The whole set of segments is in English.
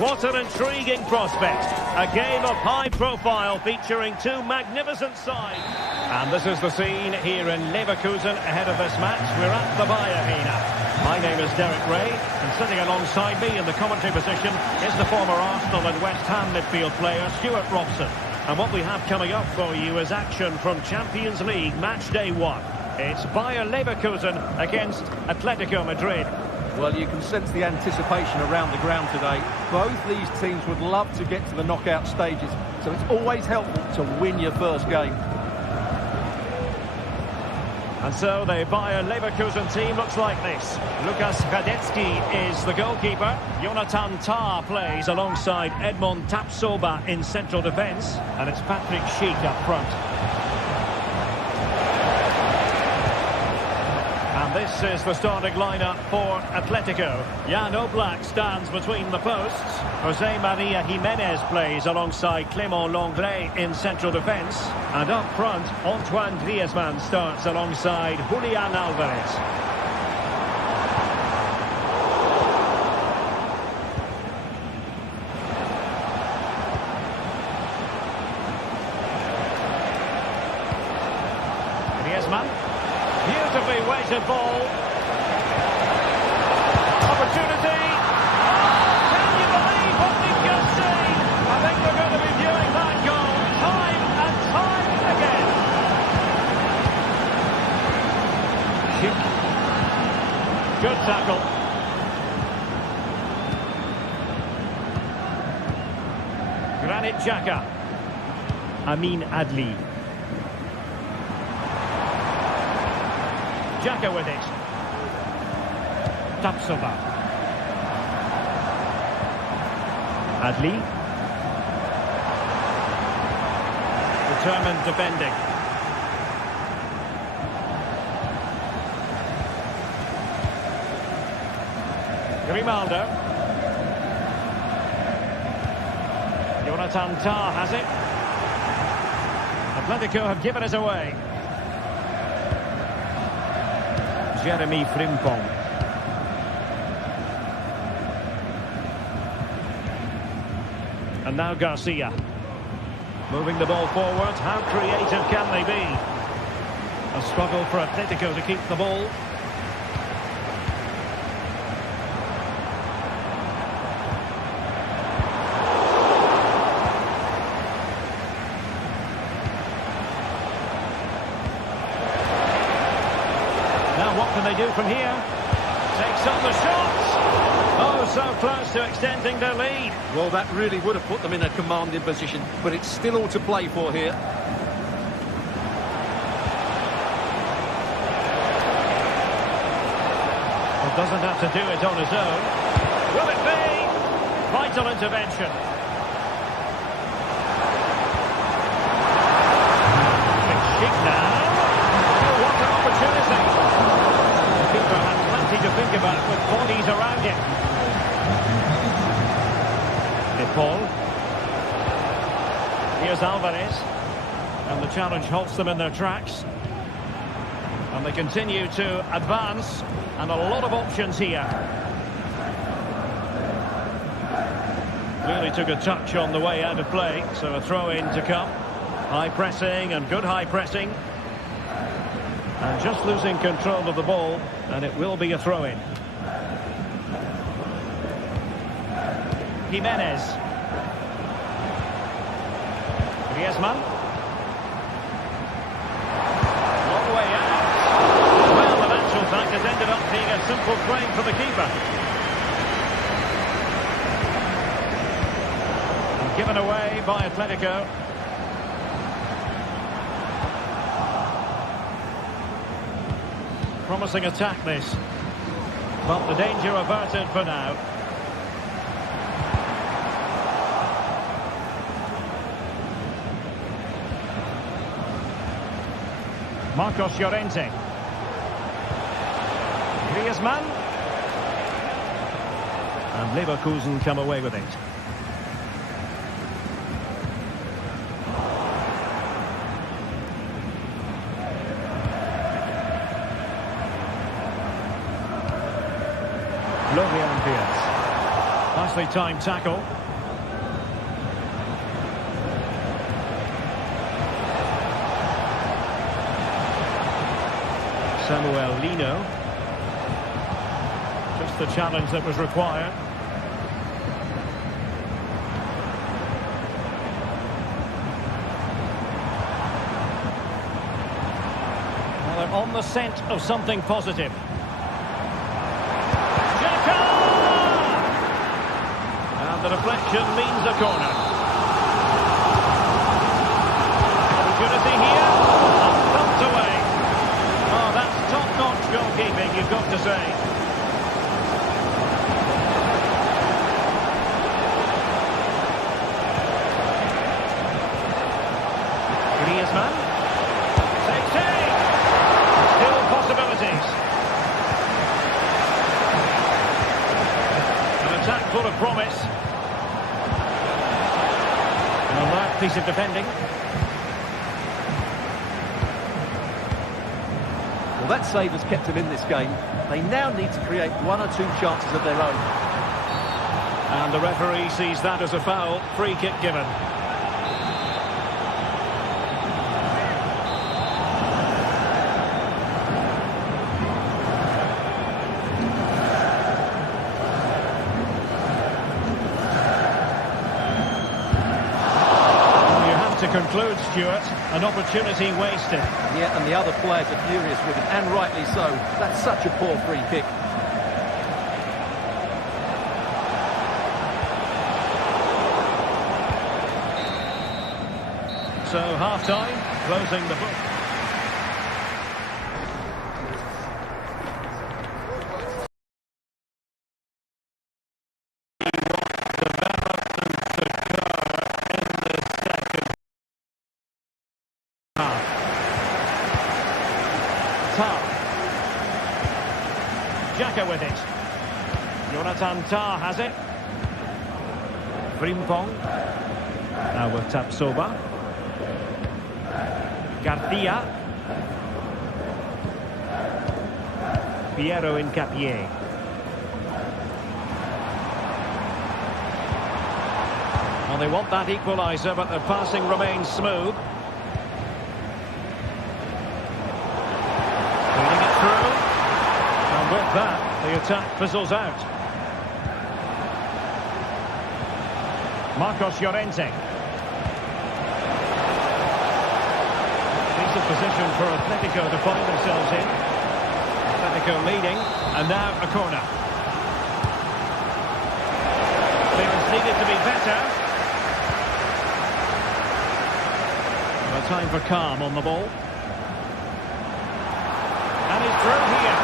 What an intriguing prospect. A game of high profile featuring two magnificent sides. And this is the scene here in Leverkusen ahead of this match. We're at the Bayer Arena. My name is Derek Ray, and sitting alongside me in the commentary position is the former Arsenal and West Ham midfield player Stuart Robson. And what we have coming up for you is action from Champions League match day 1. It's Bayer Leverkusen against Atletico Madrid. Well, you can sense the anticipation around the ground today. Both these teams would love to get to the knockout stages, so it's always helpful to win your first game. And so the Bayer Leverkusen team looks like this. Lukas Radetzky is the goalkeeper. Jonathan Tah plays alongside Edmond Tapsoba in central defence. And it's Patrick Schick up front. And this is the starting lineup for Atletico. Jan Oblak stands between the posts. Jose Maria Jimenez plays alongside Clément Lenglet in central defence. And up front, Antoine Griezmann starts alongside Julian Alvarez. Griezmann. Beautifully weighted ball. Opportunity. Can you believe what we've just seen? I think we're going to be viewing that goal time and time again. Schick. Good tackle. Granit Xhaka. Amin Adli. Xhaka with it. Tapsoba. Adli. Determined defending. Grimaldo. Jonathan Tah has it. Atletico have given it away. Jeremy Frimpong. And now Garcia. Moving the ball forward. How creative can they be? A struggle for Atletico to keep the ball. What can they do from here? Takes on the shots. Oh, so close to extending their lead. Well, that really would have put them in a commanding position, but it's still all to play for here. Well, doesn't have to do it on his own. Will it be? Vital intervention. Schick now. Oh, what an opportunity. The keeper had plenty to think about with bodies around him. Paul. Here's Alvarez. And the challenge halts them in their tracks. And they continue to advance. And a lot of options here. Clearly took a touch on the way out of play. So a throw-in to come. High pressing and good high pressing. And just losing control of the ball, and it will be a throw-in. Jimenez. Griezmann. Long way out. Well, in actual fact, it ended up being a simple frame for the keeper. And given away by Atletico. Promising attack this, but the danger averted for now. Marcos Llorente. Griezmann. And Leverkusen come away with it. Nicely timed tackle. Samuel Lino. Just the challenge that was required. Well, they're on the scent of something positive. And the deflection means a corner. Opportunity here. Thumped away. Oh, that's top-notch goalkeeping, you've got to say. Griezmann. Save. Still possibilities. An attack full of promise. An alert piece of defending. Well, that save has kept them in this game. They now need to create one or two chances of their own. And the referee sees that as a foul. Free kick given. To conclude, Stuart, an opportunity wasted. Yeah, and the other players are furious with him, and rightly so. That's such a poor free kick. So, half-time, closing the book. Xhaka with it. Jonathan Tah has it. Frimpong. Now with Tapsoba. Garcia. Piero Incapié. Well, they want that equaliser, but their passing remains smooth. Feeding it through. And with that, the attack fizzles out. Marcos Llorente. Decent position for Atletico to find themselves in. Atletico leading, and now a corner. Clearance needed to be better. Well, time for calm on the ball. And he's through here.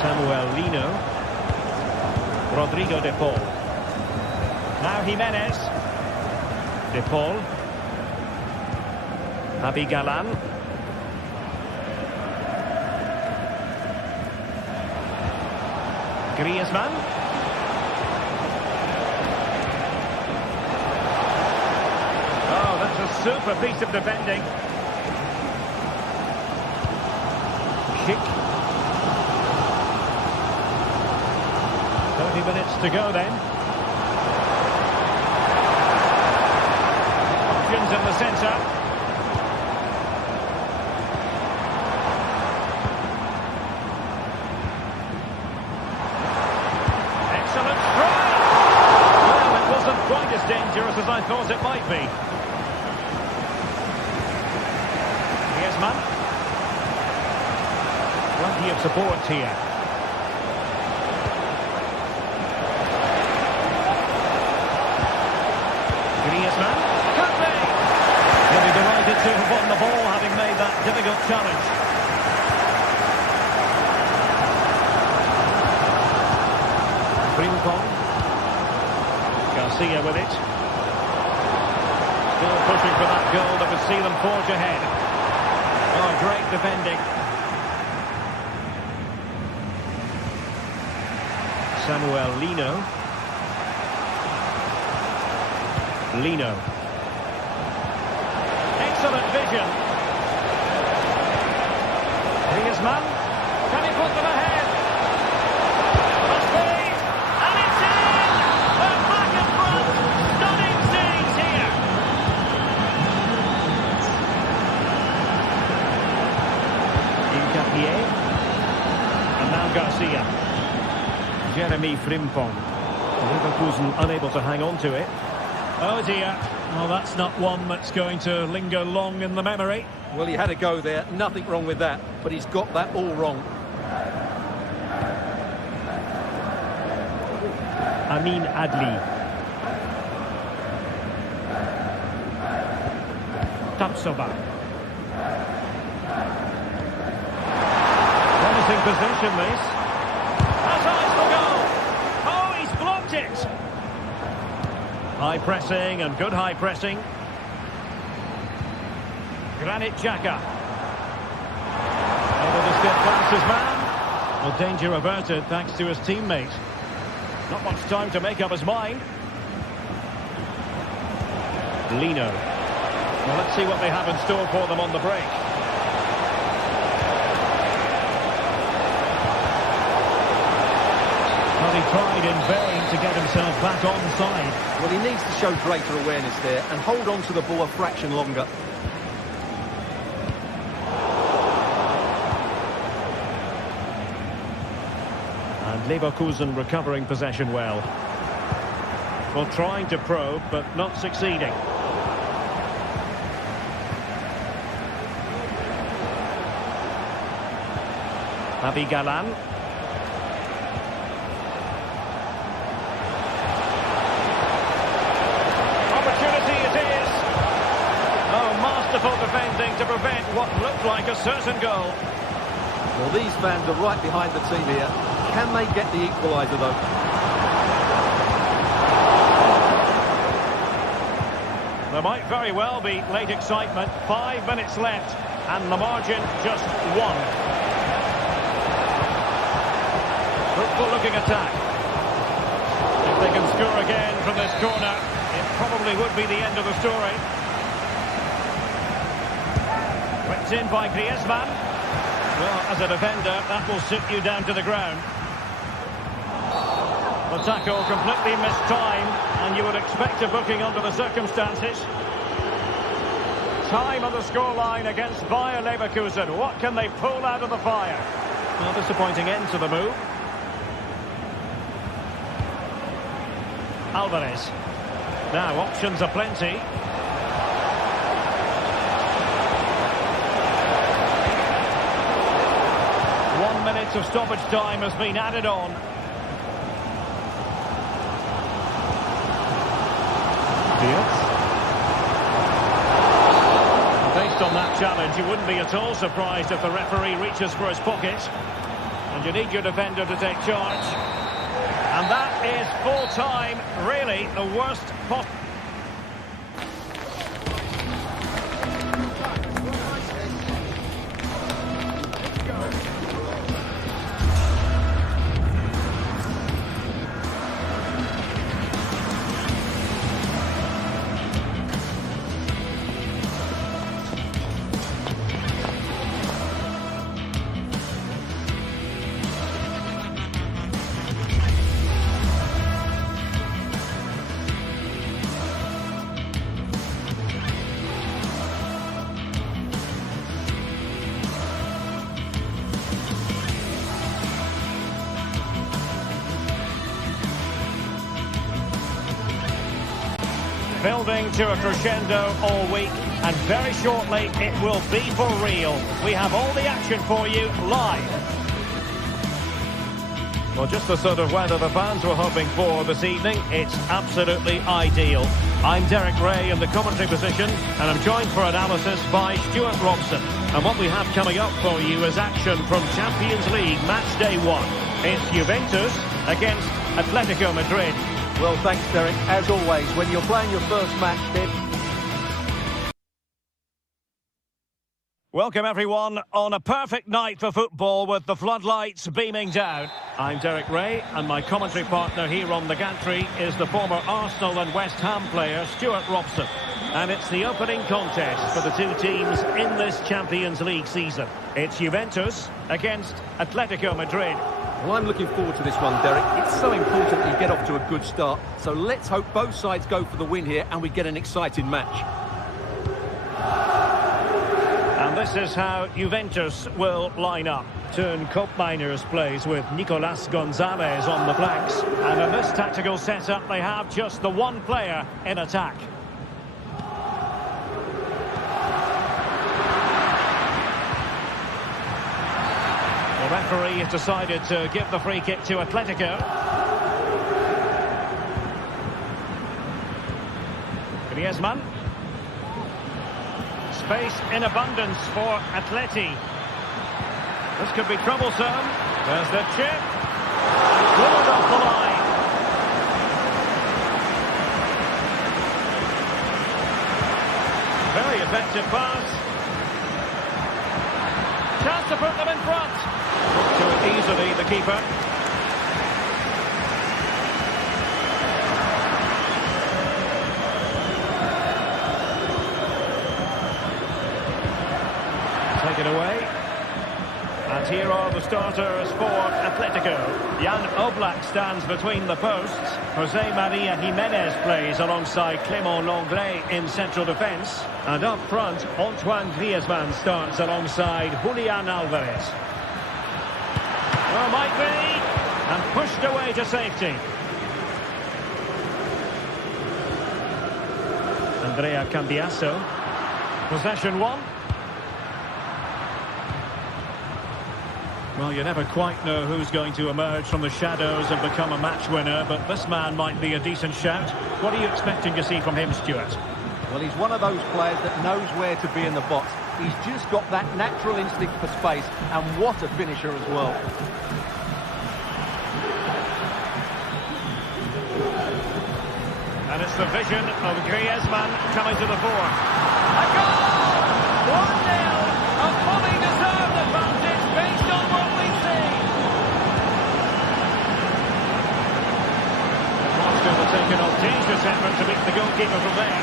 Samuel Lino. Rodrigo de Paul. Now Jimenez. De Paul. Javi Galan. Griezmann. Oh, that's a super piece of defending. Schick. 30 minutes to go then. Options in the centre. Excellent strike! Well, it wasn't quite as dangerous as I thought it might be. Griezmann. Plenty of support here. Griezmann. He'll be delighted to have won the ball, having made that difficult challenge. Frimpong. Garcia with it. Still pushing for that goal that would see them forge ahead. Oh, great defending. Lino. Excellent vision. Griezmann. Can he put them ahead? Must be. And it's in! They're back in front. Stunning scenes here. Incapié. And now Garcia. Jeremy Frimpong. Leverkusen unable to hang on to it. Oh dear. Well, that's not one that's going to linger long in the memory. Well, he had a go there. Nothing wrong with that. But he's got that all wrong. Amin Adli. Tapsoba. Promising possession, this. Has eyes for goal. Oh, he's blocked it. High pressing and good high pressing. Granit Xhaka. Able to step past his man. Well, danger averted thanks to his teammate. Not much time to make up his mind. Lino. Well, let's see what they have in store for them on the break. Well, he tried in vain to get himself back onside. Well, he needs to show greater awareness there and hold on to the ball a fraction longer. And Leverkusen recovering possession well. Well, trying to probe, but not succeeding. Abi Galan. Defending to prevent what looked like a certain goal. Well, these fans are right behind the team here. Can they get the equaliser, though? There might very well be late excitement. 5 minutes left, and the margin just 1. Hopeful-looking attack. If they can score again from this corner, it probably would be the end of the story. Whipped in by Griezmann. Well, as a defender, that will sit you down to the ground. The tackle completely mistimed, and you would expect a booking under the circumstances. Time on the scoreline against Bayer Leverkusen. What can they pull out of the fire? Well, disappointing end to the move. Alvarez. Now, options are plenty. 1 minute of stoppage time has been added on. Based on that challenge, you wouldn't be at all surprised if the referee reaches for his pocket. And you need your defender to take charge. And that is full time, really the worst possible. Building to a crescendo all week, and very shortly it will be for real. We have all the action for you live. Well, just the sort of weather the fans were hoping for this evening. It's absolutely ideal. I'm Derek Ray in the commentary position, and I'm joined for analysis by Stuart Robson. And what we have coming up for you is action from Champions League match day 1. It's Juventus against Atletico Madrid. Well, thanks, Derek. As always, when you're playing your first match, then Welcome everyone on a perfect night for football with the floodlights beaming down. I'm Derek Ray and my commentary partner here on the gantry is the former Arsenal and West Ham player Stuart Robson. And it's the opening contest for the two teams in this Champions League season. It's Juventus against Atletico Madrid. Well, I'm looking forward to this one, Derek. It's so important that you get off to a good start. So let's hope both sides go for the win here and we get an exciting match. And this is how Juventus will line up. Turn Koopmeiners plays with Nicolas Gonzalez on the flanks. And in this tactical setup, they have just the one player in attack. The referee has decided to give the free kick to Atletico. Griezmann. Space in abundance for Atleti. This could be troublesome. There's the chip. Cleared off the line. Very effective pass. Chance to put them in front. To it easily, the keeper. Take it away. And here are the starters for Atletico. Jan Oblak stands between the posts. Jose Maria Jimenez plays alongside Clément Lenglet in central defence. And up front, Antoine Griezmann starts alongside Julian Alvarez. Oh, might be. And pushed away to safety. Andrea Cambiasso. Possession one. Well, you never quite know who's going to emerge from the shadows and become a match winner, but this man might be a decent shout. What are you expecting to see from him, Stuart? Well, he's one of those players that knows where to be in the box. He's just got that natural instinct for space, and what a finisher as well. And it's the vision of Griezmann coming to the fore. A goal! 1-0! A fully deserved advantage based on what we've seen. It's going to take an audacious effort to beat the goalkeeper from there.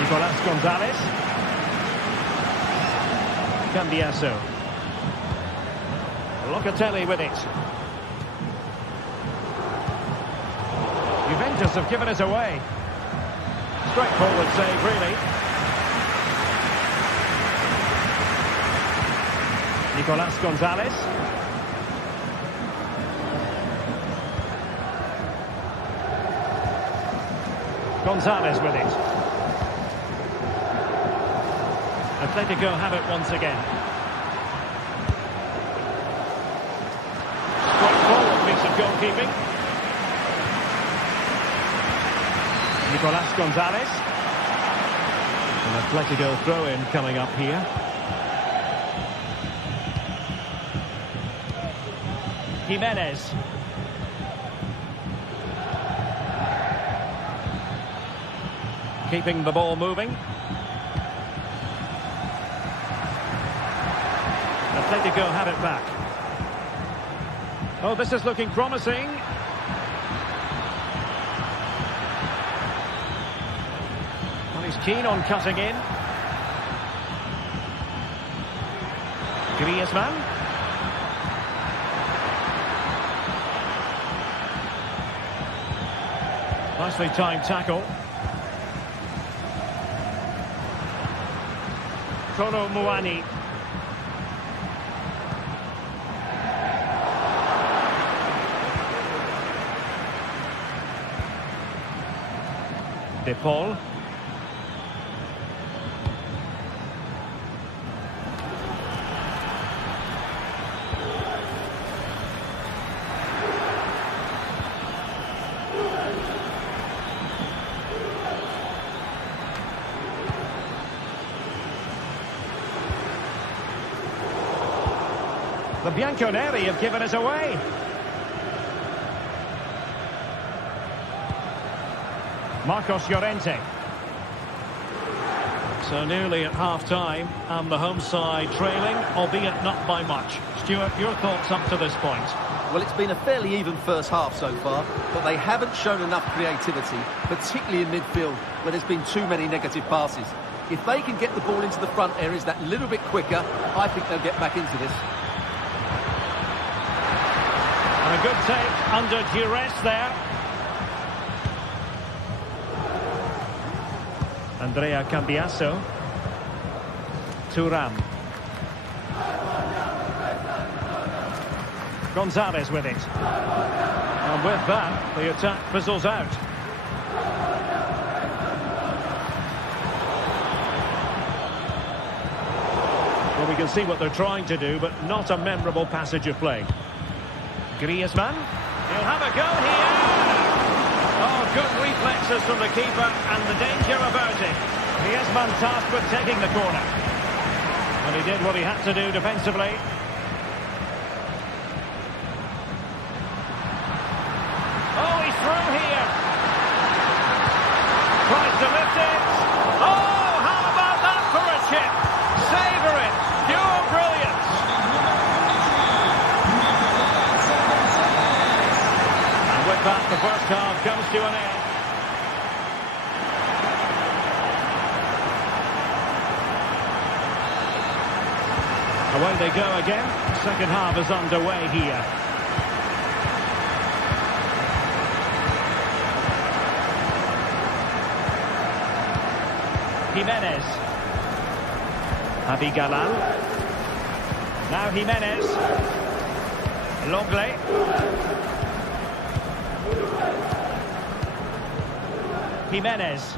Nicolas Gonzalez. Cambiasso. Locatelli with it. Juventus have given it away. Straightforward save, really. Nicolas Gonzalez. Gonzalez with it. Atletico have it once again. Straightforward piece of goalkeeping. Nicolas Gonzalez. An Atletico throw-in coming up here. Jimenez. Keeping the ball moving. Atletico have it back. Oh, this is looking promising. Well, he's keen on cutting in. Griezmann. Nicely timed tackle. Kolo Muani. De Paul. The Bianconeri have given it away. Marcos Llorente. So nearly at half-time, and the home side trailing, albeit not by much. Stuart, your thoughts up to this point? Well, it's been a fairly even first half so far, but they haven't shown enough creativity, particularly in midfield, where there's been too many negative passes. If they can get the ball into the front areas that little bit quicker, I think they'll get back into this. And a good take under duress there. Andrea Cambiasso. Thuram. Gonzalez with it. And with that, the attack fizzles out. Well, we can see what they're trying to do, but not a memorable passage of play. Griezmann. He'll have a go here. Oh, good reflexes from the keeper and the danger averted. Griezmann tasked with taking the corner. And he did what he had to do defensively. Oh, he's through here. Tries to lift it. Oh, how about that for a chip? Savour it. Pure brilliance. And with that, the first half comes to an end. Away they go again. Second half is underway here. Jimenez. Abigalan. Now Jimenez. Longley. Jimenez.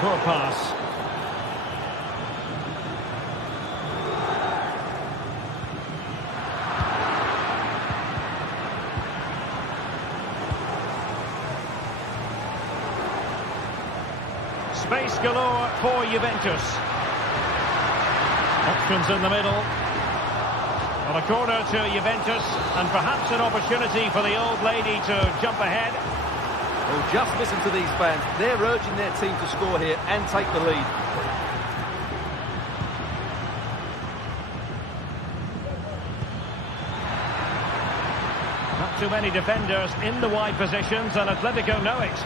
Poor pass. Space galore for Juventus. Options in the middle. On a corner to Juventus, and perhaps an opportunity for the old lady to jump ahead. Well, just listen to these fans. They're urging their team to score here and take the lead. Not too many defenders in the wide positions, and Atletico know it.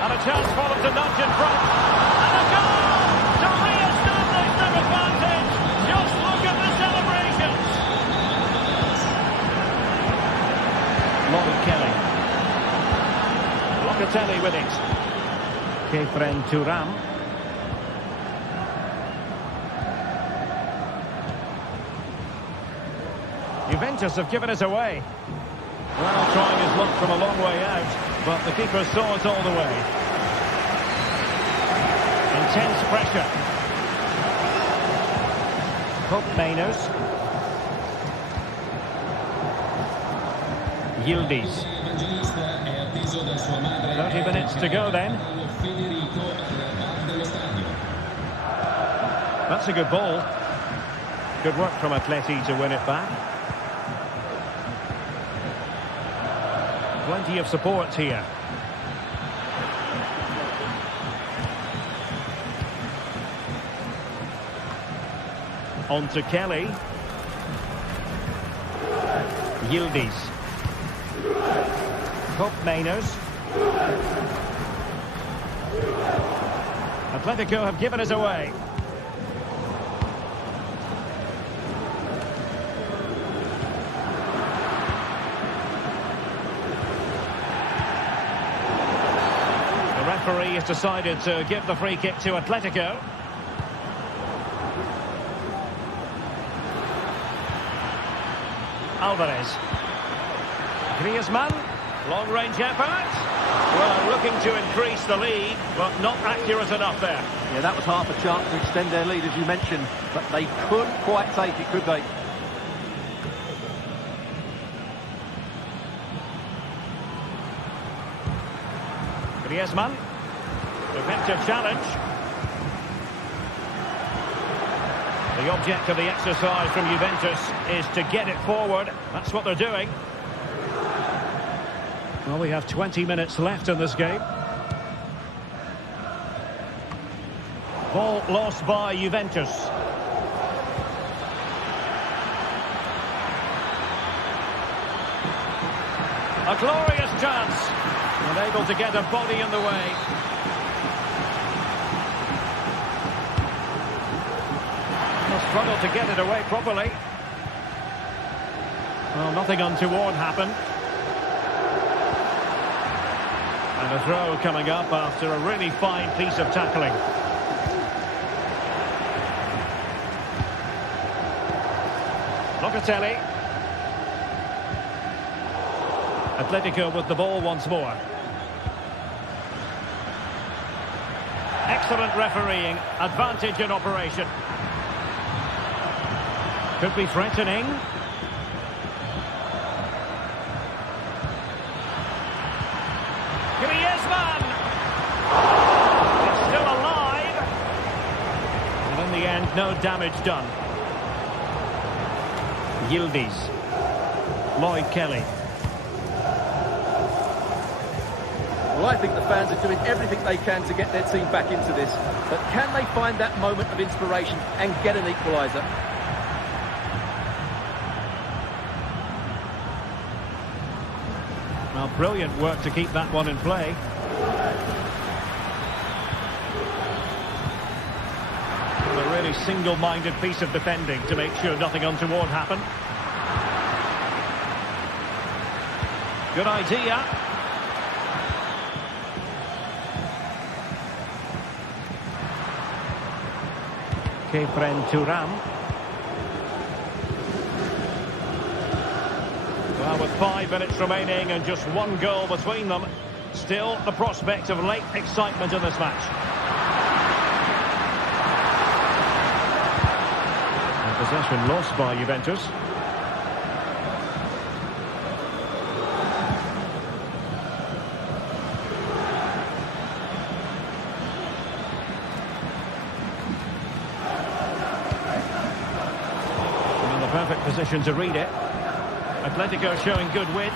And a chance for them to nudge in front. And a goal to re-establish their advantage. Just look at the celebrations. Laurie Kelly. Locatelli with it. Kefren Thuram. Juventus have given us away. Well, trying his luck from a long way out, but the keeper saw it all the way. Intense pressure. Hope Mainers. Yildiz. 30 minutes to go then. That's a good ball. Good work from Atleti to win it back. Plenty of support here. On to Kelly. Yildiz. Hope Mainers. Atletico have given us away. The referee has decided to give the free kick to Atletico. Alvarez. Griezmann. Long-range effort. Well, looking to increase the lead, but not accurate enough there. Yeah, that was half a chance to extend their lead, as you mentioned, but they couldn't quite take it, could they? Griezmann. Effective challenge. The object of the exercise from Juventus is to get it forward. That's what they're doing. Well, we have 20 minutes left in this game. Ball lost by Juventus. A glorious chance. Unable to get a body in the way. They'll struggle to get it away properly. Well, nothing untoward happened. And a throw coming up after a really fine piece of tackling. Locatelli. Atletico with the ball once more. Excellent refereeing. Advantage in operation. Could be threatening. Griezmann! It's still alive. And in the end, no damage done. Yildiz. Lloyd Kelly. Well, I think the fans are doing everything they can to get their team back into this. But can they find that moment of inspiration and get an equaliser? Well, brilliant work to keep that one in play. A really single-minded piece of defending to make sure nothing untoward happened. Good idea. Kefren Turam. Well, with 5 minutes remaining and just one goal between them, still the prospect of late excitement in this match. And possession lost by Juventus. And the perfect position to read it. Atletico showing good width.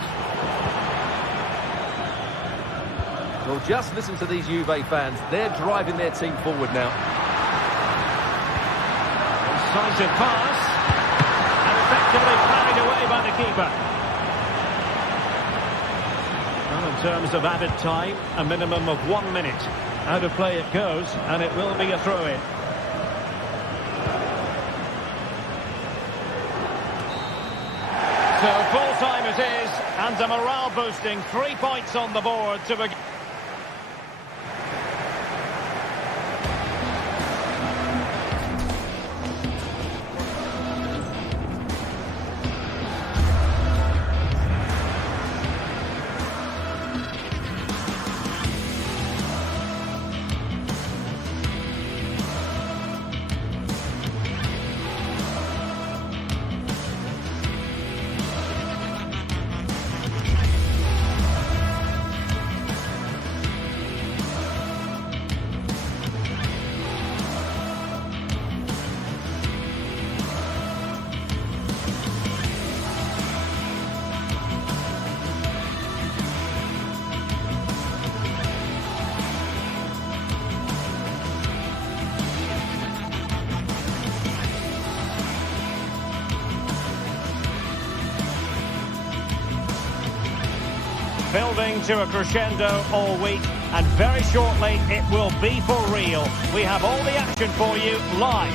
Well, just listen to these Juve fans. They're driving their team forward now. Decisive pass. And effectively carried away by the keeper. Well, in terms of added time, a minimum of 1 minute. Out of play it goes, and it will be a throw-in. So full time it is, and a morale boosting 3 points on the board to begin. Building to a crescendo all week, and very shortly it will be for real. We have all the action for you live.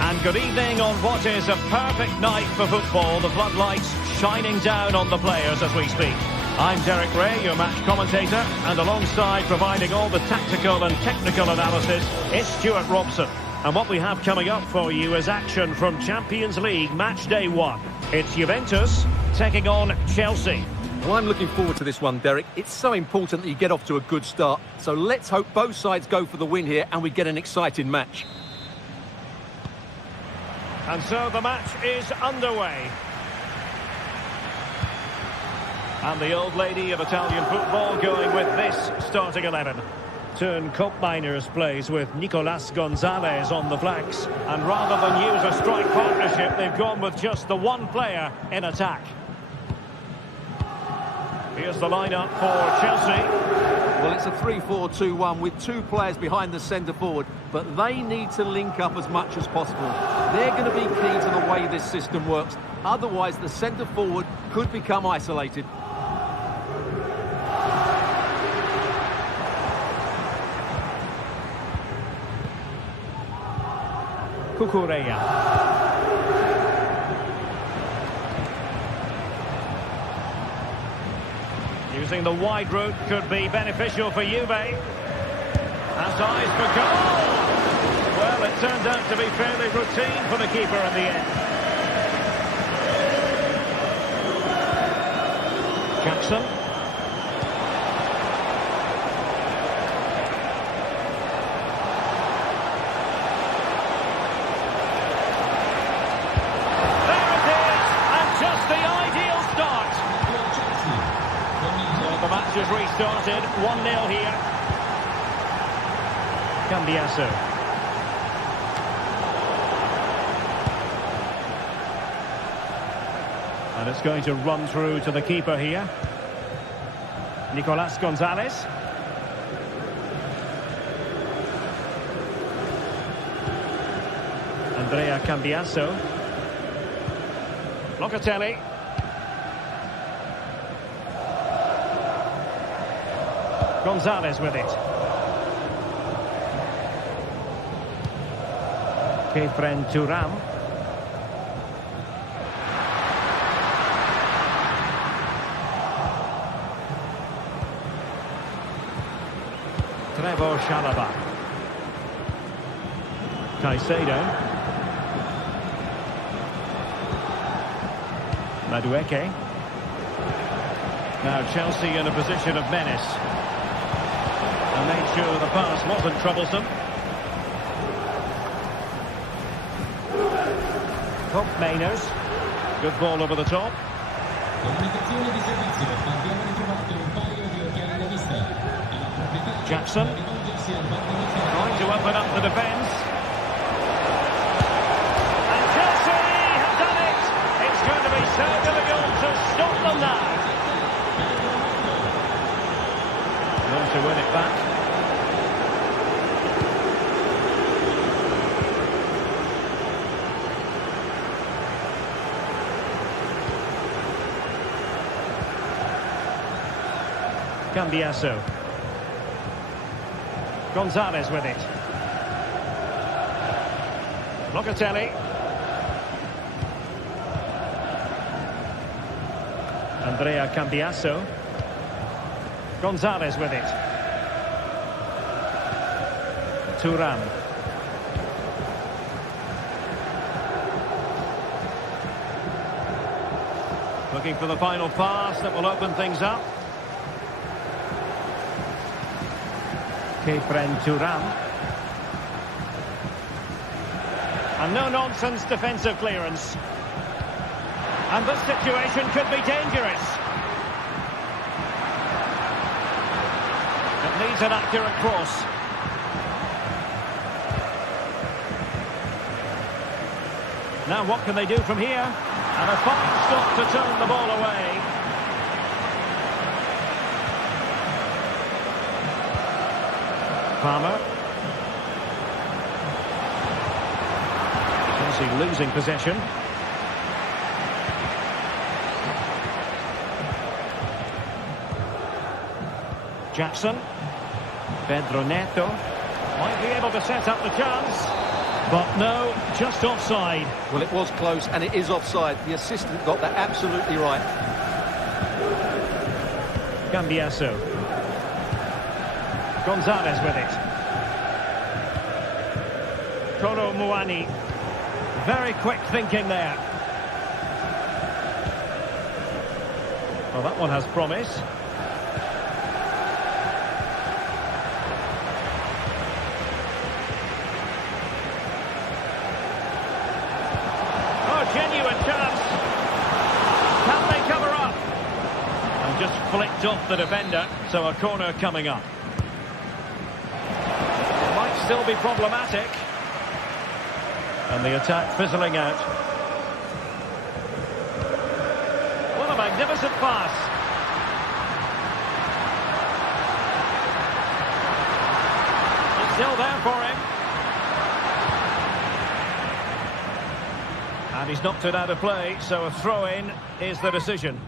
And good evening on what is a perfect night for football. The floodlights shining down on the players as we speak. I'm Derek Ray, your match commentator, and alongside providing all the tactical and technical analysis, it's Stuart Robson. And what we have coming up for you is action from Champions League match day 1. It's Juventus taking on Chelsea. Well, I'm looking forward to this one, Derek. It's so important that you get off to a good start. So let's hope both sides go for the win here and we get an exciting match. And so the match is underway. And the old lady of Italian football going with this starting 11. Turn Miners plays with Nicolas Gonzalez on the flanks. And rather than use a strike partnership, they've gone with just the one player in attack. Here's the lineup for Chelsea. Well, it's a 3-4-2-1 with two players behind the centre forward, but they need to link up as much as possible. They're going to be key to the way this system works. Otherwise, the centre forward could become isolated. Cucurella. Using the wide route could be beneficial for Juve. Has eyes for goal! Well, it turned out to be fairly routine for the keeper in the end. Jackson. There it is! And just the ideal start. So the match has restarted. 1-0 here. Cambiasso. And it's going to run through to the keeper here. Nicolas Gonzalez. Andrea Cambiasso. Locatelli. Gonzalez with it. Kefren Turam. Trevor Chalobah. Caicedo. Madueke. Now Chelsea in a position of menace. And made sure the pass wasn't troublesome. Mainers. Good ball over the top. Jackson. Trying to open up the defence. And Chelsea have done it. It's going to be so difficult to stop them now. Going to win it back. Cambiasso. Gonzalez with it. Locatelli. Andrea Cambiasso. Gonzalez with it. Turam. Looking for the final pass that will open things up. Kefren Turam. And no-nonsense defensive clearance. And this situation could be dangerous. It needs an accurate cross. Now what can they do from here? And a fine stop to turn the ball away. Palmer. Chelsea losing possession. Jackson. Pedro Neto. Might be able to set up the chance. But no, just offside. Well, it was close and it is offside. The assistant got that absolutely right. Cambiasso. Gonzalez with it. Kolo Muani. Very quick thinking there. Well, that one has promise. just flicked off the defender, so a corner coming up. Might still be problematic. And the attack fizzling out. What a magnificent pass. It's still there for him. And he's knocked it out of play, so a throw-in is the decision.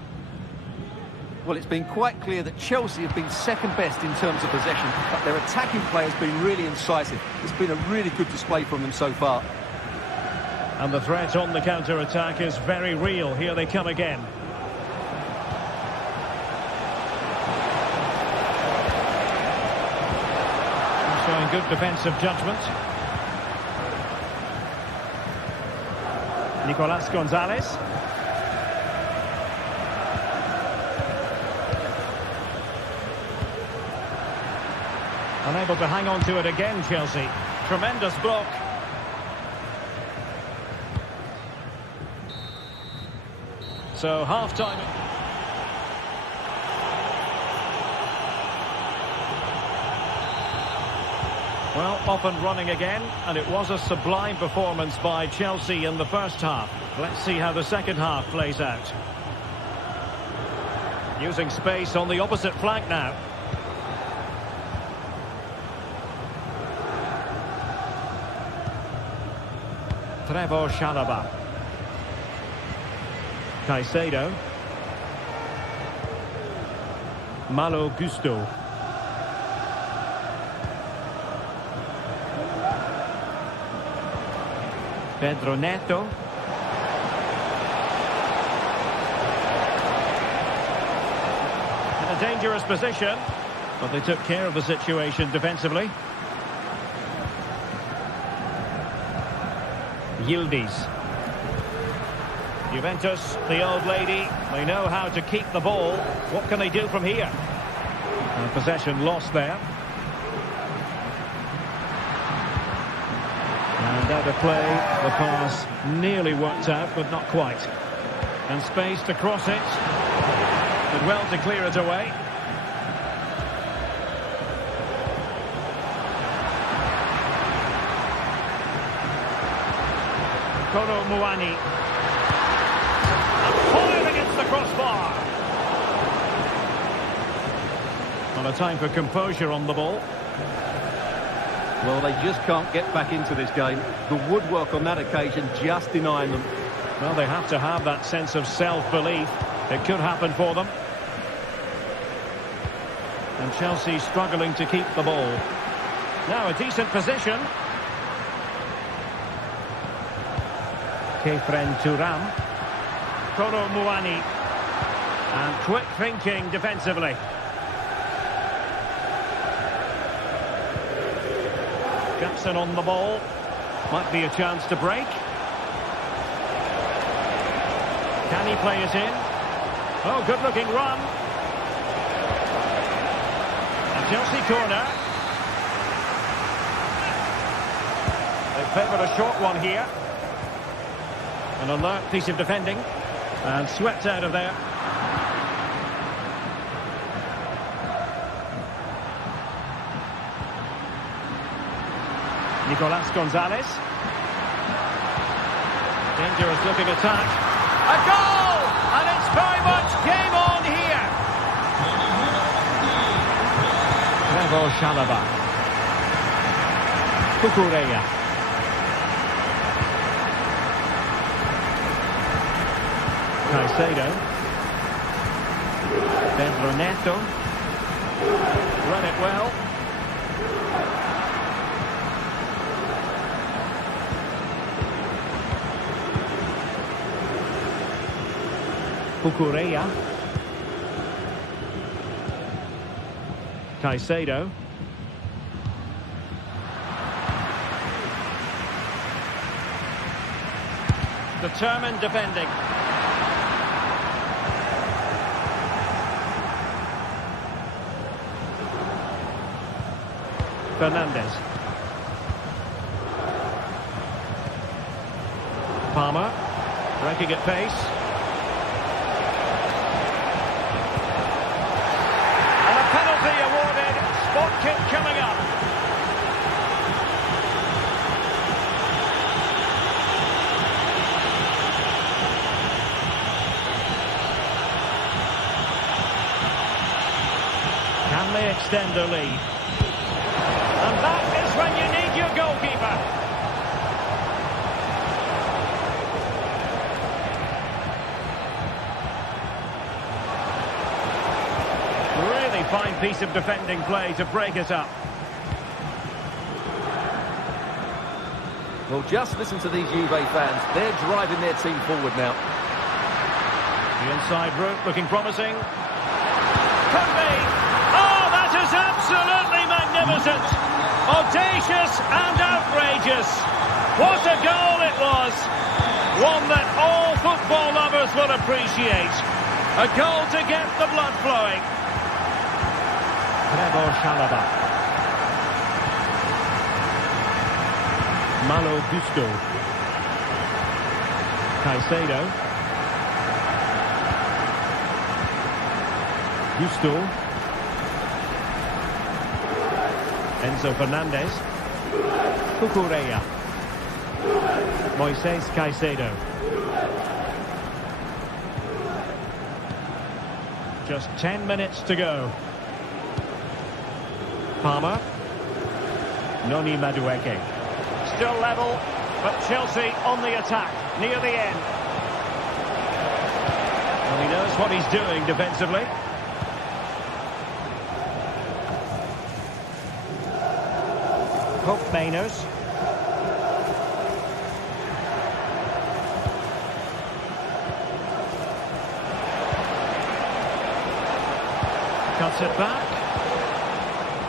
Well, it's been quite clear that Chelsea have been second best in terms of possession, but their attacking play has been really incisive. It's been a really good display from them so far. And the threat on the counter-attack is very real. Here they come again. Showing good defensive judgment. Nicolas Gonzalez. Unable to hang on to it again, Chelsea. Tremendous block. So, half-time. Well, off and running again, and it was a sublime performance by Chelsea in the first half. Let's see how the second half plays out. Using space on the opposite flank now. Trevor Chalobah. Caicedo. Malo Gusto. Pedro Neto. In a dangerous position, but they took care of the situation defensively. Yildiz. Juventus, the old lady, they know how to keep the ball. What can they do from here? And possession lost there. And out of play, the pass nearly worked out, but not quite. And space to cross it. Did well to clear it away. Kolo Muani. Foiled against the crossbar. Well, a time for composure on the ball. Well, they just can't get back into this game. The woodwork on that occasion just denying them. Well, they have to have that sense of self-belief. It could happen for them. And Chelsea struggling to keep the ball. Now a decent position. Kefren Turam. Kolo Muani. And quick thinking defensively. Jackson on the ball. Might be a chance to break. Can he play it in? Oh, good-looking run. A Chelsea corner. They favoured a short one here. An alert piece of defending. And swept out of there. Nicolas Gonzalez. Dangerous looking attack. A goal! And it's very much game on here. Trevor Chalobah. Cucurella. Caicedo. Pedro Neto. Run it well. Cucurella. Caicedo. Determined defending. Fernandez. Palmer. Breaking at pace. kick coming up. Can they extend their lead? And that is when you need your goalkeeper. Really fine piece of defending play to break it up. Well, just listen to these Juve fans. They're driving their team forward now. The inside route looking promising. Could be. Oh, that is absolutely magnificent. Audacious and outrageous. What a goal it was. One that all football lovers will appreciate. A goal to get the blood flowing. Trevor Chalobah. Malo Gusto. Caicedo. Gusto. Enzo Fernandez. Cucurella. Moises Caicedo. Just 10 minutes to go. Palmer. Noni Madueke. Still level, but Chelsea on the attack, near the end. Well, he knows what he's doing defensively. Hope Mainers. Cuts it back.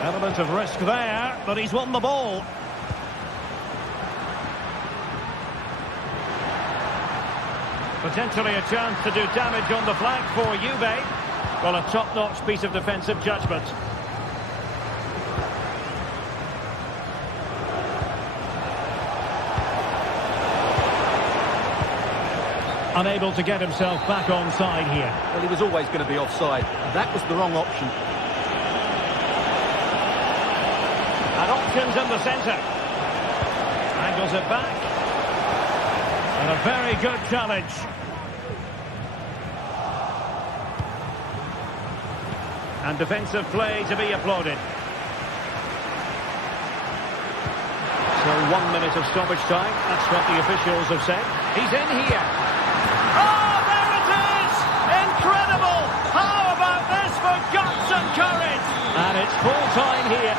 Element of risk there, but he's won the ball. Potentially a chance to do damage on the flank for Juve. Well, a top-notch piece of defensive judgment. Unable to get himself back onside here. Well, he was always going to be offside. That was the wrong option. And options in the centre. Angles it back. And a very good challenge. And defensive play to be applauded. So 1 minute of stoppage time. That's what the officials have said. He's in here. Oh, there it is! Incredible! How about this for guts and courage? And it's full time here.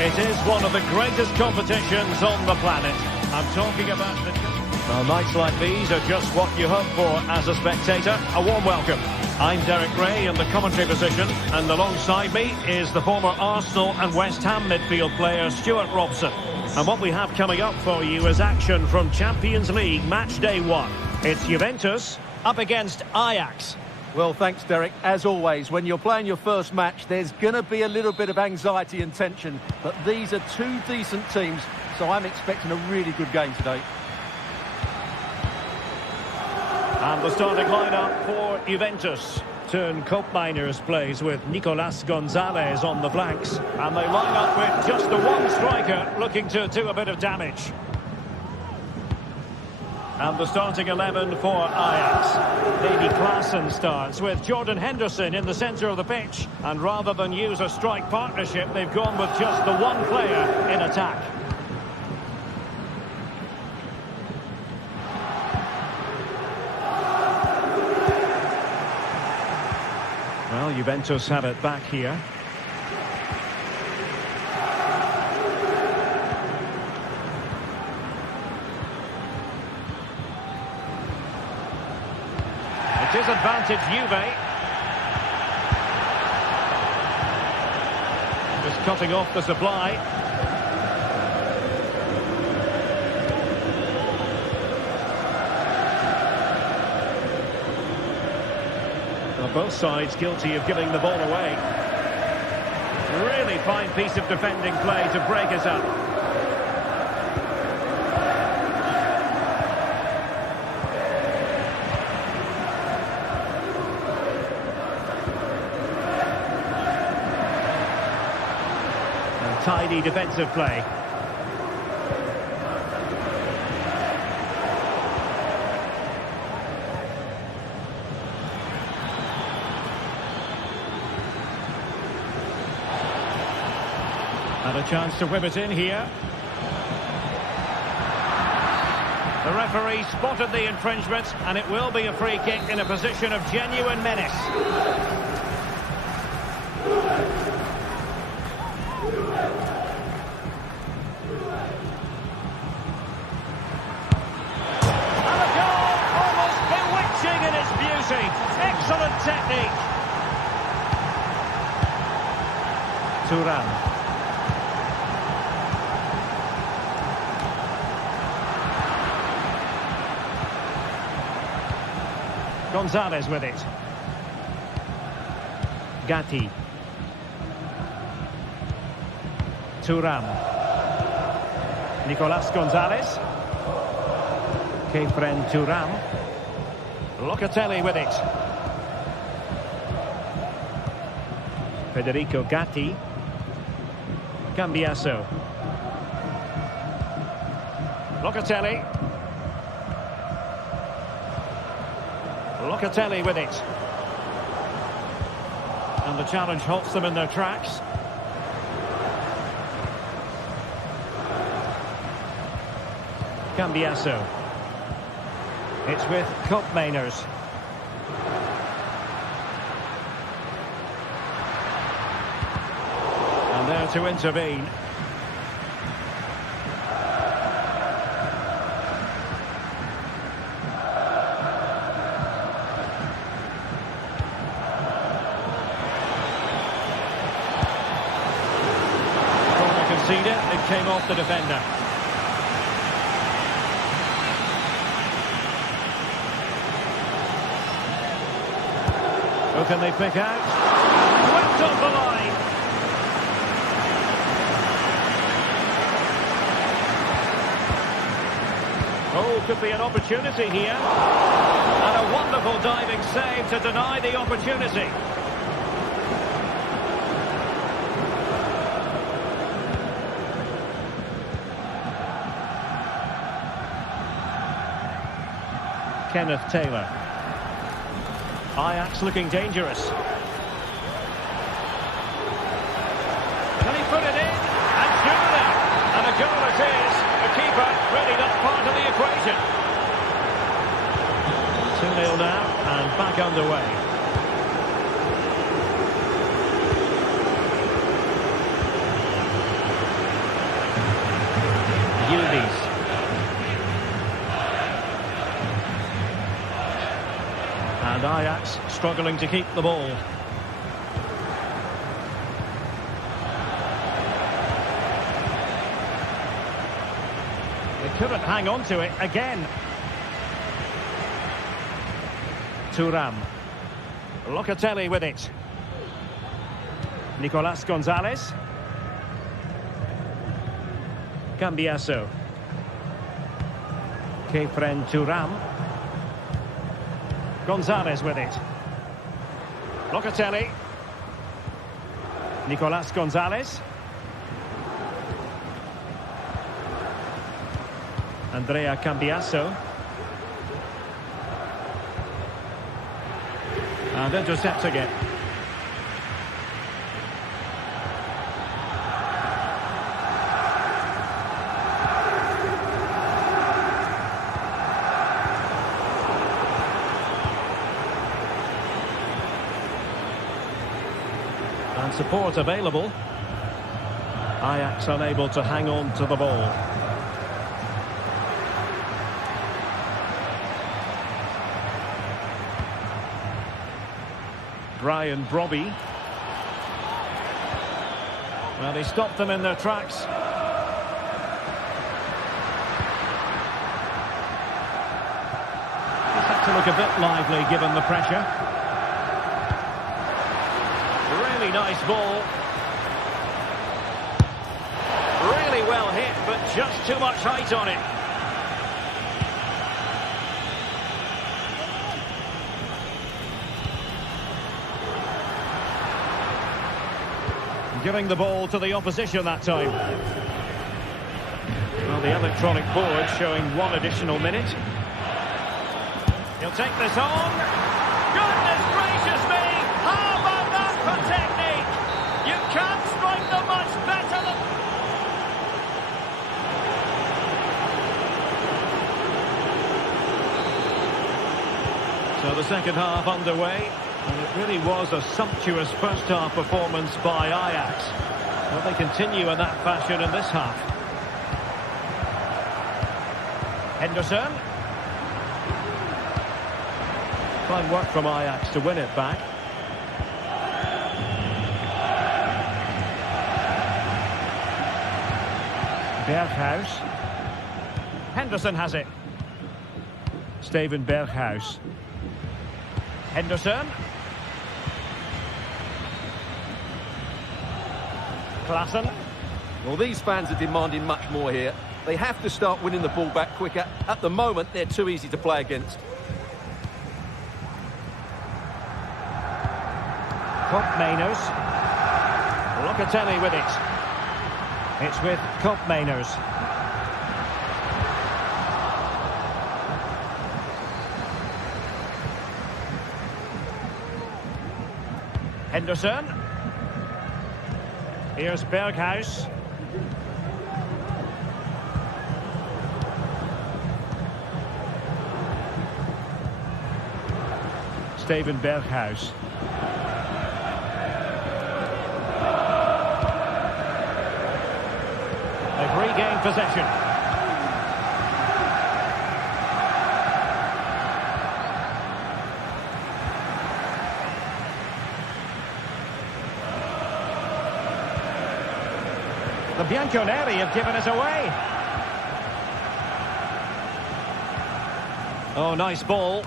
It is one of the greatest competitions on the planet. I'm talking about the... Well, nights like these are just what you hope for as a spectator. A warm welcome. I'm Derek Ray in the commentary position, and alongside me is the former Arsenal and West Ham midfield player Stuart Robson. And what we have coming up for you is action from Champions League match day 1. It's Juventus up against Ajax. Well, thanks, Derek. As always, when you're playing your first match, there's going to be a little bit of anxiety and tension. But these are two decent teams, so I'm expecting a really good game today. And the starting lineup for Juventus. left-turn Cope Miners plays with Nicolas Gonzalez on the flanks. And they line up with just the one striker looking to do a bit of damage. And the starting 11 for Ajax. Davy Klaassen starts with Jordan Henderson in the centre of the pitch. And rather than use a strike partnership, they've gone with just the one player in attack. Well, Juventus have it back here. Disadvantage Juve. Just cutting off the supply. Well, both sides guilty of giving the ball away. Really fine piece of defending play to break us up. Tidy defensive play. And a chance to whip it in here. The referee spotted the infringement, and it will be a free kick in a position of genuine menace. Excellent technique. Thuram. Gonzalez with it. Gatti. Thuram. Nicolas Gonzalez. Kefren Thuram. Locatelli with it. Federico Gatti. Cambiasso. Locatelli. Locatelli with it. And the challenge halts them in their tracks. Cambiasso. It's with Cope Miners. And there to intervene. Corner conceded, it came off the defender. Who can they pick out? Swept off the line. Oh, could be an opportunity here. And a wonderful diving save to deny the opportunity. Kenneth Taylor. Ajax looking dangerous. Can he put it in? And surely! And a goal it is. The keeper really not part of the equation. 2-0 now and back underway. Yildiz. And Ajax struggling to keep the ball. They couldn't hang on to it again. Thuram. Locatelli with it. Nicolas Gonzalez. Cambiasso. Kefren Thuram. Gonzalez with it. Locatelli. Nicolas Gonzalez. Andrea Cambiasso. And intercepting it. And support available. Ajax unable to hang on to the ball. Brian Brobby. Well, he stopped them in their tracks. He's had to look a bit lively given the pressure. Really nice ball. Really well hit, but just too much height on it. Giving the ball to the opposition that time. Well, the electronic board showing 1 additional minute. He'll take this on. Goodness gracious me! How about that for technique? You can't strike them much better than... So the second half underway. And it really was a sumptuous first-half performance by Ajax. Will they continue in that fashion in this half? Henderson. Fine work from Ajax to win it back. Berghuis. Henderson has it. Steven Berghuis. Henderson. Klassen. Well, these fans are demanding much more here. They have to start winning the ball back quicker. At the moment, they're too easy to play against. Koopmeiners. Locatelli with it. It's with Koopmeiners. Henderson. Here's Berghuis. Steven Berghuis. They've regained possession. The Bianconeri have given us away. Oh, nice ball.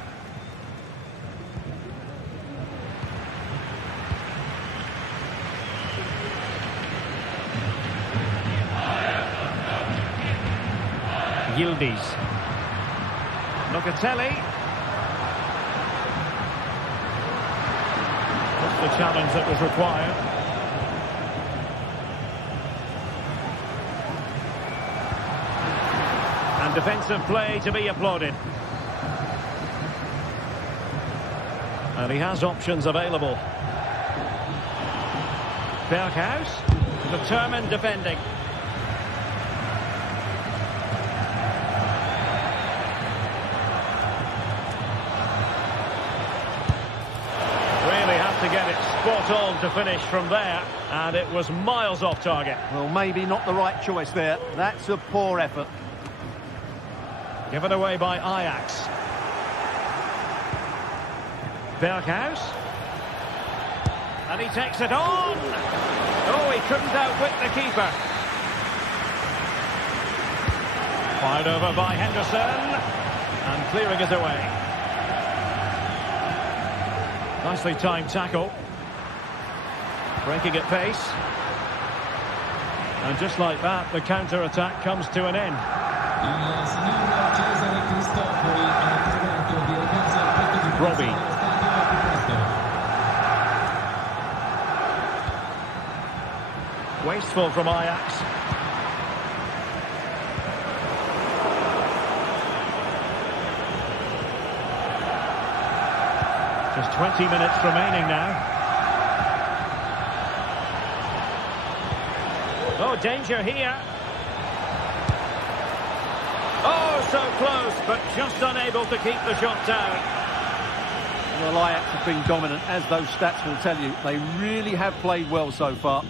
Yildiz. Locatelli. That's the challenge that was required. And defensive play to be applauded. And he has options available. Berghuis. Determined defending. To get it spot on to finish from there, and it was miles off target. Well, maybe not the right choice there. That's a poor effort. Given away by Ajax. Berghuis. And he takes it on. Oh, he couldn't outwit the keeper. Fired over by Henderson. And clearing it away. Nicely timed tackle. Breaking at pace. And just like that, the counter-attack comes to an end. Robbie. wasteful from Ajax. Just 20 minutes remaining now. Oh, danger here. Oh, so close, but just unable to keep the shot down. Well, Ajax have been dominant, as those stats will tell you. They really have played well so far.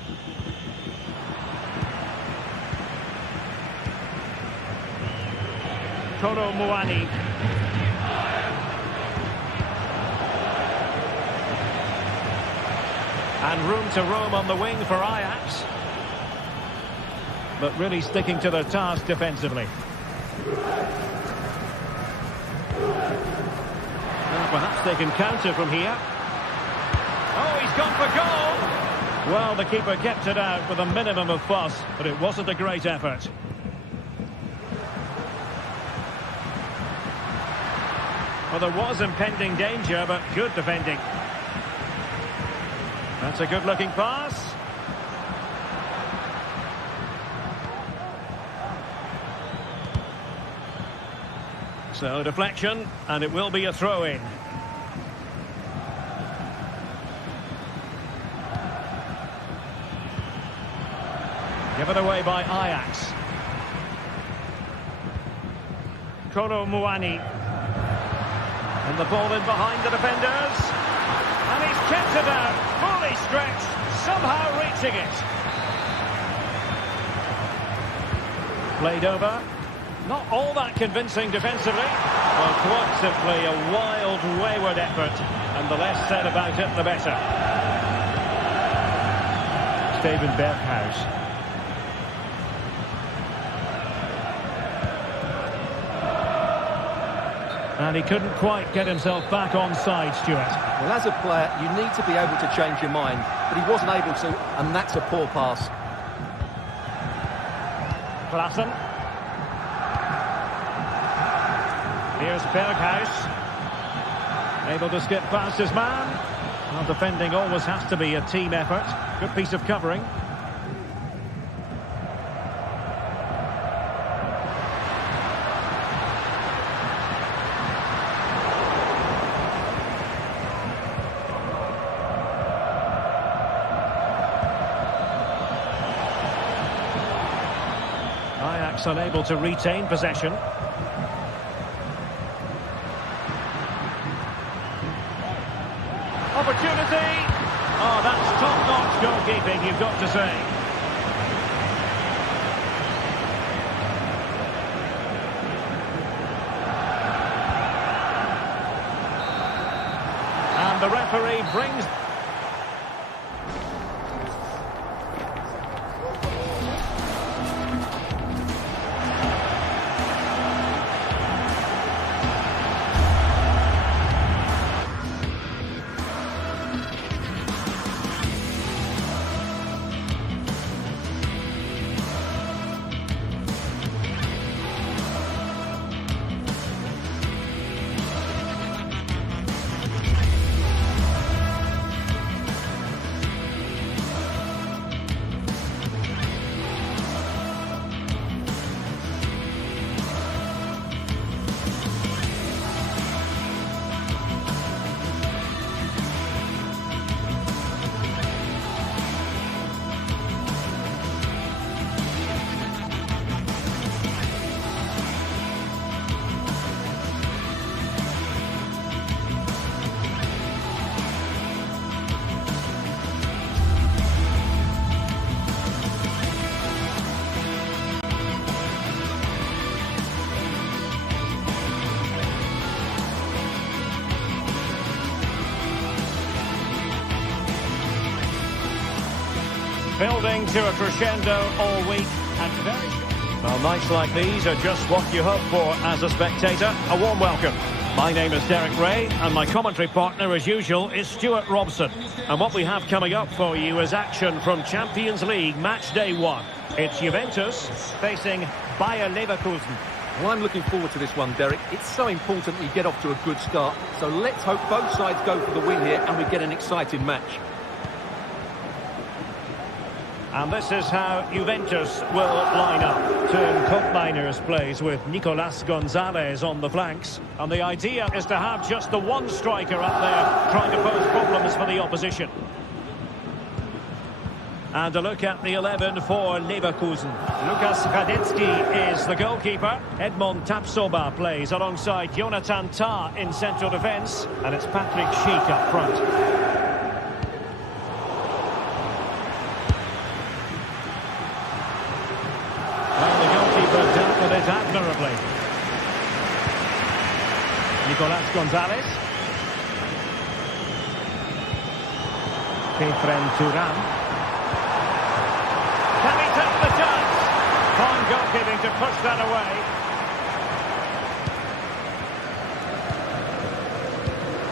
Kolo Muani. And room to roam on the wing for Ajax. But really sticking to their task defensively. Well, perhaps they can counter from here. Oh, he's gone for goal! Well, the keeper kept it out with a minimum of fuss, but it wasn't a great effort. Well, there was impending danger, but good defending. That's a good-looking pass. So, deflection, and it will be a throw-in. Given away by Ajax. Kolo Muani. And the ball in behind the defenders. And he's kept it out, fully stretched, somehow reaching it. Played over. Not all that convincing defensively. Well, quite simply a wild, wayward effort. And the less said about it, the better. Steven Berghuis. And he couldn't quite get himself back on side, Stuart. Well, as a player, you need to be able to change your mind. But he wasn't able to, and that's a poor pass. Klassen. Here's Berghuis. Able to skip past his man. Well, defending always has to be a team effort. Good piece of covering. Ajax unable to retain possession. Opportunity! Oh, that's top-notch goalkeeping, you've got to say. And the referee brings... Building to a crescendo all week and very... Well, nights like these are just what you hope for as a spectator. A warm welcome. My name is Derek Ray, and my commentary partner, as usual, is Stuart Robson. And what we have coming up for you is action from Champions League Match Day 1. It's Juventus facing Bayer Leverkusen. Well, I'm looking forward to this one, Derek. It's so important we get off to a good start. So let's hope both sides go for the win here and we get an exciting match. And this is how Juventus will line up. Turn Koopmeiners plays with Nicolas Gonzalez on the flanks. And the idea is to have just the one striker up there trying to pose problems for the opposition. And a look at the 11 for Leverkusen. Lukas Radetzky is the goalkeeper. Edmond Tapsoba plays alongside Jonathan Tah in central defence. And it's Patrick Schick up front. Dealt with it admirably. Nicolas Gonzalez. Kefren Turan. Can he take the chance? Fine goalkeeping to push that away.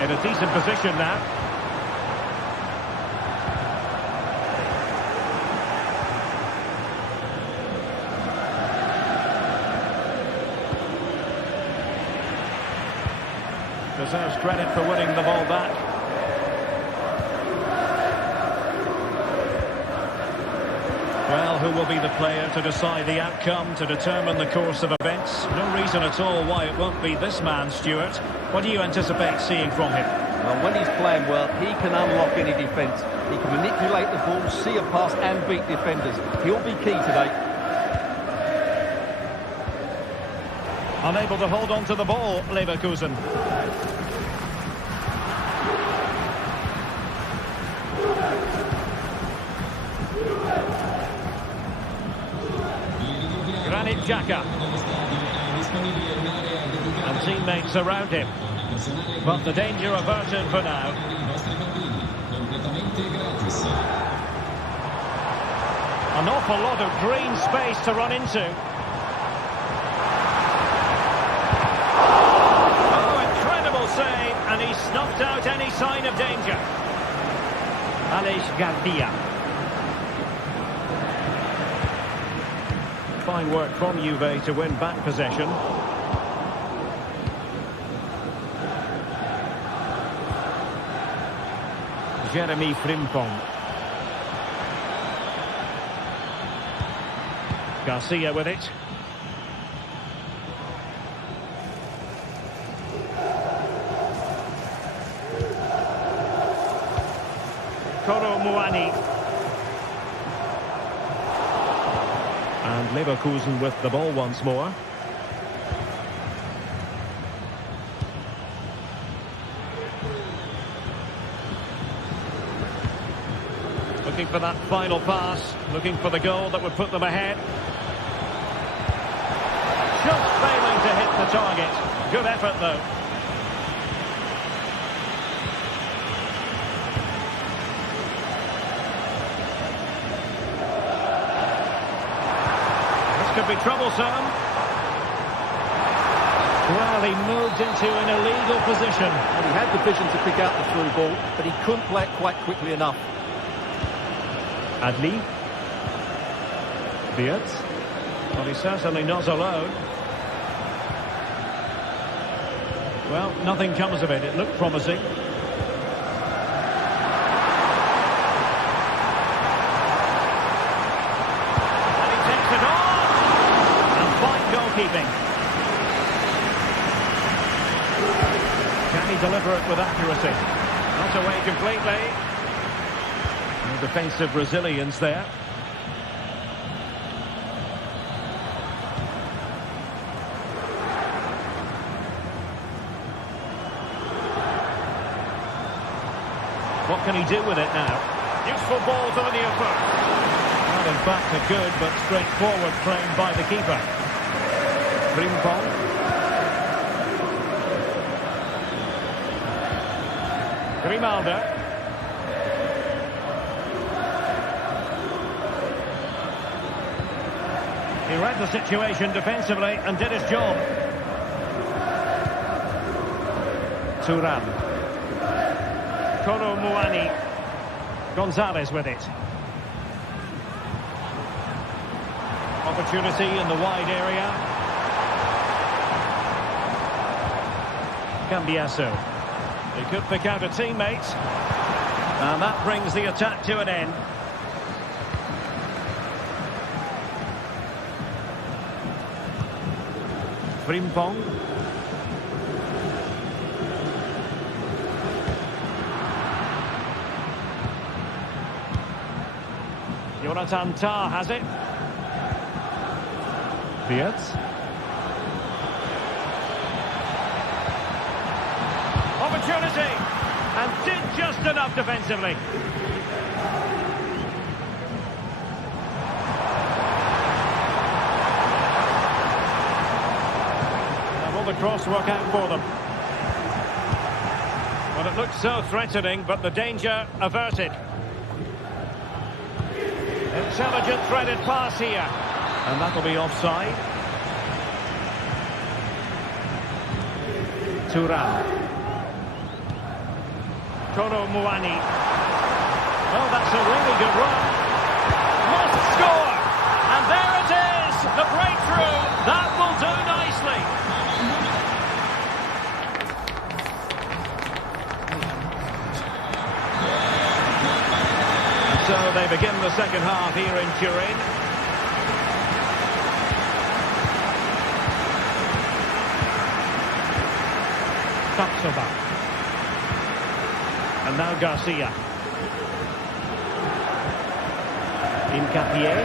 In a decent position now. Deserves credit for winning the ball back. Well, who will be the player to decide the outcome, to determine the course of events? No reason at all why it won't be this man, Stuart. What do you anticipate seeing from him? Well, when he's playing well, he can unlock any defence. He can manipulate the ball, see a pass and beat defenders. He'll be key today. Unable to hold on to the ball, Leverkusen. Granit Xhaka. And teammates around him. But the danger averted for now. An awful lot of green space to run into. Save, and he snuffed out any sign of danger. Aleix Garcia. Fine work from Juve to win back possession. Jeremy Frimpong. Garcia with it. And Leverkusen with the ball once more. Looking for that final pass, looking for the goal that would put them ahead. Just failing to hit the target. Good effort though. Could be troublesome. Well, he moved into an illegal position. And he had the vision to pick out the through ball, but he couldn't play it quite quickly enough. Adli. Beard. Well, he's certainly not alone. Well, nothing comes of it. It looked promising. Goalkeeping. Can he deliver it with accuracy? Not away completely. No defensive resilience there. What can he do with it now? Useful ball to the near post. Well, in fact, a good but straightforward claim by the keeper. Frimpong. Grimaldo. He read the situation defensively and did his job. Turan. Kolo Muani. Gonzalez with it. Opportunity in the wide area. Cambiasso. He could pick out a teammate. And that brings the attack to an end. Frimpong. Jonathan Tah has it. Beards. Opportunity. And did just enough defensively. Now will the cross work out for them? Well, it looked so threatening, but the danger averted. Intelligent threaded pass here. And that'll be offside. Thuram. Kolo Muani. Oh, that's a really good run. Must score! And there it is! The breakthrough! That will do nicely! And so they begin the second half here in Turin. Tapsoba. And now Garcia. Incapié.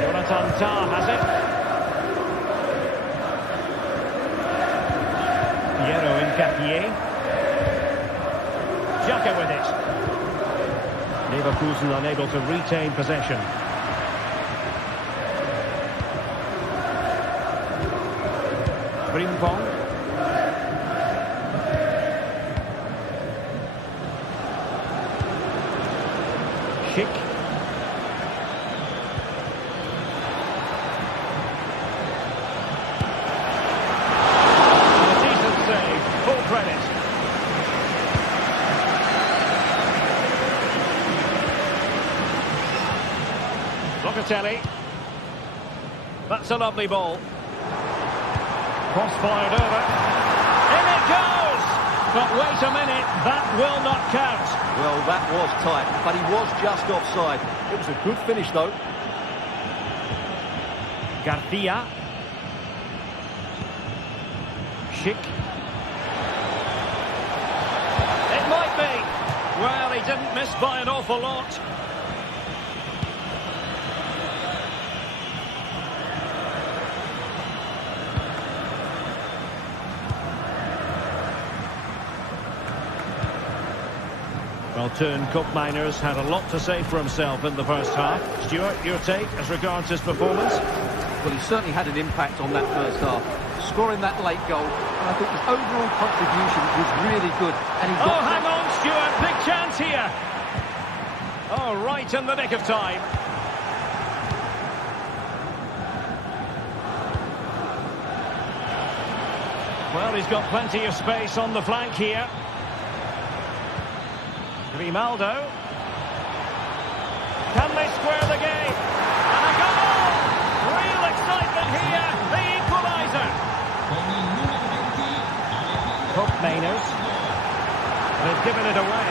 Jonathan Tah has it. Piero Incapié. Xhaka with it. Leverkusen unable to retain possession. Frimpong. Schick. A decent save, full credit. Locatelli. That's a lovely ball. Cross fired over. In it goes! But wait a minute, that will not count. Well, that was tight, but he was just offside. It was a good finish, though. Garcia. Schick. It might be. Well, he didn't miss by an awful lot. Well, Teun Koopmeiners had a lot to say for himself in the first half. Stuart, your take as regards his performance? Well, he certainly had an impact on that first half. Scoring that late goal, and I think his overall contribution was really good. And he got hang on, Stuart, big chance here. Oh, right in the nick of time. Well, he's got plenty of space on the flank here. Grimaldo. Can they square the game? And a goal! Real excitement here. The equaliser. Koopmeiners. They've given it away.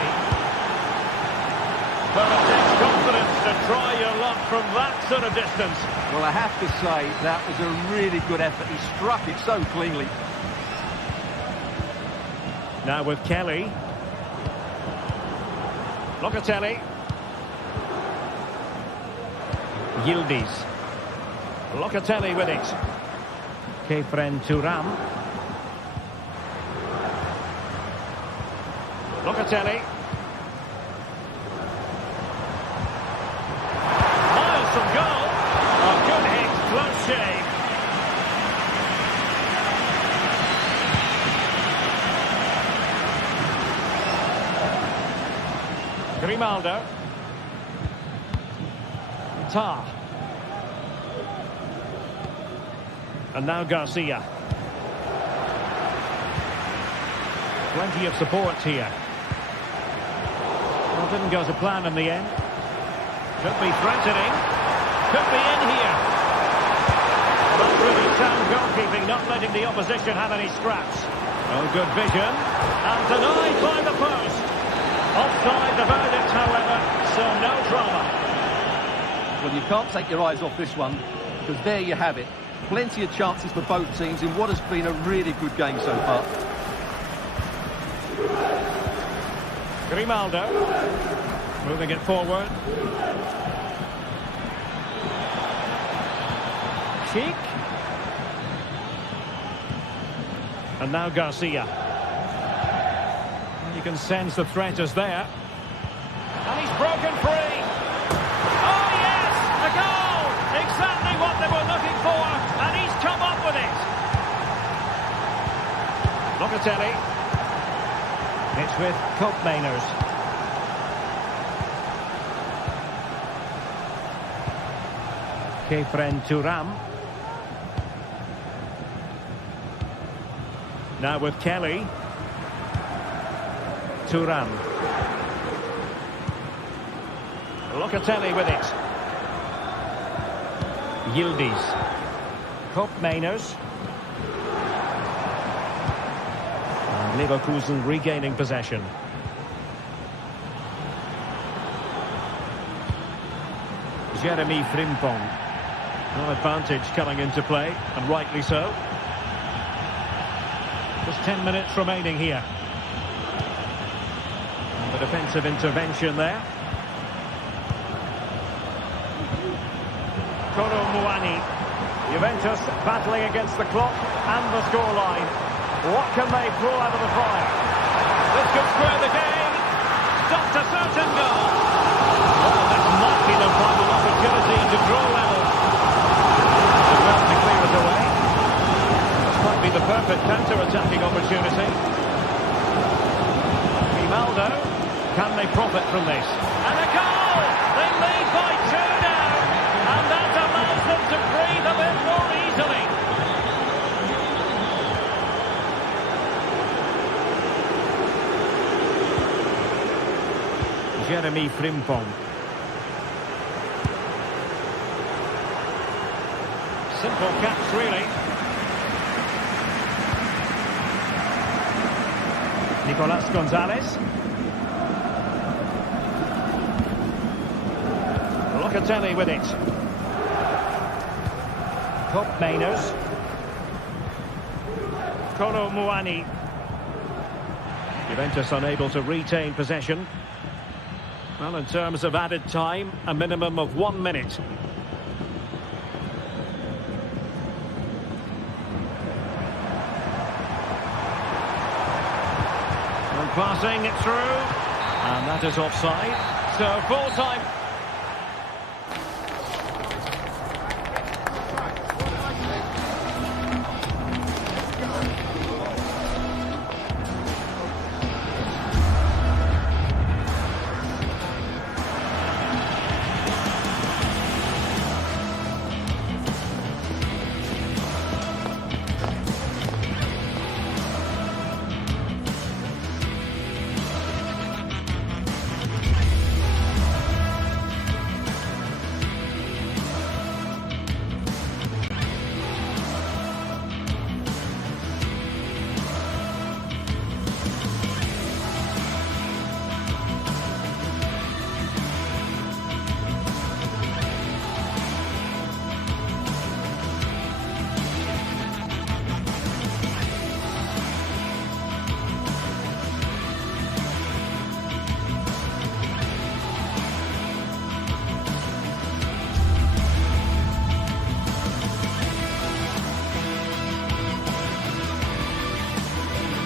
But it takes confidence to try your luck from that sort of distance. Well, I have to say, that was a really good effort. He struck it so cleanly. Now with Kelly. Locatelli. Yildiz. Locatelli with it. Kefren Thuram. Locatelli. Miles from goal. A good hit, close shave. Grimaldo. Tah. And now Garcia. Plenty of support here. Well, didn't go to plan in the end. Could be threatening. Could be in here. That's really sound goalkeeping, not letting the opposition have any scraps. Oh, good vision. And denied by the post. Offside the verdict, however, so no drama. Well, you can't take your eyes off this one, because there you have it. Plenty of chances for both teams in what has been a really good game so far. Grimaldo. Moving it forward. Cheek. And now Garcia. You can sense the threat is there. And he's broken free. Oh, yes! A goal! Exactly what they were looking for. And he's come up with it. Locatelli. It's with Koopmeiners. Kefren Thuram. Now with Kelly. Thuram. Locatelli with it. Yildiz. Koopmeiners. And Leverkusen regaining possession. Jeremy Frimpong. No advantage coming into play, and rightly so. Just 10 minutes remaining here. And the defensive intervention there. Kolo Muani. Juventus battling against the clock and the scoreline. What can they throw out of the fire? This could square the game. Stopped a certain goal. Oh, this might be the final opportunity to draw level. Well to clear it away. This might be the perfect counter-attacking opportunity. Grimaldo. Can they profit from this? And a goal! They lead by 2 now. And that allows them to breathe a bit more easily. Jeremy Frimpong. Simple catch, really. Nicolas Gonzalez. Locatelli with it. Koopmeiners. Kolo Muani. Juventus unable to retain possession. Well, in terms of added time, a minimum of 1 minute. And passing it through. And that is offside. So full time.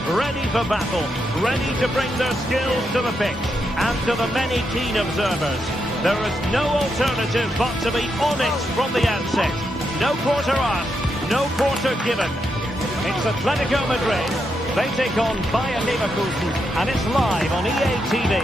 Ready for battle, ready to bring their skills to the pitch. And to the many keen observers, there is no alternative but to be on it from the outset. No quarter asked, no quarter given. It's Atletico Madrid. They take on Bayer Leverkusen, and it's live on EA TV.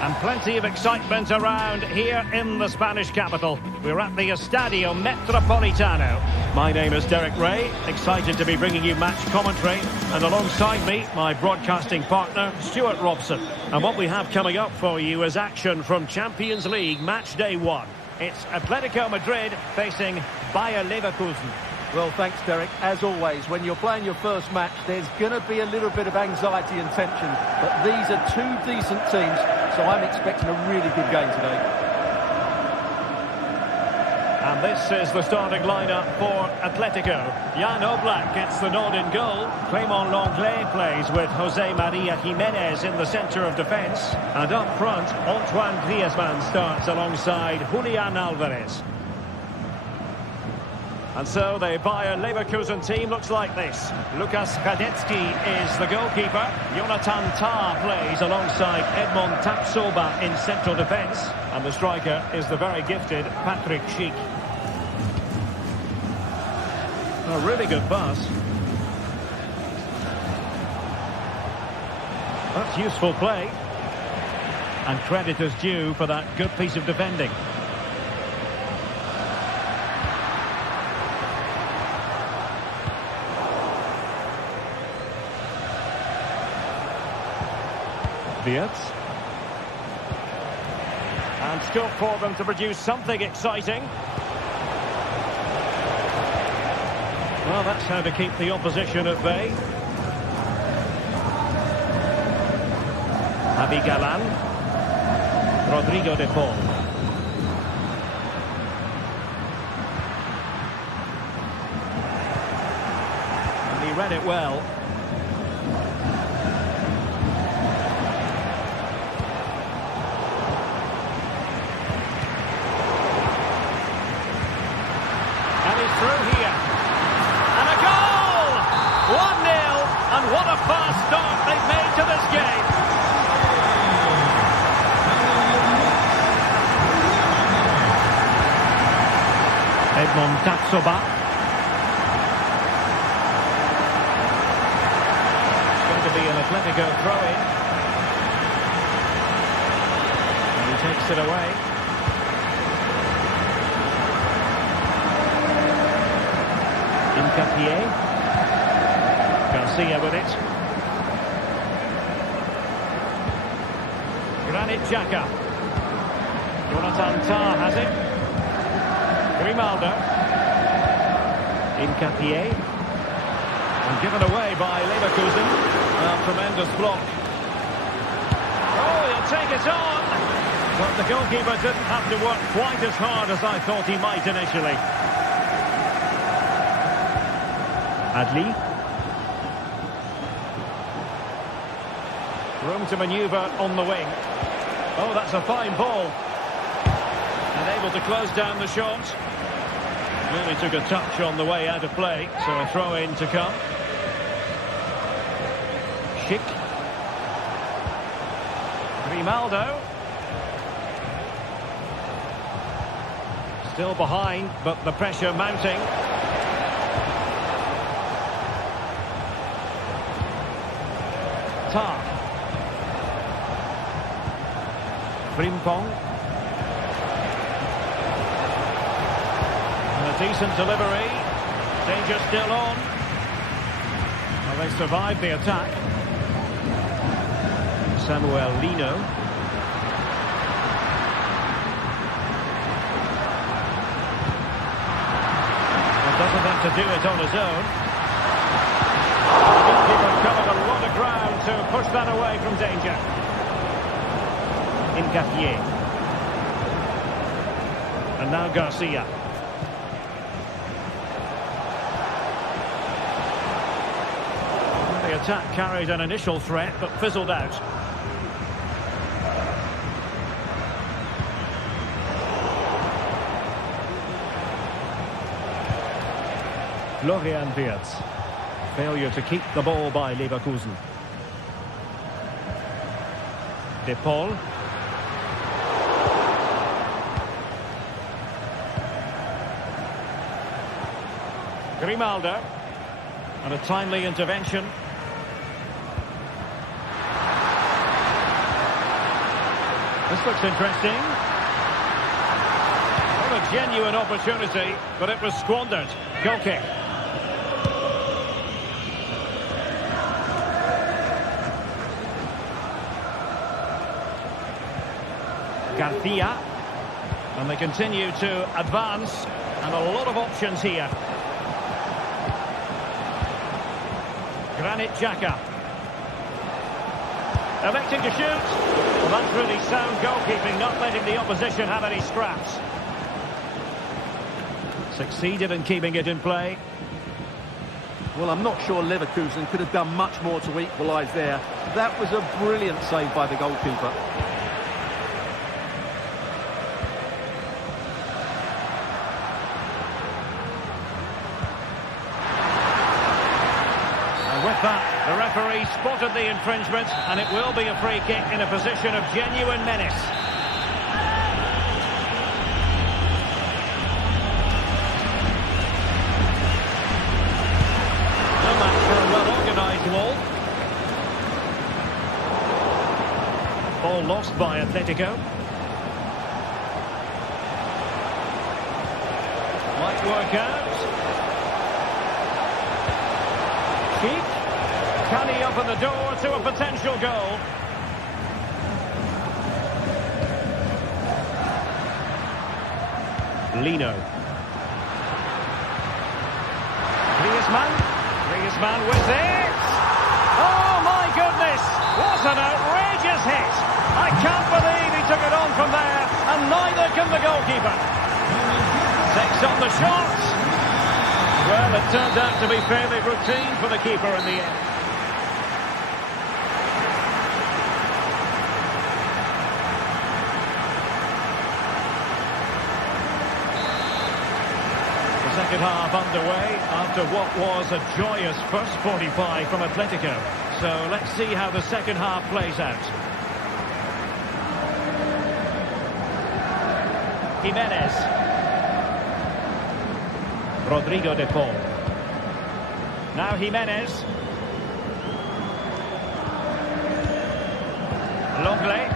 And plenty of excitement around here in the Spanish capital. We're at the Estadio Metropolitano. My name is Derek Ray, excited to be bringing you match commentary. And alongside me, my broadcasting partner, Stuart Robson. And what we have coming up for you is action from Champions League Match Day 1. It's Atletico Madrid facing Bayer Leverkusen. Well, thanks, Derek. As always, when you're playing your first match, there's going to be a little bit of anxiety and tension. But these are two decent teams, so I'm expecting a really good game today. And And this is the starting lineup for Atletico. Jan Oblak gets the nod in goal. Clément Lenglet plays with Jose Maria Jimenez in the centre of defence. And up front, Antoine Griezmann starts alongside Julian Alvarez. And so the Bayer Leverkusen team looks like this. Lukas Hradecky is the goalkeeper. Jonathan Tah plays alongside Edmond Tapsoba in central defence. And the striker is the very gifted Patrick Schick. A really good pass. That's useful play. And credit is due for that good piece of defending. And scope for them to produce something exciting. Well, that's how to keep the opposition at bay. Javi Galán. Rodrigo de Paul. And he read it well. What a fast start they've made to this game. Edmond Tapsoba. It's going to be an Atletico throw-in. And he takes it away. Incapié. Garcia with it. Granit Xhaka. Jonathan Tah has it. Grimaldo. Incapié. And given away by Leverkusen. A tremendous block. Oh, he'll take it on. But the goalkeeper didn't have to work quite as hard as I thought he might initially. Adli. Room to manoeuvre on the wing. Oh, that's a fine ball. And able to close down the shot. Really took a touch on the way out of play, so a throw-in to come. Schick. Grimaldo. Still behind, but the pressure mounting. Tah. Frimpong. And a decent delivery. Danger still on. Well, they survived the attack. Samuel Lino. He doesn't have to do it on his own. The goalkeeper covered a lot of ground to push that away from danger. Incapié. And now Garcia. The attack carried an initial threat but fizzled out. Florian Wirtz. Failure to keep the ball by Leverkusen. De Paul. Grimaldo. And a timely intervention. This looks interesting. What a genuine opportunity, but it was squandered. Goal kick. Garcia. And they continue to advance. And a lot of options here. Granit Xhaka. Electing to shoot. Well, that's really sound goalkeeping, not letting the opposition have any scraps. Succeeded in keeping it in play. Well, I'm not sure Leverkusen could have done much more to equalise there. That was a brilliant save by the goalkeeper. And with that, the referee spotted the infringement, and it will be a free kick in a position of genuine menace. Wall. Ball lost by Atletico. Might work out. Cheek. Can he open the door to a potential goal? Lino. Griezmann with it. Oh, my goodness! What an outrageous hit! I can't believe he took it on from there, and neither can the goalkeeper. Takes on the shot. Well, it turned out to be fairly routine for the keeper in the end. Second half underway after what was a joyous first 45 from Atletico. So let's see how the second half plays out. Jimenez. Rodrigo de Paul. Now Jimenez. Longley.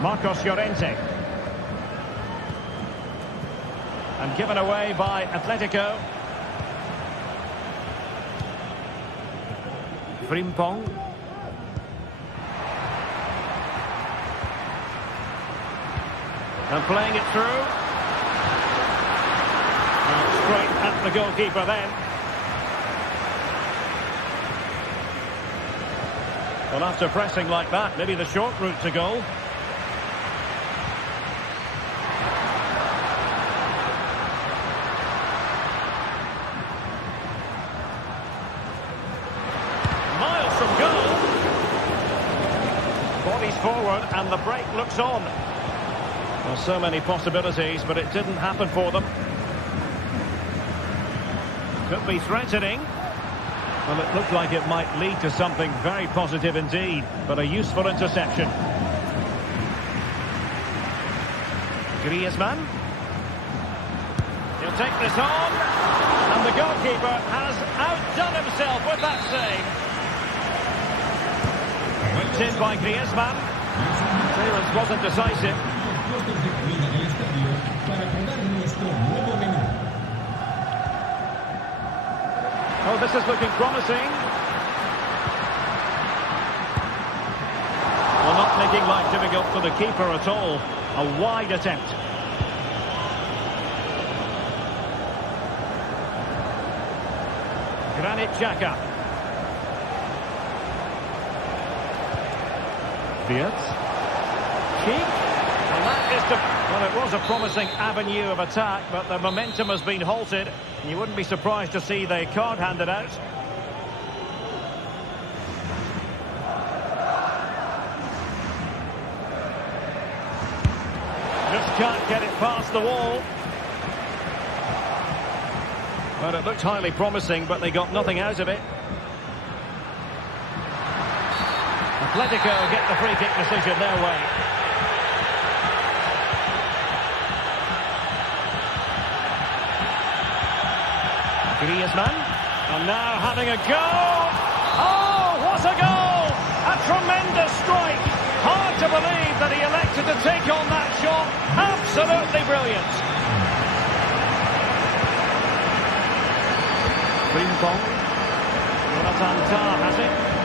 Marcos Llorente. And given away by Atletico. Frimpong. And playing it through. And straight at the goalkeeper then. Well, after pressing like that, maybe the short route to goal. Forward and the break looks on. Well, so many possibilities, but it didn't happen for them. Could be threatening. Well, it looked like it might lead to something very positive indeed, but a useful interception. Griezmann. He'll take this on, and the goalkeeper has outdone himself with that save. Whipped in by Griezmann. Clearance wasn't decisive. Oh, this is looking promising. Well, not making life difficult for the keeper at all. A wide attempt. Granit Xhaka. Wirtz. And that is well, it was a promising avenue of attack, but the momentum has been halted. And you wouldn't be surprised to see the card handed out. Just can't get it past the wall. Well, it looked highly promising, but they got nothing out of it. Atletico get the free kick decision their way. Griezmann, and now having a go. Oh, what a goal! A tremendous strike. Hard to believe that he elected to take on that shot. Absolutely brilliant. Frimpong. Jonathan Tah has it.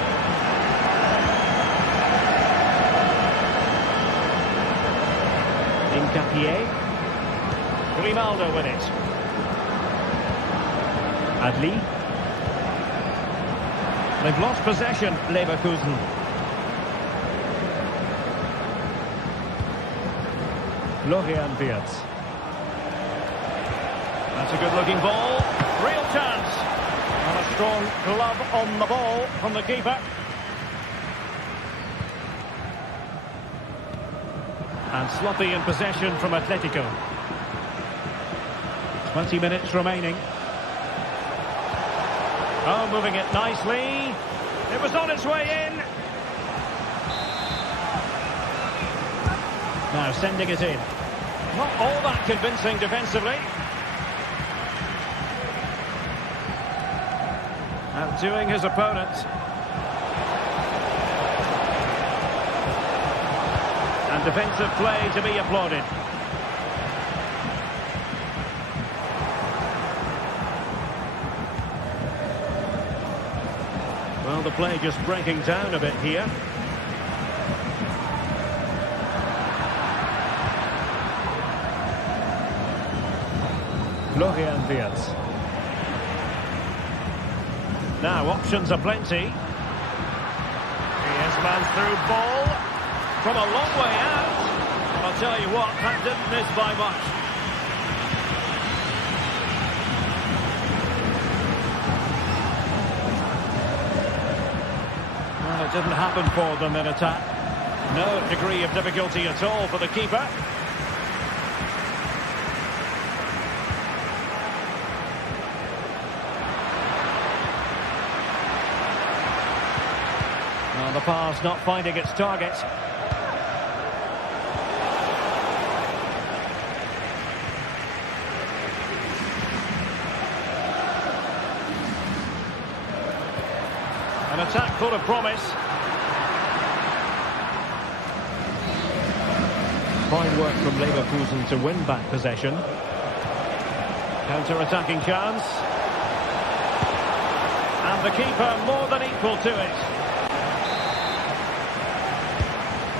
Incapié. Grimaldo with it. Adli. They've lost possession, Leverkusen. Florian Wirtz. It's a good-looking ball. Real chance. And a strong glove on the ball from the keeper. And sloppy in possession from Atletico. 20 minutes remaining. Oh, moving it nicely. It was on its way in. Now sending it in. Not all that convincing defensively. Outdoing his opponent. And defensive play to be applauded. Well, the play just breaking down a bit here. Florian Wirtz. Now options are plenty. Griezmann through ball from a long way out. And I'll tell you what, that didn't miss by much. Well, it didn't happen for them in attack. No degree of difficulty at all for the keeper. Well, the pass not finding its target. An attack full of promise. Fine work from Leverkusen to win back possession. Counter-attacking chance. And the keeper more than equal to it.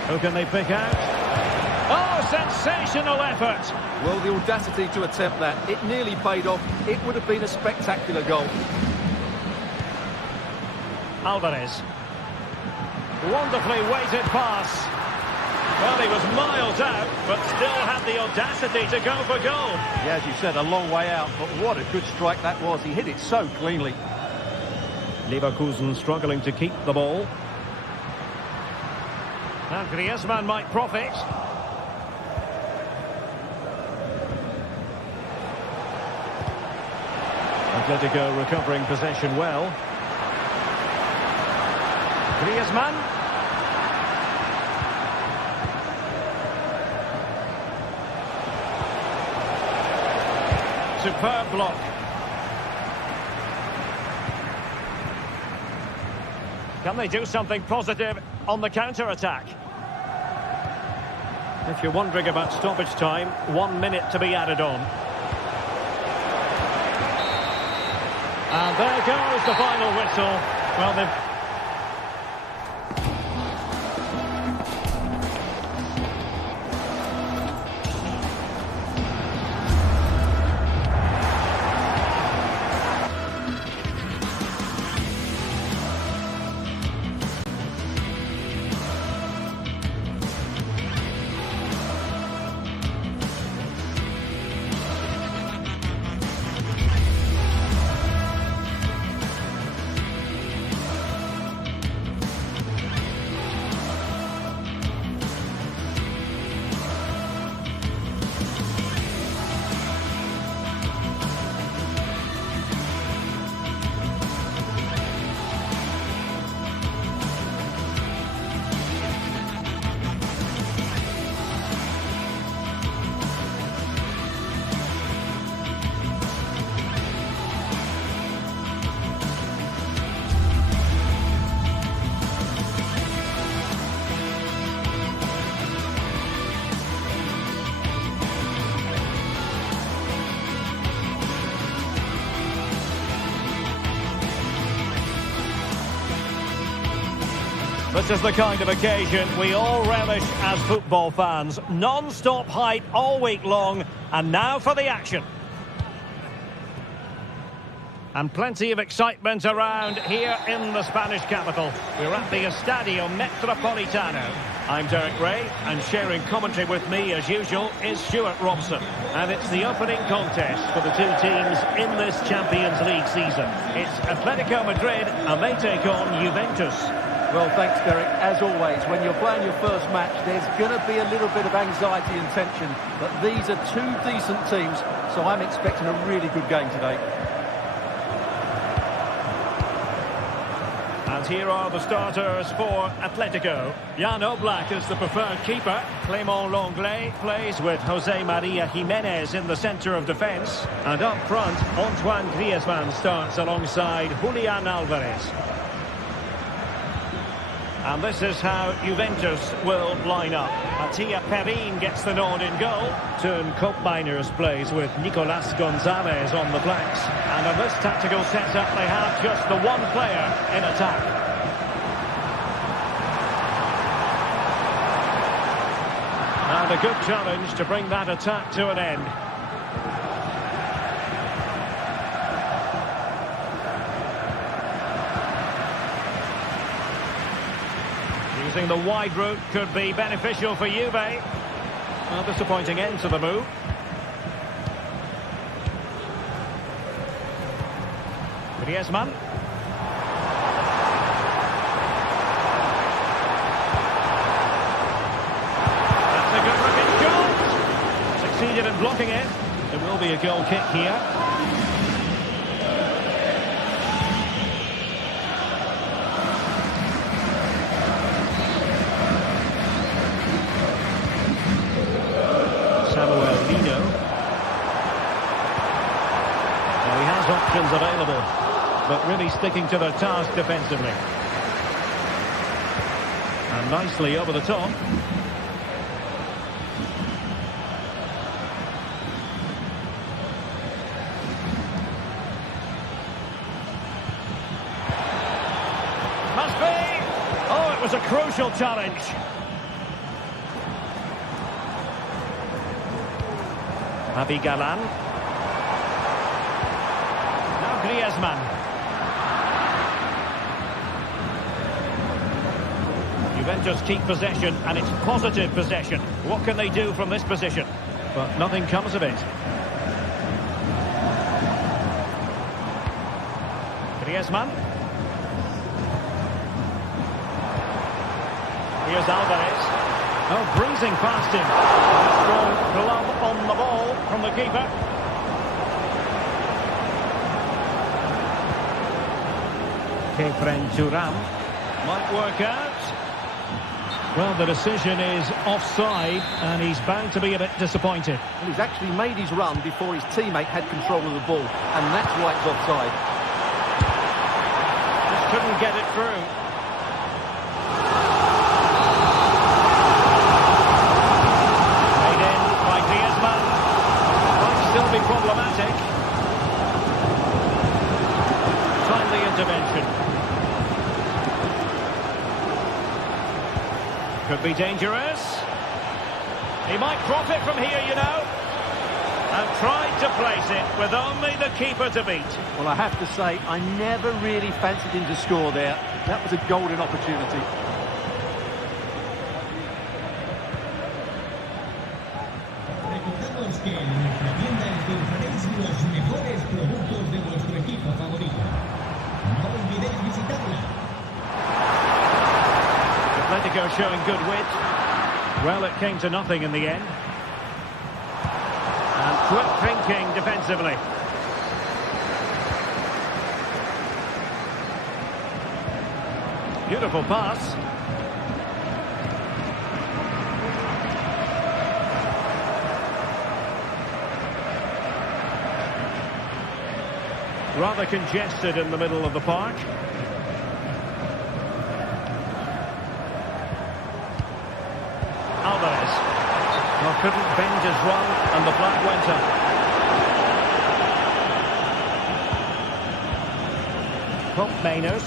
Who can they pick out? Oh, sensational effort! Well, the audacity to attempt that. It nearly paid off. It would have been a spectacular goal. Alvarez. Wonderfully weighted pass. Well, he was miles out, but still had the audacity to go for goal. Yeah, as you said, a long way out, but what a good strike that was. He hit it so cleanly. Leverkusen struggling to keep the ball. Now Griezmann might profit. Atletico recovering possession well. Griezmann. Superb block. Can they do something positive on the counter-attack? If you're wondering about stoppage time, 1 minute to be added on. And there goes the final whistle. Well, they've... This is the kind of occasion we all relish as football fans. Non-stop hype all week long, and now for the action. And plenty of excitement around here in the Spanish capital. We're at the Estadio Metropolitano. I'm Derek Ray, and sharing commentary with me, as usual, is Stuart Robson. And it's the opening contest for the two teams in this Champions League season. It's Atletico Madrid, and they take on Juventus. Well, thanks, Derek. As always, when you're playing your first match, there's going to be a little bit of anxiety and tension. But these are two decent teams, so I'm expecting a really good game today. And here are the starters for Atletico. Jan Oblak is the preferred keeper. Clément Lenglet plays with Jose Maria Jimenez in the centre of defence. And up front, Antoine Griezmann starts alongside Julian Alvarez. And this is how Juventus will line up. Mattia Perin gets the nod in goal. Teun Koopmeiners plays with Nicolas Gonzalez on the flanks. And in this tactical setup, they have just the one player in attack. And a good challenge to bring that attack to an end. Using the wide route could be beneficial for Juve. Well, disappointing end to the move. Griezmann. That's a good-looking shot. Succeeded in blocking it. There will be a goal kick here. Options available, but really sticking to their task defensively. And nicely over the top. Must be! Oh, it was a crucial challenge. Javi Galan. Griezmann. Juventus keep possession, and it's positive possession. What can they do from this position? But nothing comes of it. Griezmann. Here's Alvarez. Oh, breezing past him. A strong glove on the ball from the keeper. Kefren Thuram might work out. Well, the decision is offside, and he's bound to be a bit disappointed. Well, he's actually made his run before his teammate had control of the ball, and that's why it's offside. Just couldn't get it through. Made in by Griezmann. Might still be problematic. Timely intervention. Could be dangerous. He might profit from here, you know. And tried to place it with only the keeper to beat. Well, I have to say, I never really fancied him to score there. That was a golden opportunity. Recordamos que en nuestra tienda encontraréis los mejores productos de vuestro equipo favorito. No olvidéis visitarla. Atletico showing good wit. Well, it came to nothing in the end. And quick thinking defensively. Beautiful pass. Rather congested in the middle of the park. Alvarez. Well, couldn't bend his run, and the flag went up. Koopmeiners.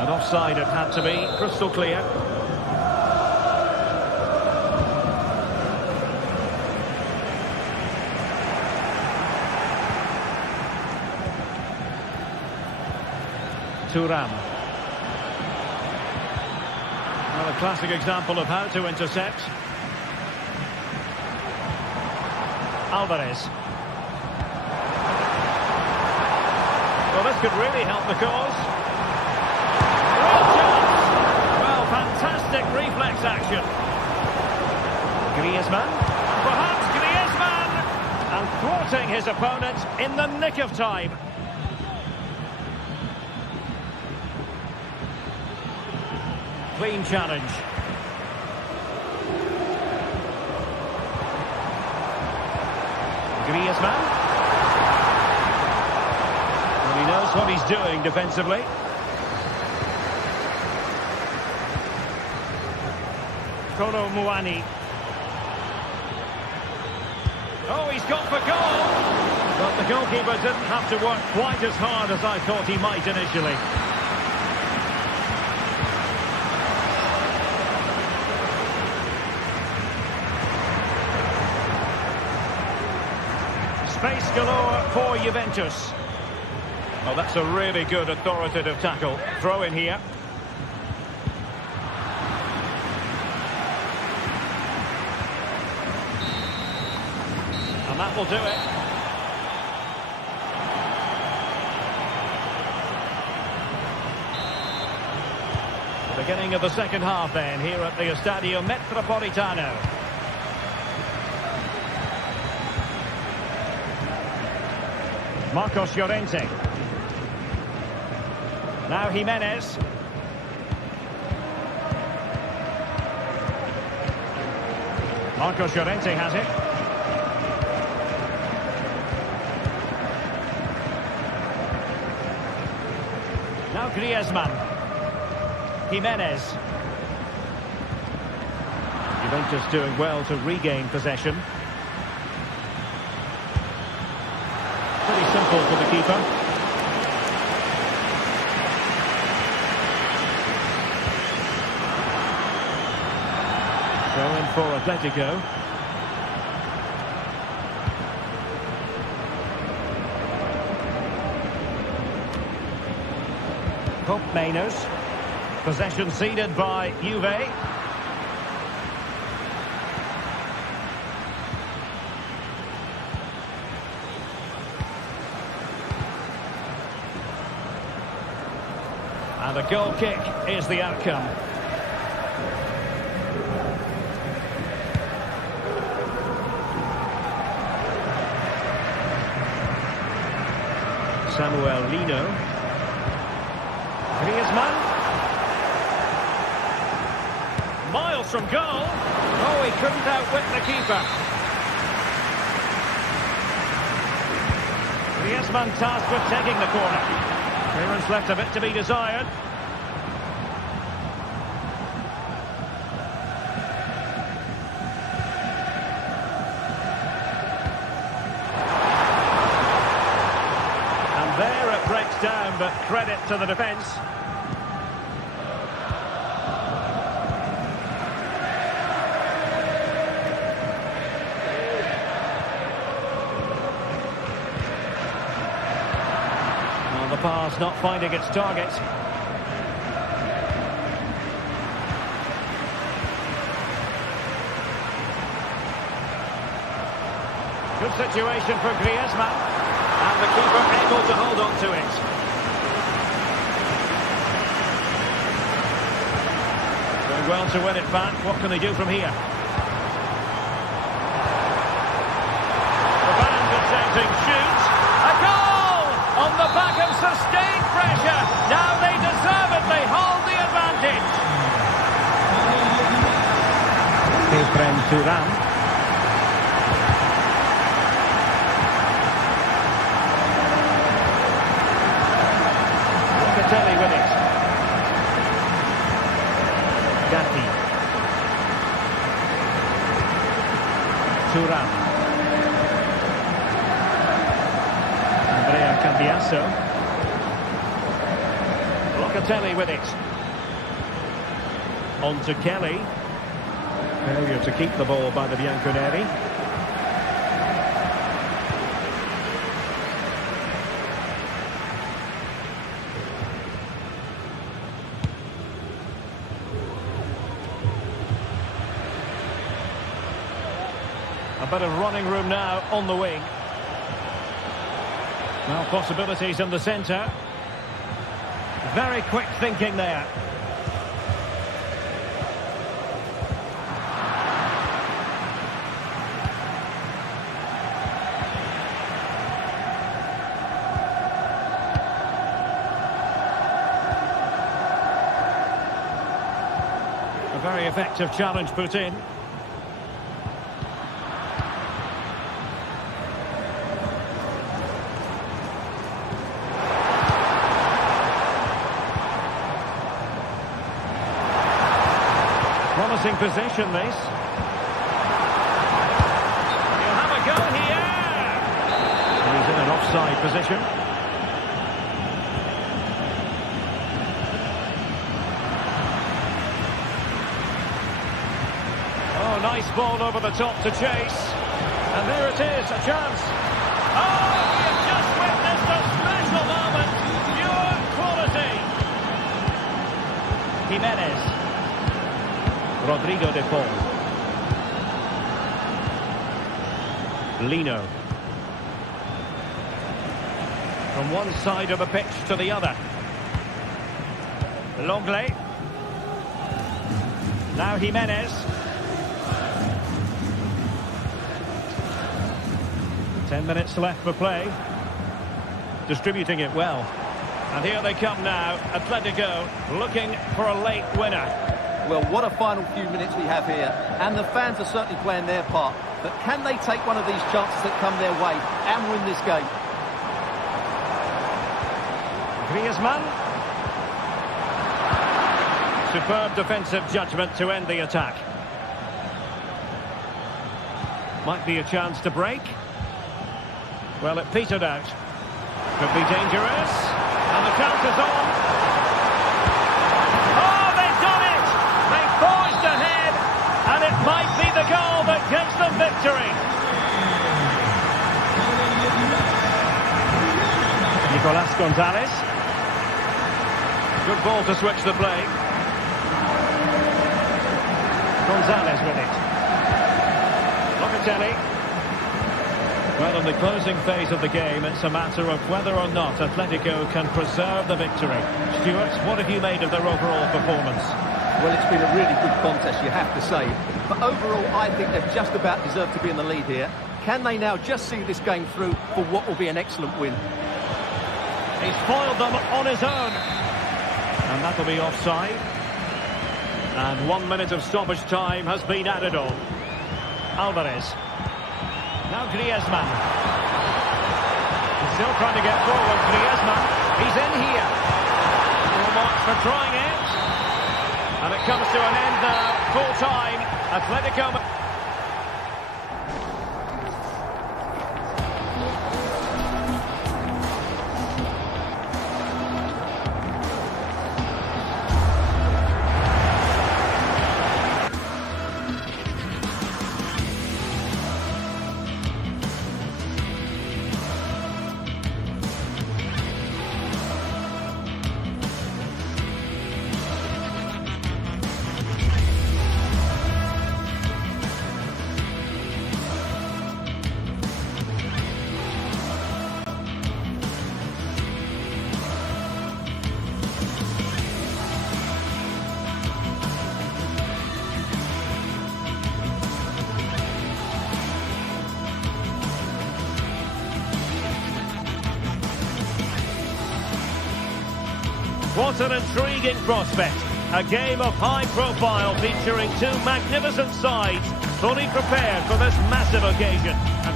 And offside it had to be, crystal clear. Thuram. Well, a classic example of how to intercept. Alvarez. Well, this could really help the cause. Real chance! Well, fantastic reflex action. Griezmann. Perhaps Griezmann! And thwarting his opponent in the nick of time. Clean challenge. Griezmann. Well, he knows what he's doing defensively. Kolo Muani. Oh, he's gone for goal! But the goalkeeper didn't have to work quite as hard as I thought he might initially. Space galore for Juventus. Oh, that's a really good authoritative tackle. Throw in here. And that will do it. The beginning of the second half then, here at the Estadio Metropolitano. Marcos Llorente. Now Jimenez. Marcos Llorente has it. Now Griezmann. Jimenez. Juventus doing well to regain possession. Pretty simple for the keeper. Throw in for Atletico. Hope Mainers. Possession ceded by Juve. And the goal kick is the outcome. Samuel Lino. Griezmann. Miles from goal. Oh, he couldn't outwit the keeper. Griezmann tasked with taking the corner. Clearance left a bit to be desired. And there it breaks down, but credit to the defence. The pass not finding its target. Good situation for Griezmann. And the keeper able to hold on to it. Doing well to win it back. What can they do from here? The band is shouting, shoot! A goal! On the back of sustained pressure. Now they deservedly hold the advantage. Efren Turan. Locatelli with it. Gatti. Turan. Cambiasso. Locatelli with it. On to Kelly. Failure to keep the ball by the Bianconeri. bit of running room now on the wing. Now possibilities in the centre. Very quick thinking there. A very effective challenge put in. Promising position, this. He'll have a go here. He's in an offside position. Oh, nice ball over the top to chase. And there it is, a chance. Oh, we have just witnessed a special moment. Pure quality. Jimenez. Rodrigo de Paul. Lino. From one side of the pitch to the other. Longley. Now Jimenez. 10 minutes left for play. Distributing it well. And here they come now. Atletico looking for a late winner. Well, what a final few minutes we have here. And the fans are certainly playing their part. But can they take one of these chances that come their way and win this game? Griezmann. Superb defensive judgment to end the attack. Might be a chance to break. Well, it petered out. Could be dangerous. And the count is on. And it might be the goal that gives them victory. Nicolas Gonzalez. Good ball to switch the play. Gonzalez with it. Locatelli. Well, in the closing phase of the game, it's a matter of whether or not Atletico can preserve the victory. Stuart, what have you made of their overall performance? Well, it's been a really good contest, you have to say. But overall, I think they've just about deserved to be in the lead here. Can they now just see this game through for what will be an excellent win? He's foiled them on his own. And that'll be offside. And 1 minute of stoppage time has been added on. Alvarez. Now Griezmann. He's still trying to get forward, Griezmann. He's in here. Full marks for trying it. And it comes to an end now, full time. Atletico. What an intriguing prospect. A game of high profile featuring two magnificent sides, fully prepared for this massive occasion. And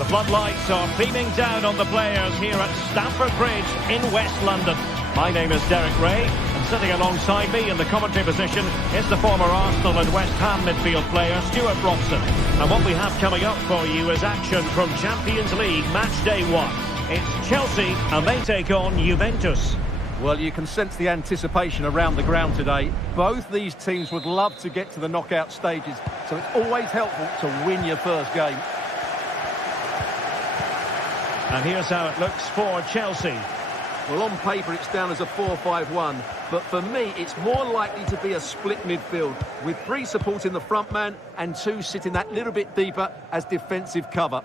the floodlights are beaming down on the players here at Stamford Bridge in West London. My name is Derek Ray, and sitting alongside me in the commentary position is the former Arsenal and West Ham midfield player Stuart Robson. And what we have coming up for you is action from Champions League match day 1. It's Chelsea and they take on Juventus. Well, you can sense the anticipation around the ground today. Both these teams would love to get to the knockout stages, so it's always helpful to win your first game. And here's how it looks for Chelsea. Well, on paper it's down as a 4-5-1, but for me, it's more likely to be a split midfield, with 3 supporting the front man and 2 sitting that little bit deeper as defensive cover.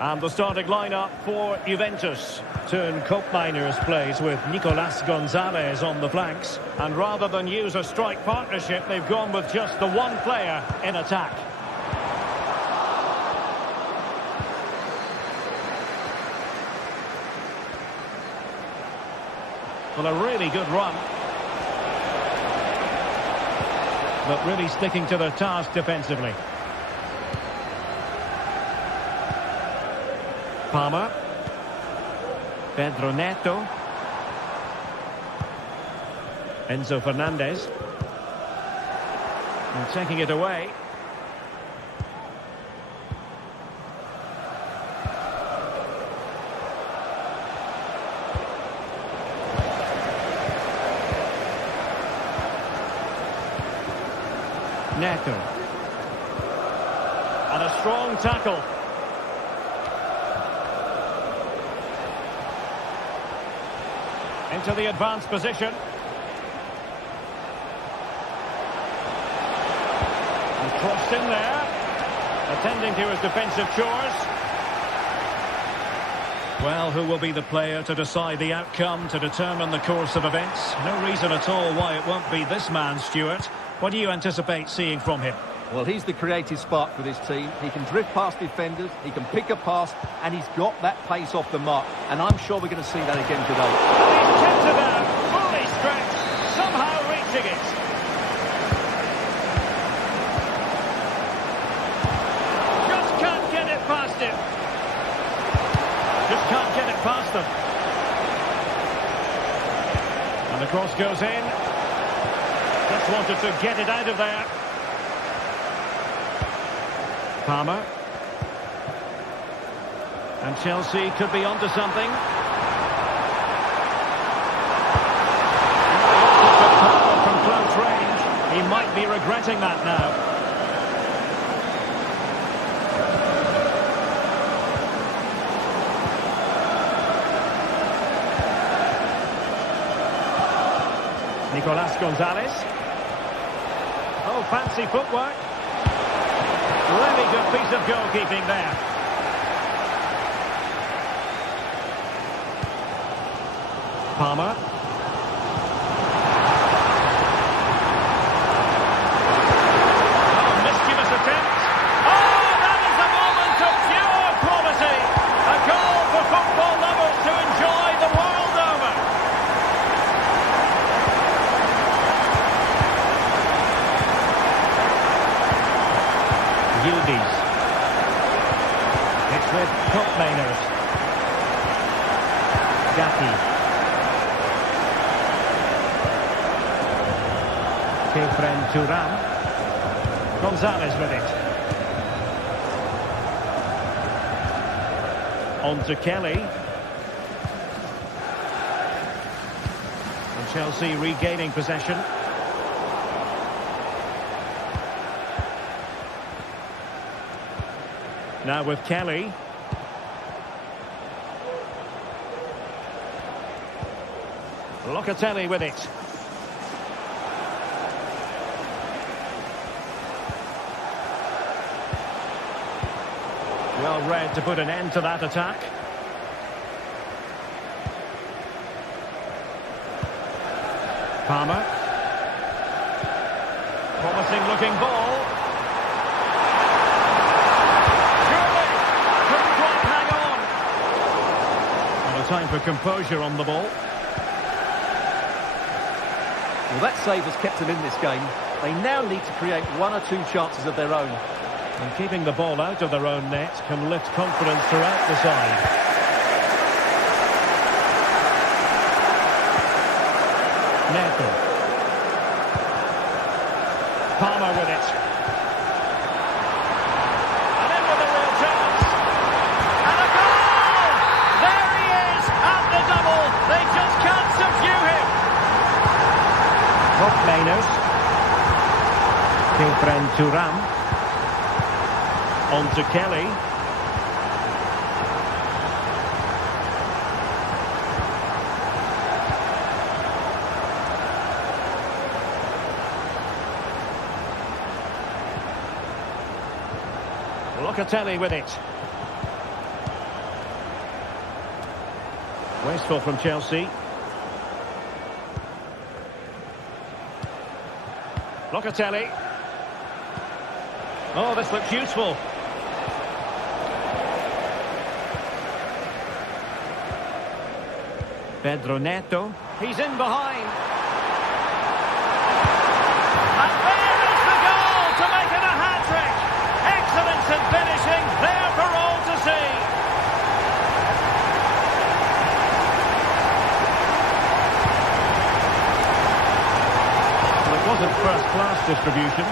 And the starting lineup for Juventus. Teun Koopmeiners plays with Nicolas Gonzalez on the flanks. And rather than use a strike partnership, they've gone with just the one player in attack. Well, a really good run. But really sticking to their task defensively. Palmer. Pedro Neto. Enzo Fernandez. And taking it away. Neto. And a strong tackle. Into the advanced position. And crossed in there. Attending to his defensive chores. Well, who will be the player to decide the outcome, to determine the course of events? No reason at all why it won't be this man, Stuart. What do you anticipate seeing from him? Well, he's the creative spark for this team. He can drift past defenders, he can pick a pass, and he's got that pace off the mark. And I'm sure we're going to see that again today. He's kept it out, fully stretched, somehow reaching it. Just can't get it past him. Just can't get it past them. And the cross goes in. Just wanted to get it out of there. Palmer. And Chelsea could be onto something. From close range. He might be regretting that now. Nicolas Gonzalez. Oh, fancy footwork. Really good piece of goalkeeping there. Palmer. Oh, mischievous attempt. Oh, that is a moment of pure quality. A goal for football lovers to enjoy the world over. Yildiz. It's with Koopmeiners. Gatti. Kefren Turam. Gonzalez with it. On to Kelly. And Chelsea regaining possession. Now with Kelly. Locatelli with it. Well read to put an end to that attack. Palmer. Promising looking ball. Time for composure on the ball. Well, that save has kept them in this game. They now need to create 1 or 2 chances of their own. And keeping the ball out of their own net can lift confidence throughout the side. Neto. Palmer with it. And in with a real chance. And a goal! There he is at the double. They just can't subdue him. Koopmeiners. Kefren Turam. On to Kelly. Locatelli with it. Wasteful from Chelsea. Locatelli. Oh, this looks useful. Pedro Neto. He's in behind. And there is the goal to make it a hat-trick. Excellence in finishing, there for all to see. Well, it wasn't first-class distribution.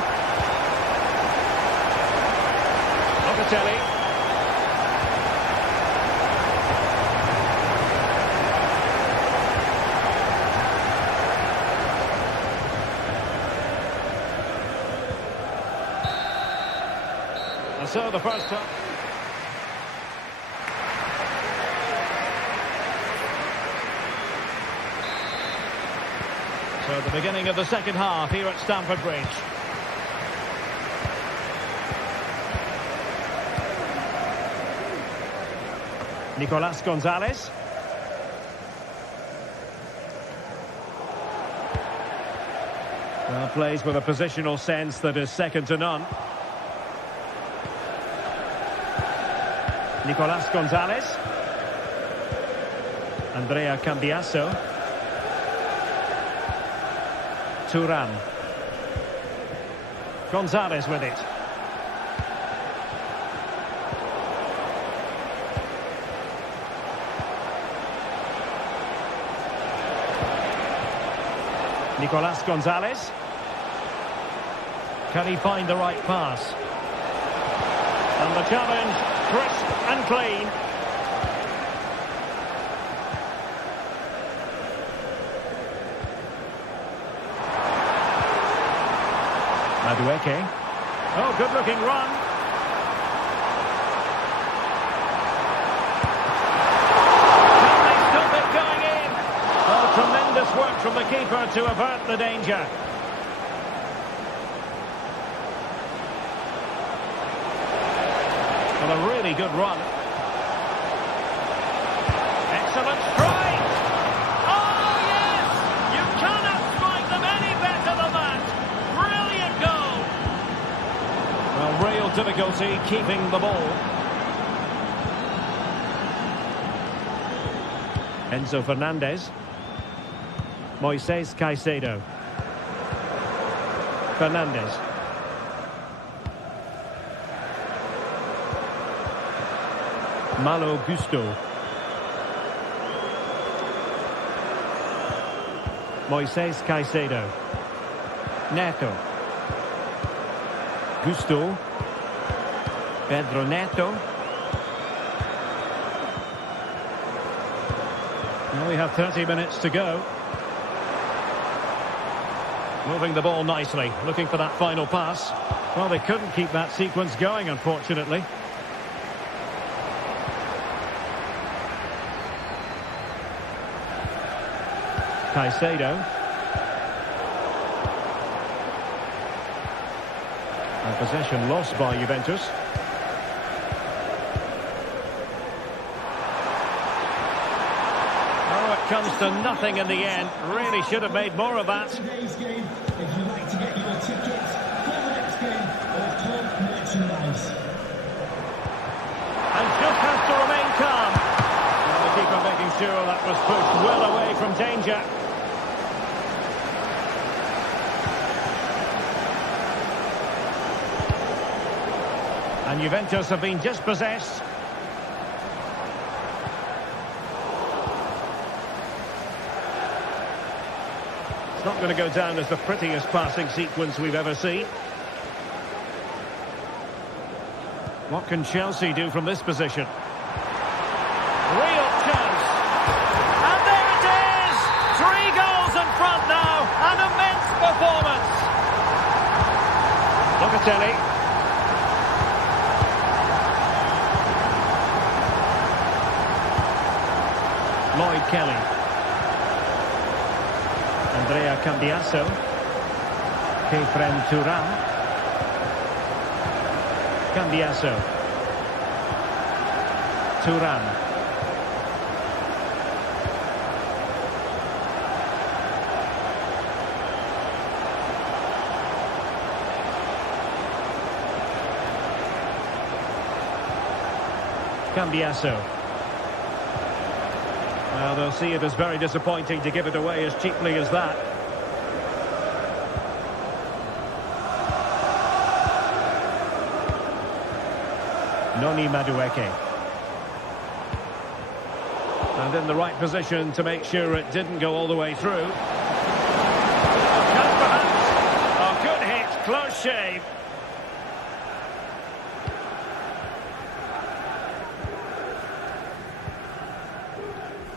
Locatelli. And so the first time. So the beginning of the second half here at Stamford Bridge. Nicolas Gonzalez. Well, plays with a positional sense that is second to none. Nicolas Gonzalez. Andrea Cambiasso. Thuram. Gonzalez with it. Nicolas Gonzalez. Can he find the right pass? And the challenge, crisp and clean. Madueke. Oh, good-looking run. Can they stop it going in? Oh, tremendous work from the keeper to avert the danger. Well, a really good run. Excellent strike! Oh, yes! You cannot strike them any better than that! Brilliant goal! Well, real difficulty keeping the ball. Enzo Fernandez. Moises Caicedo. Fernandez. Malo Gusto. Moises Caicedo. Neto. Gusto. Pedro Neto. Well, we have 30 minutes to go. Moving the ball nicely, looking for that final pass. Well, they couldn't keep that sequence going, unfortunately. Caicedo. And possession lost by Juventus. Oh, it comes to nothing in the end. Really should have made more of that. Today's game, if you'd like to get your tickets for the next game or club merchandise. And just has to remain calm. Well, the keeper making sure that was pushed well away from danger. And Juventus have been dispossessed. It's not going to go down as the prettiest passing sequence we've ever seen. What can Chelsea do from this position? Real chance. And there it is! 3 goals in front now. An immense performance. Locatelli. Lloyd Kelly. Andrea Cambiasso. Kefren Thuram. Cambiasso. Thuram. Cambiasso. Well, they'll see it as very disappointing to give it away as cheaply as that. Noni Madueke. And in the right position to make sure it didn't go all the way through. Chance perhaps. Oh, good hit, close shave.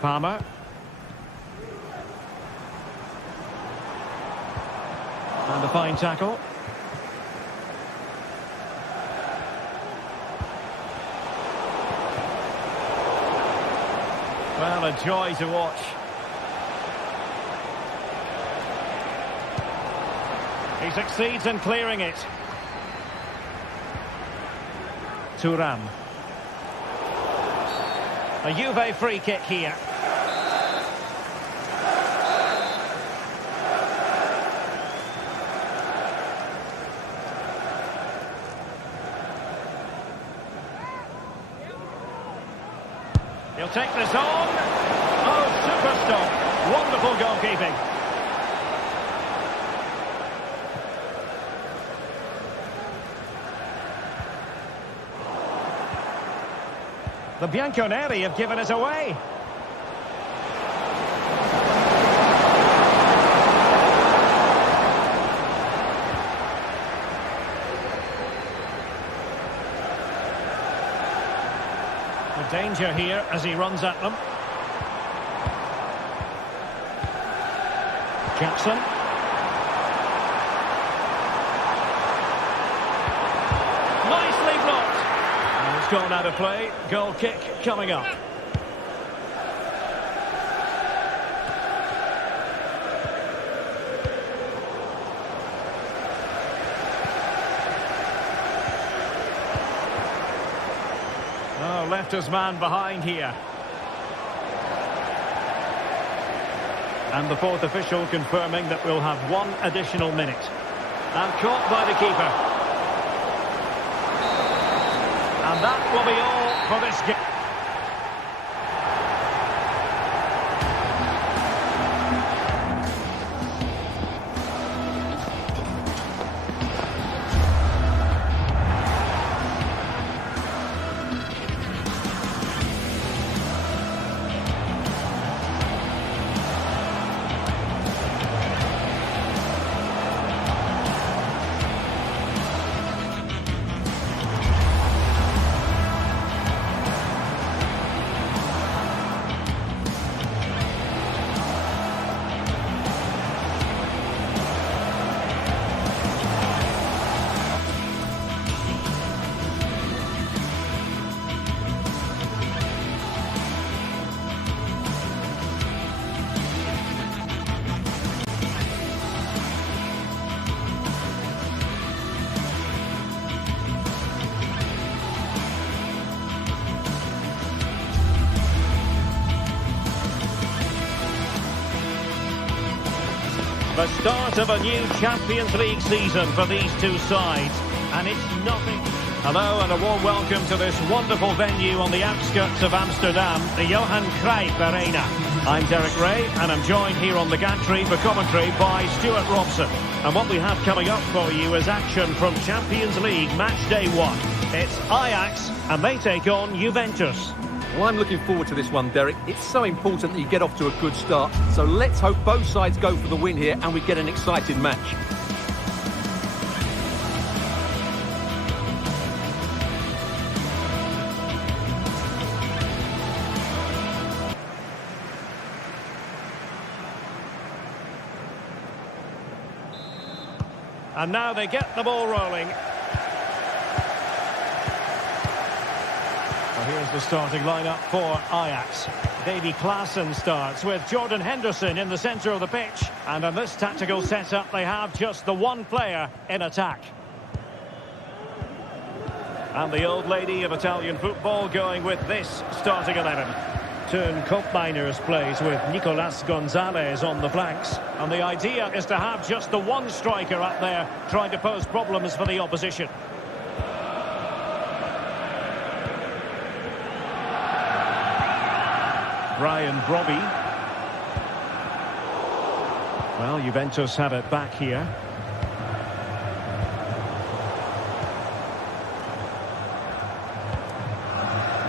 Palmer. And a fine tackle. Well, a joy to watch. He succeeds in clearing it. Thuram. A Juve free kick here. He'll take this on. Oh, super stop. Wonderful goalkeeping. The Bianconeri have given it away. Danger here as he runs at them. Jackson. Nicely blocked. And it's gone out of play. Goal kick coming up. Oh, left his man behind here. And the fourth official confirming that we'll have one additional minute. And caught by the keeper. And that will be all for this game. The start of a new Champions League season for these two sides, and it's nothing. Hello and a warm welcome to this wonderful venue on the outskirts of Amsterdam, the Johan Cruyff Arena. I'm Derek Ray, and I'm joined here on the gantry for commentary by Stuart Robson. And what we have coming up for you is action from Champions League Match Day 1. It's Ajax, and they take on Juventus. Well, I'm looking forward to this one, Derek. It's so important that you get off to a good start. So let's hope both sides go for the win here and we get an exciting match. And now they get the ball rolling. Here's the starting lineup for Ajax. Davy Klaassen starts with Jordan Henderson in the centre of the pitch. And on this tactical setup, they have just the one player in attack. And the old lady of Italian football going with this starting 11. Turn Koopmeiners plays with Nicolas Gonzalez on the flanks. And the idea is to have just the one striker up there trying to pose problems for the opposition. Brian Brobby. Well, Juventus have it back here.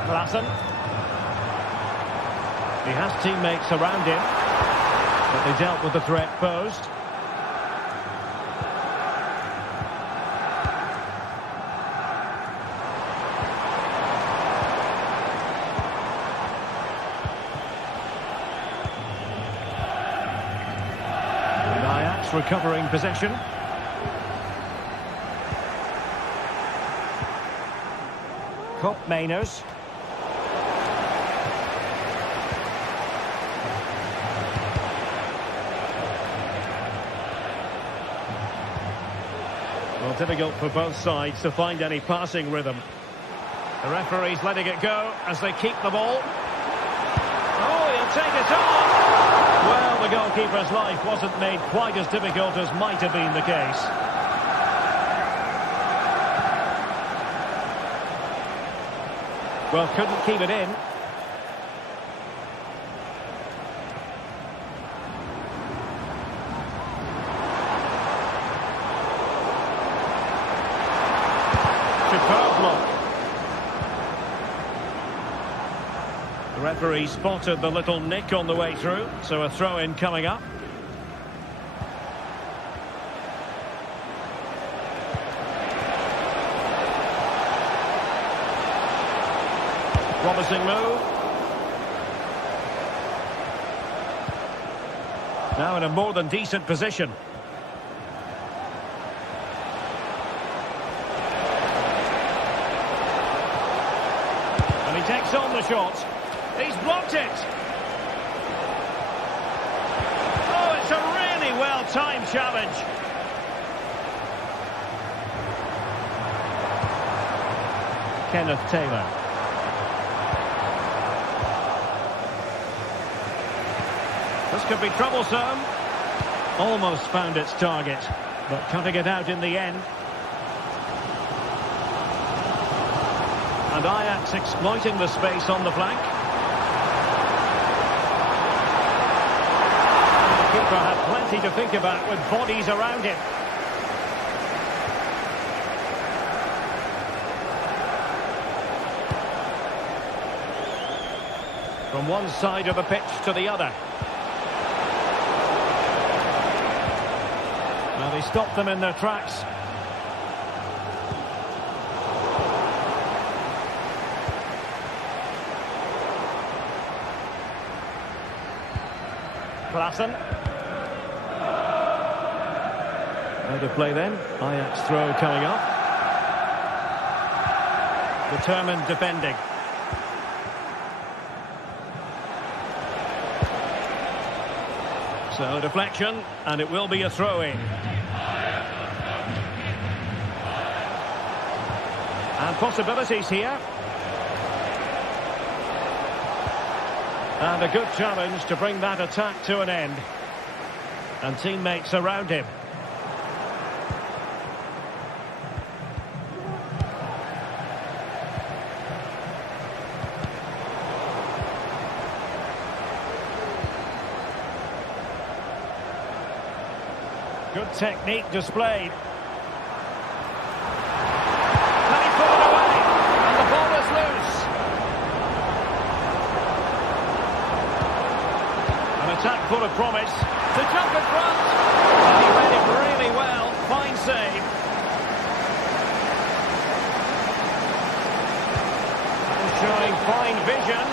Lassen. He has teammates around him, but they dealt with the threat posed. And Ajax recovering possession. Koopmeiners. Well, difficult for both sides to find any passing rhythm. The referee's letting it go as they keep the ball. Oh, he'll take it on! Well, the goalkeeper's life wasn't made quite as difficult as might have been the case. Well, couldn't keep it in. Superb block. The referee spotted the little nick on the way through, so a throw-in coming up. Promising move. Now in a more than decent position. And he takes on the shot. He's blocked it. Oh, it's a really well-timed challenge. Kenneth Taylor. This could be troublesome. Almost found its target, but cutting it out in the end. And Ajax exploiting the space on the flank. The keeper had plenty to think about with bodies around him. From one side of the pitch to the other. Now they stopped them in their tracks. Lassen. How to play then? Ajax throw coming up. Determined defending. So deflection, and it will be a throw-in. And possibilities here. And a good challenge to bring that attack to an end. And teammates around him. Good technique displayed. Can he pull it away? And the ball is loose. An attack full of promise. To jump in front. And he read it really well. Fine save. And showing fine vision.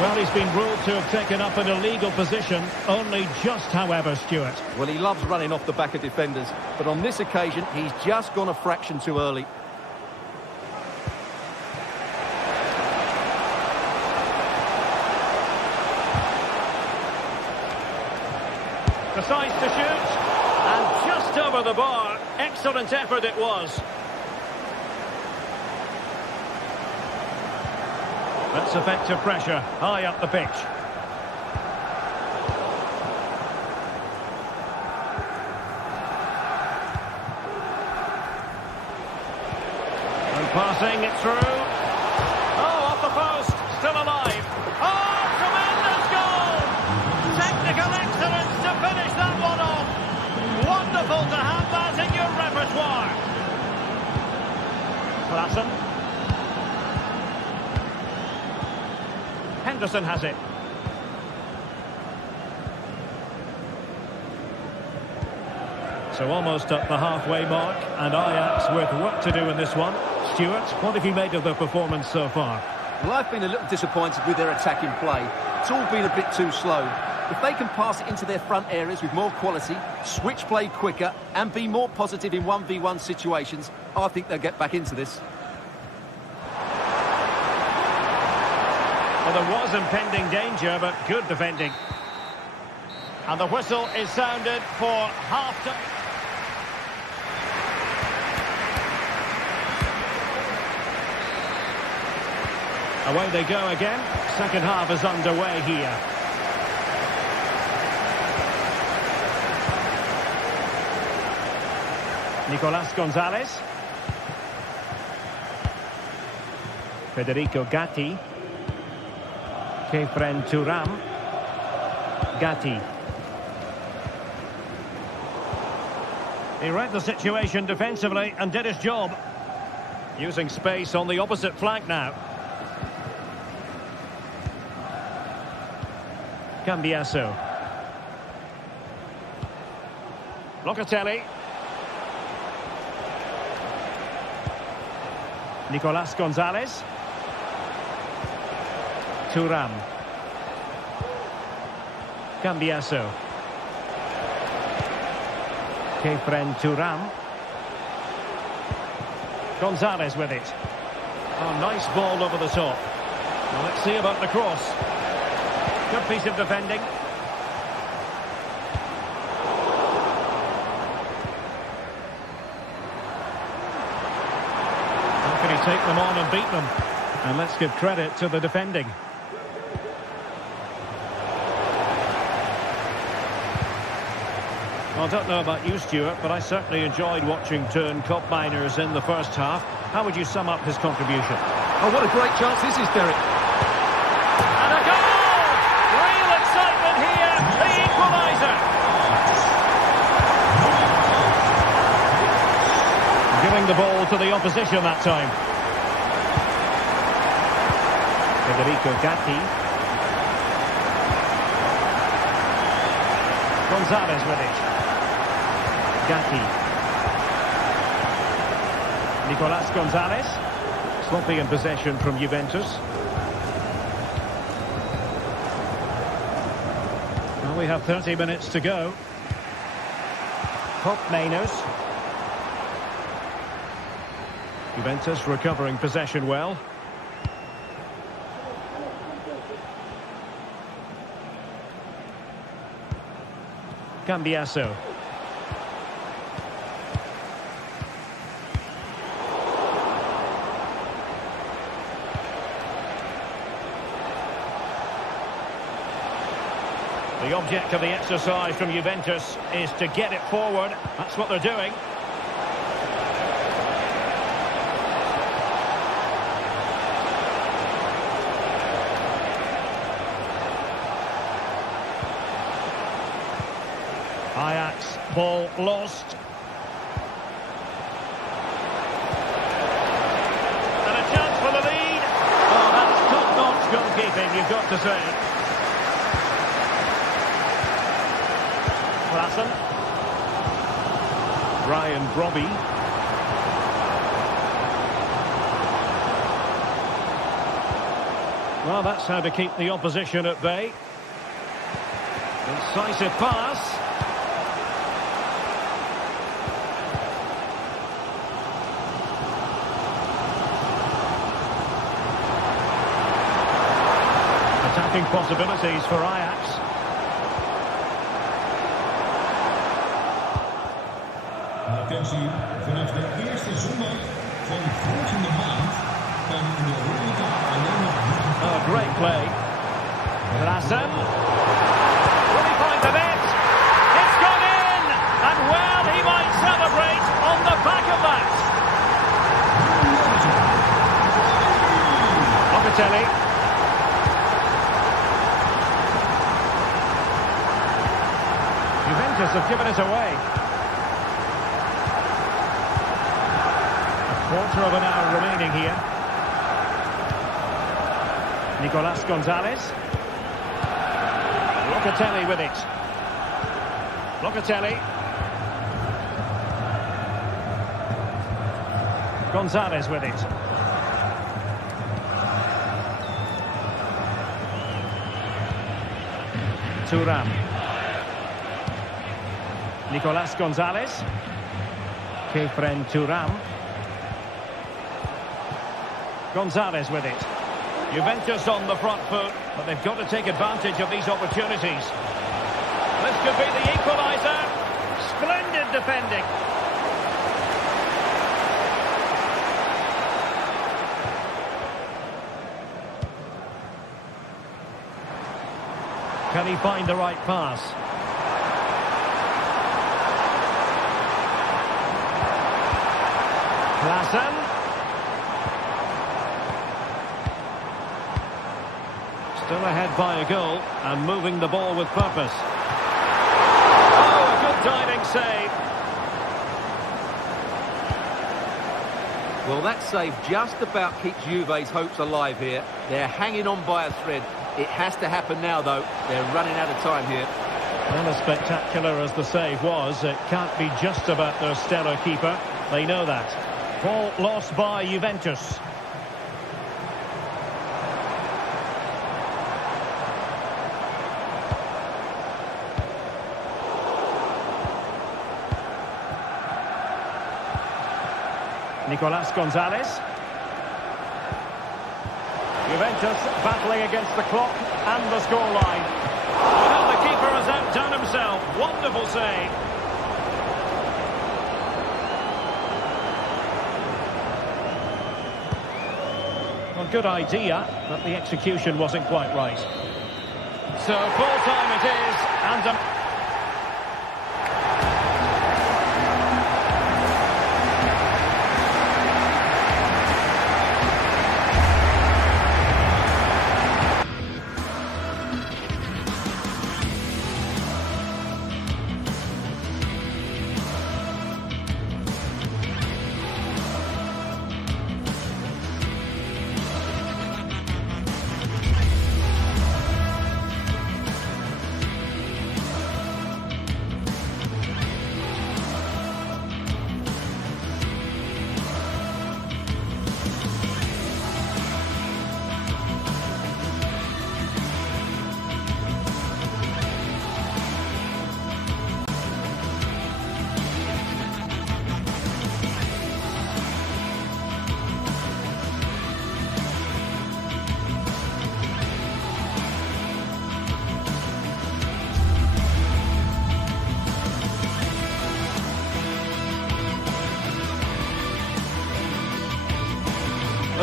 Well, he's been ruled to have taken up an illegal position. Only just, however, Stuart. Well, he loves running off the back of defenders, but on this occasion, he's just gone a fraction too early. Decides to shoot, and just over the bar. Excellent effort it was. That's effective pressure, high up the pitch. And passing it through. Oh, off the post, still alive. Oh, tremendous goal! Technical excellence to finish that one off. Wonderful to have that in your repertoire. Klassen. Henderson has it. So almost at the halfway mark, and Ajax with work to do in this one. Stuart, what have you made of the performance so far? Well, I've been a little disappointed with their attacking play. It's all been a bit too slow. If they can pass it into their front areas with more quality, switch play quicker, and be more positive in 1v1 situations, I think they'll get back into this. Well, there was impending danger, but good defending. And the whistle is sounded for half-time. Away they go again. Second half is underway here. Nicolas Gonzalez. Federico Gatti. Kefren Thuram. Gatti. He read the situation defensively and did his job. Using space on the opposite flank now. Cambiasso. Locatelli. Nicolas Gonzalez. Thuram. Cambiasso. Kefren Thuram. Gonzalez with it. Oh, nice ball over the top. Well, let's see about the cross. Good piece of defending. How can he take them on and beat them? And let's give credit to the defending. Well, I don't know about you, Stuart, but I certainly enjoyed watching Teun Koopmeiners in the first half. How would you sum up his contribution? Oh, what a great chance this is, Derek. And a goal! Real excitement here, the equaliser. Giving the ball to the opposition that time. Federico Gatti. Gonzalez with it. Gatti. Nicolas Gonzalez. Sloppy in possession from Juventus. Well, we have 30 minutes to go. Koopmeiners. Juventus recovering possession well. Cambiasso. The object of the exercise from Juventus is to get it forward. That's what they're doing. Ajax, ball lost. And a chance for the lead. Oh, that's top-notch goalkeeping, you've got to say. Klassen. Ryan Brobby. Well, that's how to keep the opposition at bay. Incisive pass. Attacking possibilities for Ajax. Attentie, vanaf de eerste zondag van volgende maand kan in de horeca alleen nog... play. Klassen. Will he find the net? It's gone in! And well, he might celebrate on the back of that. Locatelli. Juventus have given it away. Quarter of an hour remaining here. Nicolas Gonzalez. Locatelli with it. Locatelli. Gonzalez with it. Thuram. Nicolas Gonzalez. Kefren Thuram. Gonzalez with it. Juventus on the front foot, but they've got to take advantage of these opportunities. This could be the equaliser. Splendid defending. Can he find the right pass? Klassen. Still ahead by a goal and moving the ball with purpose. Oh, a good diving save. Well, that save just about keeps Juve's hopes alive here. They're hanging on by a thread. It has to happen now, though. They're running out of time here. Well, as spectacular as the save was, it can't be just about their stellar keeper. They know that. Ball lost by Juventus. Nicolas Gonzalez. Juventus battling against the clock and the scoreline. Well, the keeper has outdone himself. Wonderful save. Well, good idea, but the execution wasn't quite right. So full time it is, and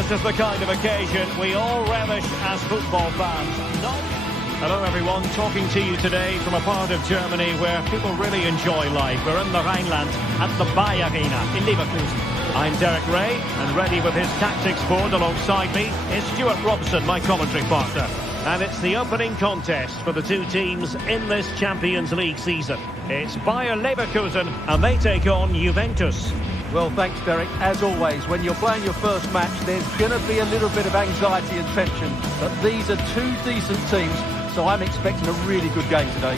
this is the kind of occasion we all relish as football fans. Hello everyone, talking to you today from a part of Germany where people really enjoy life. We're in the Rhineland at the Bayer Arena in Leverkusen. I'm Derek Ray, and ready with his tactics board alongside me is Stuart Robson, my commentary partner. And it's the opening contest for the two teams in this Champions League season. It's Bayer Leverkusen and they take on Juventus. Well, thanks, Derek. As always, when you're playing your first match, there's going to be a little bit of anxiety and tension. But these are two decent teams, so I'm expecting a really good game today.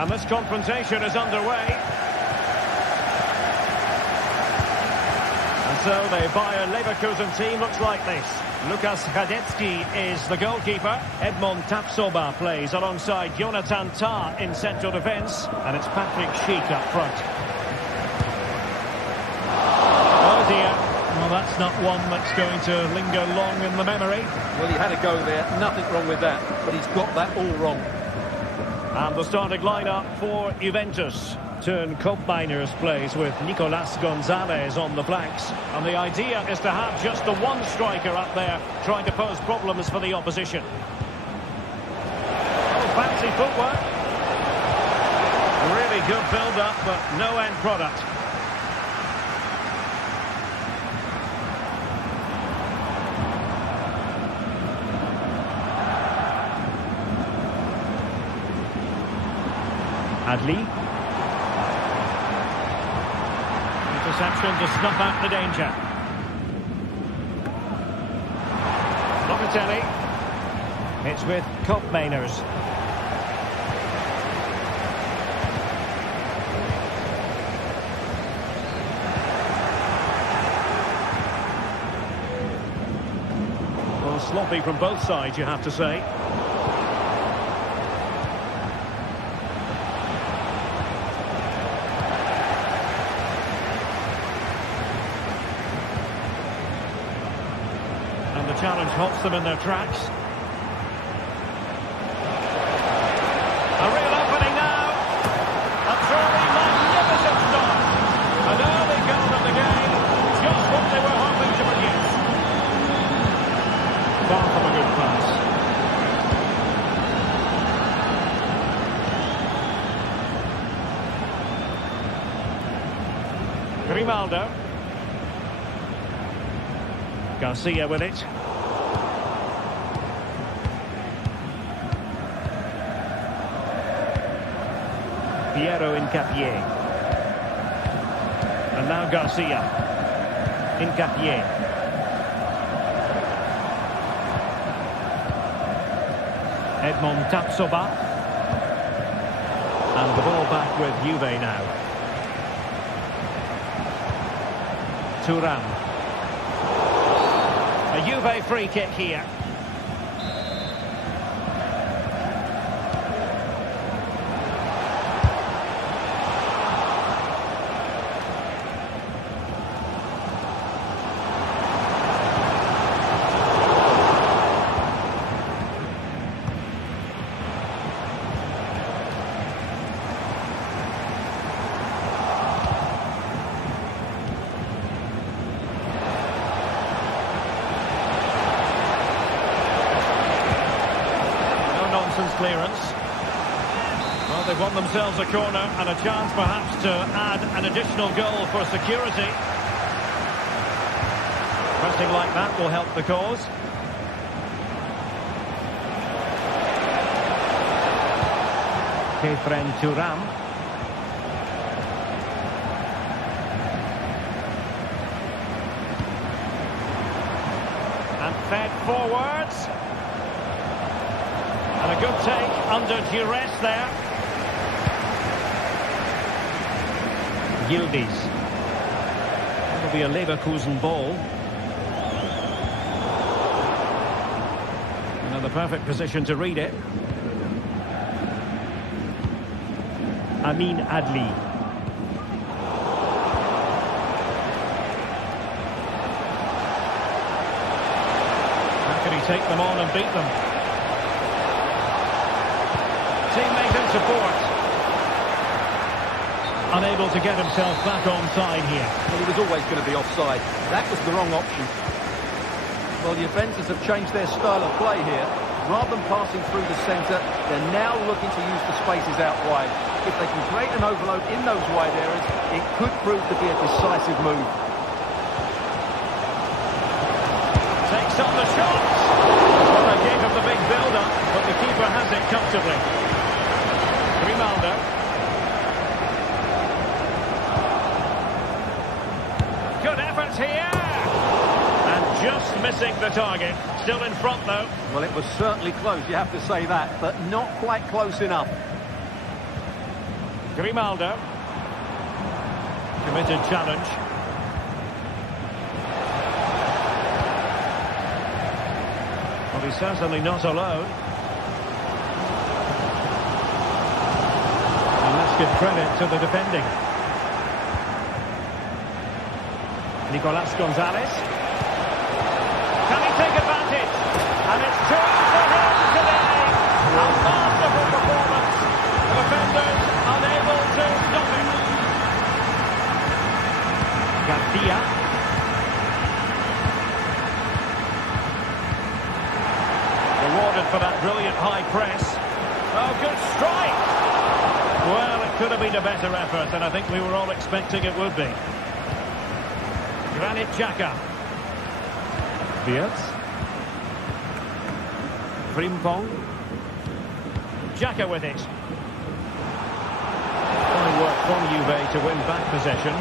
And this confrontation is underway. And so the Bayer Leverkusen team looks like this. Lukas Radetzky is the goalkeeper. Edmond Tapsoba plays alongside Jonathan Tah in central defence. And it's Patrick Schick up front. not one that's going to linger long in the memory. Well, he had a go there, nothing wrong with that, but he's got that all wrong. And the starting lineup for Juventus. Turn Koopmeiners plays with Nicolas Gonzalez on the flanks. And the idea is to have just the one striker up there trying to pose problems for the opposition. Oh, fancy footwork. Really good build-up, but no end product. Adli. Interception to snuff out the danger. Locatelli. It's with Koopmeiners. Well, sloppy from both sides, you have to say. The challenge halts them in their tracks. A real opening now. A truly magnificent start. An early goal in the game. Just what they were hoping to produce. Far from a good pass. Grimaldo. Garcia with it. Piero Incapié. And now Garcia. Incapié. Edmond Tapsoba. And the ball back with Juve now. Thuram. A Juve free kick here. Clearance. Well, they've won themselves a corner and a chance perhaps to add an additional goal for security. Pressing like that will help the cause. Kefren Thuram. And fed forwards. And a good take under duress there. Yildiz. That'll be a Leverkusen ball. Another perfect position to read it. Amin Adli. How can he take them on and beat them? Teammate and support. Unable to get himself back onside here. Well, he was always going to be offside. That was the wrong option. Well, Juventus have changed their style of play here. Rather than passing through the centre, they're now looking to use the spaces out wide. If they can create an overload in those wide areas, it could prove to be a decisive move. Takes on the shots. Well, they gave him the big build-up, but the keeper has it comfortably. Grimaldo. Good effort here. And just missing the target. Still in front, though. Well, it was certainly close, you have to say that, but not quite close enough. Grimaldo. Committed challenge. Well, he's certainly not alone. And let's give credit to the defending. Nicolas Gonzalez. And it's two for him today. A masterful performance. The defenders unable to stop him. Garcia. Rewarded for that brilliant high press. Oh, good strike. Well, it could have been a better effort, and I think we were all expecting it would be. Granit Xhaka. Wirtz. Frimpong. Xhaka with it. Fine work from Juve to win back possession.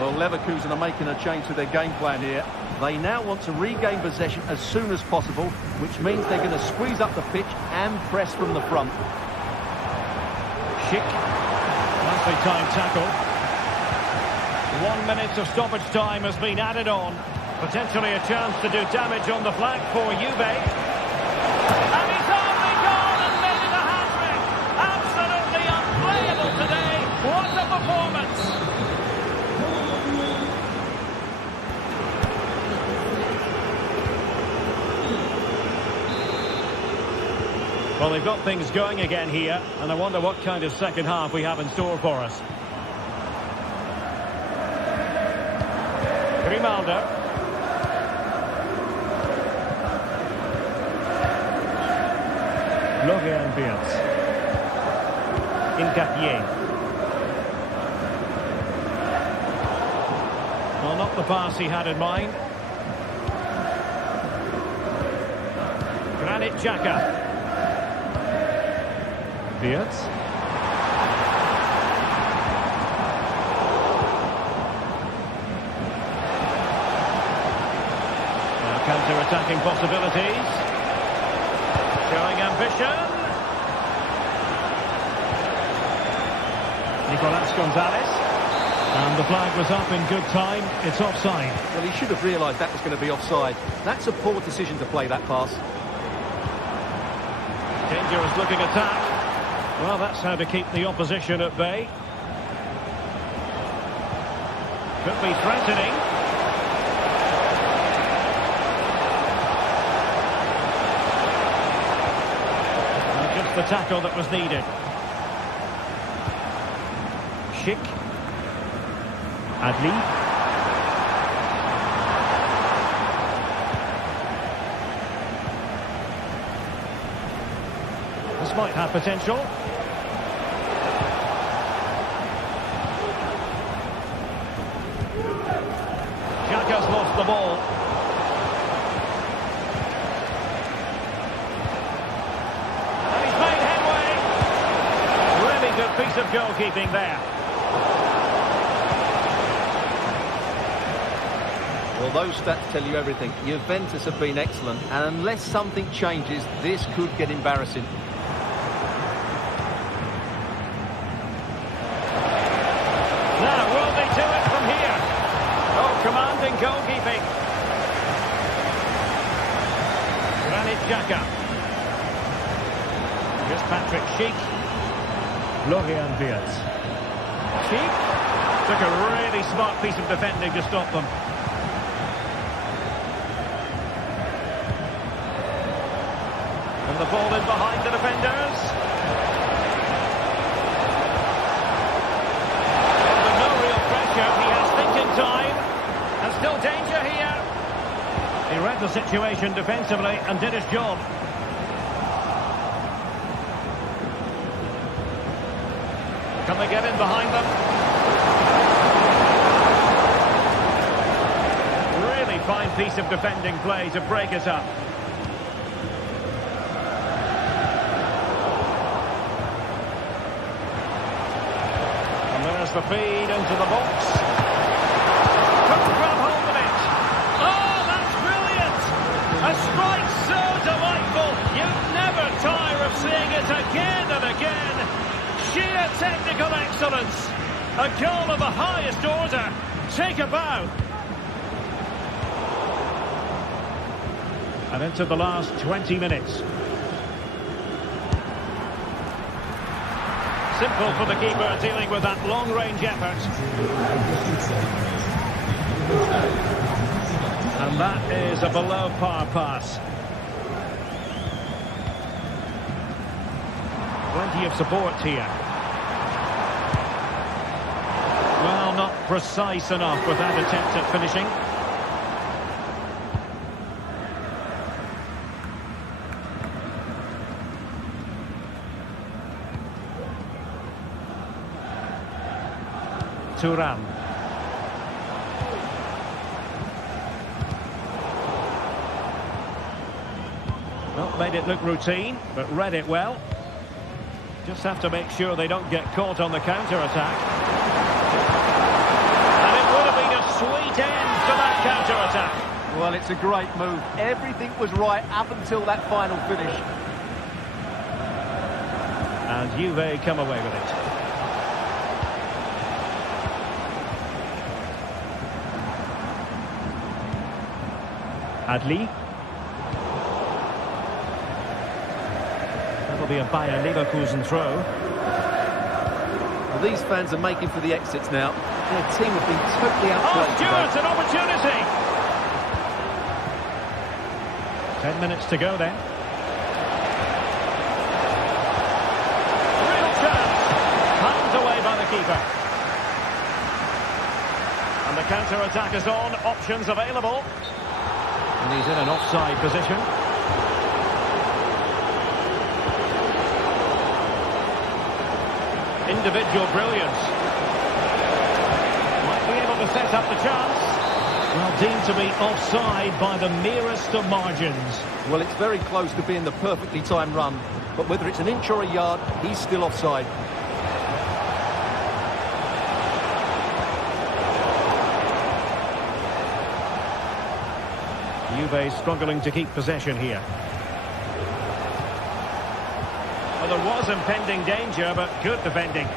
Well, Leverkusen are making a change to their game plan here. They now want to regain possession as soon as possible, which means they're going to squeeze up the pitch and press from the front. Schick. Nicely timed tackle. 1 minute of stoppage time has been added on. Potentially a chance to do damage on the flank for Juve. And he's only gone and made it a hat-trick. Absolutely unplayable today. What a performance. Well, they've got things going again here, and I wonder what kind of second half we have in store for us. Grimaldo. Florian Wirtz. Incapié. Well, not the pass he had in mind. Granit Xhaka. Wirtz. Now counter-attacking possibilities. Showing ambition. Nicolas Gonzalez. And the flag was up in good time. It's offside. Well, he should have realised that was going to be offside. That's a poor decision to play that pass. Dangerous looking attack. Well, that's how to keep the opposition at bay. Could be threatening. Well, just the tackle that was needed. Schick. Adli. This might have potential. Xhaka's lost the ball. And he's made headway. Really good piece of goalkeeping there. Well, those stats tell you everything. Juventus have been excellent, and unless something changes, this could get embarrassing. Now, will they do it from here? Oh, commanding goalkeeping. Granit Xhaka. Here's Patrick Schick. Florian Wirtz. Schick took a really smart piece of defending to stop them. And the ball in behind the defenders. Under no real pressure, he has thinking time. And still danger here. He read the situation defensively and did his job. Can they get in behind them? Really fine piece of defending play to break it up. And there's the feed into the box. Couldn't grab hold of it. Oh, that's brilliant! A strike so delightful. You never tire of seeing it again and again. Sheer technical excellence. A goal of the highest order. Take a bow. And into the last 20 minutes. Simple for the keeper dealing with that long-range effort. And that is a below-par pass. Plenty of support here. Well, not precise enough with that attempt at finishing. Thuram. Not made it look routine, but read it well. Just have to make sure they don't get caught on the counter-attack. And it would have been a sweet end to that counter-attack. Well, it's a great move. Everything was right up until that final finish. And Juve come away with it. Adli. That'll be a Bayer Leverkusen throw. Well, these fans are making for the exits now. Their team have been totally outplayed. Oh, Stewart's an opportunity! 10 minutes to go then. Real chance! Hands away by the keeper. And the counter-attack is on. Options available. And he's in an offside position. Individual brilliance. Might be able to set up the chance. Well, deemed to be offside by the merest of margins. Well, it's very close to being the perfectly timed run. But whether it's an inch or a yard, he's still offside. Juve struggling to keep possession here. Well, there was impending danger, but good defending.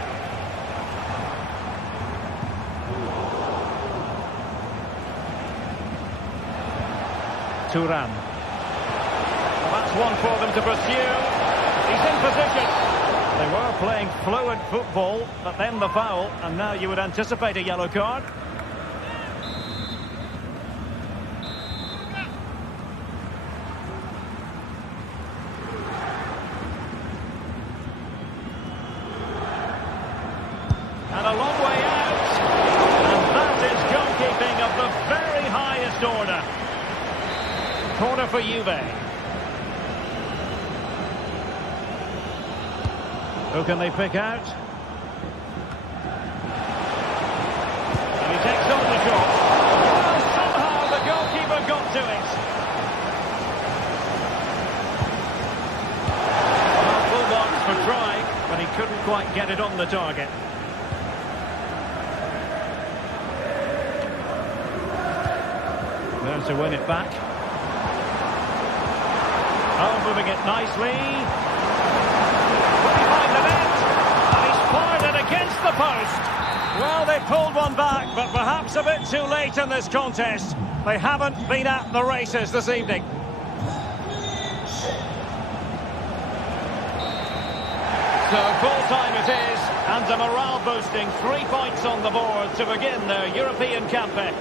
Thuram. Well, that's one for them to pursue. He's in position. They were playing fluent football, but then the foul, and now you would anticipate a yellow card. And a long way out. And that is goalkeeping of the very highest order. Corner for Juve. Who can they pick out? And he takes on the shot. Well, somehow the goalkeeper got to it. Well, full marks for trying, but he couldn't quite get it on the target. There to win it back. Oh, moving it nicely. Will he find the net? And he's fired it against the post. Well, they pulled one back, but perhaps a bit too late in this contest. They haven't been at the races this evening. So full time it is, and a morale boosting 3 points on the board to begin their European campaign.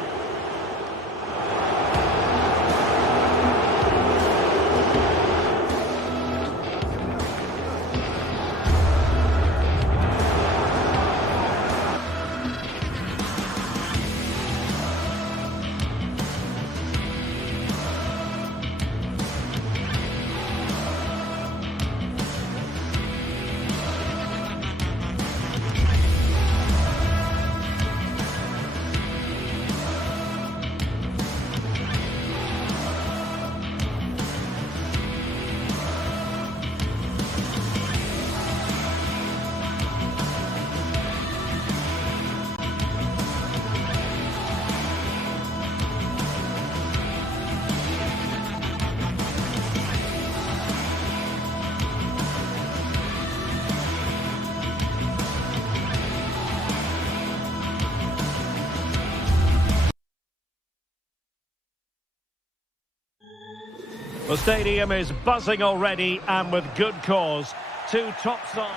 The stadium is buzzing already, and with good cause. Two top sides.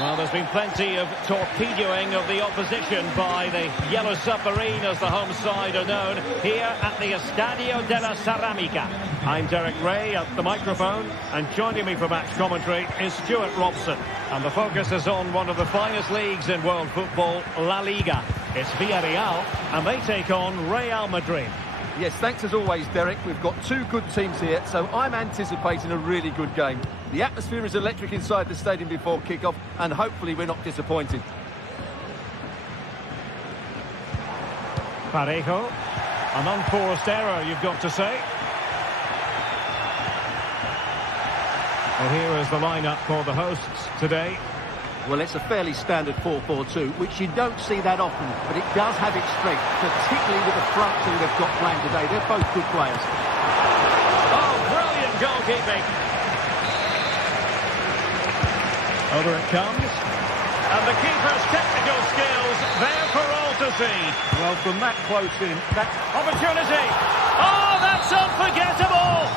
Well, there's been plenty of torpedoing of the opposition by the Yellow Submarine, as the home side are known, here at the Estadio de la Ceramica. I'm Derek Ray at the microphone, and joining me for match commentary is Stuart Robson. And the focus is on one of the finest leagues in world football, La Liga. It's Villarreal, and they take on Real Madrid. Yes, thanks as always, Derek. We've got two good teams here, so I'm anticipating a really good game. The atmosphere is electric inside the stadium before kick-off, and hopefully we're not disappointed. Parejo, an unforced error, you've got to say. Well, here is the lineup for the hosts today. Well, it's a fairly standard 4-4-2, which you don't see that often, but it does have its strength, particularly with the front two they've got playing today. They're both good players. Oh, brilliant goalkeeping. Over it comes. And the keeper's technical skills there for all to see. Well, from that close in, that Opportunity. Oh, that's unforgettable.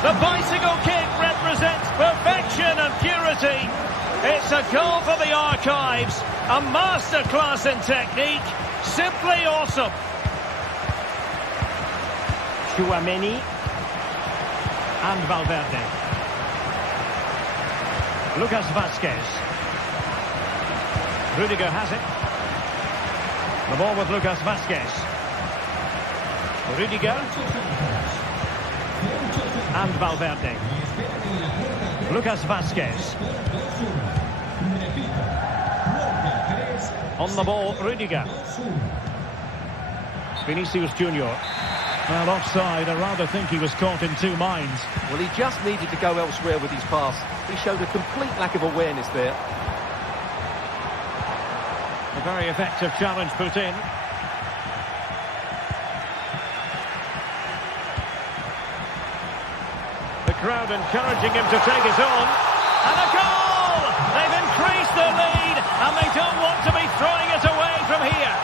The bicycle kick represents perfection and purity. It's a goal for the archives, a masterclass in technique, simply awesome. Tchouaméni and Valverde. Lucas Vázquez. Rudiger has it. The ball with Lucas Vázquez. Rudiger and Valverde. Lucas Vázquez. On the ball, Rudiger. Vinicius Junior. Well, offside. I rather think he was caught in two minds. well, he just needed to go elsewhere with his pass. He showed a complete lack of awareness there. A very effective challenge put in. The crowd encouraging him to take it on. And a goal! They've increased their lead, and they don't want to be throwing it away from here.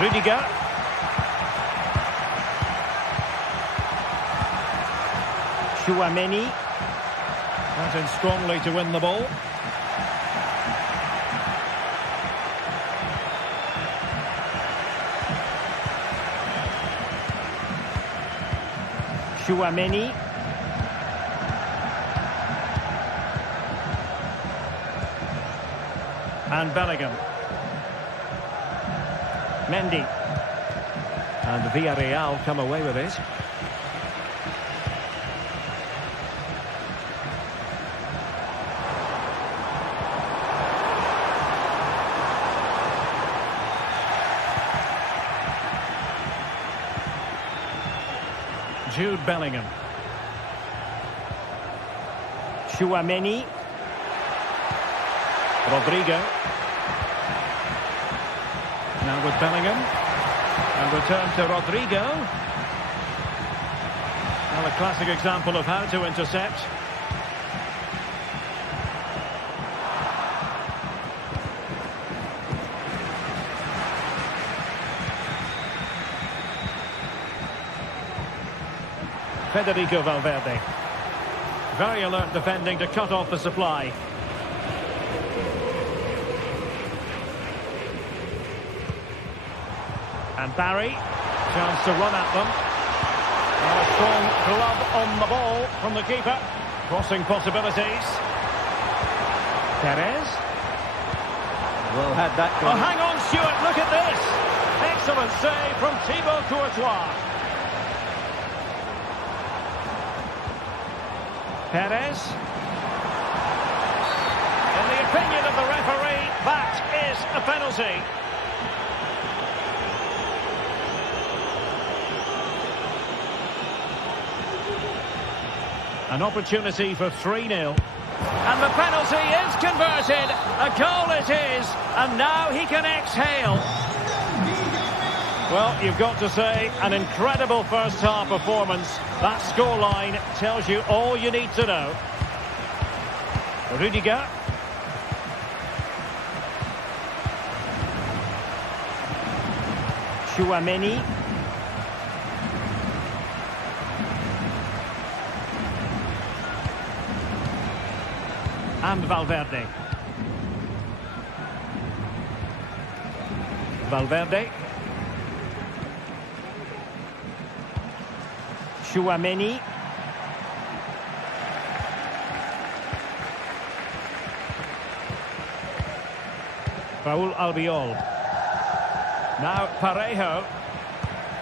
Rudiger. Tchouaméni. Went in strongly to win the ball. Tchouaméni. And Bellingham. Mendy. And Villarreal come away with it. Jude Bellingham. Tchouaméni. Rodrigo. Now with Bellingham. And return to Rodrigo. Well, a classic example of how to intercept. Federico Valverde. Very alert defending to cut off the supply. And Barry, chance to run at them. And a strong glove on the ball from the keeper. Crossing possibilities. Perez. Well, had that Oh, gone. hang on, Stuart, look at this. Excellent save from Thibaut Courtois. Perez. In the opinion of the referee, that is a penalty. An opportunity for 3-0. And the penalty is converted. A goal it is. And now he can exhale. Well, you've got to say, an incredible first-half performance. That scoreline tells you all you need to know. Rudiger. Tchouaméni. And Valverde. Valverde. Tchouaméni. Raúl Albiol. Now Parejo.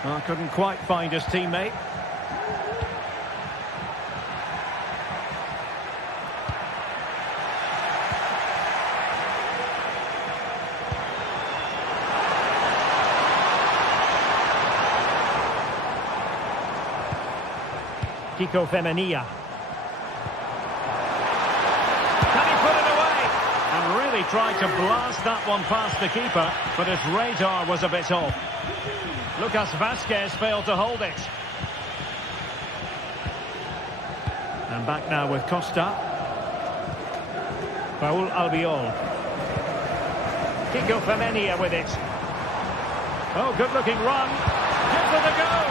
Oh, couldn't quite find his teammate. Kiko Femenia. Can he put it away? And really tried to blast that one past the keeper, but his radar was a bit off. Lucas Vazquez failed to hold it. And back now with Costa. Raúl Albiol. Kiko Femenia with it. Oh, good-looking run. Gives it a go.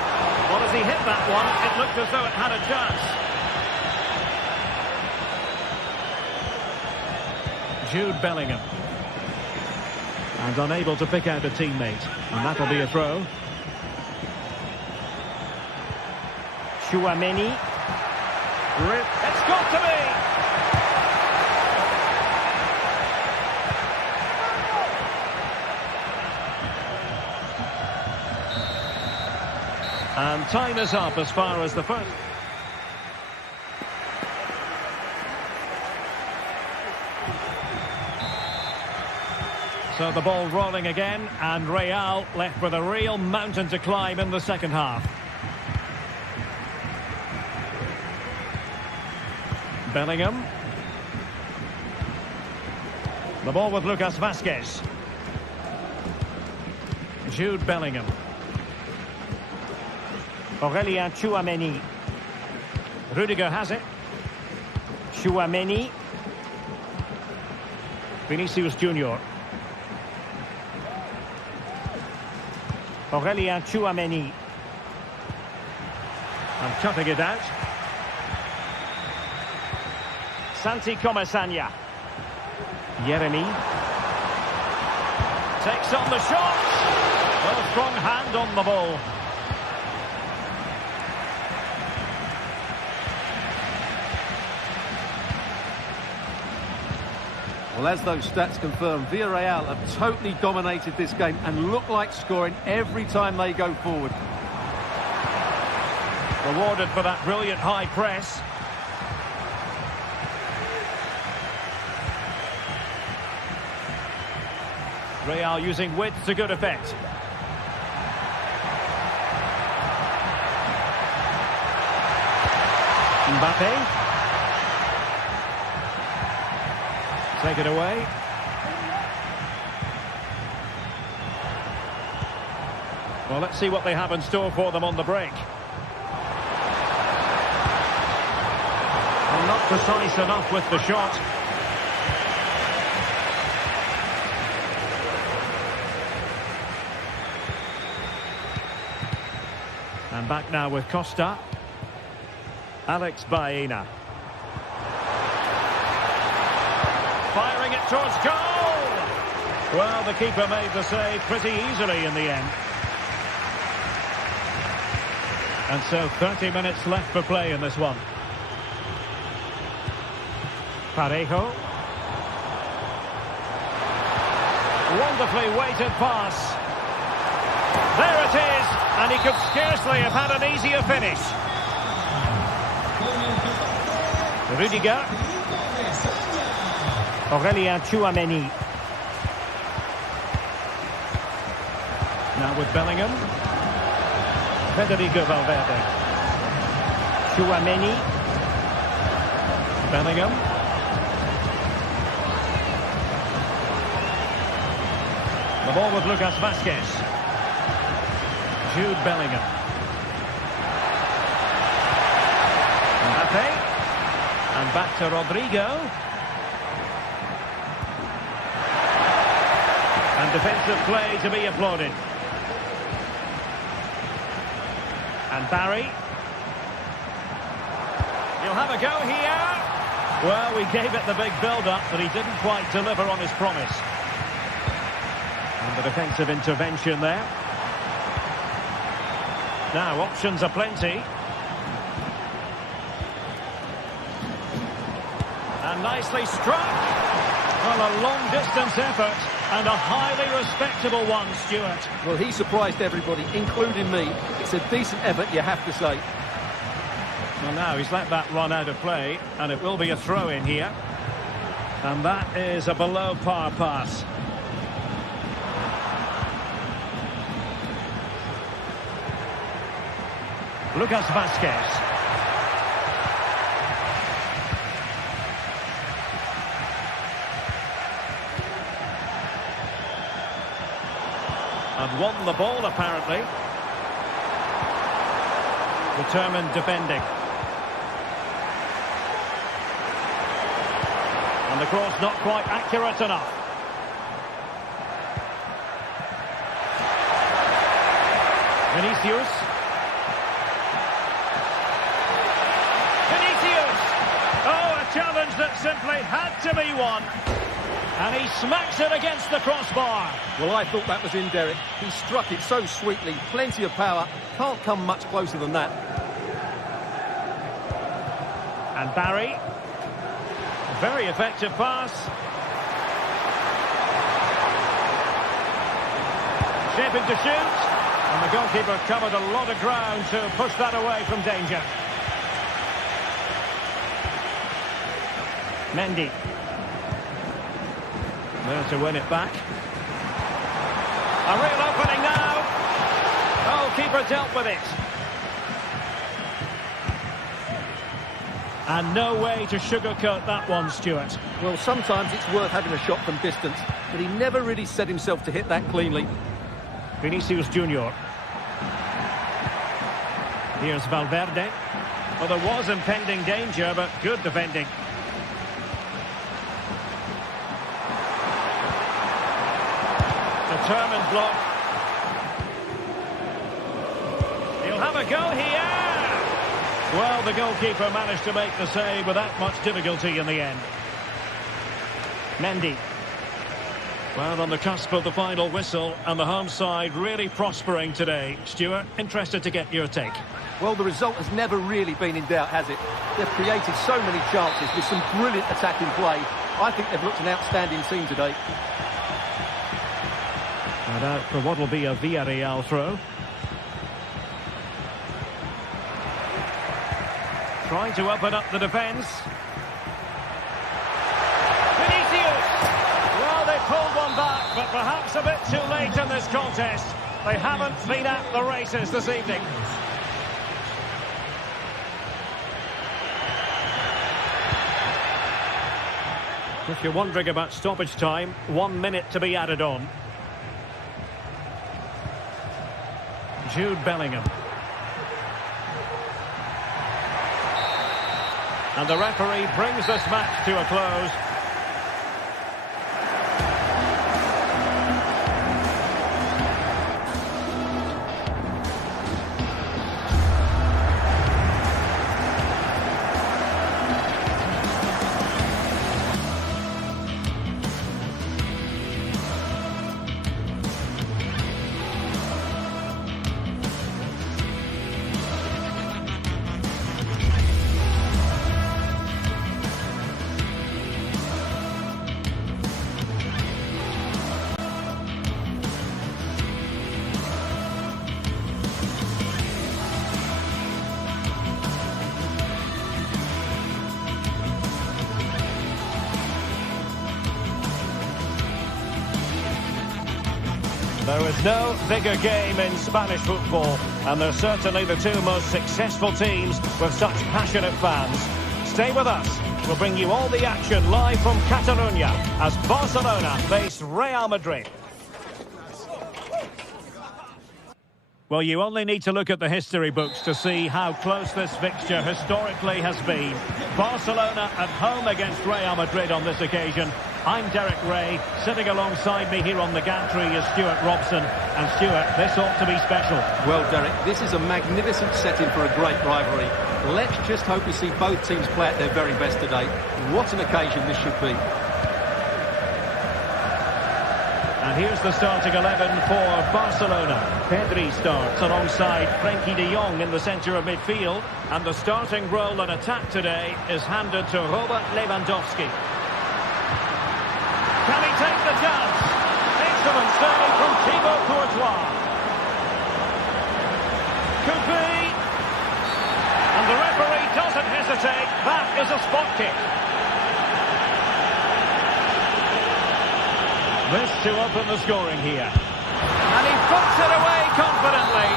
Well, as he hit that one, it looked as though it had a chance. Jude Bellingham. And unable to pick out a teammate. And that'll be a throw. Tchouaméni. It's got to be! And time is up as far as the first. So the ball rolling again, and Real left with a real mountain to climb in the second half. Bellingham. The ball with Lucas Vazquez. Jude Bellingham. Aurélien Tchouaméni. Rudiger has it. Tchouaméni. Vinicius Junior. Aurélien Tchouaméni. And cutting it out. Santi Comesaña. Yeremi. Takes on the shot. Well, strong hand on the ball. Well, as those stats confirm, Villarreal have totally dominated this game and look like scoring every time they go forward. Rewarded for that brilliant high press. Real using width to good effect. Mbappe. Take it away. Well, let's see what they have in store for them on the break. Well, not precise enough with the shot. And back now with Costa. Alex Baena. Firing it towards goal! Well, the keeper made the save pretty easily in the end. And so 30 minutes left for play in this one. Parejo. Wonderfully weighted pass. There it is, and he could scarcely have had an easier finish. Rudiger. Aurélien Tchouaméni. Now with Bellingham. Federico Valverde. Tchouaméni. Bellingham. The ball with Lucas Vazquez. Jude Bellingham. Mbappe. And back to Rodrigo. And defensive play to be applauded. And Barry. He'll have a go here. Well, we gave it the big build-up, but he didn't quite deliver on his promise. And the defensive intervention there. Now, options are plenty. And nicely struck. Well, a long-distance effort and a highly respectable one, Stuart. Well, he surprised everybody, including me. It's a decent effort, you have to say. Well, now he's let that run out of play, and it will be a throw-in here. And that is a below-par pass. Lucas Vazquez. And won the ball, apparently. Determined defending. And the cross not quite accurate enough. Vinicius. Oh, a challenge that simply had to be won. And he smacks it against the crossbar. Well, I thought that was in, Derek. He struck it so sweetly, plenty of power. Can't come much closer than that. And Barry. Very effective pass. Shaping to shoot. And the goalkeeper covered a lot of ground to push that away from danger. Mendy. There to win it back. A real opening now. Oh, keeper dealt with it. And no way to sugarcoat that one, Stuart. Well, sometimes it's worth having a shot from distance, but he never really set himself to hit that cleanly. Vinicius Junior. Here's Valverde. Well, there was impending danger, but good defending. Determined block. He'll have a go here. Well, the goalkeeper managed to make the save without much difficulty in the end. Mendy. Well, on the cusp of the final whistle, and the home side really prospering today. Stuart, interested to get your take. Well, the result has never really been in doubt, has it? They've created so many chances with some brilliant attacking play. I think they've looked an outstanding team today. And out for what will be a Villarreal throw. Trying to open up the defence. Vinicius! Well, they pulled one back, but perhaps a bit too late in this contest. They haven't been at the races this evening. If you're wondering about stoppage time, 1 minute to be added on. Jude Bellingham. And the referee brings this match to a close. There is no bigger game in Spanish football, and they're certainly the two most successful teams with such passionate fans. Stay with us. We'll bring you all the action live from Catalonia as Barcelona face Real Madrid. Well, you only need to look at the history books to see how close this fixture historically has been. Barcelona at home against Real Madrid on this occasion. I'm Derek Ray. Sitting alongside me here on the gantry is Stuart Robson. And Stuart, this ought to be special. Well, Derek, this is a magnificent setting for a great rivalry. Let's just hope we see both teams play at their very best today. What an occasion this should be. And here's the starting 11 for Barcelona. Pedri starts alongside Frenkie de Jong in the centre of midfield. And the starting role in attack today is handed to Robert Lewandowski. Can he take the chance? Excellent save from Thibaut Courtois. Could be. And the referee doesn't hesitate. That is a spot kick. This to open the scoring here. And he puts it away confidently.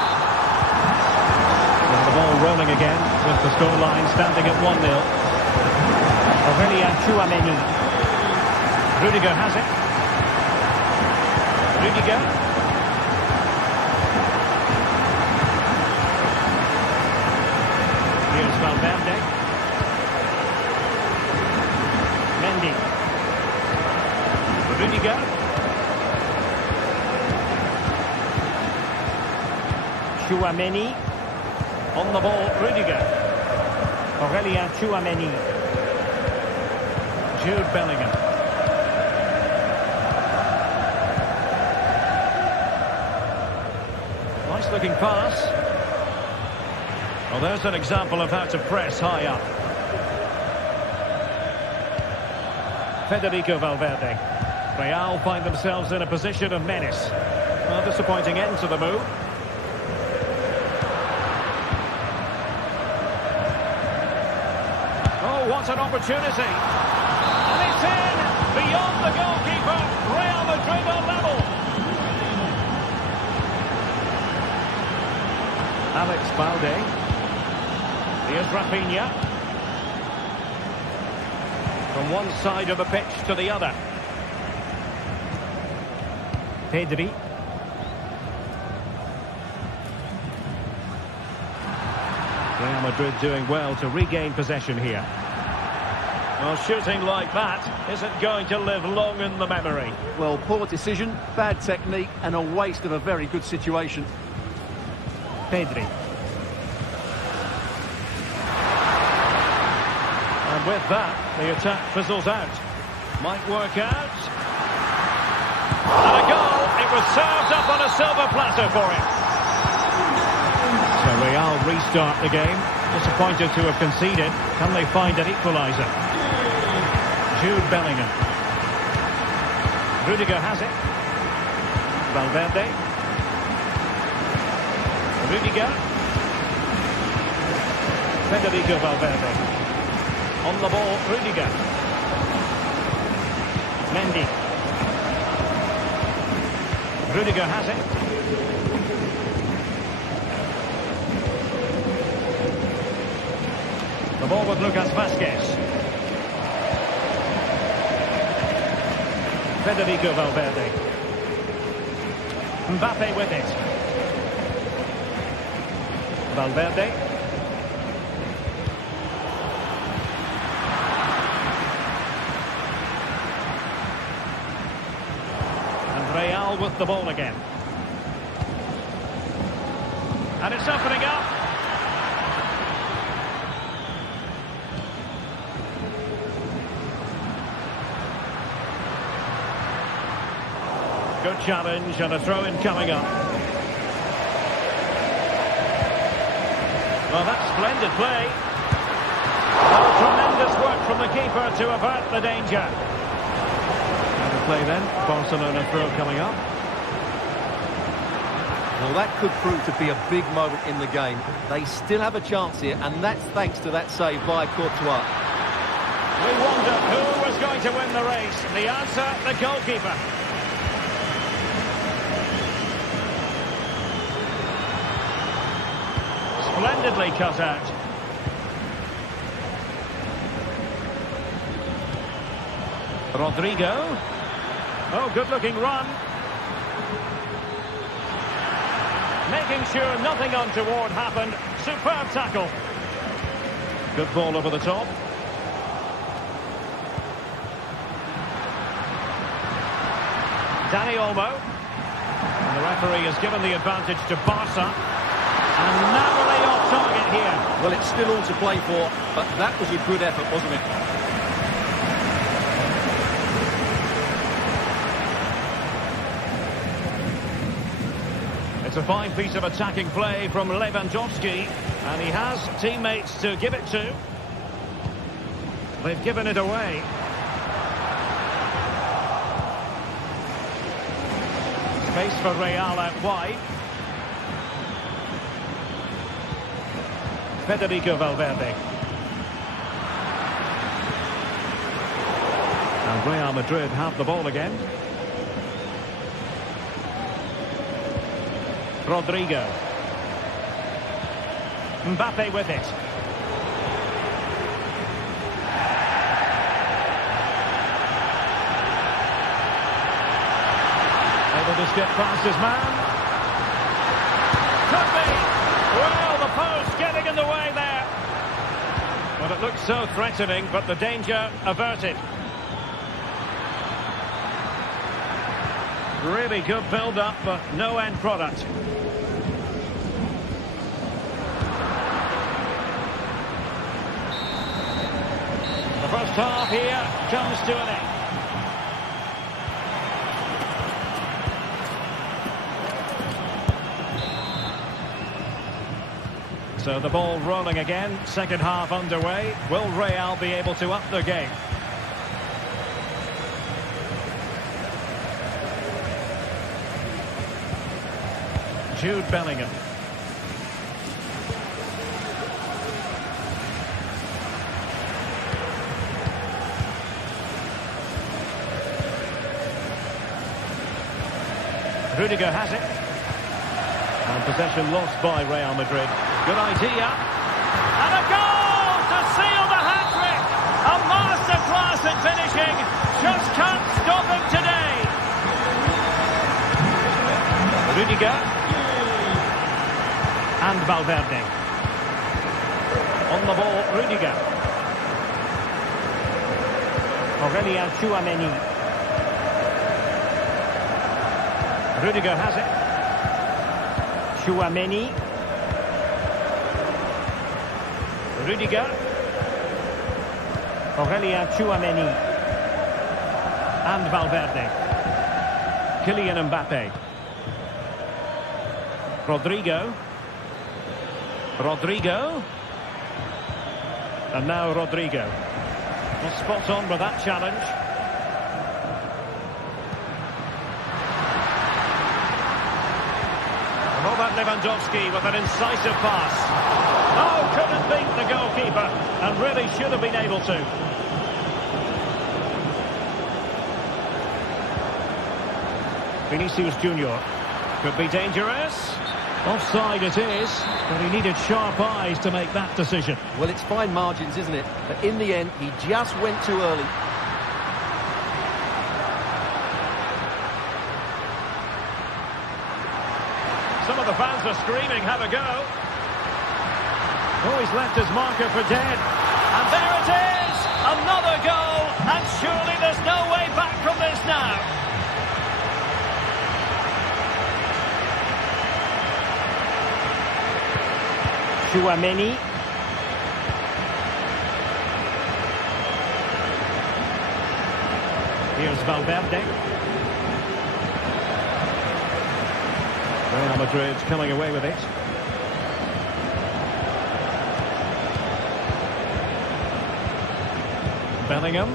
And the ball rolling again with the scoreline standing at 1-0. Aurélien Tchouameni. Rudiger has it. Rudiger. Here's Valverde. Mendy. Rudiger. Tchouameni. On the ball, Rudiger. Aurélien Tchouameni. Jude Bellingham. Nice looking pass. Well, there's an example of how to press high up. Federico Valverde. Real find themselves in a position of menace. Well, disappointing end to the move. Oh, what an opportunity. And it's in! Beyond the goalkeeper. Real Madrid are level. Alex Balde. Here's Rafinha. From one side of the pitch to the other. Pedri. Real Madrid doing well to regain possession here. Well, shooting like that isn't going to live long in the memory. Well, poor decision, bad technique, and a waste of a very good situation. Pedri. And with that, the attack fizzles out. Might work out. And a goal. It was served up on a silver platter for him. So Real restart the game. Disappointed to have conceded. Can they find an equaliser? Jude Bellingham. Rudiger has it. Valverde. Rudiger. Federico Valverde. On the ball, Rudiger. Mendy. Rudiger has it. The ball with Lucas Vázquez. Federico Valverde. Mbappe with it. Valverde. And Real with the ball again. And it's opening up. Good challenge and a throw-in coming up. Well, that's splendid play. Oh, tremendous work from the keeper to avert the danger. And the play then, Barcelona throw coming up. Well, that could prove to be a big moment in the game. They still have a chance here, and that's thanks to that save by Courtois. We wonder who was going to win the race. The answer, the goalkeeper. Splendidly cut out. Rodrigo. Oh, good-looking run. Making sure nothing untoward happened. Superb tackle. Good ball over the top. Dani Olmo. And the referee has given the advantage to Barca. And narrowly off target here. Well, it's still all to play for, but that was a good effort, wasn't it? It's a fine piece of attacking play from Lewandowski, and he has teammates to give it to. They've given it away. Space for Real out wide. Federico Valverde. And Real Madrid have the ball again. Rodrigo. Mbappe with it. Able to skip past his man. Could be. Well, the post getting in the way there. Well, it looks so threatening, but the danger averted. Really good build-up, but no end product. The first half here comes to an end. So the ball rolling again, second half underway. Will Real be able to up their game? Jude Bellingham. Rudiger has it. And possession lost by Real Madrid. Good idea. And a goal to seal the hat-trick. A masterclass in finishing. Just can't stop him today. Rudiger. And Valverde. On the ball, Rudiger. Aurelien Tchouameni. Rudiger has it. Tchouameni. Rudiger. Aurelien Tchouameni. And Valverde. Kylian Mbappe. Rodrigo. Rodrigo. And now Rodrigo. Well, spot on with that challenge. Robert Lewandowski with an incisive pass. Oh, couldn't beat the goalkeeper, and really should have been able to. Vinicius Junior could be dangerous. Offside it is, but he needed sharp eyes to make that decision. Well, it's fine margins, isn't it? But in the end, he just went too early. Some of the fans are screaming, have a go. Oh, he's left his marker for dead. And there it is! Another goal! And surely there's no way back from this now. Tchouameni. Here's Valverde. Real Madrid coming away with it. Bellingham.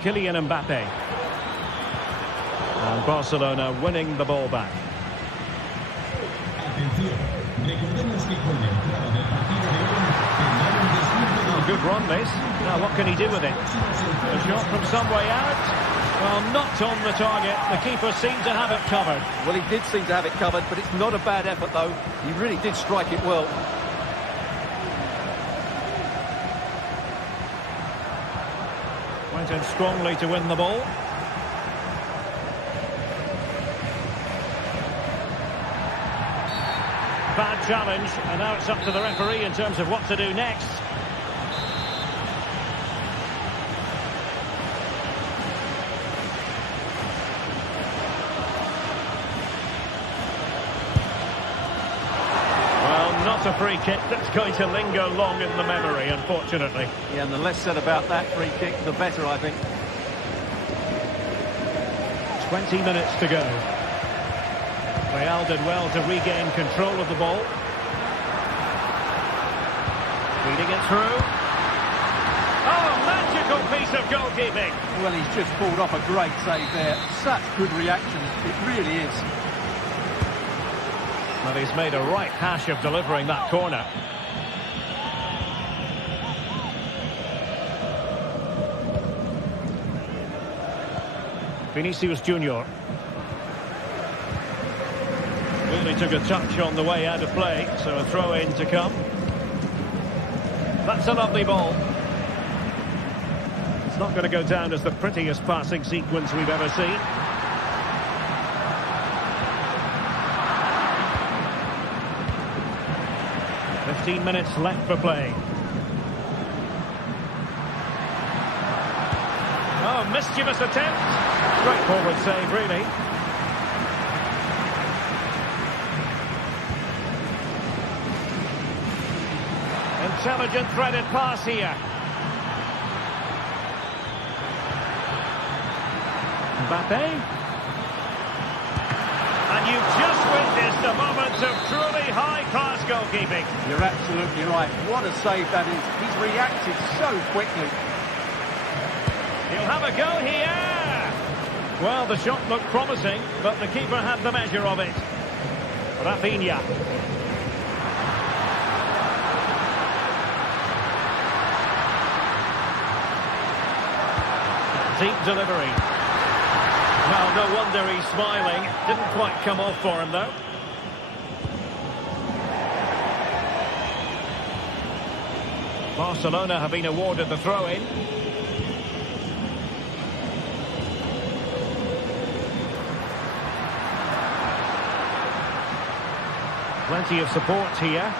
Kylian Mbappe. And Barcelona winning the ball back. Oh, good run, this. Now, what can he do with it? A shot from some way out. Well, not on the target. The keeper seemed to have it covered. Well, he did seem to have it covered, but it's not a bad effort, though. He really did strike it well. Went in strongly to win the ball. Bad challenge, and now it's up to the referee in terms of what to do next. Not a free kick that's going to linger long in the memory, unfortunately. Yeah, and the less said about that free kick, the better, I think. 20 minutes to go. Real did well to regain control of the ball. Feeding it through. Oh, magical piece of goalkeeping. Well, he's just pulled off a great save there. Such good reaction, it really is. Well, he's made a right hash of delivering that corner. Vinicius Junior. Really took a touch on the way out of play, so a throw-in to come. That's a lovely ball. It's not going to go down as the prettiest passing sequence we've ever seen. Minutes left for play. Oh, mischievous attempt. Straightforward save, really. Intelligent threaded pass here. Mbappe. And you've just witnessed a moment of truly high-class goalkeeping. You're absolutely right. What a save that is. He's reacted so quickly. He'll have a go here. Well, the shot looked promising, but the keeper had the measure of it. Rafinha. Deep delivery. Well, no wonder he's smiling. Didn't quite come off for him, though. Barcelona have been awarded the throw-in. Plenty of support here.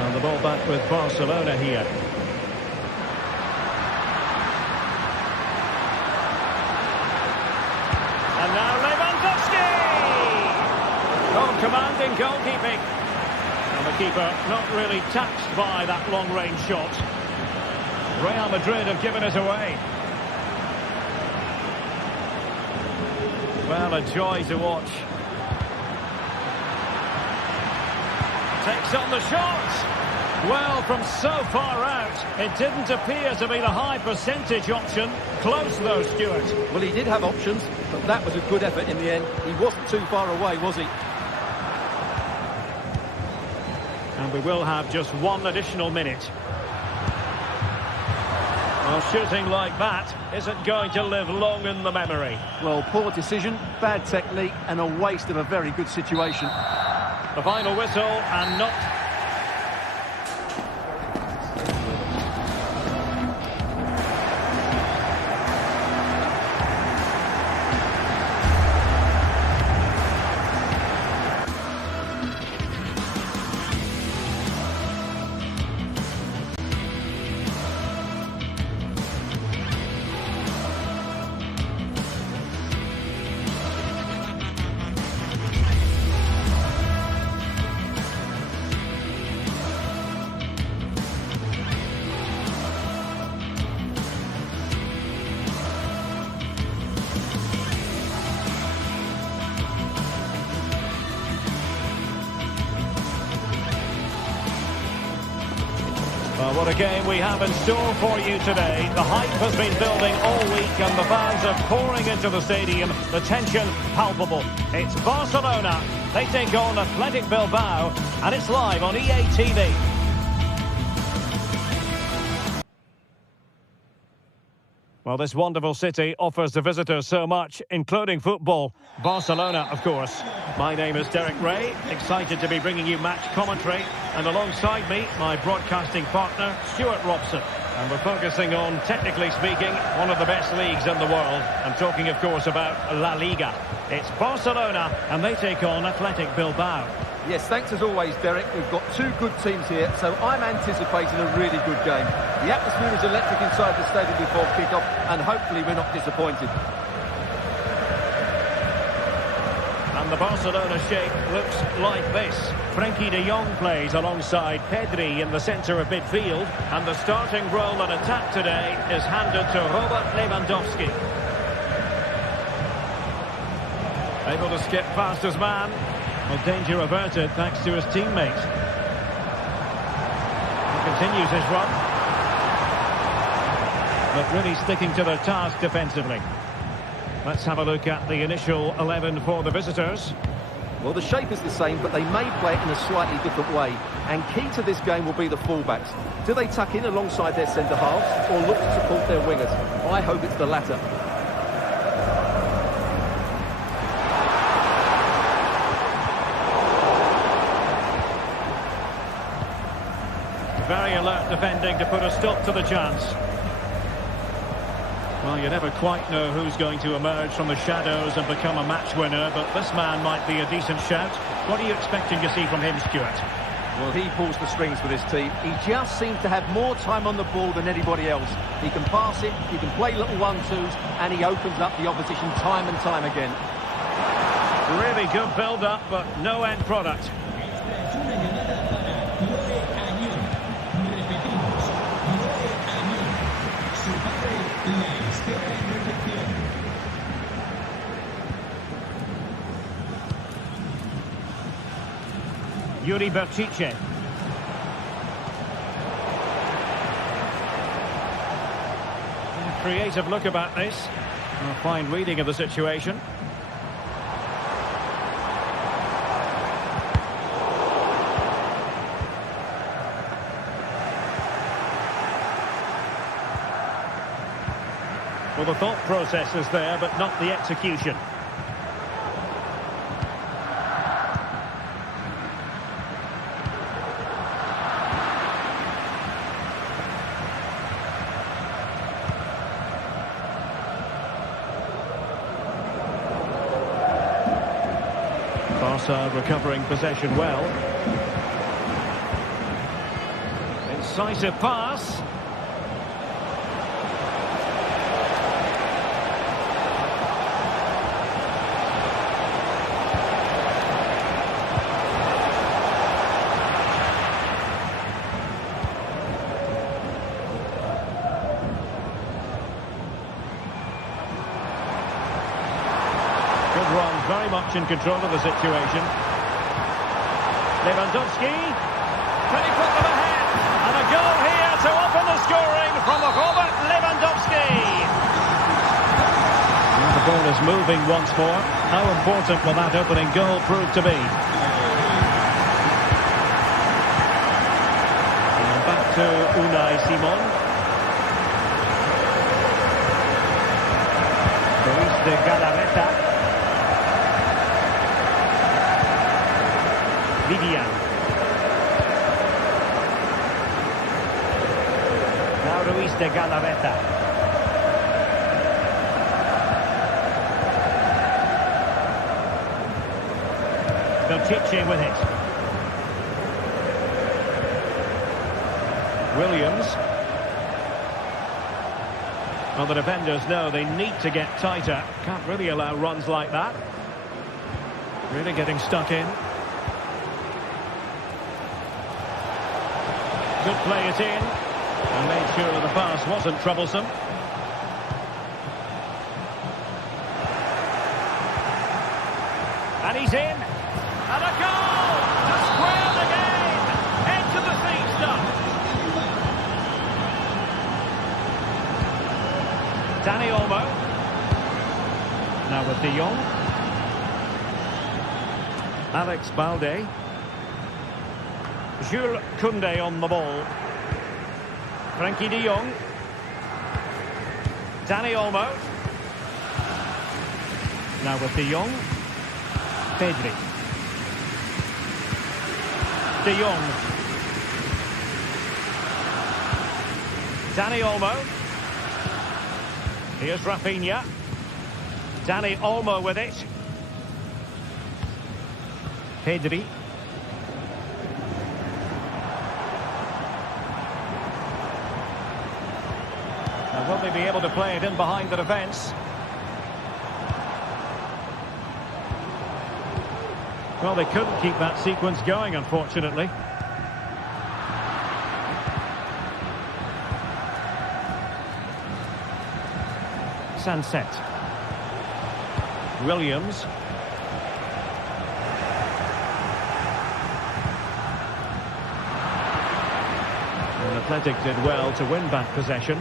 And the ball back with Barcelona here. And now Lewandowski! Oh, commanding goalkeeping. And the keeper not really touched by that long-range shot. Real Madrid have given it away. Well, a joy to watch. Takes on the shot. Well, from so far out, it didn't appear to be the high percentage option. Close though, Stuart. Well, he did have options, but that was a good effort in the end. He wasn't too far away, was he? And we will have just one additional minute. Well, shooting like that isn't going to live long in the memory. Well, poor decision, bad technique, and a waste of a very good situation. The final whistle, and not... Well, what a game we have in store for you today. The hype has been building all week and the fans are pouring into the stadium. The tension palpable. It's Barcelona. They take on Athletic Bilbao and it's live on EA TV. Well, this wonderful city offers the visitors so much, including football. Barcelona, of course. My name is Derek Ray, excited to be bringing you match commentary. And alongside me, my broadcasting partner, Stuart Robson. And we're focusing on, technically speaking, one of the best leagues in the world. I'm talking, of course, about La Liga. It's Barcelona, and they take on Athletic Bilbao. Yes, thanks as always, Derek. We've got two good teams here, so I'm anticipating a really good game. The atmosphere is electric inside the stadium before kick-off, and hopefully we're not disappointed. And the Barcelona shape looks like this. Frenkie de Jong plays alongside Pedri in the centre of midfield, and the starting role in attack today is handed to Robert Lewandowski. Able to skip past his man. Well, danger averted thanks to his teammate. He continues his run, but really sticking to their task defensively. Let's have a look at the initial 11 for the visitors. Well, the shape is the same, but they may play it in a slightly different way. And key to this game will be the fullbacks. Do they tuck in alongside their centre-halves or look to support their wingers? I hope it's the latter. Very alert defending to put a stop to the chance. Well, you never quite know who's going to emerge from the shadows and become a match winner, but this man might be a decent shout. What are you expecting to see from him, Stuart? Well, he pulls the strings for this team. He just seems to have more time on the ball than anybody else. He can pass it, he can play little 1-2s, and he opens up the opposition time and time again. Really good build-up, but no end product. Yuri Berchiche. Creative look about this. A fine reading of the situation. Well, the thought process is there, but not the execution. Barca recovering possession well. Incisive pass. Good run, very much in control of the situation. Lewandowski, can he put them ahead? And a goal here to open the scoring from Robert Lewandowski. And the ball is moving once more. How important will that opening goal prove to be? And back to Unai Simon. Luis de Galarreta. Vivian. Now Luis de Galarreta. Belchiche with it. Williams. Well, the defenders know they need to get tighter. Can't really allow runs like that. Really getting stuck in. Could play it in and made sure that the pass wasn't troublesome. And he's in. And a goal to square the game. Into the seat stuff. Dani Olmo. Now with De Jong. Alex Balde. Jules Koundé on the ball. Frenkie de Jong. Dani Olmo. Now with De Jong. Pedri. De Jong. Dani Olmo. Here's Rafinha. Dani Olmo with it. Pedri. Now, will they be able to play it in behind the defence? Well, they couldn't keep that sequence going, unfortunately. Sunset. Williams. And Athletic did well to win back possession.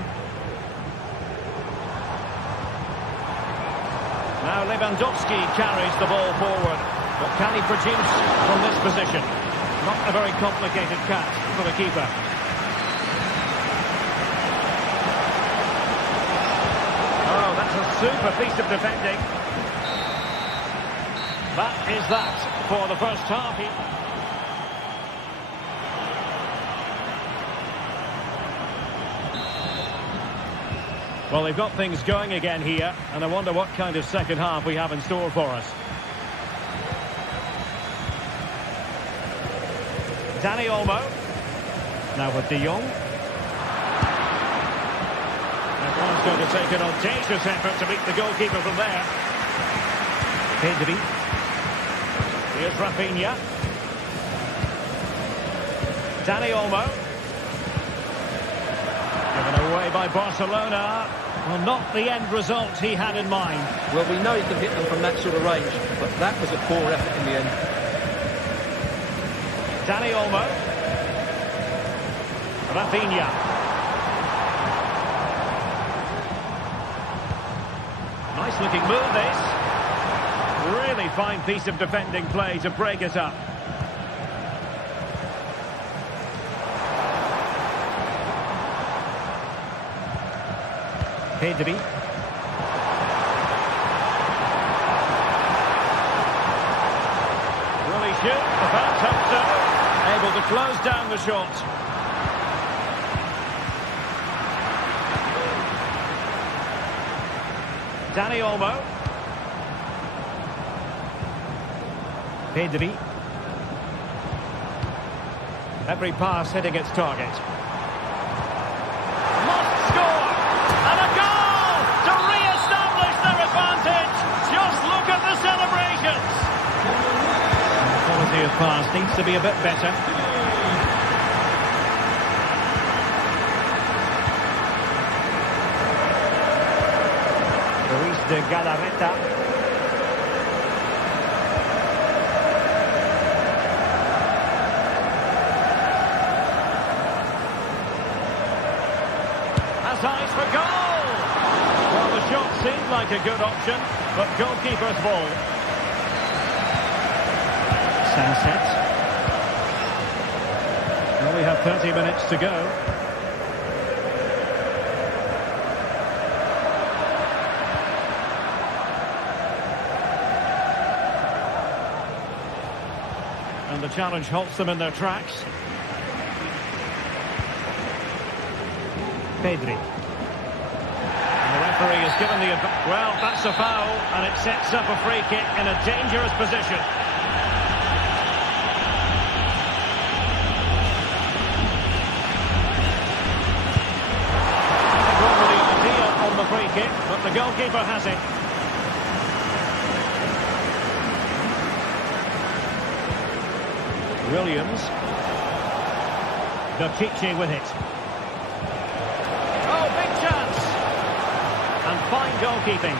Now Lewandowski carries the ball forward. But can he produce from this position? Not a very complicated catch for the keeper. Oh, that's a super piece of defending. That is that for the first half. Well, they've got things going again here, and I wonder what kind of second half we have in store for us. Dani Olmo. Now with De Jong. Everyone's going to take an audacious effort to beat the goalkeeper from there. Pedri. Here's Rafinha. Dani Olmo. Given away by Barcelona. Well, not the end result he had in mind. Well, we know he can hit them from that sort of range, but that was a poor effort in the end. Dani Olmo. Rafinha. Nice looking move this. Really fine piece of defending play to break it up. Pedri. Will he shoot? The fans hope so. Able to close down the shot. Dani Olmo. Pedri. Every pass hitting its target. Must score! And a goal to re-establish their advantage! Just look at the celebrations! The quality of pass needs to be a bit better. Luis de Galarreta. Eyes for goal! Well, the shot seemed like a good option, but goalkeeper's ball. Sunset. Well, we have 30 minutes to go. And the challenge halts them in their tracks. Pedri. And the referee has given the... Well, that's a foul, and it sets up a free kick in a dangerous position. Gone with the idea on the free kick, but the goalkeeper has it. Williams. Nokichi with it. And fine goalkeeping.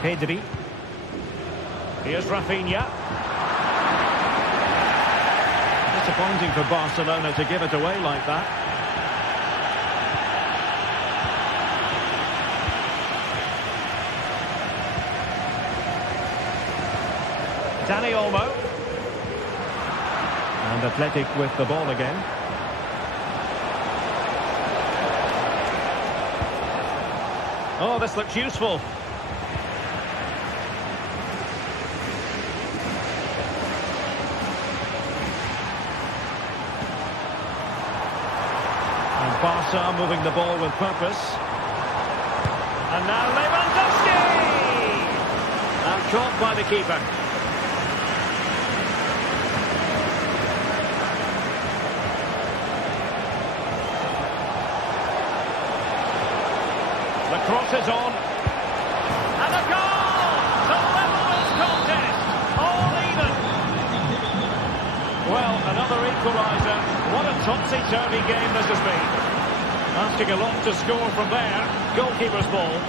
Pedri. Here's Rafinha. Disappointing for Barcelona to give it away like that. Dani Olmo. And Athletic with the ball again. Oh, this looks useful. Barca moving the ball with purpose. And now Lewandowski! And caught by the keeper. The cross is on. And a goal! To level this contest. All even. Well, another equaliser. What a topsy-turvy game this has been. Asking a lot to score from there. Goalkeeper's ball.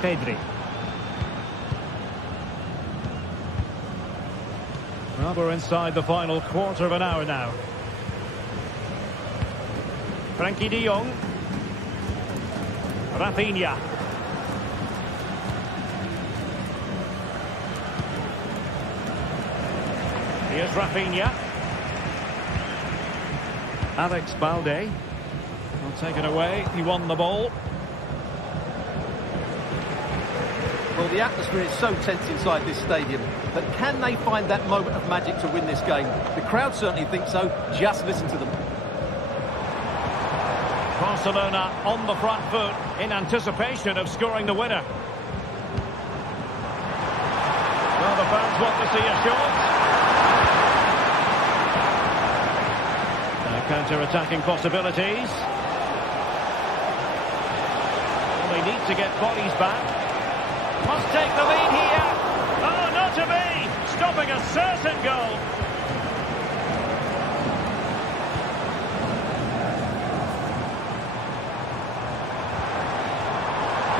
Pedri. Well, we're inside the final quarter of an hour now. Frankie de Jong. Rafinha. Here's Rafinha. Alex Balde. Will take it away. He won the ball. Well, the atmosphere is so tense inside this stadium, but can they find that moment of magic to win this game? The crowd certainly think so. Just listen to them. Barcelona on the front foot in anticipation of scoring the winner. Well, the fans want to see a shot. Counter-attacking possibilities. Well, they need to get bodies back. Must take the lead here. Oh, not to be! Stopping a certain goal.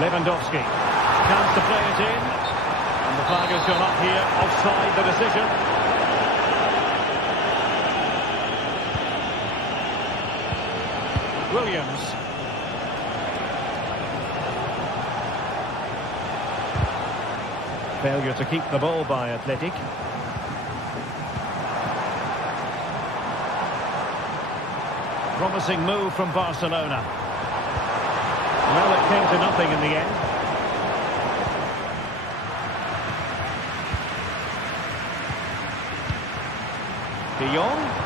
Lewandowski. Chance to play it in. And the flag has gone up here. Offside the decision. Williams. Failure to keep the ball by Athletic. Promising move from Barcelona. Well, it came to nothing in the end. De Jong.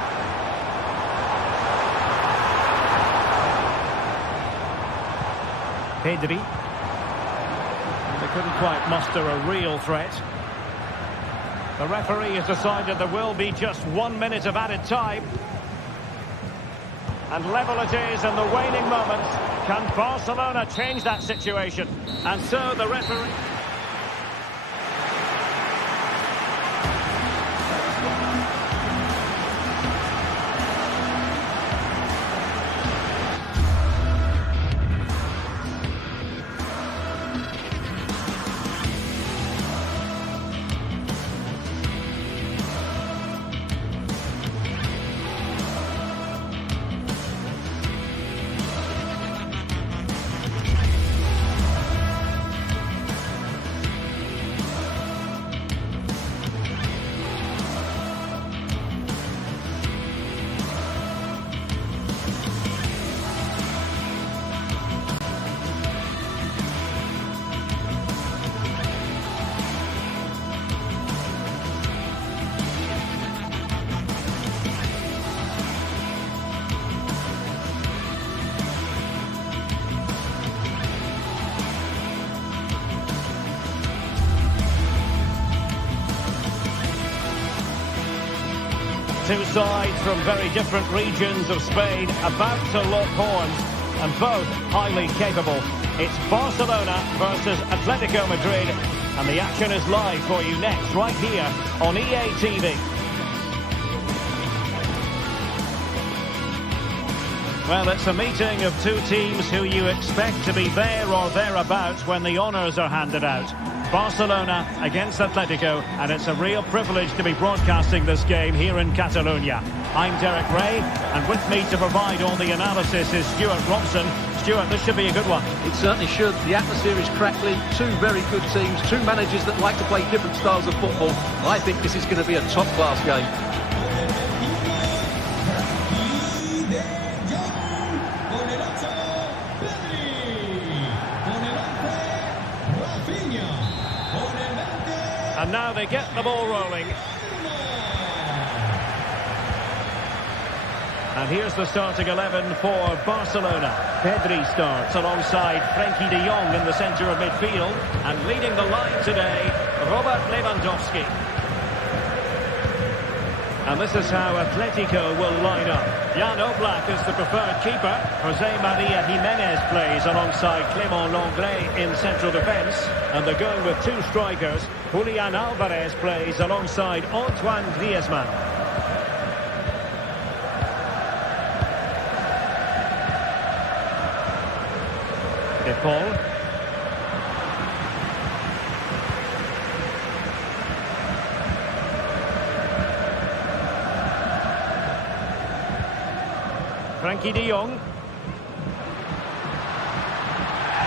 Pedri. They couldn't quite muster a real threat. The referee has decided there will be just 1 minute of added time. And level it is in the waning moments. Can Barcelona change that situation? And so the referee... Two sides from very different regions of Spain about to lock horns, and both highly capable. It's Barcelona versus Atletico Madrid, and the action is live for you next, right here on EA TV. Well, it's a meeting of two teams who you expect to be there or thereabouts when the honours are handed out. Barcelona against Atletico, and it's a real privilege to be broadcasting this game here in Catalonia. I'm Derek Ray, and with me to provide all the analysis is Stuart Robson. Stuart, this should be a good one. It certainly should. The atmosphere is crackling. Two very good teams, two managers that like to play different styles of football. I think this is going to be a top-class game. And now they get the ball rolling. And here's the starting 11 for Barcelona. Pedri starts alongside Frenkie de Jong in the centre of midfield. And leading the line today, Robert Lewandowski. And this is how Atletico will line up. Jan Oblak is the preferred keeper. Jose Maria Jimenez plays alongside Clément Lenglet in central defence. And they're going with two strikers. Julian Alvarez plays alongside Antoine Griezmann. De Paul. Frenkie de Jong.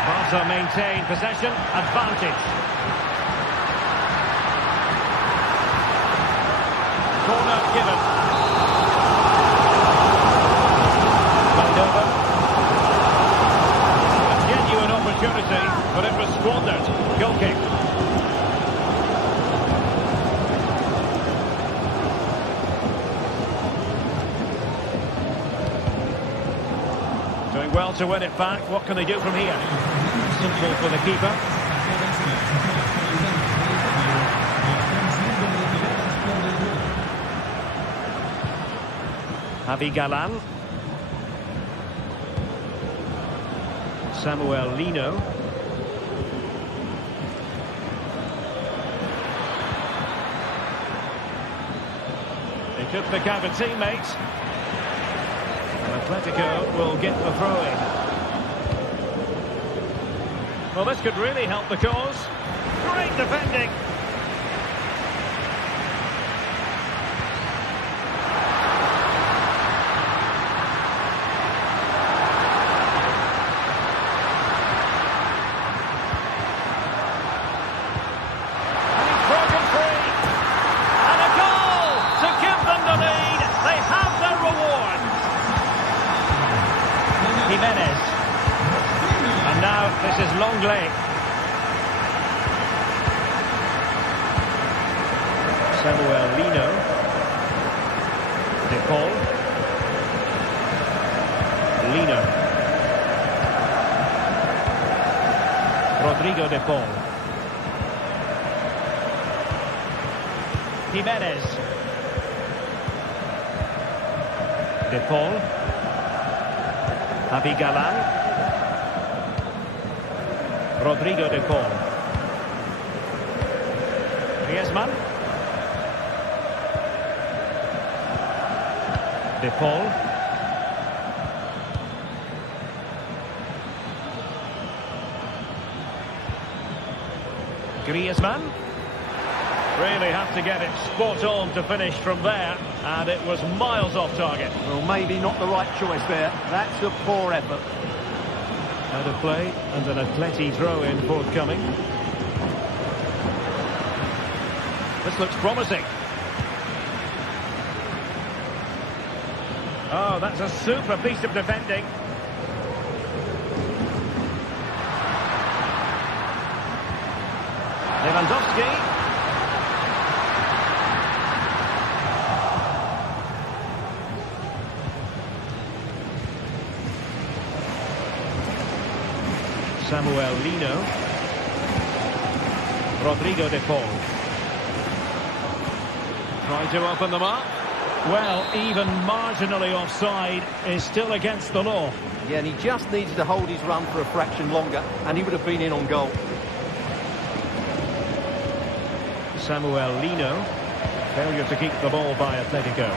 Barca maintain possession, advantage. Corner given. Played over. A genuine opportunity, but it was squandered. Goal kick. Doing well to win it back. What can they do from here? Simple for the keeper. Javi Galán. Samuel Lino. They could pick out a teammate. Atletico will get the throw-in. Well, this could really help the cause. Great defending. And he's broken free. And a goal to give them the lead. They have their reward. Jimenez. And now this is Lenglet. Samuel Lino. De Paul. Lino. Rodrigo De Paul. Jimenez. De Paul. Javi Galán. Rodrigo De Paul. Griezmann. De Paul. Griezmann. Really have to get it spot on to finish from there, and it was miles off target. Well, maybe not the right choice there. That's a poor effort. Out of play, and an Atleti throw-in forthcoming. This looks promising. Oh, that's a super piece of defending. Lewandowski. Samuel Lino. Rodrigo De Paul. Trying to open them up. Well, even marginally offside is still against the law. Yeah, and he just needed to hold his run for a fraction longer, and he would have been in on goal. Samuel Lino. Failure to keep the ball by Atletico.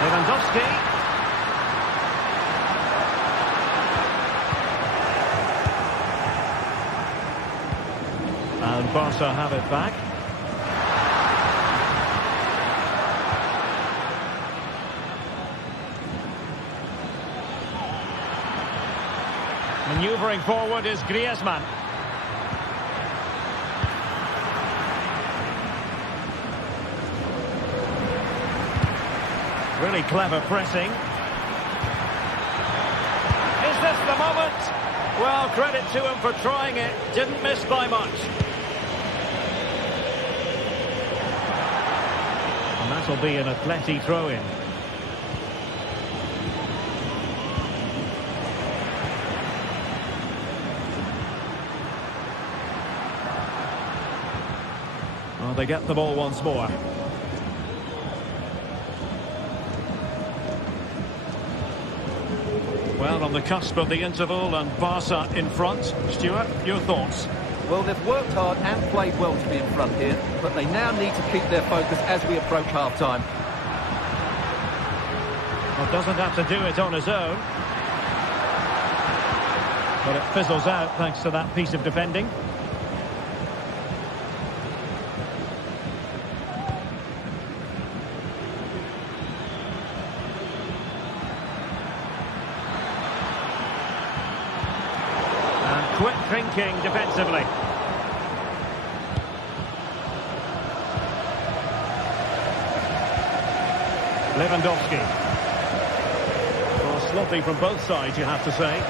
Lewandowski. And Barca have it back. Manoeuvring forward is Griezmann. Really clever pressing. Is this the moment? Well, credit to him for trying it. Didn't miss by much. And that'll be an Atleti throw-in. they get the ball once more. Well, on the cusp of the interval and Barca in front. Stuart, your thoughts? Well, they've worked hard and played well to be in front here, but they now need to keep their focus as we approach half-time. Well, doesn't have to do it on his own. But it fizzles out thanks to that piece of defending. Quick thinking defensively. Lewandowski. Well, sloppy from both sides, you have to say.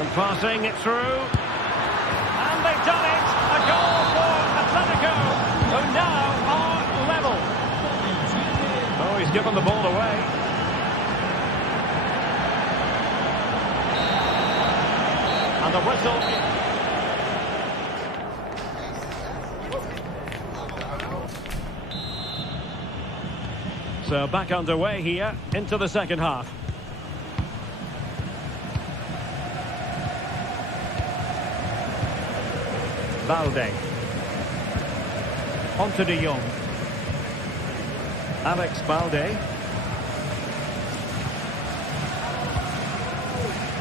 And passing it through. And they've done it! A goal for Atletico, who now are level. Oh, he's given the ball away. And the whistle. So back underway here into the second half. Balde. Onto De Jong. Alex Balde.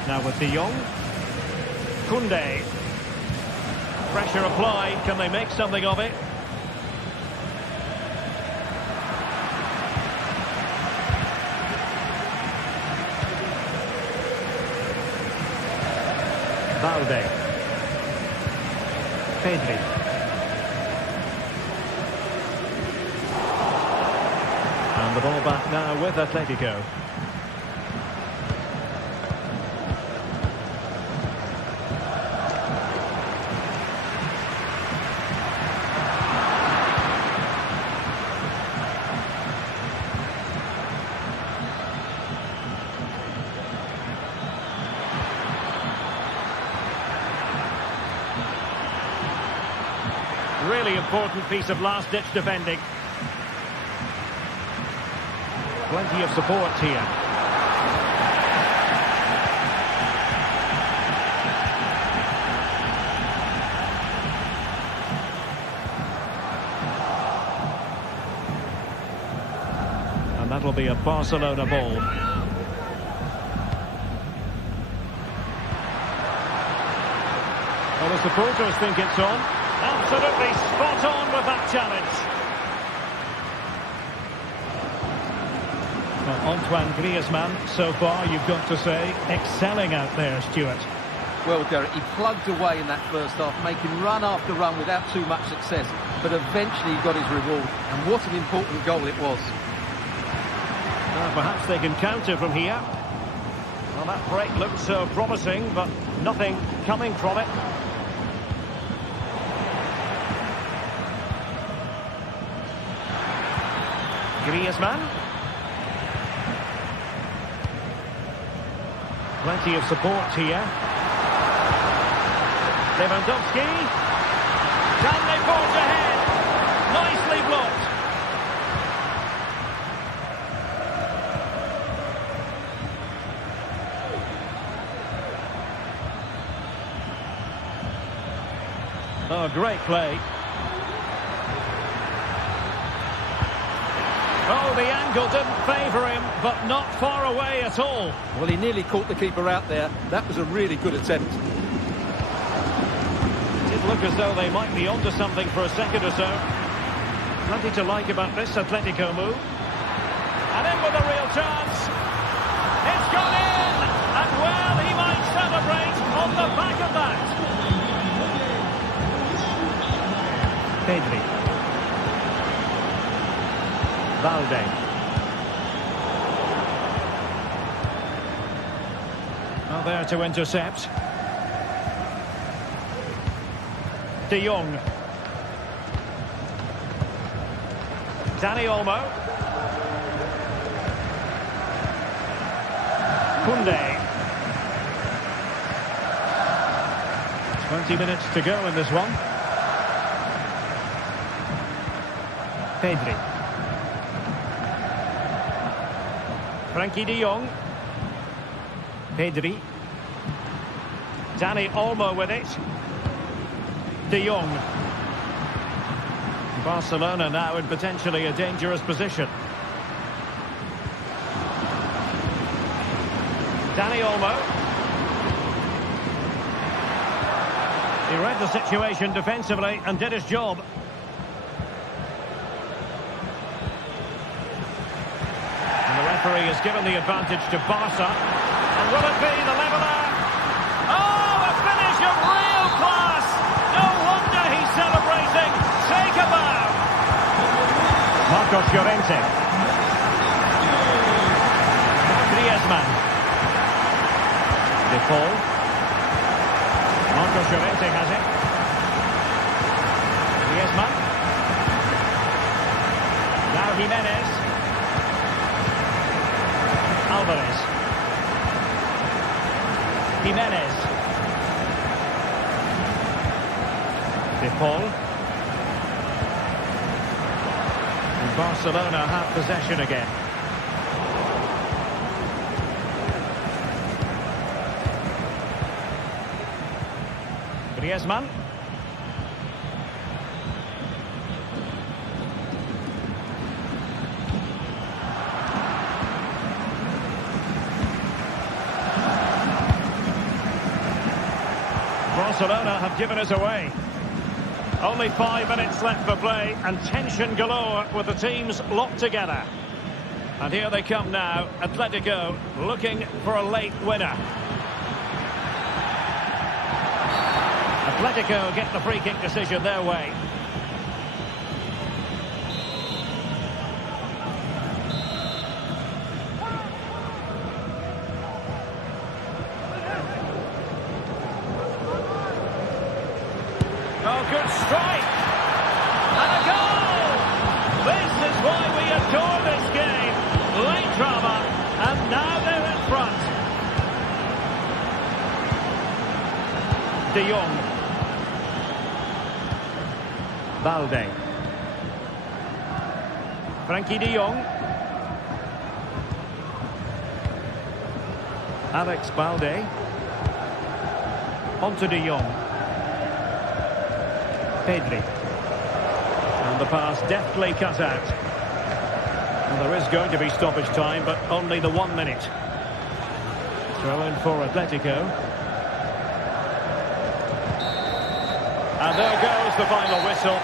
Now with De Jong. Koundé. Pressure applied. Can they make something of it? Balde. Pedri. And the ball back now with Atletico. Really important piece of last-ditch defending. Plenty of support here. And that'll be a Barcelona ball. Well, the supporters think it's on. Absolutely spot on with that challenge. Well, Antoine Griezmann, so far, you've got to say, excelling out there, Stuart. Well, Derek, he plugged away in that first half, making run after run without too much success. But eventually he got his reward. And what an important goal it was. Well, perhaps they can counter from here. Well, that break looked so promising, but nothing coming from it. Griezmann. Plenty of support here. Lewandowski. Can they forge ahead? Nicely blocked. Oh, great play. Oh, the angle didn't favour him, but not far away at all. Well, he nearly caught the keeper out there. That was a really good attempt. It did look as though they might be onto something for a second or so. Plenty to like about this Atletico move. And in with a real chance. It's gone in! And well, he might celebrate on the back of that. Pedri. Balde. Well, there to intercept. De Jong. Dani Olmo. Koundé. 20 minutes to go in this one. Pedri. Frankie de Jong. Pedri. Dani Olmo with it. De Jong. Barcelona now in potentially a dangerous position. Dani Olmo. He read the situation defensively and did his job. And the referee has given the advantage to Barca. And will it be the leveller? Oh, a finish of real class! No wonder he's celebrating. Take a bow. Marcos Llorente. Griezmann. De Paul. Marcos Llorente has it. Griezmann. Now Jimenez. Alvarez. Jimenez. De Paul. And Barcelona have possession again. Griezmann. Barcelona have given us away. Only 5 minutes left for play and tension galore with the teams locked together. And here they come now, Atletico looking for a late winner. Atletico get the free kick decision their way. Oh, good strike! And a goal! This is why we adore this game. Late drama, and now they're in front. De Jong. Balde. Frankie de Jong. Alex Balde. On to de Jong. Pedri. And the pass deftly cut out. And there is going to be stoppage time, but only the 1 minute. Throw in for Atletico. And there goes the final whistle.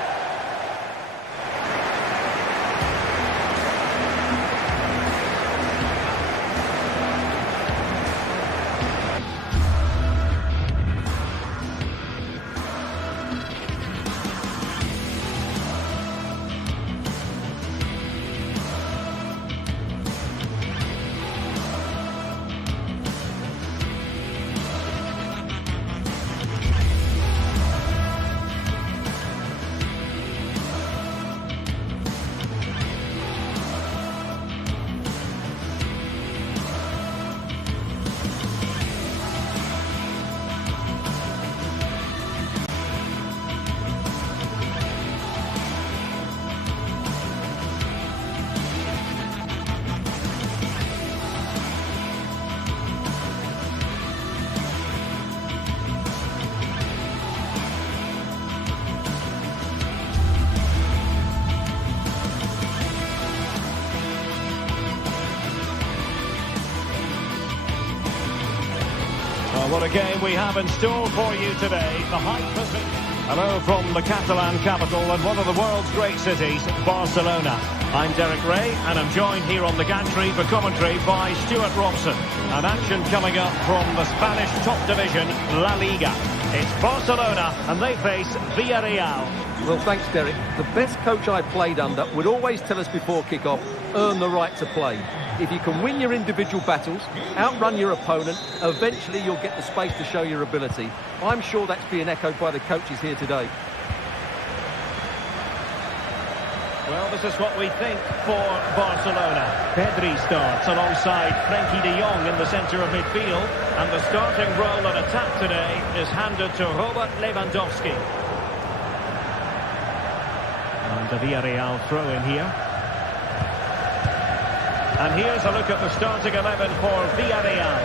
What a game we have in store for you today. The high position. Hello from the Catalan capital and one of the world's great cities, Barcelona. I'm Derek Ray and I'm joined here on the gantry for commentary by Stuart Robson. And action coming up from the Spanish top division, La Liga. It's Barcelona and they face Villarreal. Well, thanks, Derek. The best coach I played under would always tell us before kick-off, earn the right to play. If you can win your individual battles, outrun your opponent, eventually you'll get the space to show your ability. I'm sure that's being echoed by the coaches here today. Well, this is what we think for Barcelona. Pedri starts alongside Frenkie de Jong in the centre of midfield. And the starting role in attack today is handed to Robert Lewandowski. And the Villarreal throw in here. And here's a look at the starting 11 for Villarreal.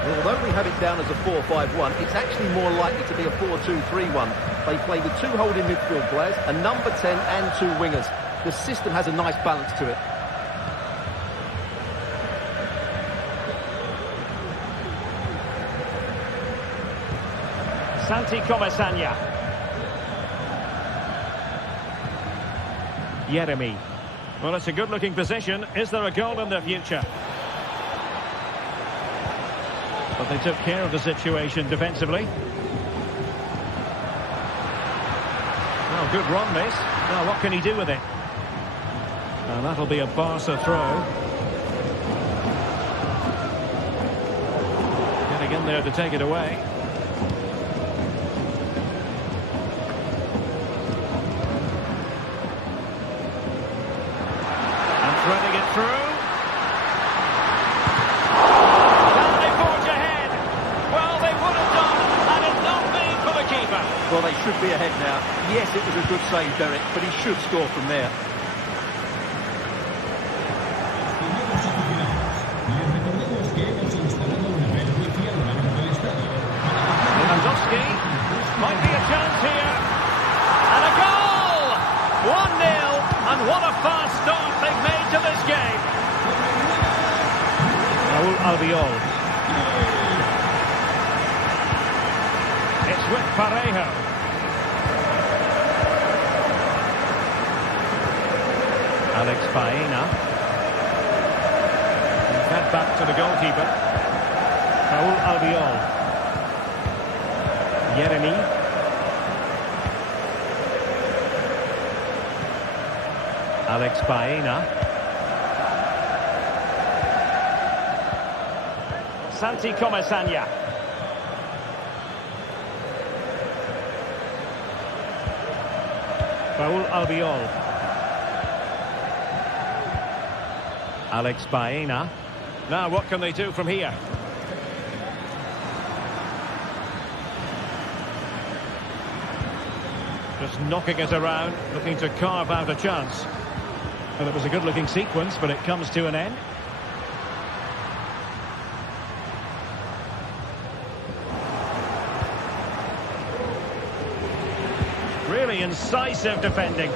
Well, although we have it down as a 4-5-1, it's actually more likely to be a 4-2-3-1. They play with 2 holding midfield players, a number 10 and 2 wingers. The system has a nice balance to it. Santi Comesaña. Jeremy. Well, it's a good-looking position. Is there a goal in the future? But they took care of the situation defensively. Well, good run, this. Now, what can he do with it? And that'll be a Barca throw. Getting in there to take it away. And threading it through. Can they forge ahead? Well, they would have done had it not been for the keeper. Well, they should be ahead now. Yes, it was a good save, Derek, but he should score from there. Lewandowski, might be a chance here, and a goal! 1-0, and what a fast start they've made to this game. Raúl Albiol. It's with Parejo. Alex Baena. Fed back to the goalkeeper. Raúl Albiol. Jeremy. Alex Baena. Santi Comesaña. Raúl Albiol. Alex Baena. Now what can they do from here? Just knocking it around, looking to carve out a chance. Well, it was a good-looking sequence, but it comes to an end. Really incisive defending.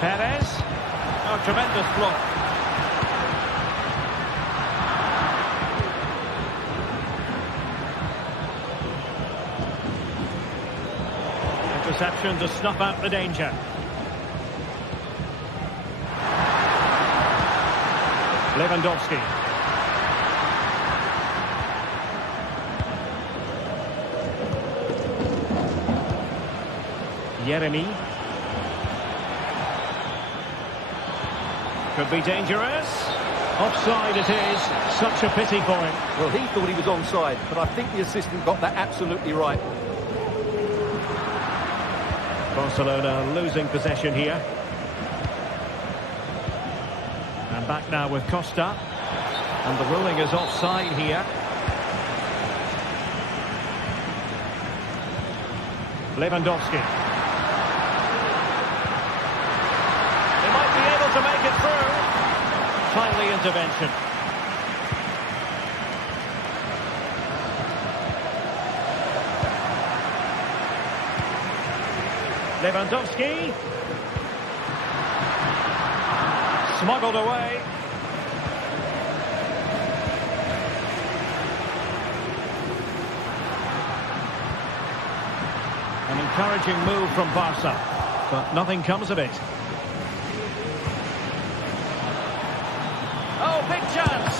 Perez. Oh, tremendous block. Interception to snuff out the danger. Lewandowski. Jeremy. Could be dangerous. Offside it is. Such a pity for him. Well, he thought he was onside, but I think the assistant got that absolutely right. Barcelona losing possession here. And back now with Costa. And the ruling is offside here. Lewandowski. They might be able to make it through. Timely intervention. Lewandowski. Smuggled away. An encouraging move from Barca, but nothing comes of it. Oh, big chance!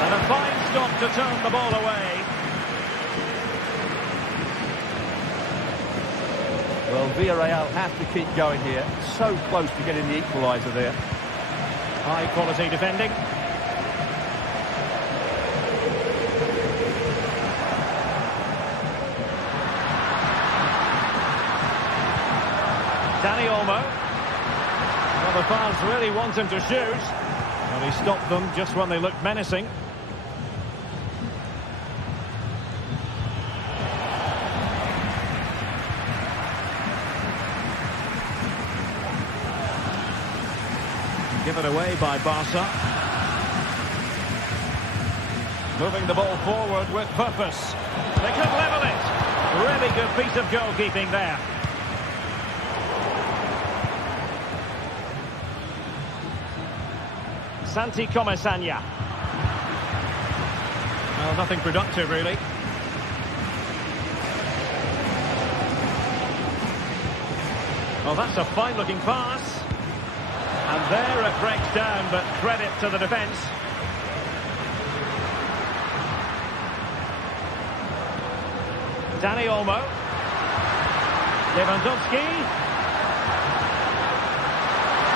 And a fine stop to turn the ball away. Well, Villarreal have to keep going here. So close to getting the equaliser there. High quality defending. Dani Olmo. Well, the fans really want him to shoot. And he stopped them just when they looked menacing. Given away by Barca. Moving the ball forward with purpose. They could level it. Really good piece of goalkeeping there. Santi Comesaña. Well, nothing productive, really. Well, that's a fine-looking pass. And there it breaks down, but credit to the defence. Dani Olmo. Lewandowski.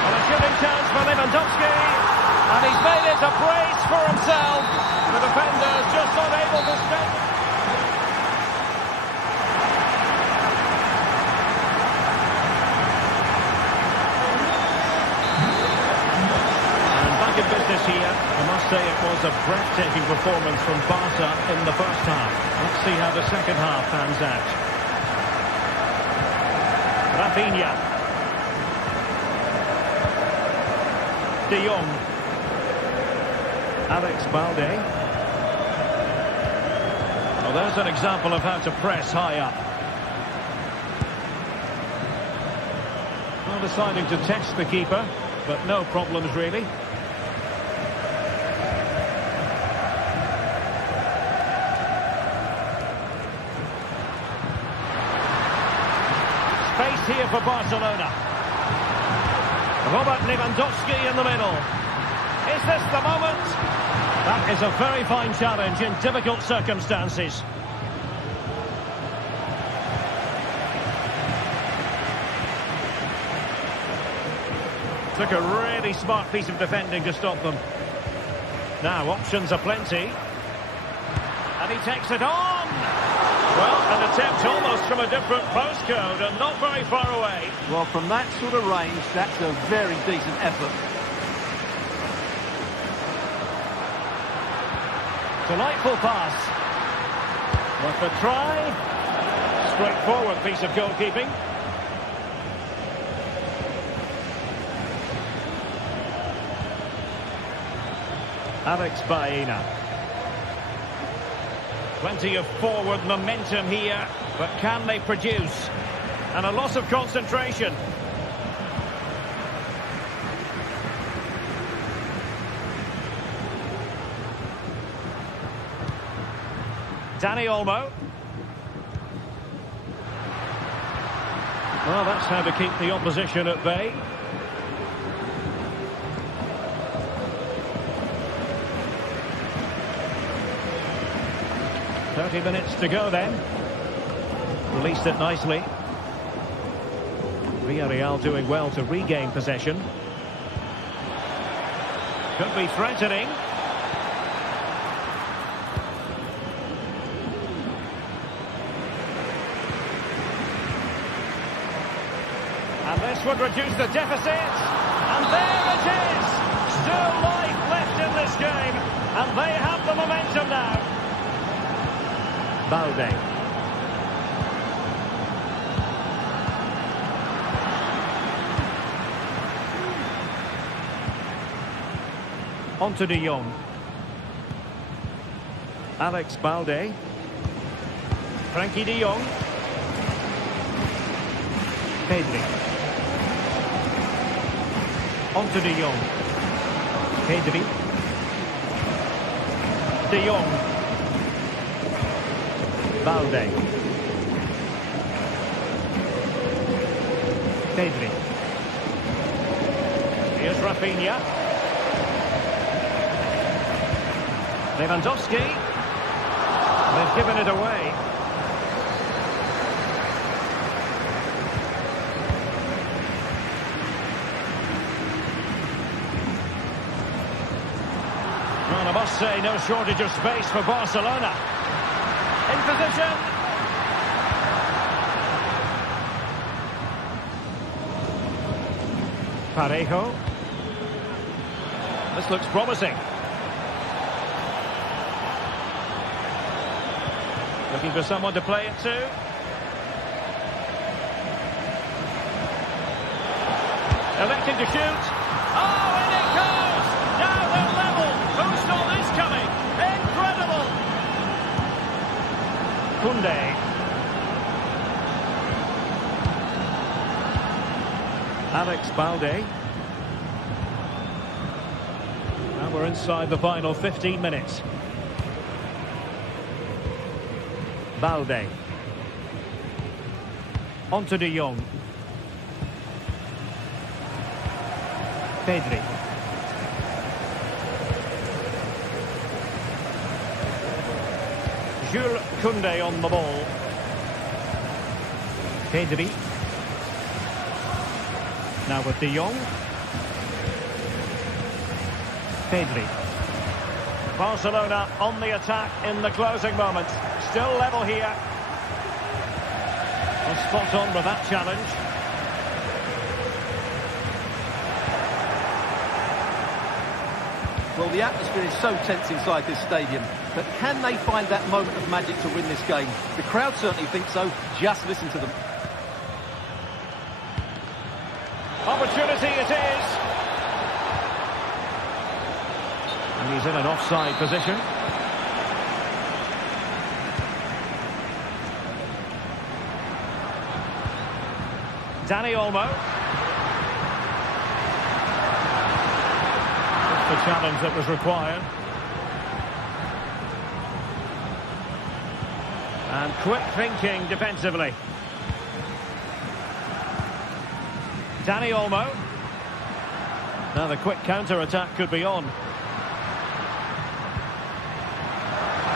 And a shooting chance for Lewandowski. And he's made it a brace for himself. The defender's just unable to step. In business here, I must say it was a breathtaking performance from Barca in the first half. Let's see how the second half pans out. Rafinha. De Jong. Alex Balde. Well, there's an example of how to press high up. Well, deciding to test the keeper, but no problems really. Space here for Barcelona. Robert Lewandowski in the middle. Is this the moment? That is a very fine challenge in difficult circumstances. Took a really smart piece of defending to stop them. Now, options are plenty. And he takes it on! Well, an attempt almost from a different postcode and not very far away. Well, from that sort of range, that's a very decent effort. Delightful pass. Worth a try. Straightforward piece of goalkeeping. Alex Baena. Plenty of forward momentum here, but can they produce? And a loss of concentration. Dani Olmo. Well, that's how to keep the opposition at bay. "30 minutes to go then." Released it nicely. Villarreal doing well to regain possession. Could be threatening. And this would reduce the deficit. And there it is! Still life left in this game. And they have the momentum now. Balde. On to De Jong. Alex Balde. Frankie De Jong. Pedri. On to De Jong. Pedri. De Jong. Balde. Pedri. Here's Rafinha. Lewandowski. They've given it away. I must say, no shortage of space for Barcelona. In position. Parejo. This looks promising. Looking for someone to play it to. Electing to shoot. Oh, and it goes! Now they're level. Who saw this coming? Incredible! Koundé. Alex Balde. Now we're inside the final 15 minutes. Balde. On to De Jong. Pedri. Jules Koundé on the ball. Pedri. Now with De Jong. Pedri. Barcelona on the attack in the closing moments. Still level here. Well, spot on with that challenge. Well, the atmosphere is so tense inside this stadium, but can they find that moment of magic to win this game? The crowd certainly think so. Just listen to them. Opportunity it is. And he's in an offside position. Dani Olmo. That's the challenge that was required. And quick thinking defensively. Dani Olmo. Now the quick counter-attack could be on.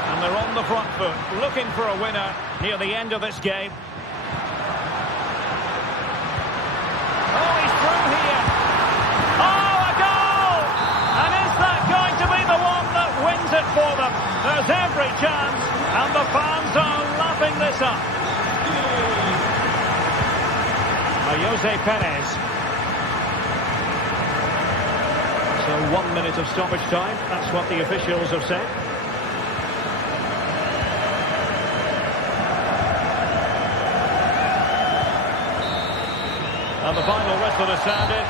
And they're on the front foot, looking for a winner near the end of this game. Oh, he's through here. Oh, a goal! And is that going to be the one that wins it for them? There's every chance, and the fans are lapping this up. Jose Perez. So 1 minute of stoppage time. That's what the officials have said. And the final whistle has sounded.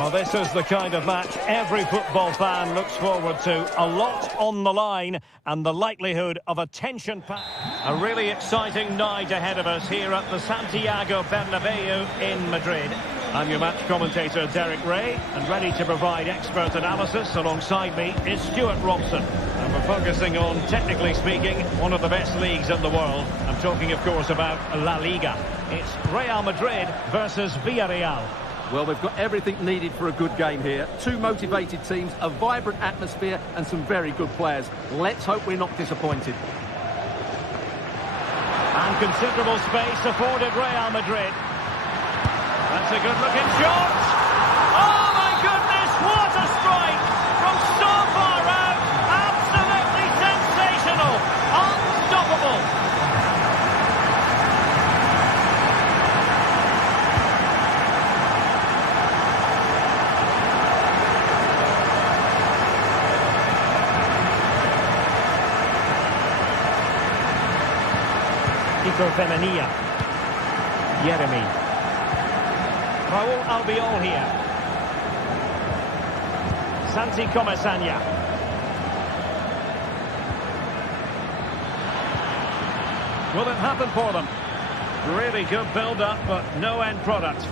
Well, this is the kind of match every football fan looks forward to. A lot on the line and the likelihood of a tension-packed... A really exciting night ahead of us here at the Santiago Bernabeu in Madrid. I'm your match commentator, Derek Ray, and ready to provide expert analysis alongside me is Stuart Robson. And we're focusing on, technically speaking, one of the best leagues in the world. I'm talking, of course, about La Liga. It's Real Madrid versus Villarreal. Well, we've got everything needed for a good game here. Two motivated teams, a vibrant atmosphere, and some very good players. Let's hope we're not disappointed. And considerable space afforded Real Madrid. That's a good-looking shot. Oh, my goodness, what a strike! From so far out, absolutely sensational, unstoppable. Femenia. Jeremy. Raúl Albiol here. Santi Comesaña. Will it happen for them? Really good build-up, but no end product.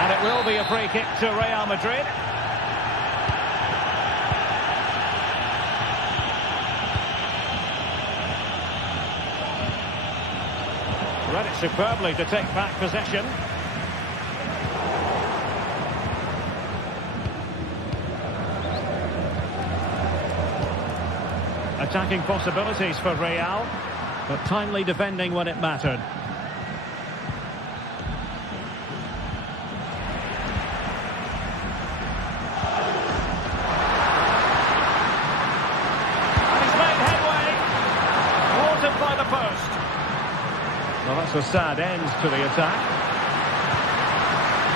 And it will be a free kick to Real Madrid. Read it superbly to take back possession. Attacking possibilities for Real, but timely defending when it mattered. And he's made headway. Thwarted by the post. Well, that's a sad end to the attack.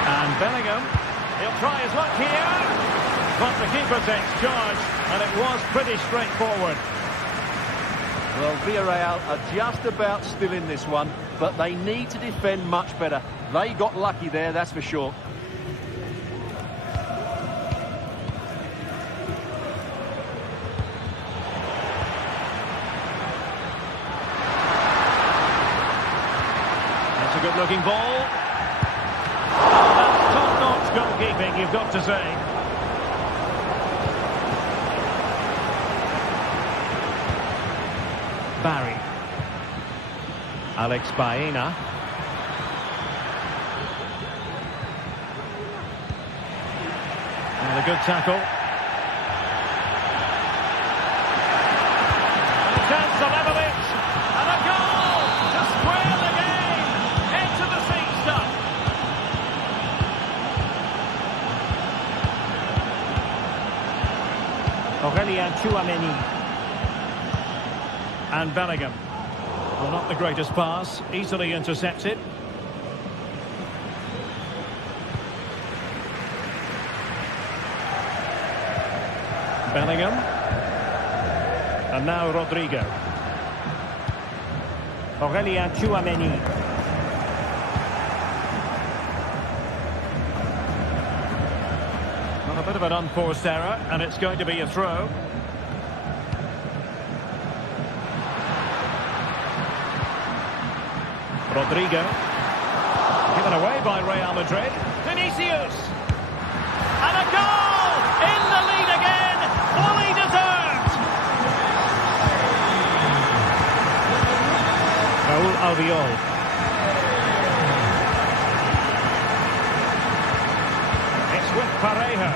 And Bellingham, he'll try his luck here. But the keeper takes charge, and it was pretty straightforward. Well, Villarreal are just about still in this one, but they need to defend much better. They got lucky there, that's for sure. Good-looking ball. Oh, that's top-notch goalkeeping, you've got to say. Barry. Alex Baena. And a good tackle. And a chance to level it. And a goal to square the game. Into the seat stuff. Aurélien Tchouameni. And Bellingham. Well, not the greatest pass. Easily intercepted. Bellingham. And now Rodrigo. Aurélien Tchouameni. Well, a bit of an unforced error, and it's going to be a throw. Rodrigo. Given away by Real Madrid. Vinicius. And a goal! In the lead again! Fully deserved! Raúl Albiol. It's with Parejo.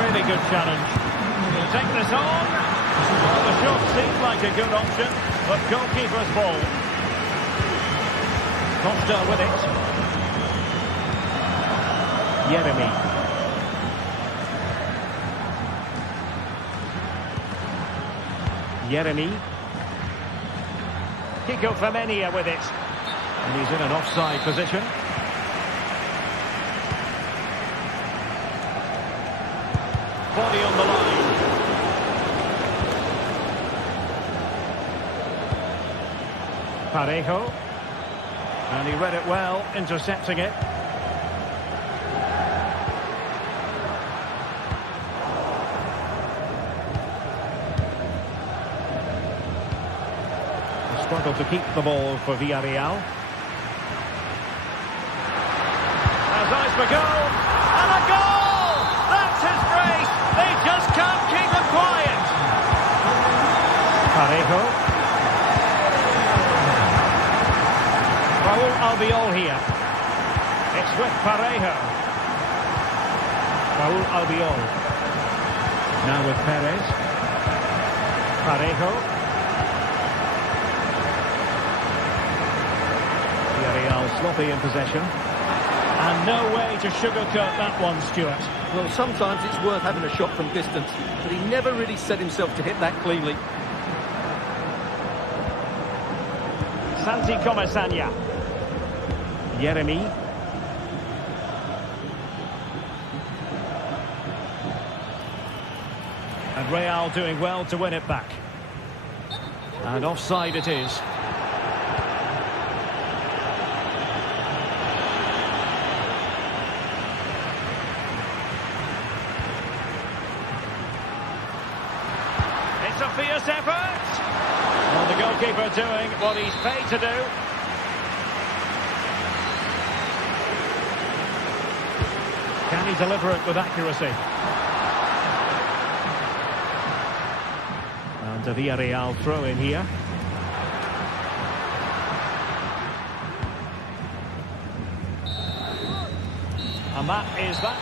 Really good challenge. He'll take this on. Well, the shot seemed like a good option, but goalkeeper's ball. Costa with it. Jeremy. Jeremy. Kiko Femenia with it. And he's in an offside position. Body on the line. Parejo. And he read it well, intercepting it. Struggle to keep the ball for Villarreal. As eyes for goal, and a goal! That's his brace! They just can't keep him quiet! Parejo. Raul Albiol here. It's with Parejo. Raul Albiol. Now with Perez. Parejo. Villarreal sloppy in possession. And no way to sugarcoat that one, Stuart. Well, sometimes it's worth having a shot from distance, but he never really set himself to hit that cleanly. Santi Comesaña. Yeremi. And Real doing well to win it back. And offside it is. It's a fierce effort. Well, the goalkeeper doing what he's paid to do. Can he deliver it with accuracy? And a Villarreal throw in here. And that is that.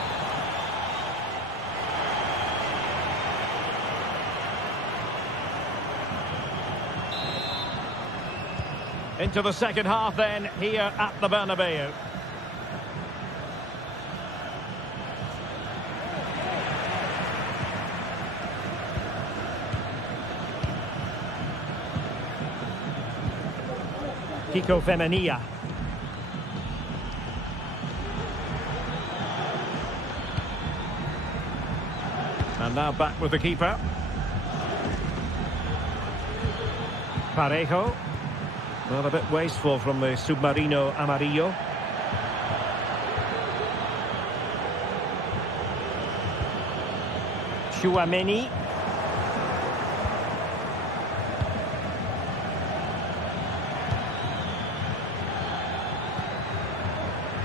Into the second half then, here at the Bernabeu. Kiko Femenia. And now back with the keeper. Parejo. Well, a bit wasteful from the Submarino Amarillo. Tchouaméni.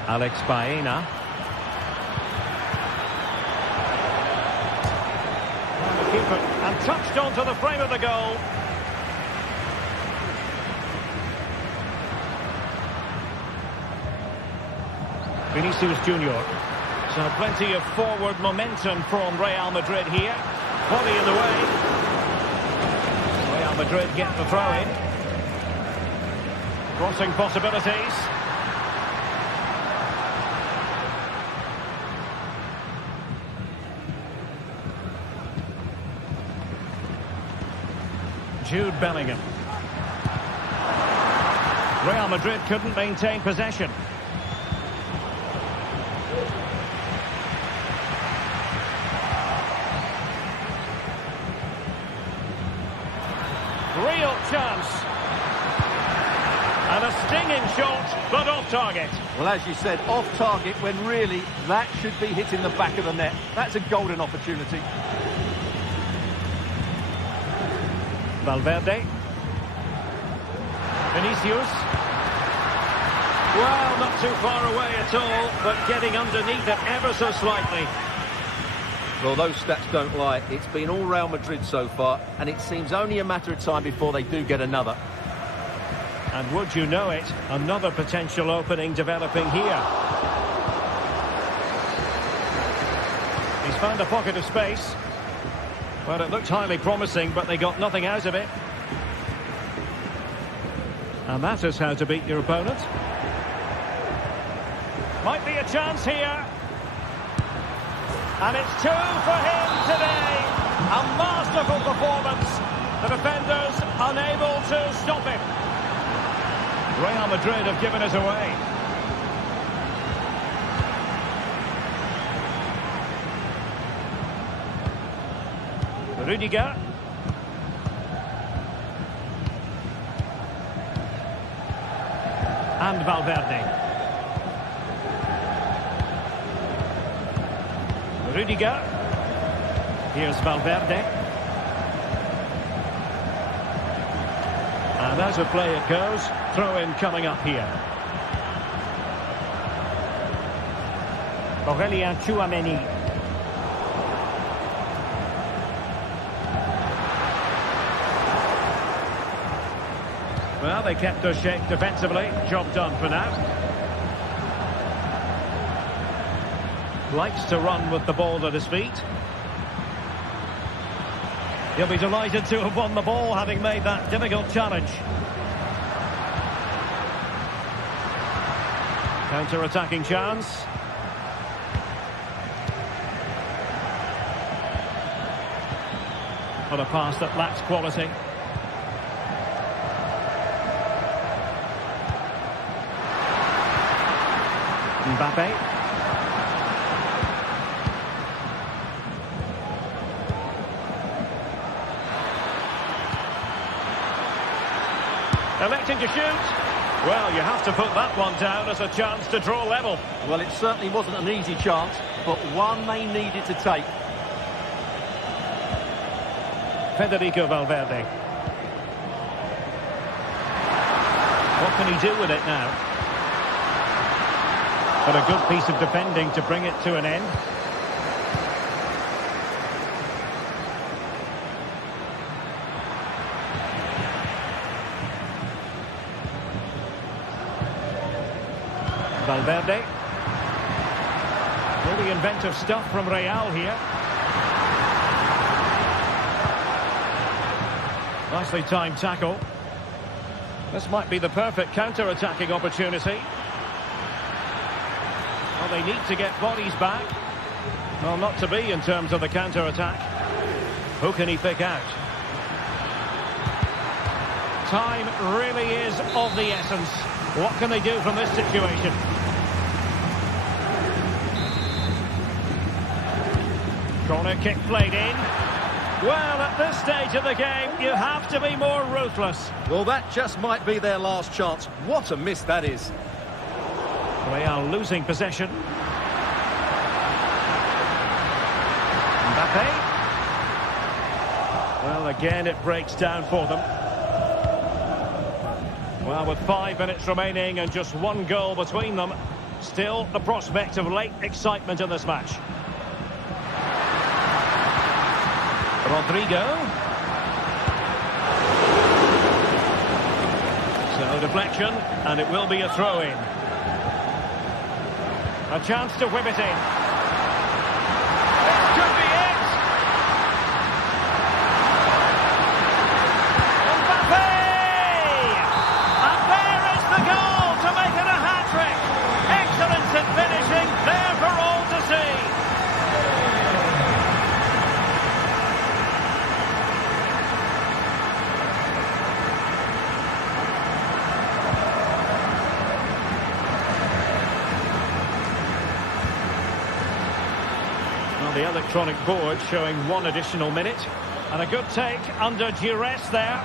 Alex Baena. And the keeper, and touched onto the frame of the goal. Vinicius Junior. So plenty of forward momentum from Real Madrid here. Body in the way. Real Madrid get the throw in. Crossing possibilities. Jude Bellingham. Real Madrid couldn't maintain possession. Real chance. And a stinging shot, but off target. Well, as you said, off target when really that should be hitting the back of the net. That's a golden opportunity. Valverde. Vinicius. Well, not too far away at all, but getting underneath it ever so slightly. Well, those stats don't lie. It's been all Real Madrid so far, and it seems only a matter of time before they do get another. And would you know it, another potential opening developing here. He's found a pocket of space. Well, it looked highly promising, but they got nothing out of it. And that is how to beat your opponent. Might be a chance here. And it's two for him today. A masterful performance. The defenders unable to stop him. Real Madrid have given it away. Rudiger. And Valverde. Rudiger. Here's Valverde. And as a play it goes, throw-in coming up here. Aurelien Tchouameni. Well, they kept their shape defensively. Job done for now. Likes to run with the ball at his feet. He'll be delighted to have won the ball, having made that difficult challenge. Counter-attacking chance. On a pass that lacks quality. Mbappe. Electing to shoot. Well, you have to put that one down as a chance to draw level. Well, it certainly wasn't an easy chance, but one they needed to take. Federico Valverde. What can he do with it now? But a good piece of defending to bring it to an end. Valverde. Really inventive stuff from Real here. Nicely timed tackle. This might be the perfect counter-attacking opportunity. Well, they need to get bodies back. Well, not to be in terms of the counter-attack. Who can he pick out? Time really is of the essence. What can they do from this situation? Corner kick played in. Well, at this stage of the game, you have to be more ruthless. Well, that just might be their last chance. What a miss that is. Real losing possession. Mbappe. Well, again, it breaks down for them. Well, with 5 minutes remaining and just one goal between them, still the prospect of late excitement in this match. Rodrigo. So deflection, and it will be a throw-in. A chance to whip it in. This could be it! Mbappe! And there is the goal to make it a hat-trick. Excellence in finishing, there for all to see. The electronic board showing 1 additional minute. And a good take under duress there.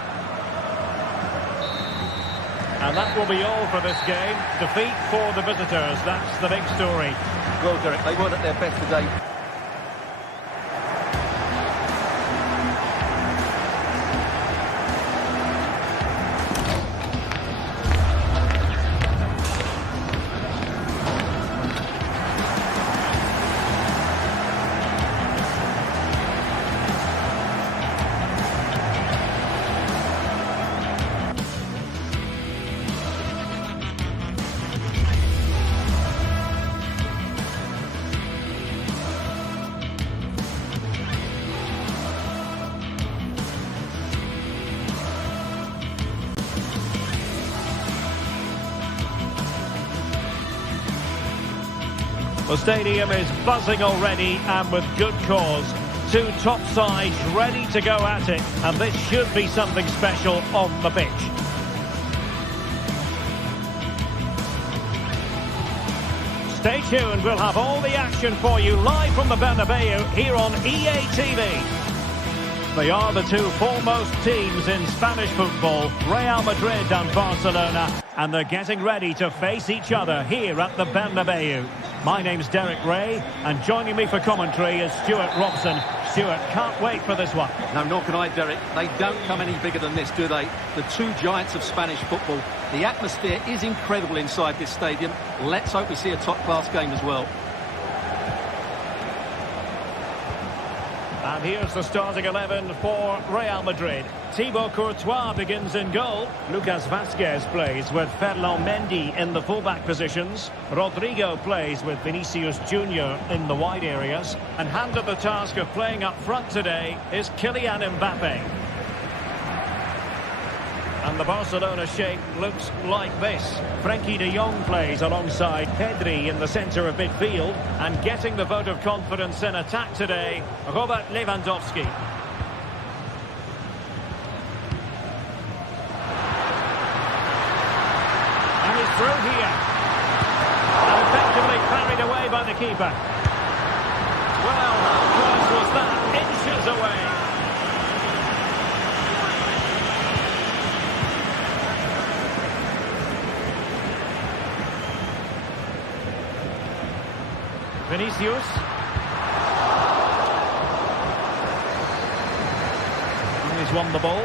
And that will be all for this game. Defeat for the visitors. That's the big story. Well, Derek, they weren't at their best today. The stadium is buzzing already, and with good cause. Two top sides ready to go at it, and this should be something special on the pitch. Stay tuned, we'll have all the action for you live from the Bernabeu here on EA TV. They are the two foremost teams in Spanish football, Real Madrid and Barcelona, and they're getting ready to face each other here at the Bernabeu. My name's Derek Ray, and joining me for commentary is Stuart Robson. Stuart, can't wait for this one. No, nor can I, Derek. They don't come any bigger than this, do they? The two giants of Spanish football. The atmosphere is incredible inside this stadium. Let's hope we see a top-class game as well. And here's the starting 11 for Real Madrid. Thibaut Courtois begins in goal. Lucas Vázquez plays with Ferland Mendy in the fullback positions. Rodrigo plays with Vinicius Junior in the wide areas. And handed the task of playing up front today is Kylian Mbappe. And the Barcelona shape looks like this. Frenkie de Jong plays alongside Pedri in the centre of midfield. And getting the vote of confidence in attack today, Robert Lewandowski. And he's through here. And effectively carried away by the keeper. Well, how close was that? Inches away. Vinicius. And he's won the ball.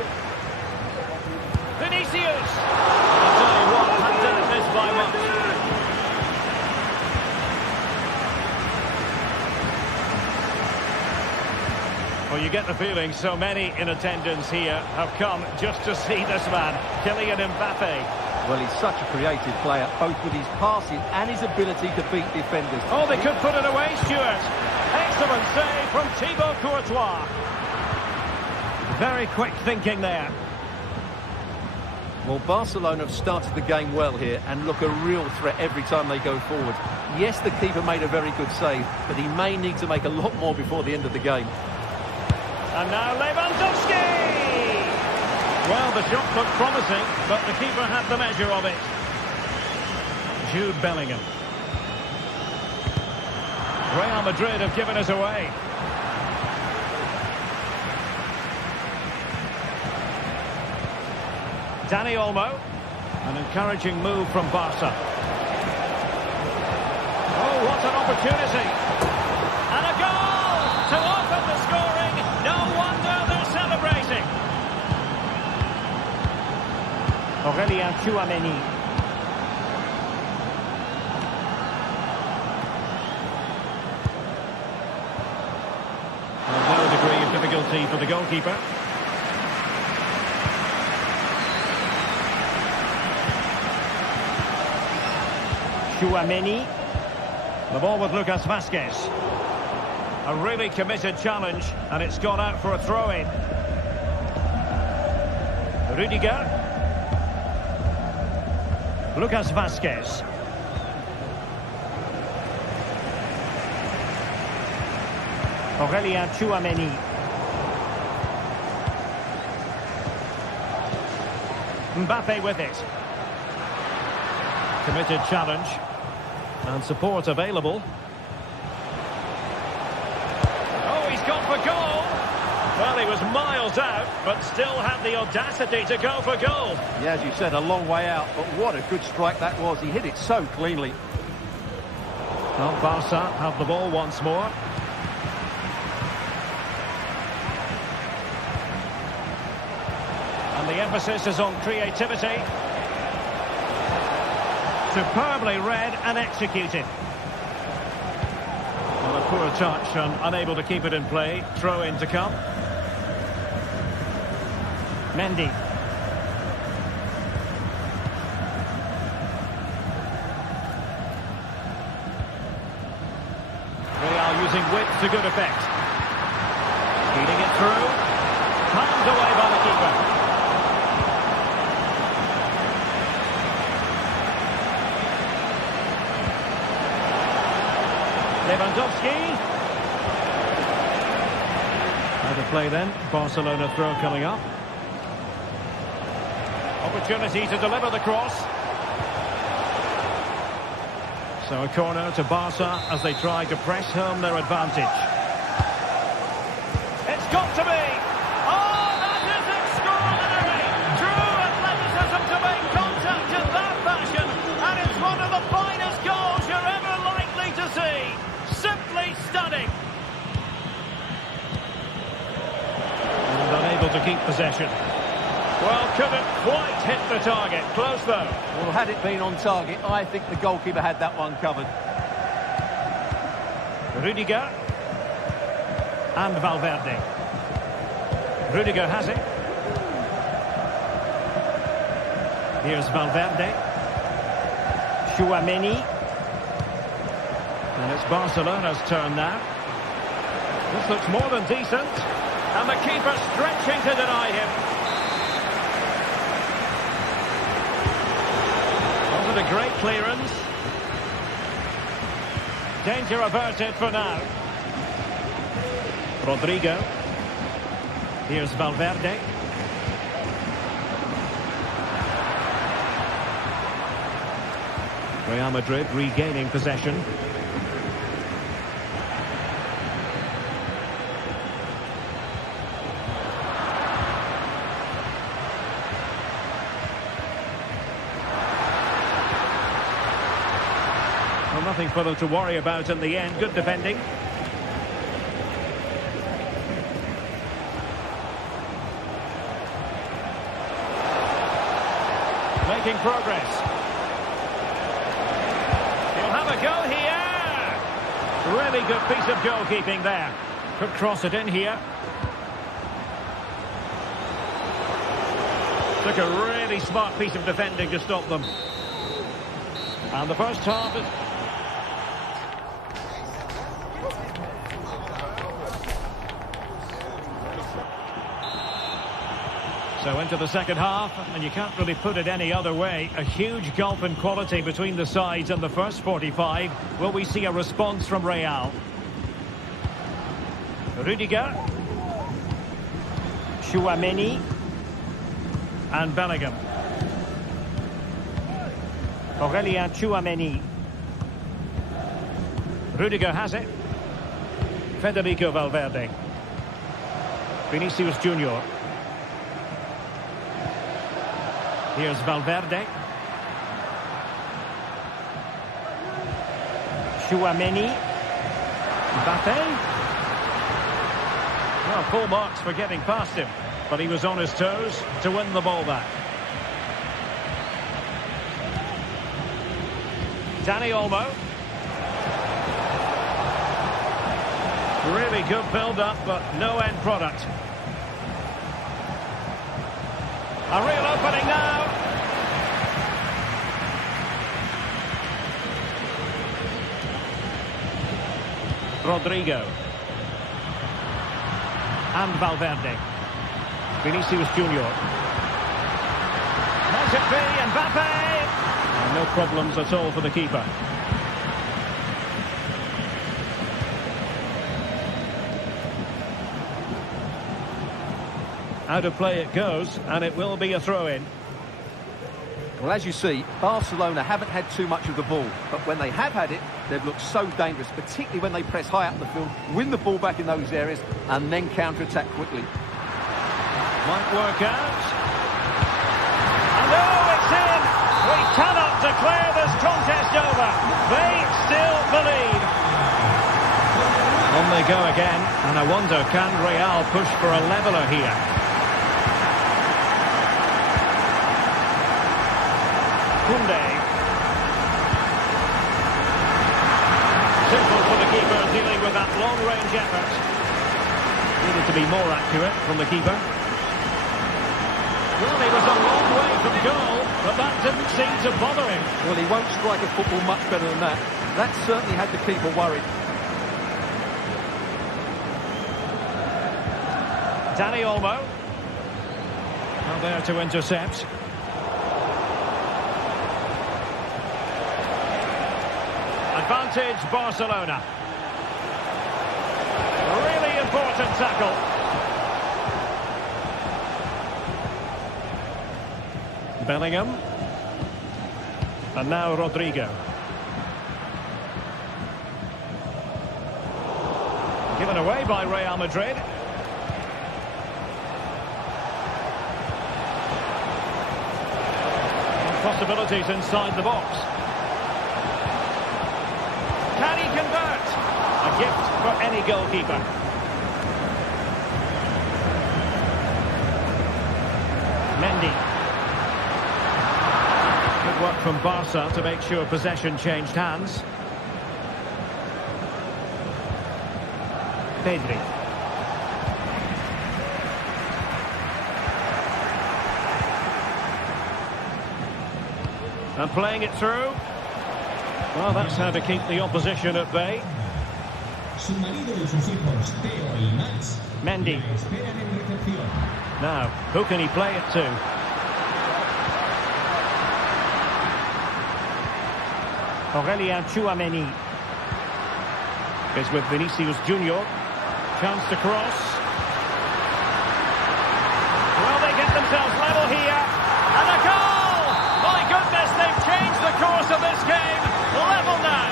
Vinicius! I'll tell you what, had done it missed by much. Well, you get the feeling so many in attendance here have come just to see this man, Kylian Mbappe. Well, he's such a creative player, both with his passing and his ability to beat defenders. Oh, they could put it away, Stuart. Excellent save from Thibaut Courtois. Very quick thinking there. Well, Barcelona have started the game well here and look a real threat every time they go forward. Yes, the keeper made a very good save, but he may need to make a lot more before the end of the game. And now Lewandowski! Well, the shot looked promising, but the keeper had the measure of it. Jude Bellingham. Real Madrid have given us away. Dani Olmo. An encouraging move from Barca. Oh, what an opportunity. And a goal to open the scoring. No wonder they're celebrating. Aurélien Tchouaméni. No degree of difficulty for the goalkeeper. Tchouaméni. The ball with Lucas Vázquez. A really committed challenge, and it's gone out for a throw-in. Rudiger. Lucas Vázquez. Aurélien Tchouaméni. Mbappe with it. Committed challenge. And support available. Oh, he's gone for goal. Well, he was miles out, but still had the audacity to go for goal. Yeah, as you said, a long way out, but what a good strike that was. He hit it so cleanly. Well, Barca have the ball once more. And the emphasis is on creativity. Superbly read and executed. Well, a poor touch and unable to keep it in play. Throw in to come. Mendy. Real using width to good effect. Feeding it through. Palmed away by the keeper. Lewandowski. Out of play then. Barcelona throw coming up. Opportunity to deliver the cross. So a corner to Barca as they try to press home their advantage. It's got to be! possession. Well, couldn't quite hit the target. Close, though. Well, had it been on target, I think the goalkeeper had that one covered. Rudiger. And Valverde. Rudiger has it. Here's Valverde. Tchouaméni. And it's Barcelona's turn now. This looks more than decent. And the keeper stretching to deny him. Wasn't a great clearance. Danger averted for now. Rodrigo. Here's Valverde. Real Madrid regaining possession. Well, nothing for them to worry about in the end. Good defending. Making progress. He'll have a go here. Really good piece of goalkeeping there. Could cross it in here. Took a really smart piece of defending to stop them. And the first half is... So into the second half, and you can't really put it any other way. A huge gulf in quality between the sides in the first 45. Will we see a response from Real? Rudiger. Tchouaméni. And Bellingham. Aurélien Tchouaméni. Rudiger has it. Federico Valverde. Vinicius Junior. Here's Valverde. Tchouaméni. Mbappé. Well, full marks for getting past him, but he was on his toes to win the ball back. Dani Olmo. Really good build-up, but no end product. A real opening now. Rodrigo. And Valverde. Vinicius Junior. Might it be Mbappé? And no problems at all for the keeper. Out of play it goes, and it will be a throw-in. Well, as you see, Barcelona haven't had too much of the ball, but when they have had it, they've looked so dangerous, particularly when they press high up the field, win the ball back in those areas, and then counter-attack quickly. Might work out. And oh, it's in! We cannot declare this contest over. They still believe. On they go again, and I wonder, can Real push for a leveller here? Koundé. Simple for the keeper dealing with that long-range effort. Needed to be more accurate from the keeper. Well, he was a long way from goal, but that didn't seem to bother him. Well, he won't strike a football much better than that. That certainly had the keeper worried. Dani Olmo. Now there to intercept. Advantage Barcelona. A really important tackle. Bellingham. And now Rodrigo. Given away by Real Madrid. Possibilities inside the box. Can he convert? A gift for any goalkeeper. Mendy. Good work from Barca to make sure possession changed hands. Pedri. And playing it through. Well, that's how to keep the opposition at bay. Su marido y sus hijos, Theo y Max, Mendy. le esperan en recepción. Now, who can he play it to? Aurelien Tchouameni is with Vinicius Junior. Chance to cross. Well, they get themselves level here. And a goal! My goodness, they've changed the course of this game. Level now.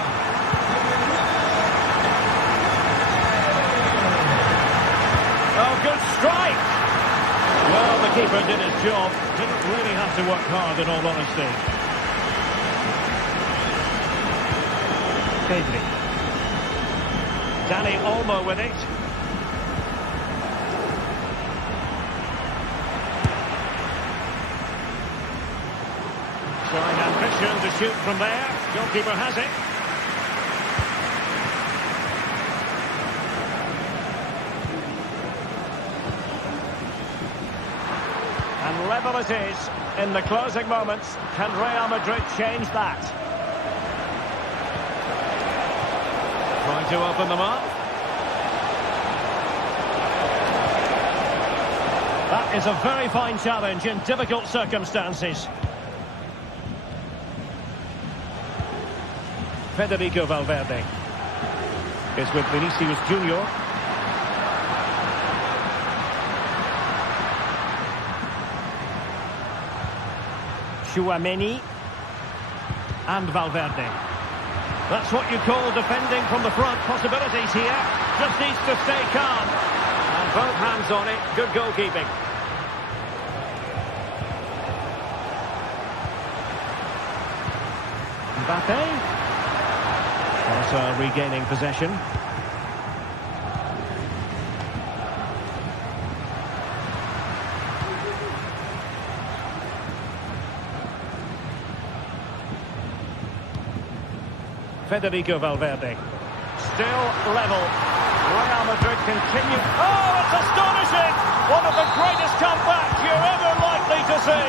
Oh, good strike. Well, the keeper did his job. Didn't really have to work hard, in all honesty. Pedri. Dani Olmo with it. Showing ambition to shoot from there. Goalkeeper has it. And level it is in the closing moments. Can Real Madrid change that? Trying to open them up. That is a very fine challenge in difficult circumstances. Federico Valverde is with Vinicius Junior. Tchouameni and Valverde. That's what you call defending from the front. Possibilities here. Just needs to stay calm. And both hands on it. Good goalkeeping. Mbappe. Also regaining possession. Federico Valverde. Still level. Real Madrid continue. Oh, it's astonishing! One of the greatest comebacks you're ever likely to see.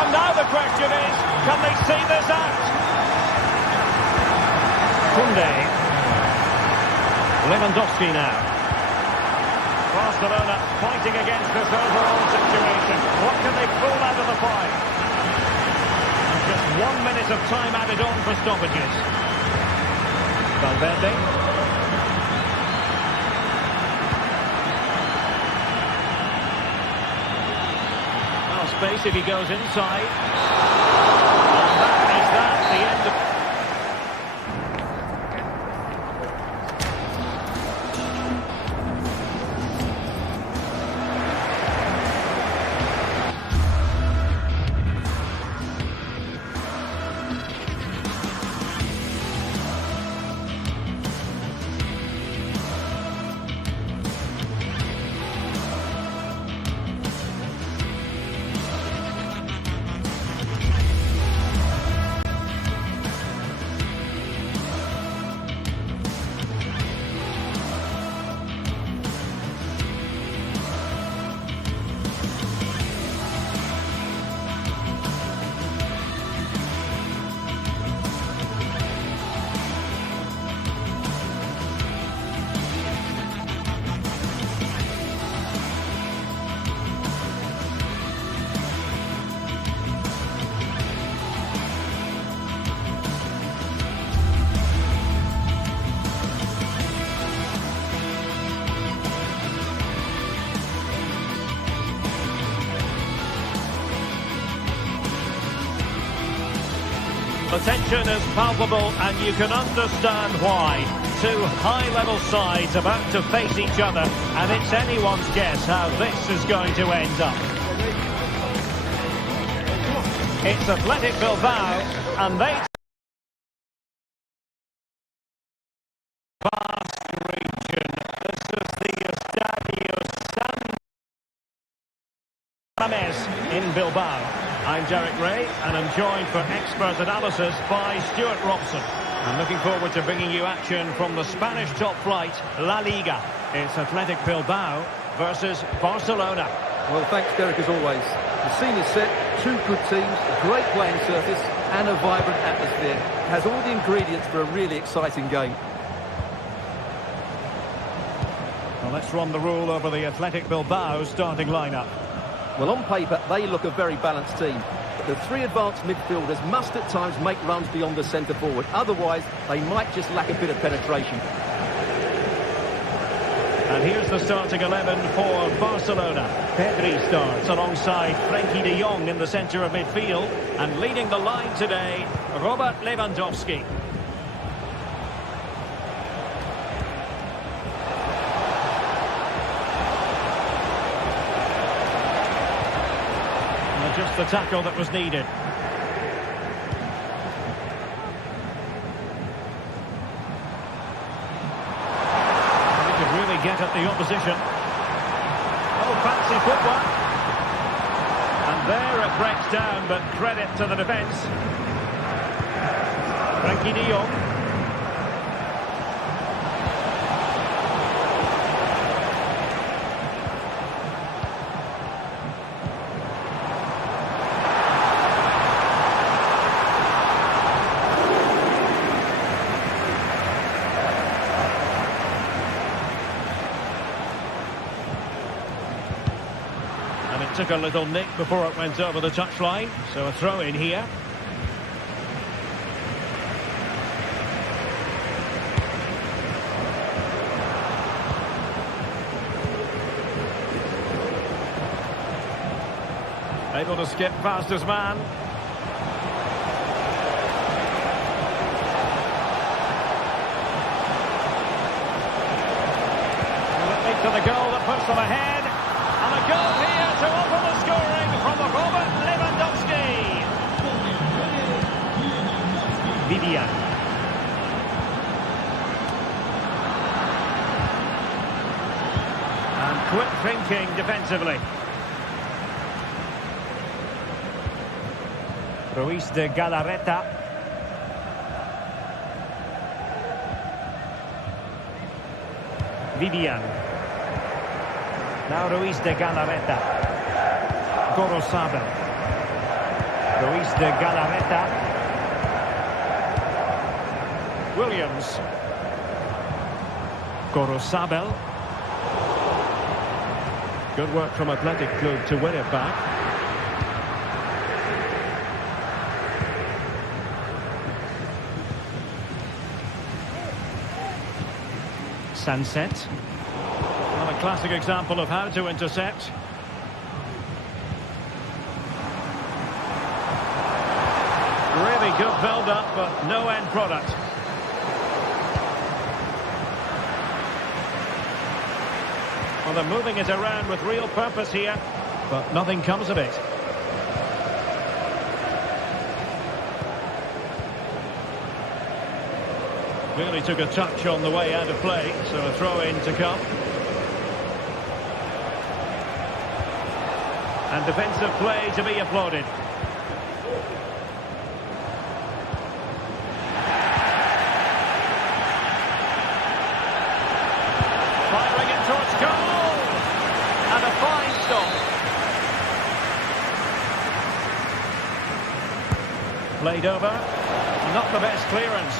And now the question is, can they see this out? Koundé. Lewandowski now. Barcelona fighting against this overall situation. What can they pull out of the fight? And just 1 minute of time added on for stoppages. Valverde. Well, space if he goes inside. And that is that, the end of... The tension is palpable and you can understand why. Two high-level sides about to face each other, and it's anyone's guess how this is going to end up. It's Athletic Bilbao, and they... Vast region. This is the Estadio San Mamés in Bilbao. I'm Derek Ray, and I'm joined for expert analysis by Stuart Robson. I'm looking forward to bringing you action from the Spanish top flight, La Liga. It's Athletic Bilbao versus Barcelona. Well, thanks, Derek, as always. The scene is set, two good teams, a great playing surface, and a vibrant atmosphere. It has all the ingredients for a really exciting game. Well, let's run the rule over the Athletic Bilbao starting lineup. Well, on paper, they look a very balanced team. But the three advanced midfielders must at times make runs beyond the centre forward. Otherwise, they might just lack a bit of penetration. And here's the starting 11 for Barcelona. Pedri starts alongside Frenkie de Jong in the centre of midfield. And leading the line today, Robert Lewandowski. Just the tackle that was needed. He could really get at the opposition. Oh, fancy footwork. And there it breaks down, but credit to the defence. Frenkie de Jong. Took a little nick before it went over the touchline, so a throw in here. Able to skip past his man. To the goal that puts them ahead. And a goal here to open the scoring from Robert Lewandowski. Vivian. And quick thinking defensively. Ruiz de Galarreta. Vivian. Now Ruiz de Galarreta. Gorosabel. Ruiz de Galarreta. Williams. Gorosabel. Good work from Athletic Club to win it back. Sunset. Well, a classic example of how to intercept. Really good build-up, but no end product. Well, they're moving it around with real purpose here, but nothing comes of it. Really took a touch on the way out of play, so a throw-in to come. And defensive play to be applauded. Firing it towards goal! And a fine stop. Played over. Not the best clearance.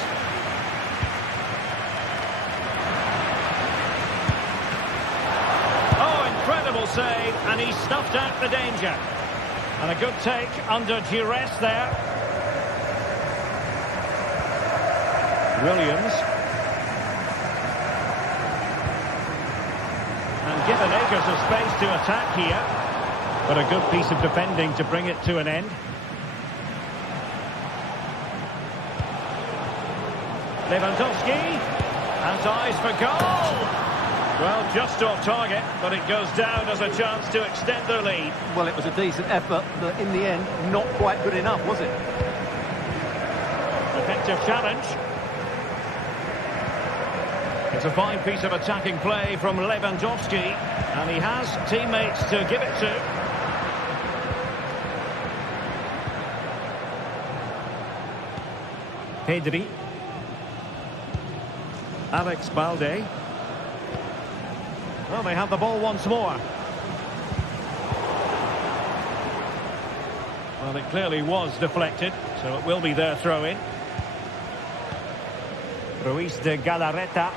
Incredible save, and he snuffed out the danger. And a good take under duress there. Williams. And given acres of space to attack here. But a good piece of defending to bring it to an end. Lewandowski has eyes for goal. Well, just off target, but it goes down as a chance to extend their lead. Well, it was a decent effort, but in the end, not quite good enough, was it? Effective challenge. It's a fine piece of attacking play from Lewandowski, and he has teammates to give it to. Pedri. Alex Balde. Well, they have the ball once more. Well, it clearly was deflected, so it will be their throw-in. Ruiz de Galarreta.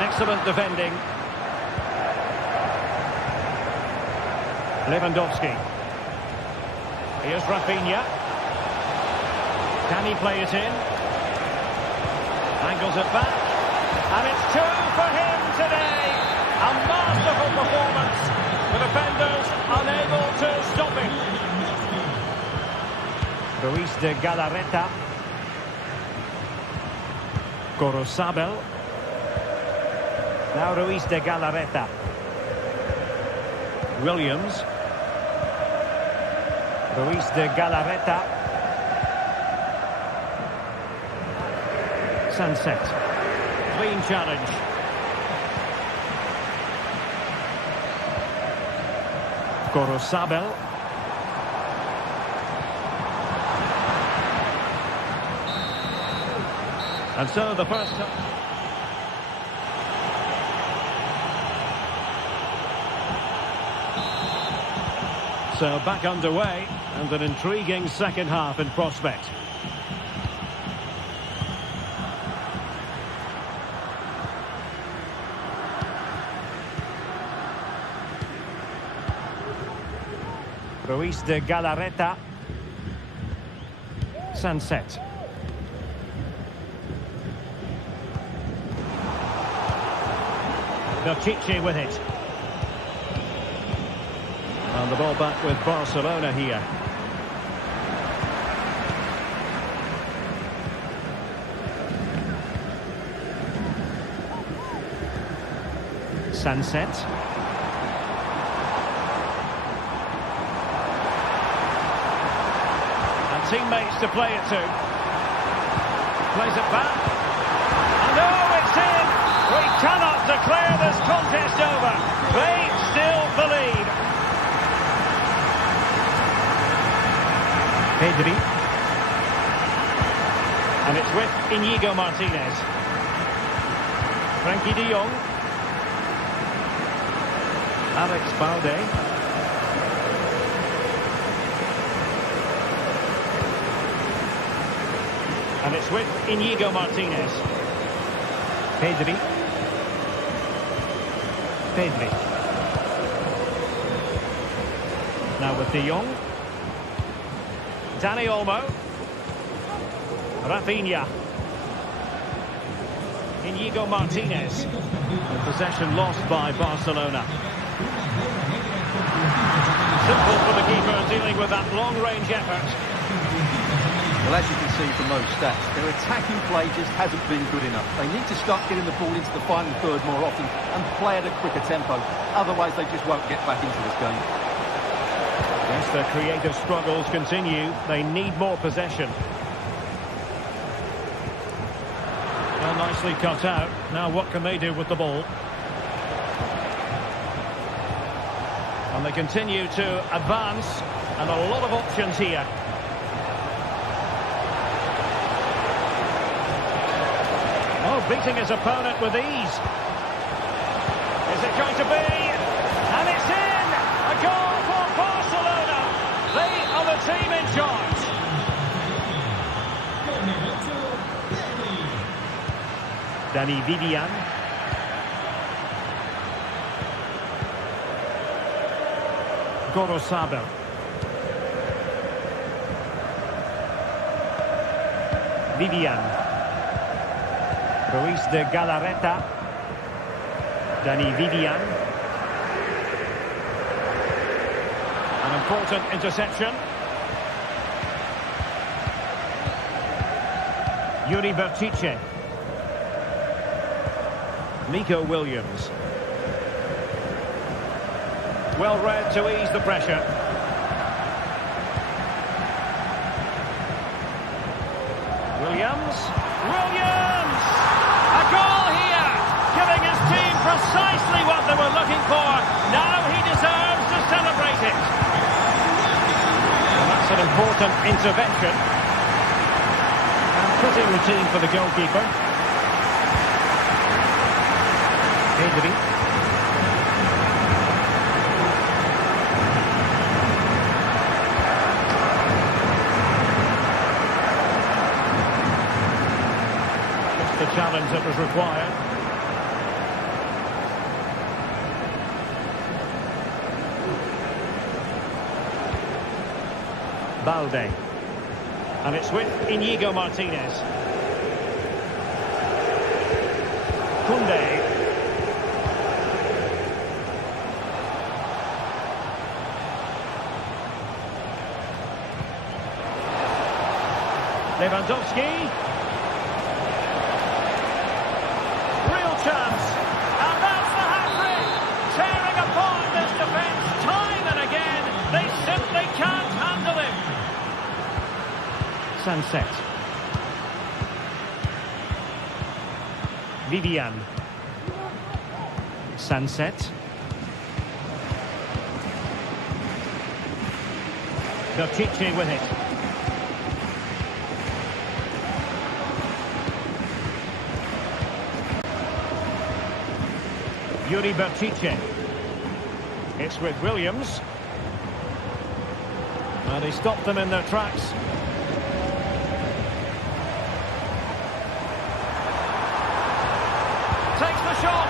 Excellent defending. Lewandowski. Here's Rafinha. Can he play it in? Angles it back. And it's 2 for him today. A masterful performance. The defenders unable to stop him. Ruiz de Galarreta. Gorosabel. Now Ruiz de Galarreta. Williams. Ruiz de Galarreta. Sunset. Clean challenge. Gorosabel. And so the first... So back underway, and an intriguing second half in prospect. Ruiz de Galarreta. Sunset. Belchiche with it. And the ball back with Barcelona here. Sunset. And teammates to play it to. Plays it back. And oh, it's in! We cannot declare this contest over. They still the lead. Pedri. And it's with Íñigo Martínez. Frankie de Jong. Alex Balde. And it's with Íñigo Martínez. Pedri. Pedri. Now with de Jong. Dani Olmo. Rafinha. Íñigo Martínez. Possession lost by Barcelona. Simple for the keeper dealing with that long-range effort. Well, as you can see from those stats, their attacking play just hasn't been good enough. They need to start getting the ball into the final third more often and play at a quicker tempo. Otherwise, they just won't get back into this game. Yes, their creative struggles continue. They need more possession. Well, nicely cut out. Now what can they do with the ball? And they continue to advance, and a lot of options here. Oh, beating his opponent with ease. Is it going to be? And it's in! A goal for Barcelona! They are the team in charge. Dani Vivian. Gorosabel. Vivian. Ruiz de Galarreta. Dani Vivian. An important interception. Yuri Bertice. Nico Williams. Well read to ease the pressure. Williams. Williams! A goal here! Giving his team precisely what they were looking for. Now he deserves Decent intervention. And pretty routine for the goalkeeper. Pedri. Just the challenge that was required. Balde. And it's with Inigo Martinez. Koundé. Lewandowski. Real chance. And that's the hat-trick. Tearing apart this defence time and again. They simply can't handle him. Sunset. Vivian. Sunset. Berchiche with it. Yuri Berchiche. It's with Williams. And he stopped them in their tracks. Takes the shot.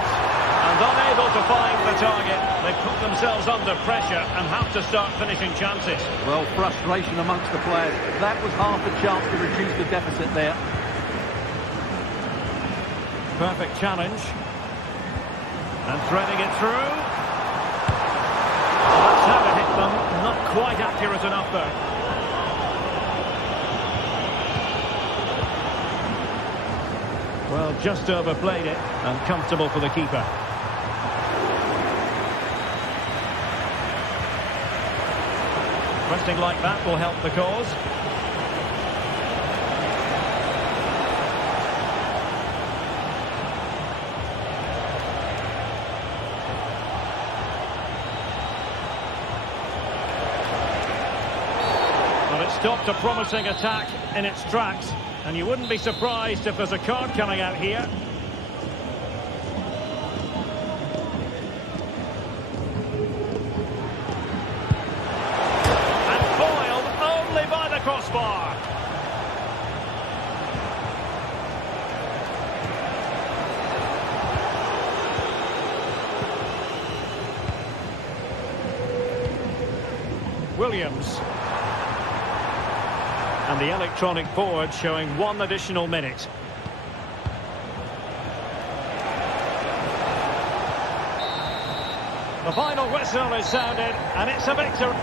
And unable to find the target. They put themselves under pressure and have to start finishing chances. Well, frustration amongst the players. That was half a chance to reduce the deficit there. Perfect challenge. And threading it through. That's how to hit them. Not quite accurate enough, though. Well, just overplayed it. And comfortable for the keeper. Pressing like that will help the cause. Stopped a promising attack in its tracks, and you wouldn't be surprised if there's a card coming out here. And foiled only by the crossbar. Williams. And the electronic board showing 1 additional minute. The final whistle is sounded, and it's a victory.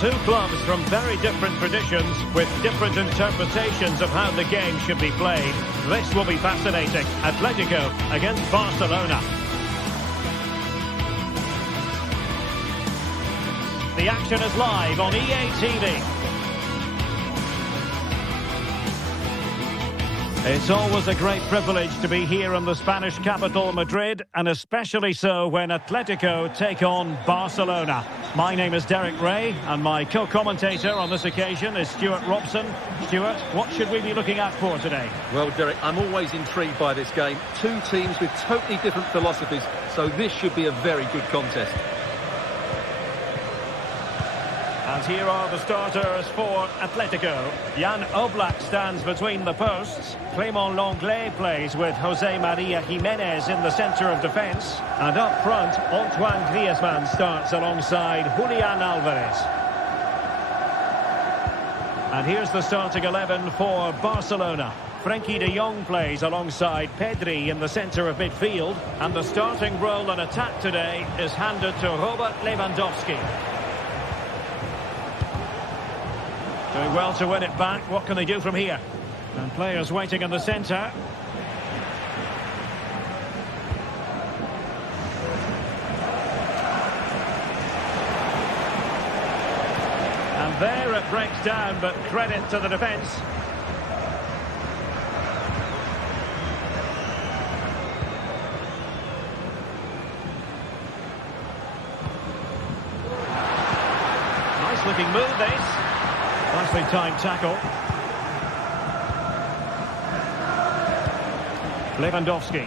Two clubs from very different traditions with different interpretations of how the game should be played. This will be fascinating. Atletico against Barcelona. The action is live on EA TV. It's always a great privilege to be here in the Spanish capital, Madrid, and especially so when Atletico take on Barcelona. My name is Derek Ray, and my co-commentator on this occasion is Stuart Robson. Stuart, what should we be looking out for today? Well, Derek, I'm always intrigued by this game. Two teams with totally different philosophies, so this should be a very good contest. And here are the starters for Atletico. Jan Oblak stands between the posts. Clément Lenglet plays with Jose Maria Jimenez in the centre of defence. And up front, Antoine Griezmann starts alongside Julian Alvarez. And here's the starting 11 for Barcelona. Frenkie de Jong plays alongside Pedri in the centre of midfield. And the starting role in attack today is handed to Robert Lewandowski. Doing well to win it back. What can they do from here? And players waiting in the centre. And there it breaks down, but credit to the defence. Nice looking move this. Nicely timed tackle. Lewandowski.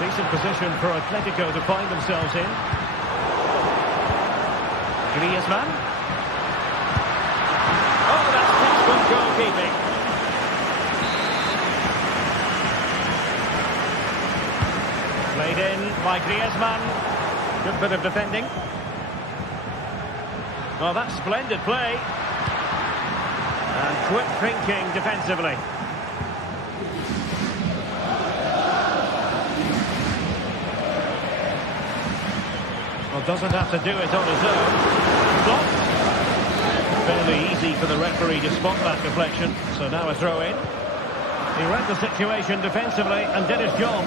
Decent position for Atletico to find themselves in. Griezmann. Oh, that's textbook goalkeeping. Played in by Griezmann. Good bit of defending. Oh, that's splendid play. And quick thinking defensively. Well, doesn't have to do it on his own. Blocked. Fairly easy for the referee to spot that deflection. So now a throw in. He read the situation defensively and did his job.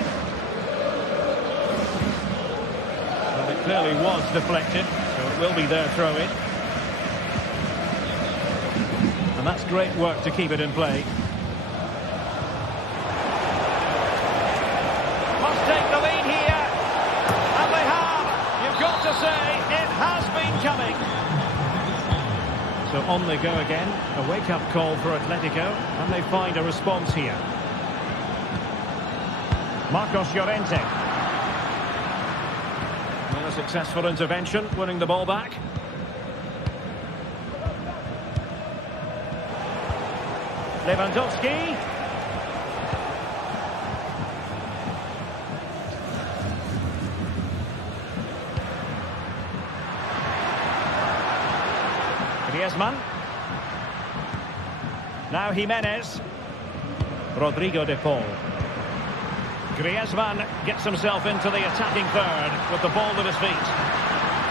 Well, it clearly was deflected, so it will be their throw in. And that's great work to keep it in play. Must take the lead here. And they have. You've got to say, it has been coming. So on they go again. A wake-up call for Atletico. And they find a response here. Marcos Llorente. Well, a successful intervention, winning the ball back. Lewandowski. Griezmann. Now Jimenez. Rodrigo de Paul. Griezmann gets himself into the attacking third with the ball at his feet.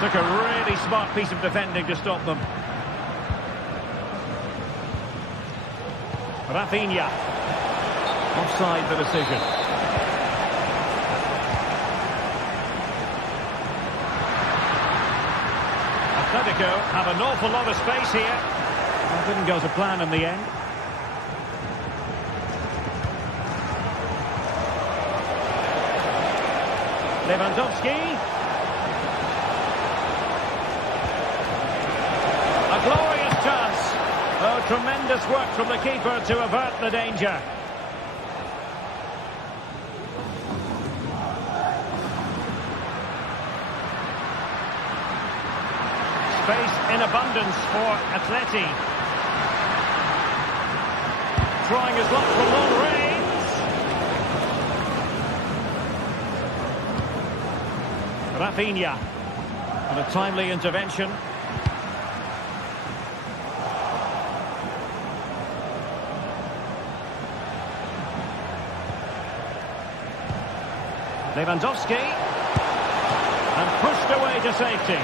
Took a really smart piece of defending to stop them. Rafinha. Offside the decision. Atletico have an awful lot of space here. That didn't go to plan in the end. Lewandowski. A glorious chance. Oh, tremendous work from the keeper to avert the danger. Space in abundance for Atleti. Trying his luck for long range. Rafinha. And a timely intervention. Lewandowski. And pushed away to safety.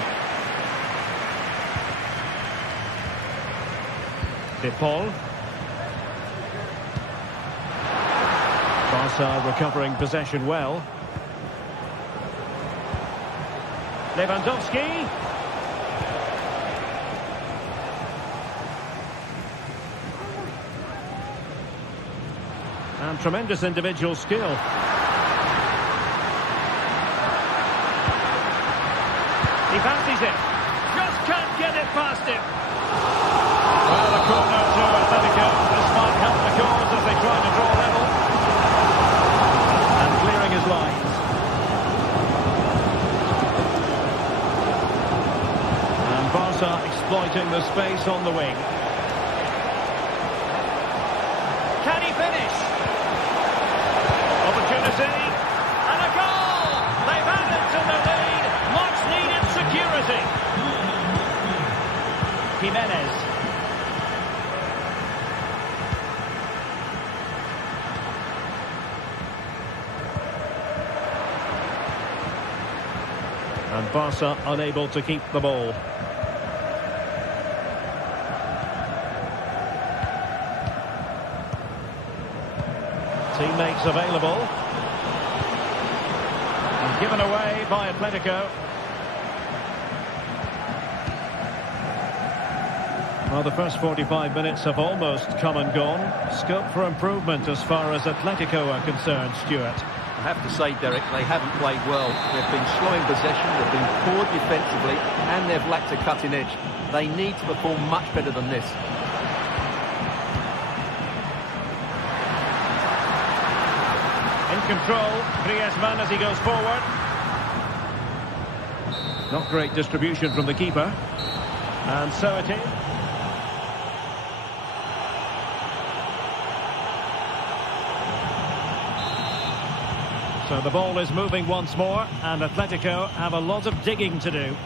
De Paul. Barca recovering possession well. Lewandowski. And tremendous individual skill. He fancies it. Just can't get it past him. Well, the corner to Atletico. This might help the cause as they try to draw level. And clearing his lines. exploiting the space on the wing. Can he finish? Opportunity. And a goal! They've added to the lead. Much needed security. Jimenez. And Barca unable to keep the ball. Teammates available. And given away by Atletico. Well, the first 45 minutes have almost come and gone. Scope for improvement as far as Atletico are concerned, Stuart. I have to say, Derek, they haven't played well. They've been slow in possession, they've been poor defensively, and they've lacked a cutting edge. They need to perform much better than this. In control, Griezmann as he goes forward. Not great distribution from the keeper. And so it is. So the ball is moving once more, and Atletico have a lot of digging to do.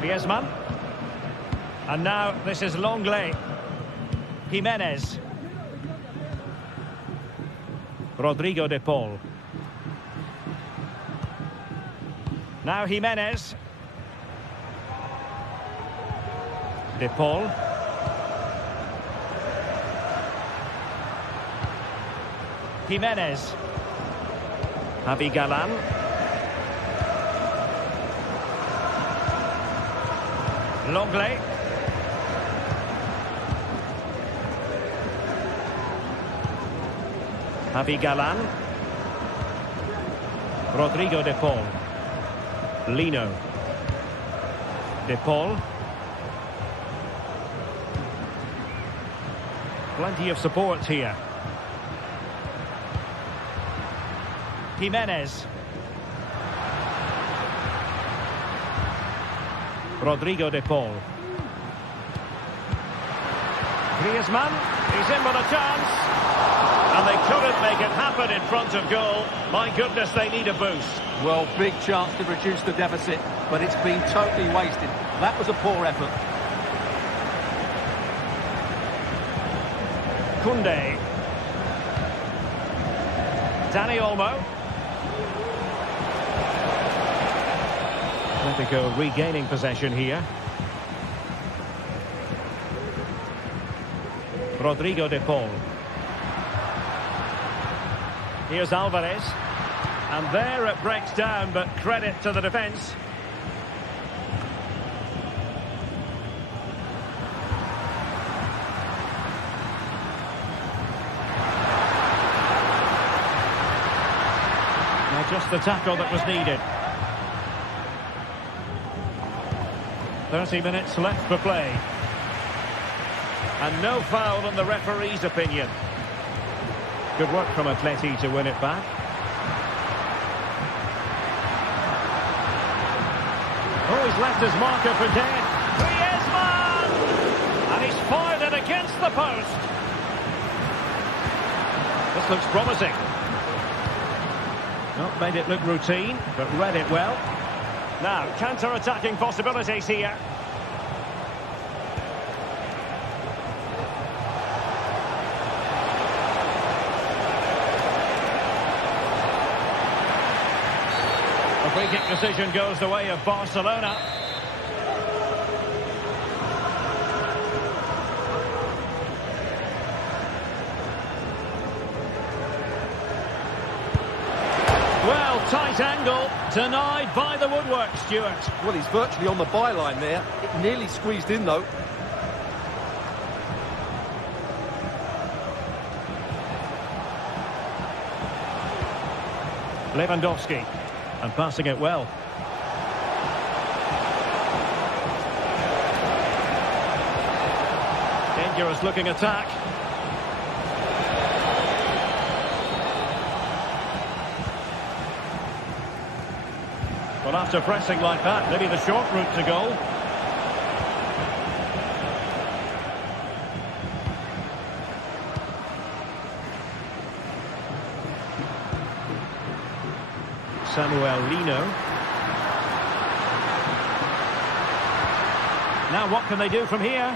Griezmann. And now this is Longley. Jimenez. Rodrigo de Paul. Now Jimenez. De Paul. Jimenez. Javi Galan. Longley. Javi Galan. Rodrigo de Paul. Lino. De Paul. Plenty of support here. Jimenez. Rodrigo de Paul. Griezmann. He's in with a chance. And they couldn't make it happen in front of goal. My goodness, they need a boost. Well, big chance to reduce the deficit, but it's been totally wasted. That was a poor effort. Koundé. Dani Olmo. Atletico regaining possession here. Rodrigo de Paul. Here's Alvarez. And there it breaks down, but credit to the defence. Now just the tackle that was needed. 30 minutes left for play. And no foul in the referee's opinion. Good work from Atleti to win it back. Oh, he's left his marker for dead. Griezmann! And he's fired it against the post. This looks promising. Not made it look routine, but read it well. Now, counter-attacking possibilities here. A free-kick decision goes the way of Barcelona. Well, tight angle, denied by the woodwork, Stuart. Well, he's virtually on the byline there. It nearly squeezed in, though. Lewandowski, and passing it well. Dangerous looking attack. Well, after pressing like that, maybe the short route to goal. Samuel Lino. Now what can they do from here?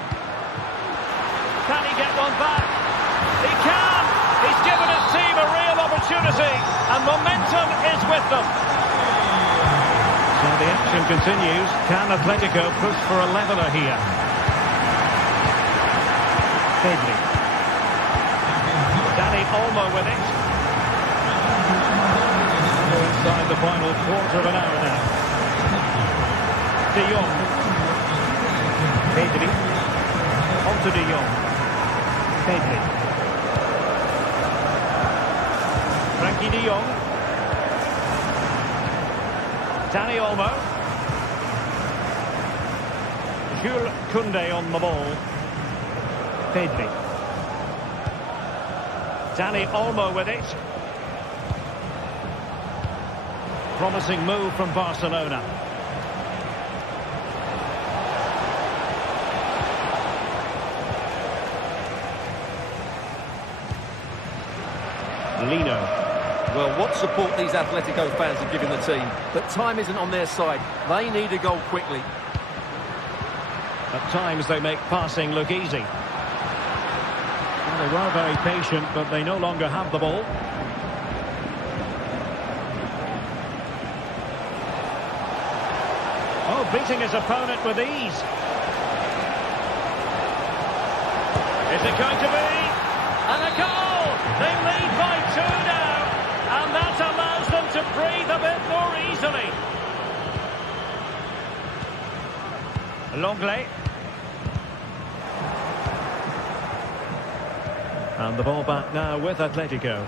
Can he get one back? He can! He's given his team a real opportunity, and momentum is with them. So the action continues. Can Atletico push for a leveller here? Pedri. Dani Olmo with it. Inside the final quarter of an hour now. De Jong. Pedri. On to De Jong. Pedri. Frankie De Jong. Dani Olmo. Jules Koundé on the ball. Pedri. Dani Olmo with it. Promising move from Barcelona. Lino. Well, what support these Atletico fans have given the team, but time isn't on their side. They need a goal quickly. At times they make passing look easy. Well, they were very patient, but they no longer have the ball. Oh, beating his opponent with ease. Is it going to be? And a goal! They lead by 2 now, and that allows them to breathe a bit more easily. Longley. And the ball back now with Atletico.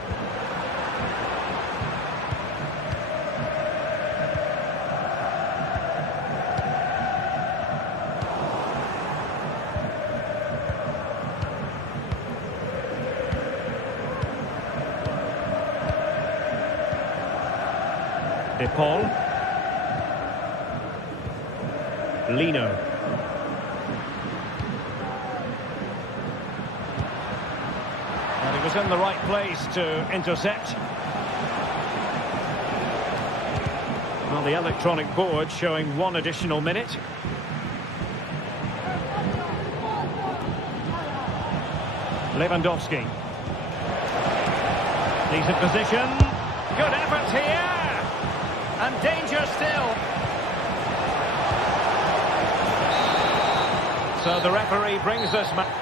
De Paul. Lino. And he was in the right place to intercept. Well, the electronic board showing 1 additional minute. Lewandowski. Decent position. Good effort here. And danger still. So the referee brings this match.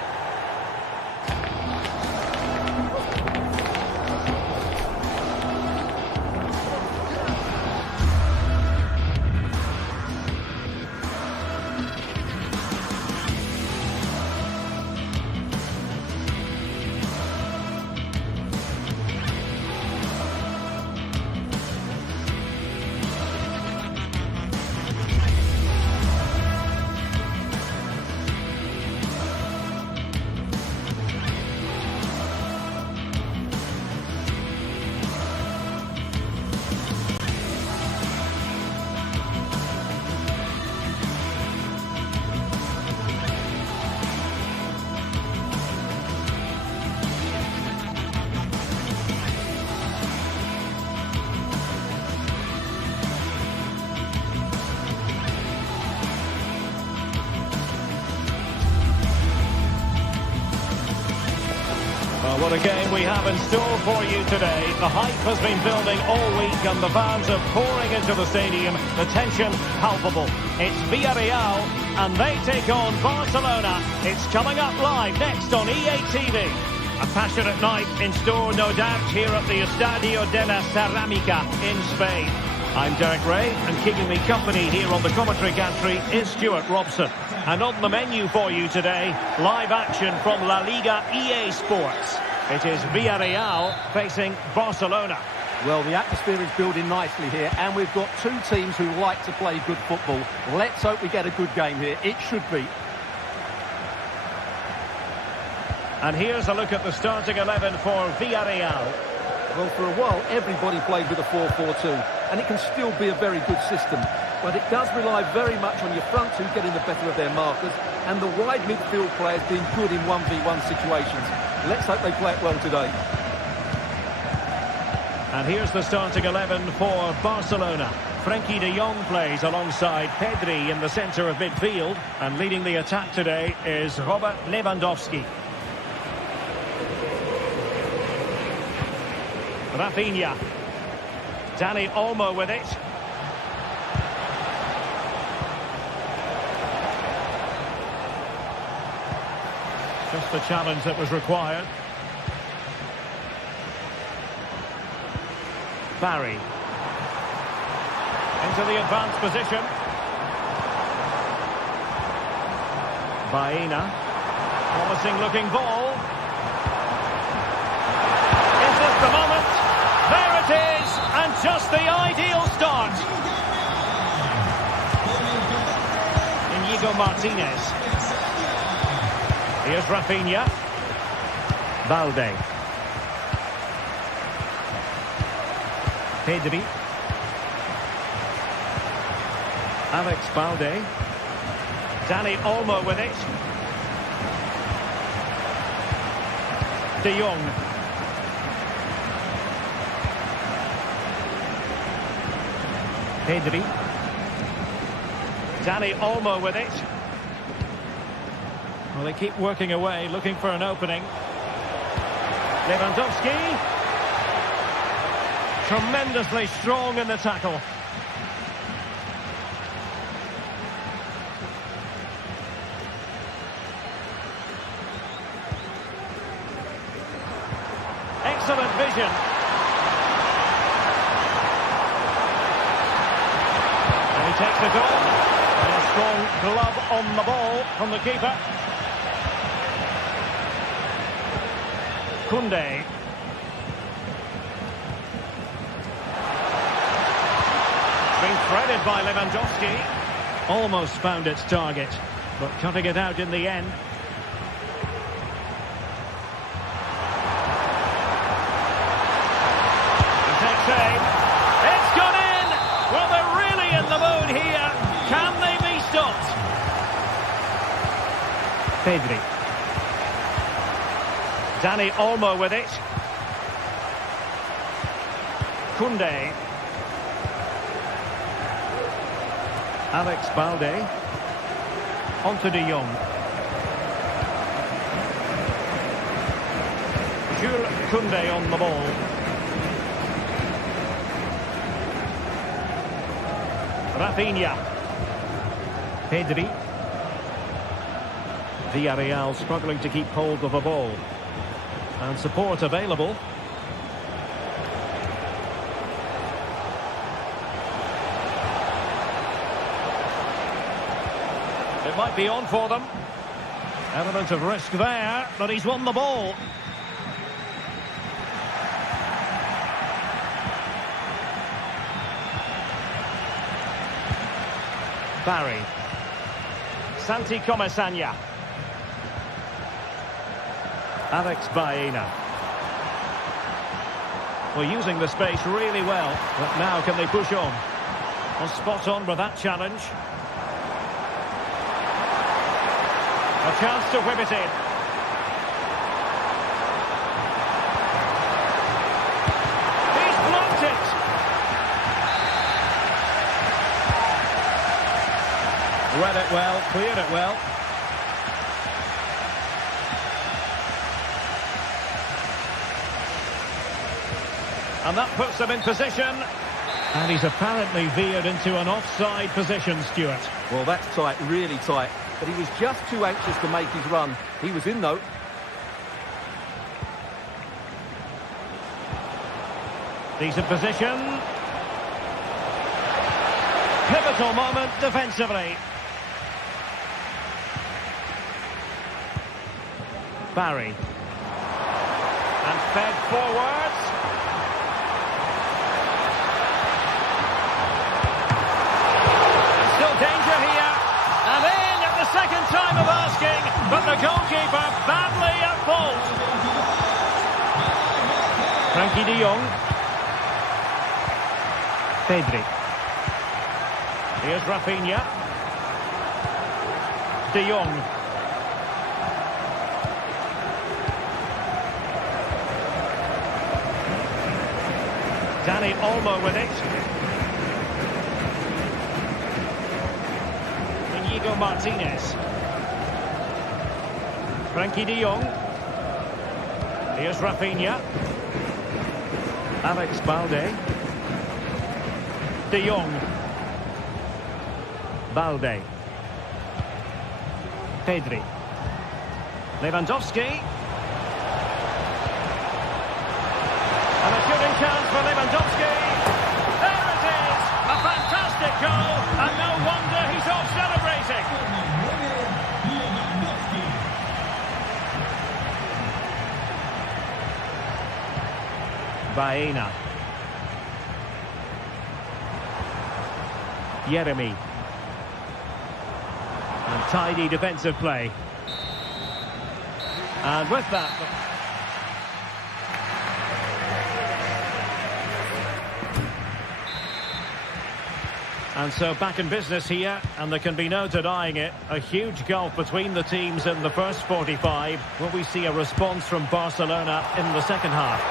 What a game we have in store for you today. The hype has been building all week and the fans are pouring into the stadium. The tension palpable. It's Villarreal and they take on Barcelona. It's coming up live next on EA TV. A passionate night in store, no doubt, here at the Estadio de la Cerámica in Spain. I'm Derek Ray, and keeping me company here on the commentary gantry is Stuart Robson. And on the menu for you today, live action from La Liga EA Sports. It is Villarreal facing Barcelona. Well, the atmosphere is building nicely here, and we've got 2 teams who like to play good football. Let's hope we get a good game here. It should be. And here's a look at the starting 11 for Villarreal. Well, for a while, everybody played with a 4-4-2. and it can still be a very good system. But it does rely very much on your front two getting the better of their markers and the wide midfield players being good in 1v1 situations. Let's hope they play it well today. And here's the starting 11 for Barcelona. Frenkie de Jong plays alongside Pedri in the centre of midfield. And leading the attack today is Robert Lewandowski. Rafinha. Dani Olmo with it. Just the challenge that was required. Barry. Into the advanced position. Baena. Promising looking ball. Is this the moment? There it is, and just the ideal start. Inigo Martinez. Here's Rafinha. Balde. Pedri. Alex Balde. Dani Olmo with it. De Jong. Pedri. Dani Olmo with it. Well, they keep working away, looking for an opening. Lewandowski. Tremendously strong in the tackle. Excellent vision. And he takes it on. And a strong glove on the ball from the keeper. Koundé. Being threaded by Lewandowski. Almost found its target, but cutting it out in the end. He takes aim. It's gone in! Well, they're really in the mood here. Can they be stopped? Pedri. Dani Olmo with it. Koundé. Alex Balde. Onto de Jong. Jules Koundé on the ball. Rafinha. Pedri. Villarreal struggling to keep hold of the ball. And support available. It might be on for them. Element of risk there, but he's won the ball. Barry. Santi Comesaña. Alex Baena. Well, using the space really well, but now can they push on? Well, spot on with that challenge. A chance to whip it in. He's blocked it. Read it well, cleared it well. And that puts them in position. And he's apparently veered into an offside position, Stuart. Well, that's tight, really tight. But he was just too anxious to make his run. He was in, though. Decent position. Pivotal moment defensively. Barry. And fed forwards. Still danger here. And in at the second time of asking, but the goalkeeper badly at fault. Frenkie de Jong. Pedri. Here's Rafinha. De Jong. Dani Olmo with it. Inigo Martinez. Frankie de Jong. Here's Rafinha. Alex Balde. De Jong. Balde. Pedri. Lewandowski. And a shooting chance for Lewandowski. There it is! A fantastic goal, and no wonder he's off celebrating. Baena. Yeremy. And tidy defensive play. And with that... And so back in business here, and there can be no denying it. A huge gulf between the teams in the first 45. Will we see a response from Barcelona in the second half?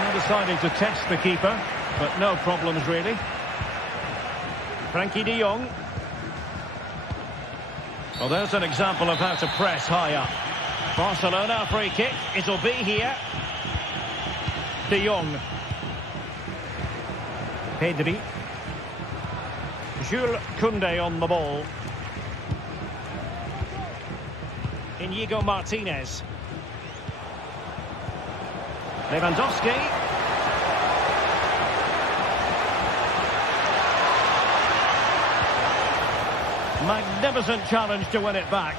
Now deciding to test the keeper, but no problems really. Frankie de Jong. Well, there's an example of how to press high up. Barcelona, a free kick. It'll be here. De Jong. Pedri. Jules Koundé on the ball. Inigo Martinez. Lewandowski. Magnificent challenge to win it back.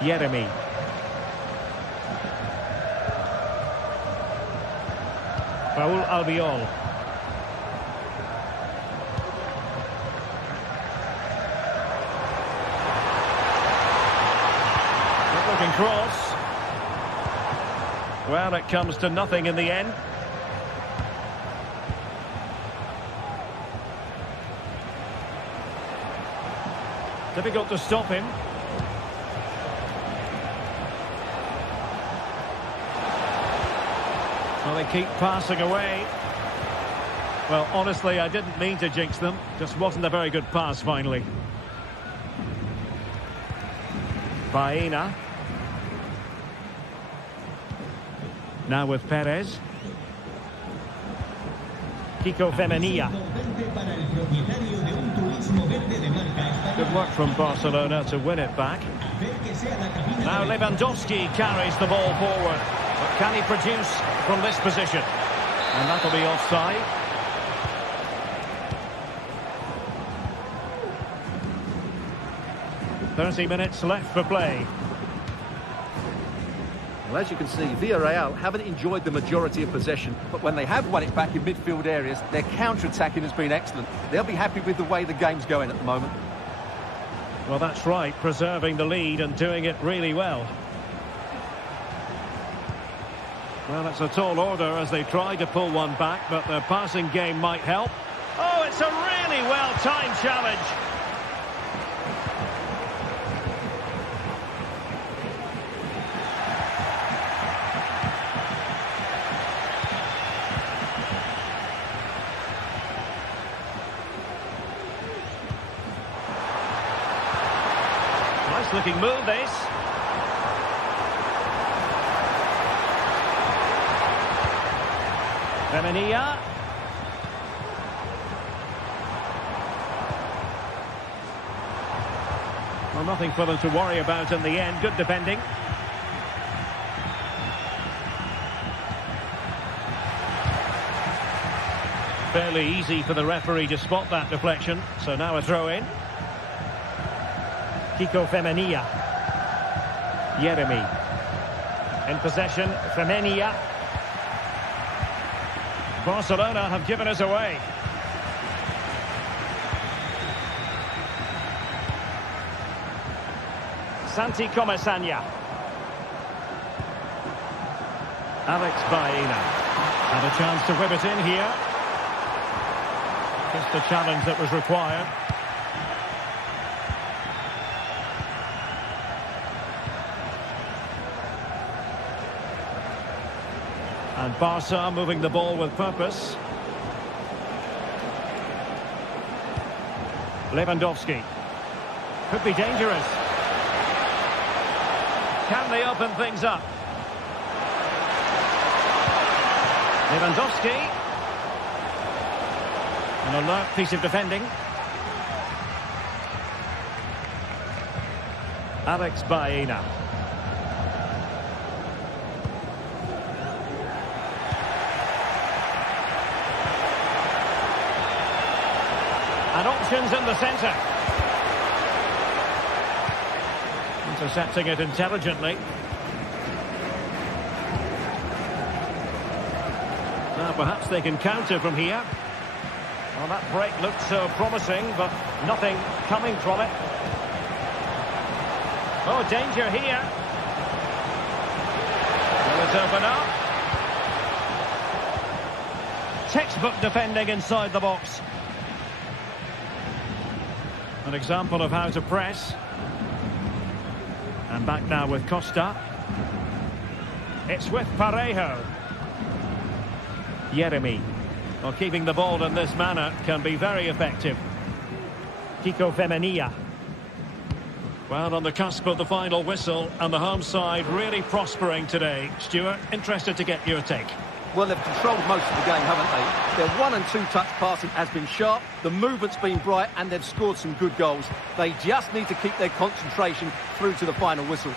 Yeremy. Raúl Albiol. Looking cross. Well, it comes to nothing in the end. Difficult to stop him. Well, they keep passing away. Well, honestly, I didn't mean to jinx them. Just wasn't a very good pass, finally. Baena. Now with Perez. Kiko Femenia. Good work from Barcelona to win it back. Now Lewandowski carries the ball forward. But can he produce from this position? And that'll be offside. .30 minutes left for play. Well, as you can see, Villarreal haven't enjoyed the majority of possession, but when they have won it back in midfield areas, their counter-attacking has been excellent. They'll be happy with the way the game's going at the moment. Well, that's right, preserving the lead and doing it really well. Well, it's a tall order as they try to pull one back, but their passing game might help. Oh, it's a really well-timed challenge. Nice-looking move, this. Femenia. Well, nothing for them to worry about in the end. Good defending. Fairly easy for the referee to spot that deflection. So now a throw-in. Kiko Femenia. Yeremy. In possession, Femenia. Barcelona have given us away. Santi Comesaña. Alex Baena. And a chance to whip it in here. Just the challenge that was required. And Barca moving the ball with purpose. Lewandowski. Could be dangerous. Can they open things up? Lewandowski. An alert piece of defending. Alex Baena. And options in the centre. Intercepting it intelligently. Now perhaps they can counter from here. Well, that break looked so promising, but nothing coming from it. Oh, danger here. Will it open up? Textbook defending inside the box. An example of how to press. And back now with Costa. It's with Parejo. Yeremy. Well, keeping the ball in this manner can be very effective. Kiko Femenia. Well, on the cusp of the final whistle, and the home side really prospering today. Stuart, interested to get your take. Well, they've controlled most of the game, haven't they? Their 1- and 2-touch passing has been sharp, the movement's been bright, and they've scored some good goals. They just need to keep their concentration through to the final whistle.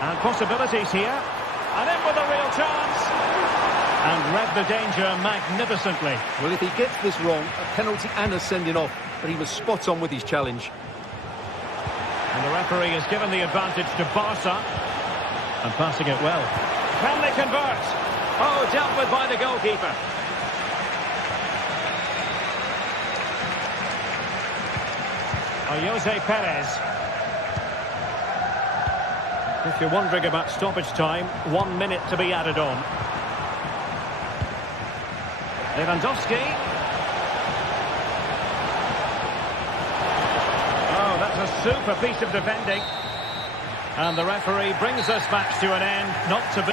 And possibilities here. And in with a real chance. And read the danger magnificently. Well, if he gets this wrong, a penalty and a sending off, but he was spot on with his challenge. And the referee has given the advantage to Barca. And passing it well. Can they convert? Oh, dealt with by the goalkeeper. Jose Perez. If you're wondering about stoppage time, 1 minute to be added on. Lewandowski. Oh, that's a super piece of defending. And the referee brings this match to an end, not to be...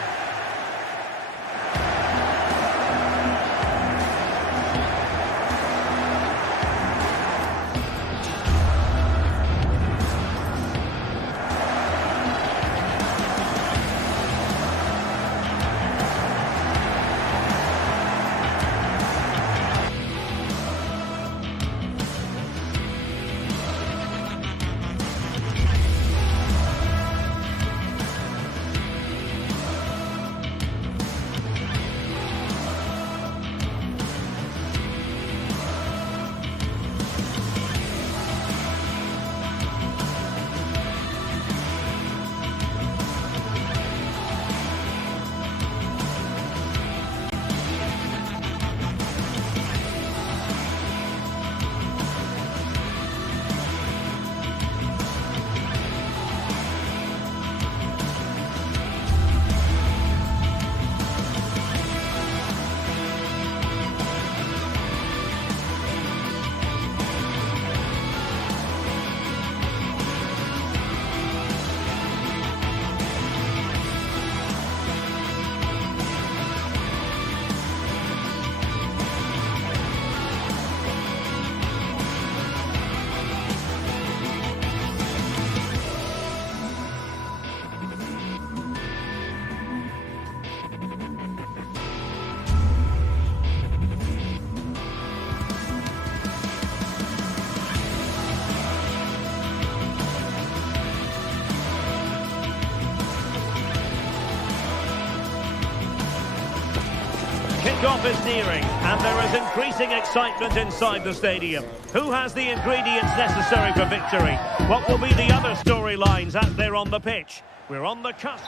Kick-off is nearing, and there is increasing excitement inside the stadium. Who has the ingredients necessary for victory? What will be the other storylines out there on the pitch? We're on the cusp.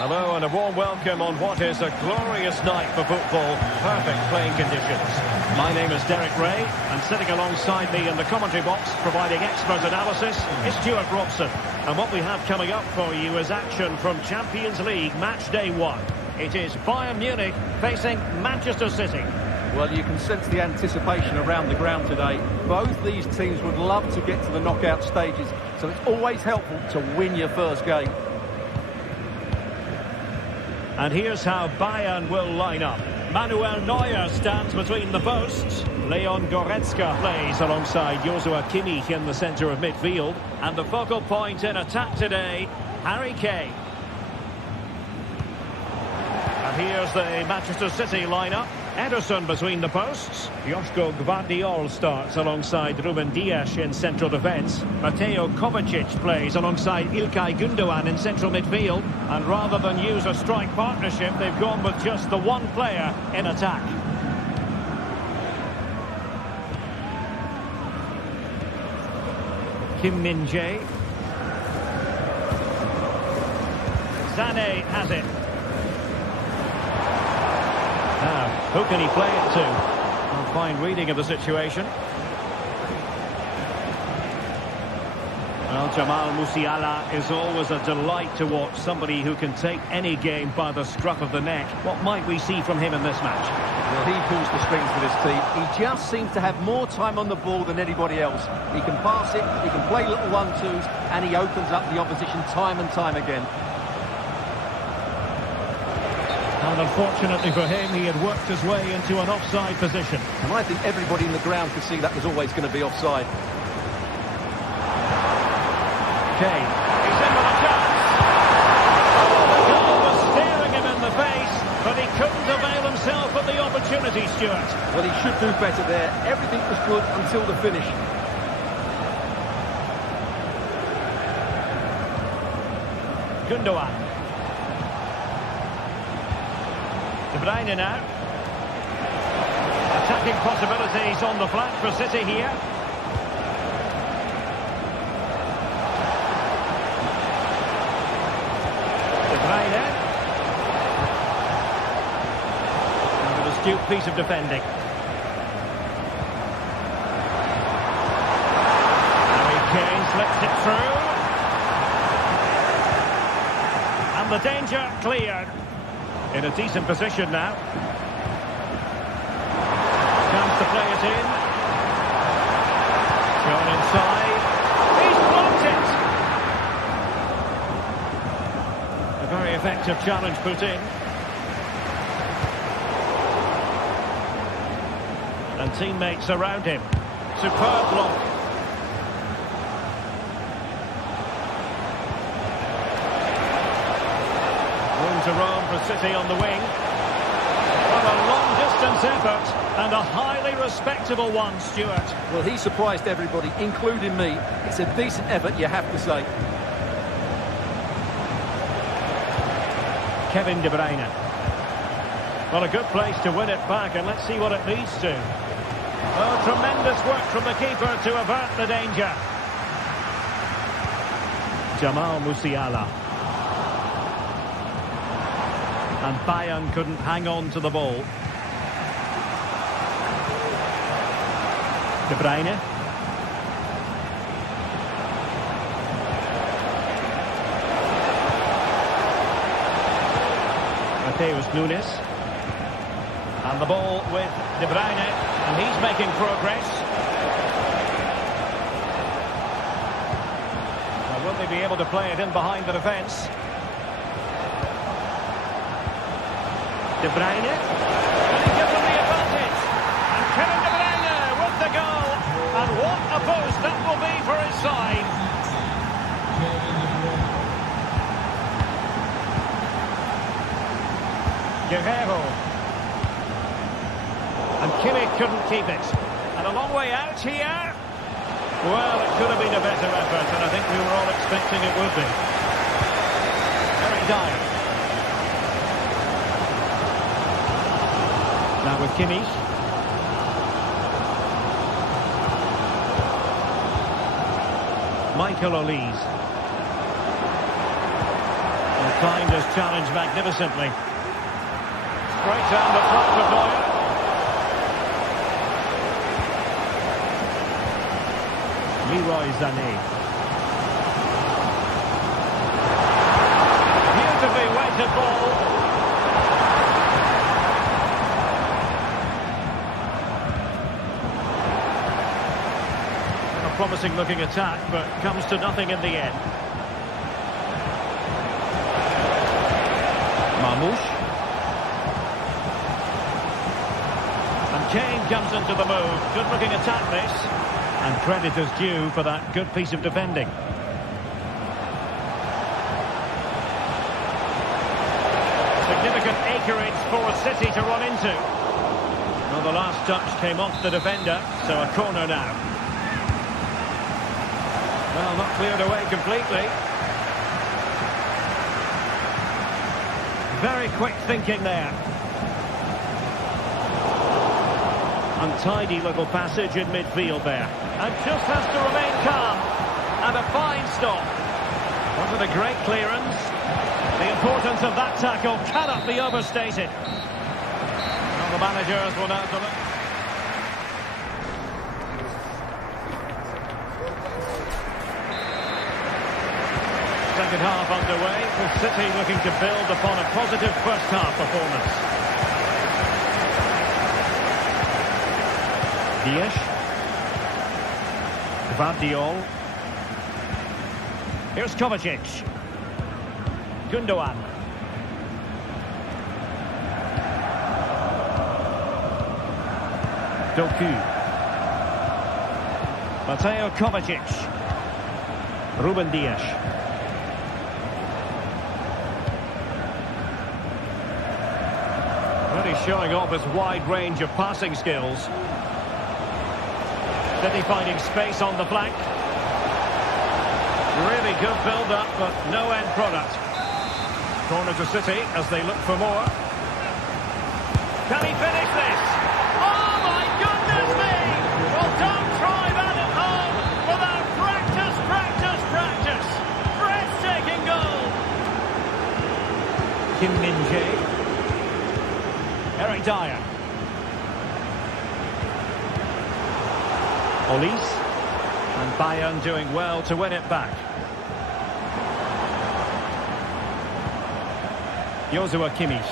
Hello and a warm welcome on what is a glorious night for football. Perfect playing conditions. My name is Derek Ray, and sitting alongside me in the commentary box, providing expert analysis, is Stuart Robson. And what we have coming up for you is action from Champions League match day 1. It is Bayern Munich facing Manchester City. Well, you can sense the anticipation around the ground today. Both these teams would love to get to the knockout stages, so it's always helpful to win your first game. And here's how Bayern will line up. Manuel Neuer stands between the posts. Leon Goretzka plays alongside Joshua Kimmich in the centre of midfield. And the focal point in attack today, Harry Kane. And here's the Manchester City lineup. Ederson between the posts. Joško Gvardiol starts alongside Ruben Dias in central defence. Mateo Kovacic plays alongside Ilkay Gundogan in central midfield. And rather than use a strike partnership, they've gone with just the one player in attack. Kim Min-jae. Sané has it. Now, who can he play it to? A fine reading of the situation. Well, Jamal Musiala is always a delight to watch, somebody who can take any game by the scruff of the neck. What might we see from him in this match? Well, he pulls the strings for this team. He just seems to have more time on the ball than anybody else. He can pass it, he can play little 1-2s, and he opens up the opposition time and time again. And unfortunately for him, he had worked his way into an offside position. And I think everybody in the ground could see that was always going to be offside. Kane, he's in with a chance. Oh, the goal was staring him in the face, but he couldn't avail himself of the opportunity, Stuart. Well, he should do better there. Everything was good until the finish. Gundogan. De Bruyne now. Attacking possibilities on the flank for City here. De Bruyne. And an astute piece of defending. Harry Kane slips it through. And the danger cleared. In a decent position now. Chance to play it in. Shown inside. He's blocked it. A very effective challenge put in. And teammates around him. Superb block. To roam for City on the wing. What a long-distance effort, and a highly respectable one, Stuart. Well, he surprised everybody, including me. It's a decent effort, you have to say. Kevin De Bruyne. Well, a good place to win it back, and let's see what it leads to. Oh, tremendous work from the keeper to avert the danger. Jamal Musiala. And Bayern couldn't hang on to the ball. De Bruyne. Mateus Nunes. And the ball with De Bruyne. And he's making progress. Now, will they be able to play it in behind the defence? De Bruyne, and he gives them the advantage, and Kevin De Bruyne with the goal, and what a boost that will be for his side. Guerrero, and Kimmich couldn't keep it, and a long way out here. Well, it could have been a better effort, and I think we were all expecting it would be. Eric Dyer. Now with Kimmich. Michael Olise. And timed his challenge magnificently. Straight down the front of Neuer. Leroy Sané. promising looking attack, but comes to nothing in the end. Marmoush. And Kane comes into the move. Good looking attack this. And credit is due for that good piece of defending. Significant acreage for City to run into. Well, the last touch came off the defender, so a corner now. Well, not cleared away completely. Very quick thinking there. Untidy little passage in midfield there. And just has to remain calm. And a fine stop. Wasn't a great clearance. The importance of that tackle cannot be overstated. Well, the managers will now done it. Second half underway, with City looking to build upon a positive first half performance. Dias. Gvardiol. Here's Kovacic. Gundogan. Doku. Mateo Kovacic. Ruben Dias. Really showing off his wide range of passing skills. City finding space on the flank. Really good build-up, but no end product. Corner to City as they look for more. Can he finish this? Oh my goodness me! Well, don't try that at home without practice, practice, practice. Breathtaking goal. Kim Min-jae. Eric Dyer. Olise. And Bayern doing well to win it back. Joshua Kimmich.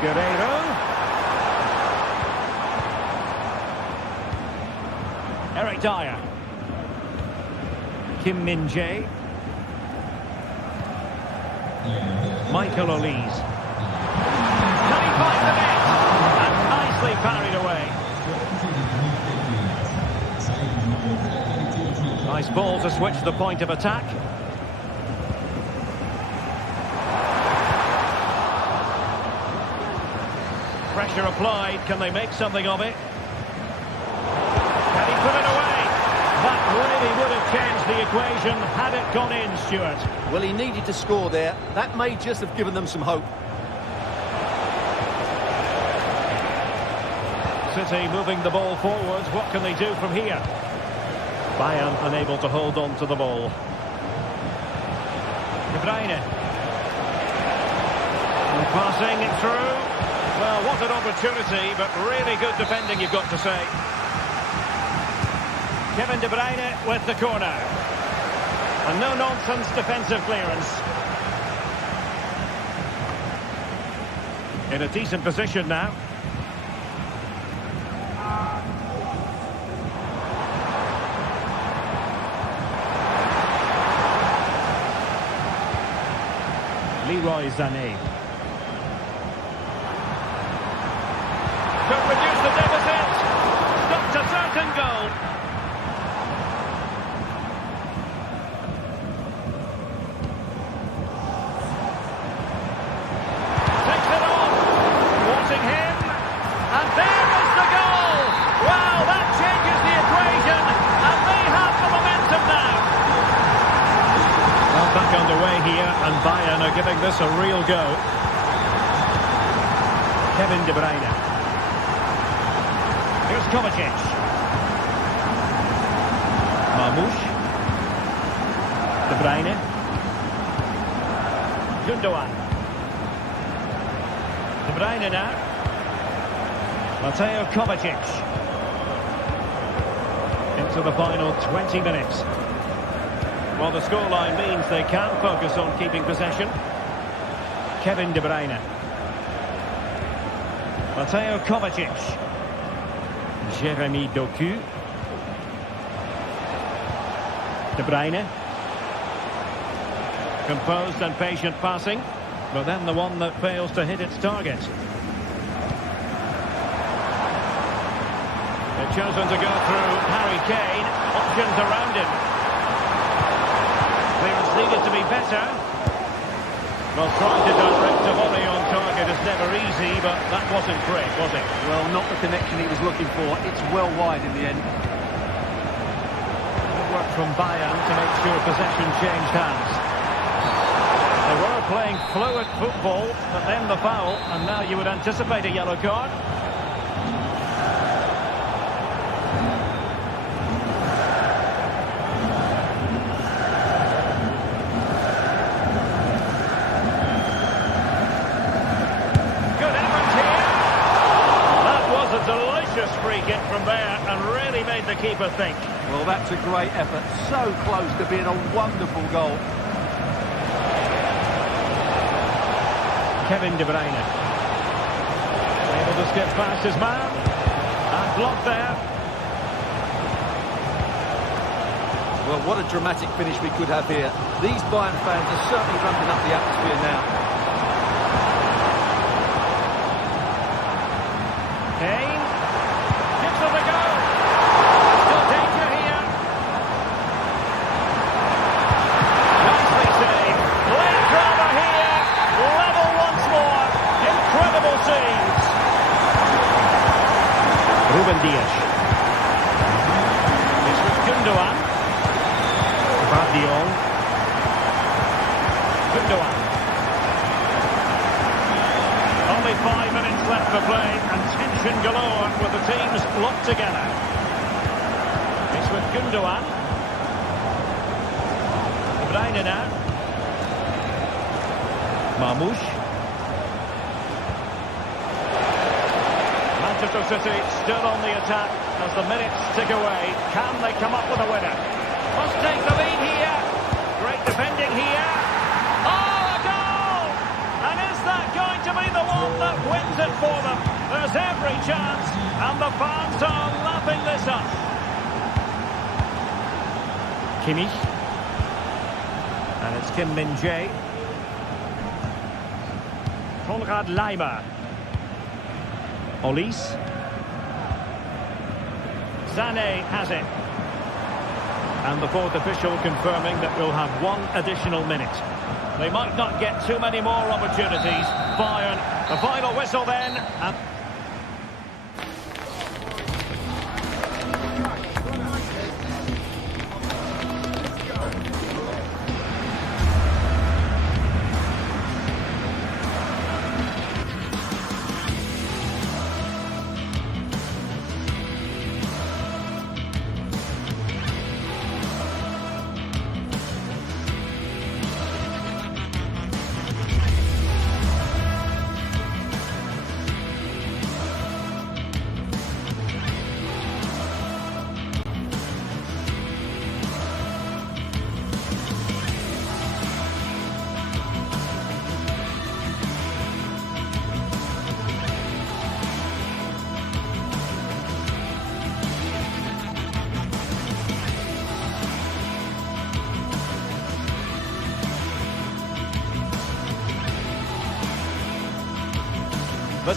Guerreiro. Eric Dyer. Kim Min-jae. Michael Olise. Can he find the net? And nicely parried away. Nice ball to switch the point of attack. Pressure applied. Can they make something of it? Can he put it away? That really would have changed the equation had it gone in, Stuart. Well, he needed to score there. That may just have given them some hope. City moving the ball forward. What can they do from here? Bayern unable to hold on to the ball. De Bruyne. And passing it through. Well, what an opportunity, but really good defending, you've got to say. Kevin De Bruyne with the corner. And no-nonsense defensive clearance. In a decent position now. Leroy Sané. Could reduce the deficit. Stopped a certain goal. Takes it on. Wanting him. And there is the goal. Wow, that changes the equation. And they have the momentum now. Well, back underway here, and Bayern are giving this a real go. Kevin De Bruyne. Here's Kovacic. Marmoush. De Bruyne. Gundogan. De Bruyne now. Mateo Kovacic. Into the final 20 minutes. Well, the scoreline means they can focus on keeping possession. Kevin De Bruyne. Mateo Kovacic. Jeremy Doku. De Bruyne. Composed and patient passing, but then the one that fails to hit its target. They've chosen to go through Harry Kane. Options around him. Clearance needed to be better. Well, trying to direct a volley on target is never easy, but that wasn't great, was it? Well, not the connection he was looking for. It's well wide in the end. Good work from Bayern to make sure possession changed hands. They were playing fluid football, but then the foul, and now you would anticipate a yellow card. Delicious free kick from there and really made the keeper think. Well, that's a great effort. So close to being a wonderful goal. Kevin De Bruyne. Able to skip past his man. And blocked there. Well, what a dramatic finish we could have here. These Bayern fans are certainly ramping up the atmosphere now. Kane. Gives them a go. Still danger here. Nicely saved. Late drama here. Level once more. Incredible saves. Ruben Dias. It's with Gundogan. Guardiola. Gundogan. Only 5 minutes left to play and tension galore with the teams locked together. It's with Gundogan. De Bruyne now. Marmoush. Manchester City still on the attack as the minutes tick away. Can they come up with a winner? Must take the lead here. Great defending here. Oh, a goal! And is that going to be the one that wins it for them? There's every chance, and the fans are lapping this up. Kimmich. And it's Kim Min-jae. Konrad Laimer. Olise. Sané has it. And the fourth official confirming that we'll have one additional minute. They might not get too many more opportunities. Bayern, the final whistle then. And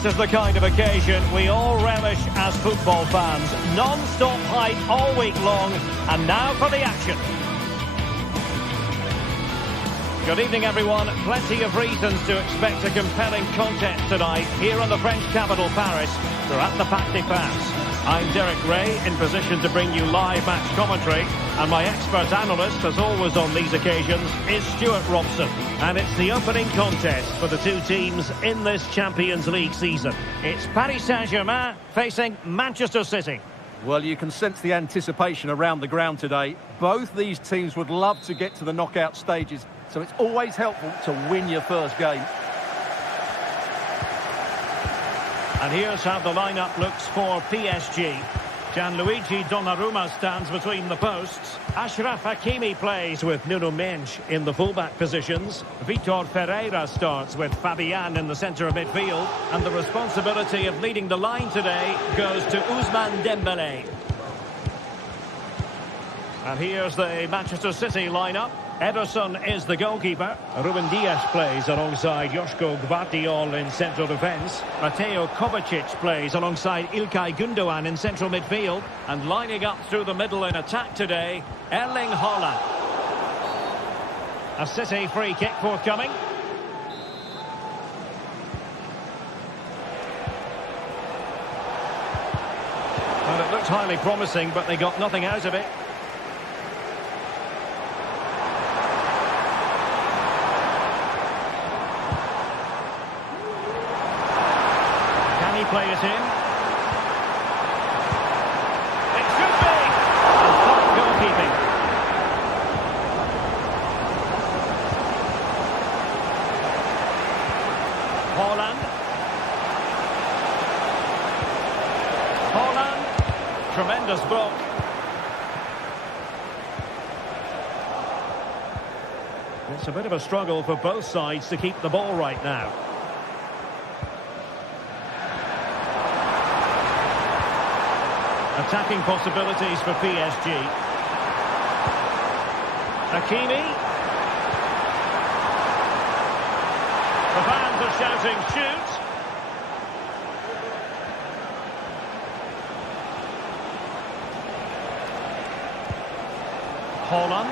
this is the kind of occasion we all relish as football fans. Non-stop hype all week long, and now for the action. Good evening, everyone. Plenty of reasons to expect a compelling contest tonight here in the French capital, Paris. We're at the Parc des Princes. I'm Derek Ray, in position to bring you live match commentary. And my expert analyst, as always on these occasions, is Stuart Robson. And it's the opening contest for the two teams in this Champions League season. It's Paris Saint-Germain facing Manchester City. Well, you can sense the anticipation around the ground today. Both these teams would love to get to the knockout stages, so it's always helpful to win your first game. And here's how the lineup looks for PSG. Gianluigi Donnarumma stands between the posts. Achraf Hakimi plays with Nuno Mendes in the fullback positions. Vitor Ferreira starts with Fabian in the centre of midfield. And the responsibility of leading the line today goes to Ousmane Dembélé. And here's the Manchester City lineup. Ederson is the goalkeeper. Ruben Dias plays alongside Joško Gvardiol in central defence. Mateo Kovacic plays alongside Ilkay Gundogan in central midfield. And lining up through the middle in attack today, Erling Haaland. A City free kick forthcoming. Well, it looked highly promising, but they got nothing out of it. Play it in. It should be. And fine goalkeeping. Haaland. Haaland. Tremendous block. It's a bit of a struggle for both sides to keep the ball right now. Attacking possibilities for PSG. Hakimi. The fans are shouting, shoot! Haaland.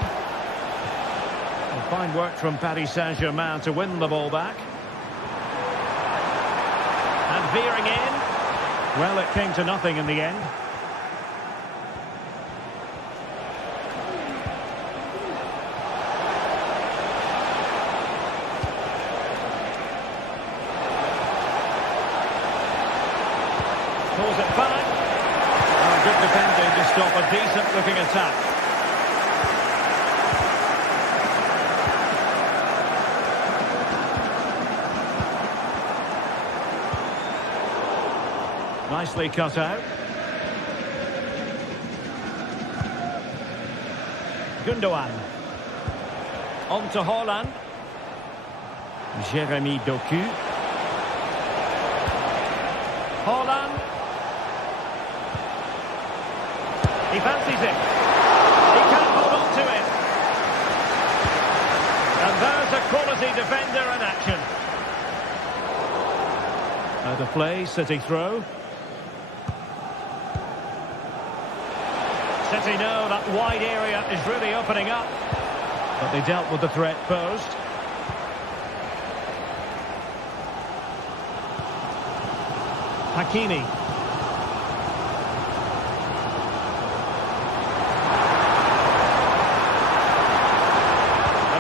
And fine work from Paris Saint-Germain to win the ball back. And veering in. Well, it came to nothing in the end. Pulls it back. Oh, good defending to stop a decent-looking attack. Nicely cut out. Gundogan. On to Haaland. Jeremy Doku. Haaland. He fancies it. He can't hold on to it. And there's a quality defender in action. Out of play, City throw. City know that wide area is really opening up. But they dealt with the threat posed. Hakimi.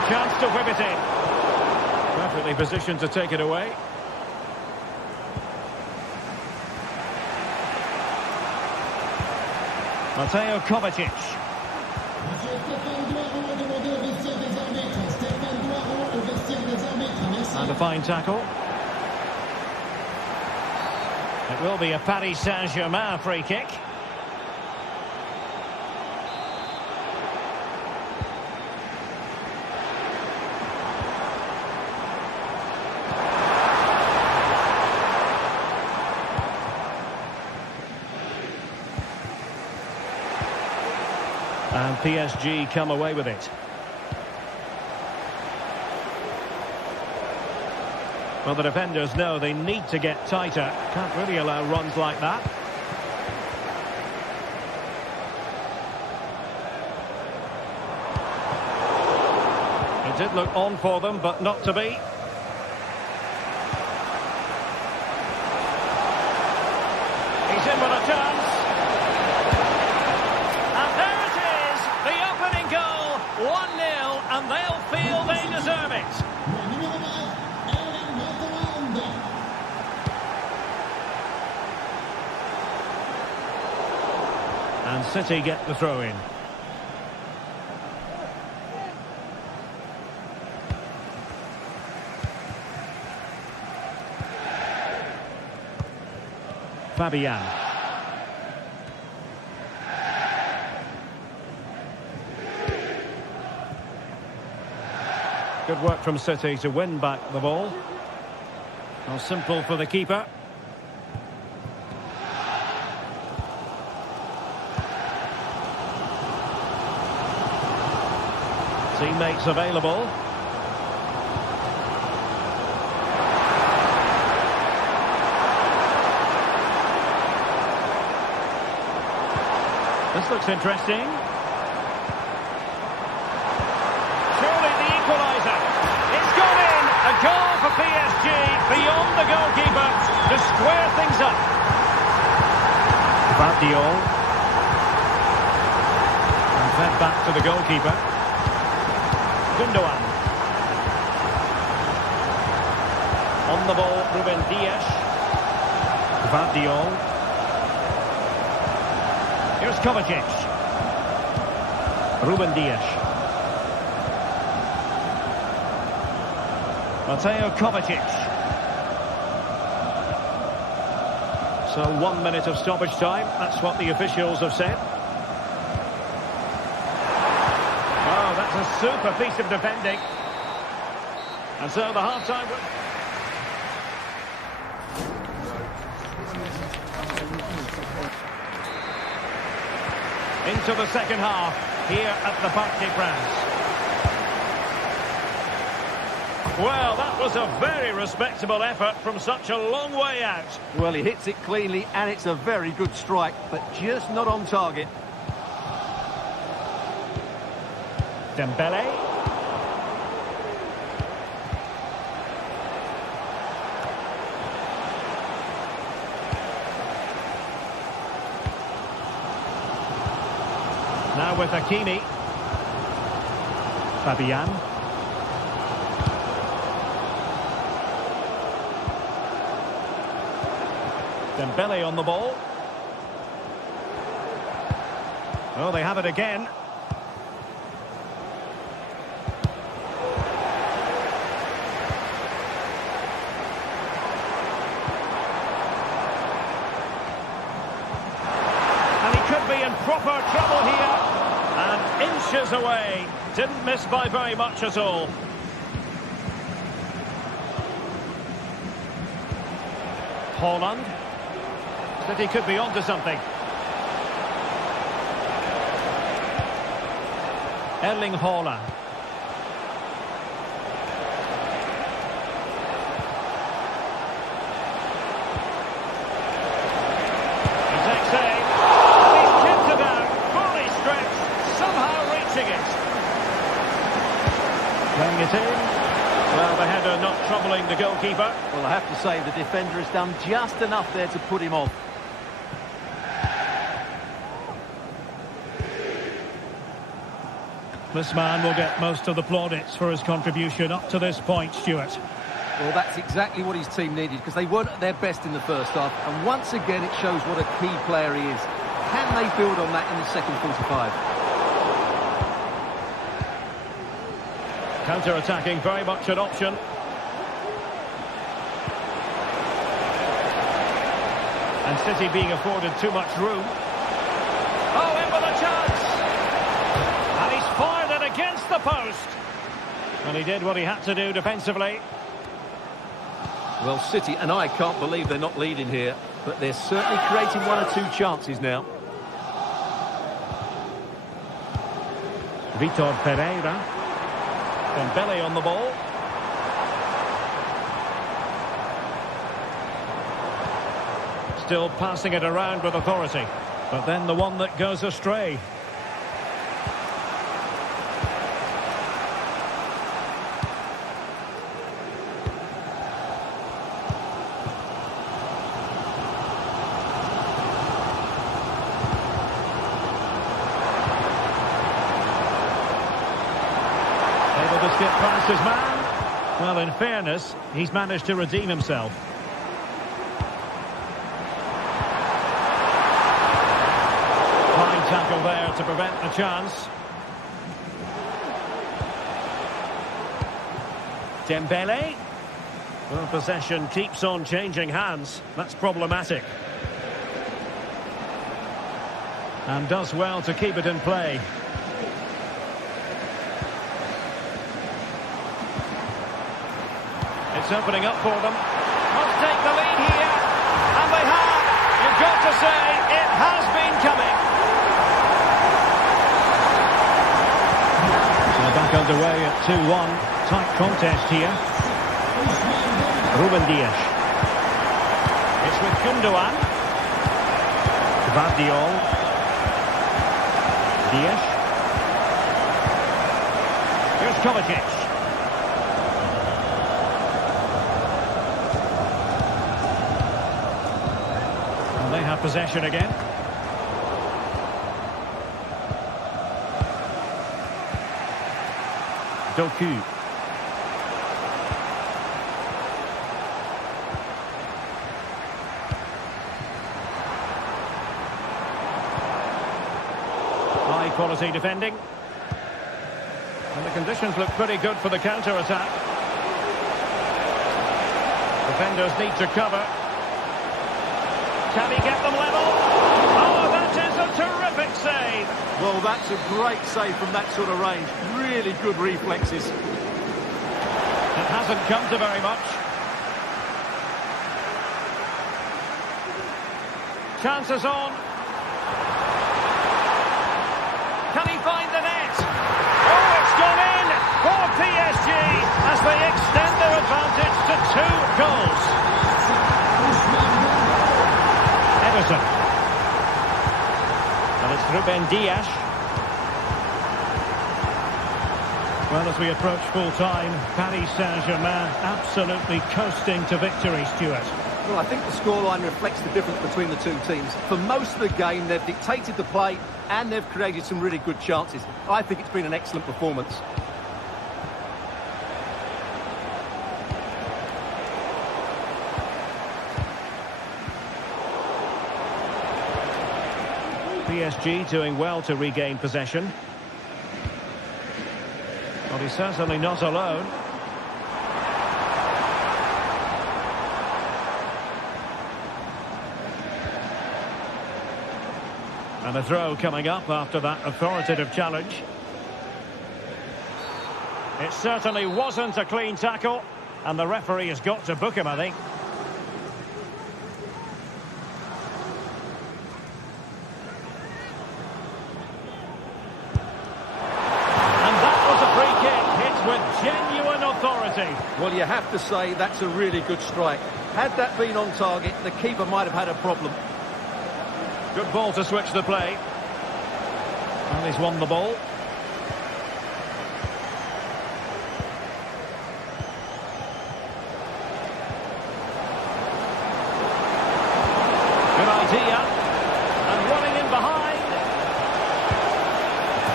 Chance to whip it in. Perfectly positioned to take it away. Mateo Kovacic. And a fine tackle. It will be a Paris Saint-Germain free kick. And PSG come away with it. Well, the defenders know they need to get tighter. Can't really allow runs like that. It did look on for them, but not to be. He's in with a chance. And there it is, the opening goal, 1-0, and they'll feel they deserve it. And City get the throw in. Fabian. Good work from City to win back the ball. How simple for the keeper. Teammates available. This looks interesting. Surely the equaliser. It's gone in. A goal for PSG beyond the goalkeeper to square things up. Vardiol. And fed back to the goalkeeper. Gundogan. On the ball, Ruben Dias. Vardiol. Here's Kovacic. Ruben Dias. Mateo Kovacic. So 1 minute of stoppage time. That's what the officials have said. Oh, that's a super piece of defending. And so the half-time... Into the second half, here at the Parc des Princes. Well, that was a very respectable effort from such a long way out. Well, he hits it cleanly, and it's a very good strike, but just not on target. Dembele. Now with Hakimi. Fabian. Dembele on the ball. Oh, they have it again. And he could be in proper trouble here. And inches away. Didn't miss by very much at all. Haaland. City could be onto something. Erling Haaland. He takes aim. He's tipped it out. Fully stretched. Somehow reaching it. Playing it in. Well, the header not troubling the goalkeeper. Well, I have to say the defender has done just enough there to put him off. This man will get most of the plaudits for his contribution up to this point, Stuart. Well, that's exactly what his team needed, because they weren't at their best in the first half. And once again, it shows what a key player he is. Can they build on that in the second 45? Counter-attacking, very much an option. And City being afforded too much room. Oh, in with a chance! And he's fired it against the post. And he did what he had to do defensively. Well, City, and I can't believe they're not leading here, but they're certainly creating one or two chances now. Vitor Pereira. Dembele on the ball. Still passing it around with authority. But then the one that goes astray. Able to skip past his man. Well, in fairness, he's managed to redeem himself. Fine tackle there to prevent a chance. Dembele. Well, possession keeps on changing hands. That's problematic. And does well to keep it in play. It's opening up for them. Must take the lead here. And they have. You've got to say, it has been coming. So back Underway at 2-1. Tight contest here. Ruben Dias. It's with Gundogan. Gvardiol. Dias. Here's Kovacic. And they have possession again. Doku. High quality defending. And the conditions look pretty good for the counter-attack. Defenders need to cover. Can he get them level? Oh, that is a terrific save. Well, that's a great save from that sort of range. Really good reflexes. It hasn't come to very much. Chances on. Can he find the net? Oh, it's gone in for PSG as they extend their advantage to 2 goals. Everton. And it's Ruben Dias. Well, as we approach full-time, Paris Saint-Germain absolutely coasting to victory, Stuart. Well, I think the scoreline reflects the difference between the two teams. For most of the game, they've dictated the play and they've created some really good chances. I think it's been an excellent performance. PSG doing well to regain possession. But he's certainly not alone. And a throw coming up after that authoritative challenge. It certainly wasn't a clean tackle, and the referee has got to book him, I think. Genuine authority. Well, you have to say that's a really good strike. Had that been on target, the keeper might have had a problem. Good ball to switch the play. And he's won the ball. Good idea. And running in behind.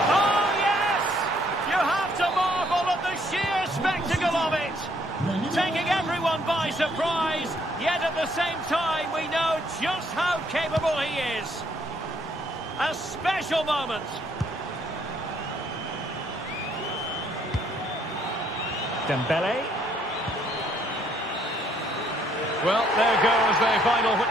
Oh, yes! You have to marvel at the sheer spectacle of it. Taking everyone by surprise, yet at the same time we know just how capable he is. A special moment. Dembele. Well, there goes the final.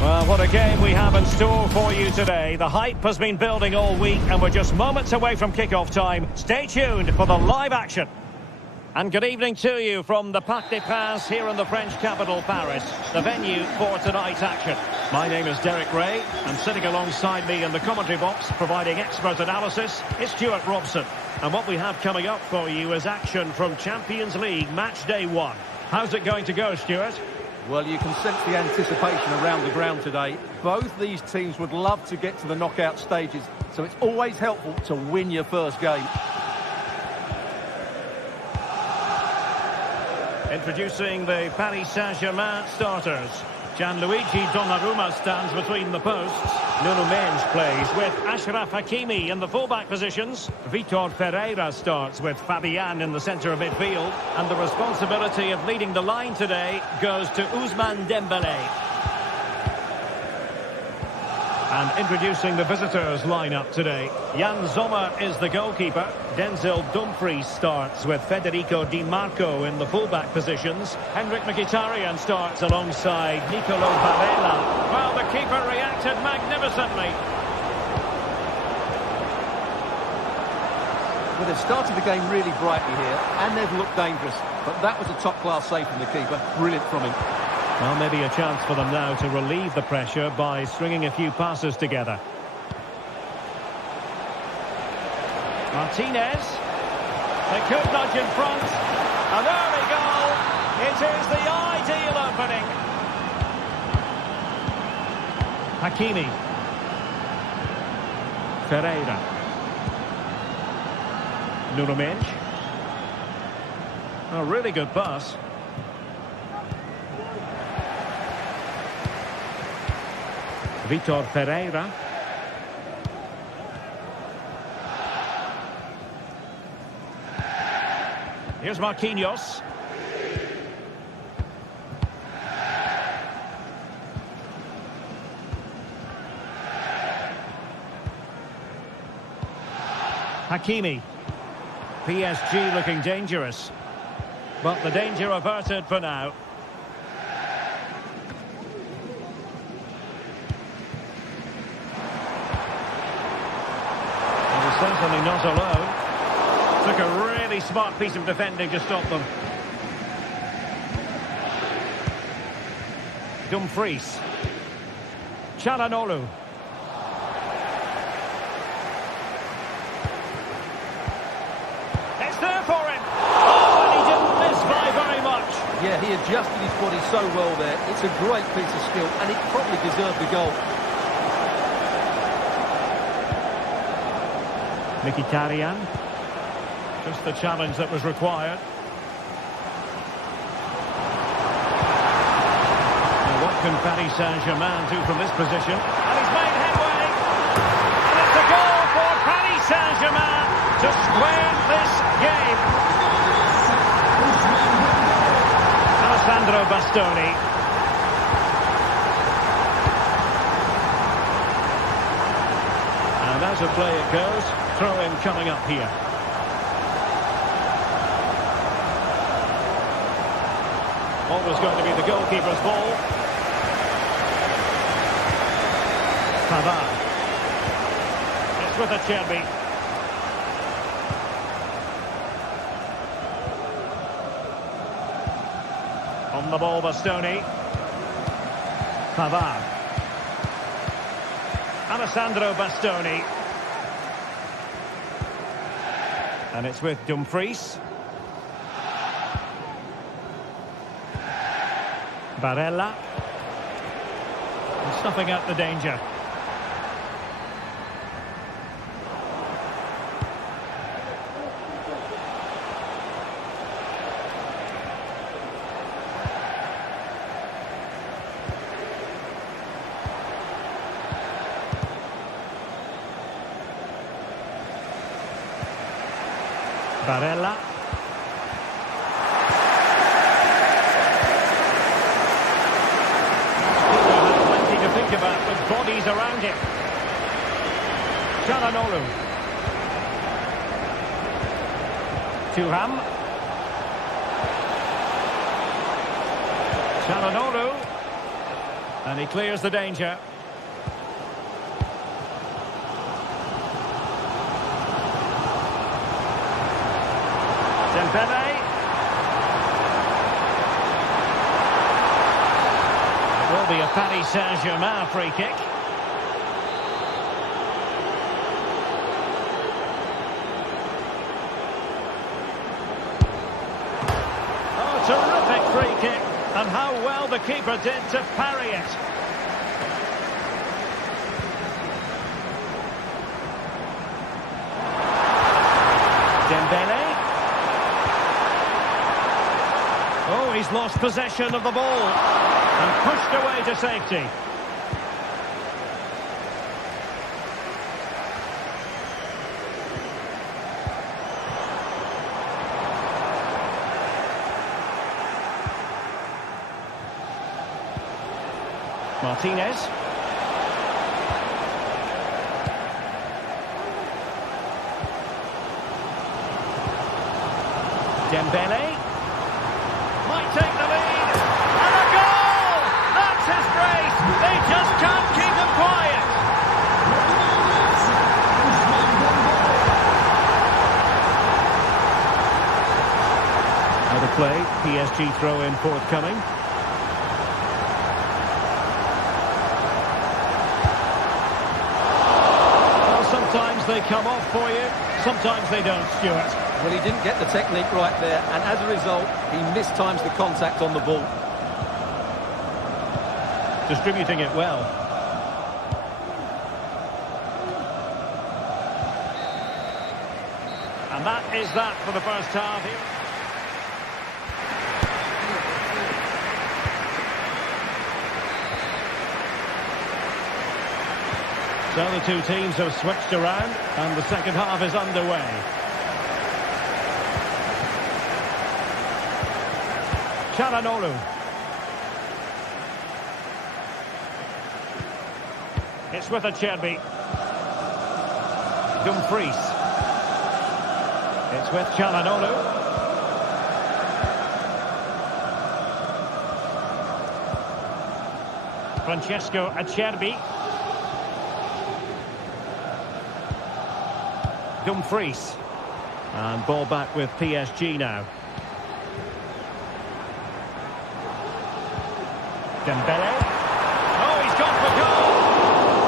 Well, what a game we have in store for you today. The hype has been building all week and we're just moments away from kick-off time. Stay tuned for the live action. And good evening to you from the Parc des Princes here in the French capital, Paris, the venue for tonight's action. My name is Derek Ray, and sitting alongside me in the commentary box, providing expert analysis, is Stuart Robson. And what we have coming up for you is action from Champions League Match Day 1. How's it going to go, Stuart? Well, you can sense the anticipation around the ground today. Both these teams would love to get to the knockout stages, so it's always helpful to win your first game. Introducing the Paris Saint-Germain starters. Gianluigi Donnarumma stands between the posts. Nuno Mendes plays with Achraf Hakimi in the fullback positions. Vitor Ferreira starts with Fabian in the centre of midfield. And the responsibility of leading the line today goes to Ousmane Dembélé. And introducing the visitors lineup today. Jan Sommer is the goalkeeper. Denzel Dumfries starts with Federico Di Marco in the fullback positions. Henrik Mkhitaryan starts alongside Nicolo Barella. Well, the keeper reacted magnificently. Well, they've started the game really brightly here, and they've looked dangerous. But that was a top-class save from the keeper. Brilliant from him. Well, maybe a chance for them now to relieve the pressure by stringing a few passes together. Martinez. They could nudge in front. An early goal. It is the ideal opening. Hakimi. Ferreira. Nuno Mendes. A really good pass. Vitor Ferreira. Here's Marquinhos. Hakimi. PSG looking dangerous. But the danger averted for now. Certainly not alone. Took a really smart piece of defending to stop them. Dumfries. Çalhanoğlu. It's there for him. Oh, and he didn't miss by very much. Yeah, he adjusted his body so well there. It's a great piece of skill, and it probably deserved the goal. Mkhitaryan. Just the challenge that was required. Now what can Paris Saint-Germain do from this position? And he's made headway. And it's a goal for Paris Saint-Germain to square this game. Alessandro Bastoni. And as a play it goes. Throw-in coming up here. Always going to be the goalkeeper's ball. Pavard. It's with Acerbi. On the ball, Bastoni. Pavard. Alessandro Bastoni. And it's with Dumfries. Barella. And snuffing out the danger. Barella. Plenty to think about with bodies around him. Çalhanoğlu. Thuram. Çalhanoğlu. And he clears the danger. Dembélé. It will be a Paris Saint-Germain free kick. Oh, terrific free kick. And how well the keeper did to parry it. Dembélé. Oh, He's lost possession of the ball and pushed away to safety. Martinez. Dembele might take the lead, and a goal! That's his grace. They just can't keep him quiet. Out of play, PSG throw-in forthcoming. Well, sometimes they come off for you, sometimes they don't, Stuart. Well, he didn't get the technique right there, and as a result, he mistimes the contact on the ball. Distributing it well. And that is that for the first half here. So the two teams have switched around, and the second half is underway. Çalhanoğlu. It's with Acerbi. Dumfries. It's with Çalhanoğlu. Francesco Acerbi. Dumfries. And ball back with PSG now. Dembele. Oh, he's gone for goal.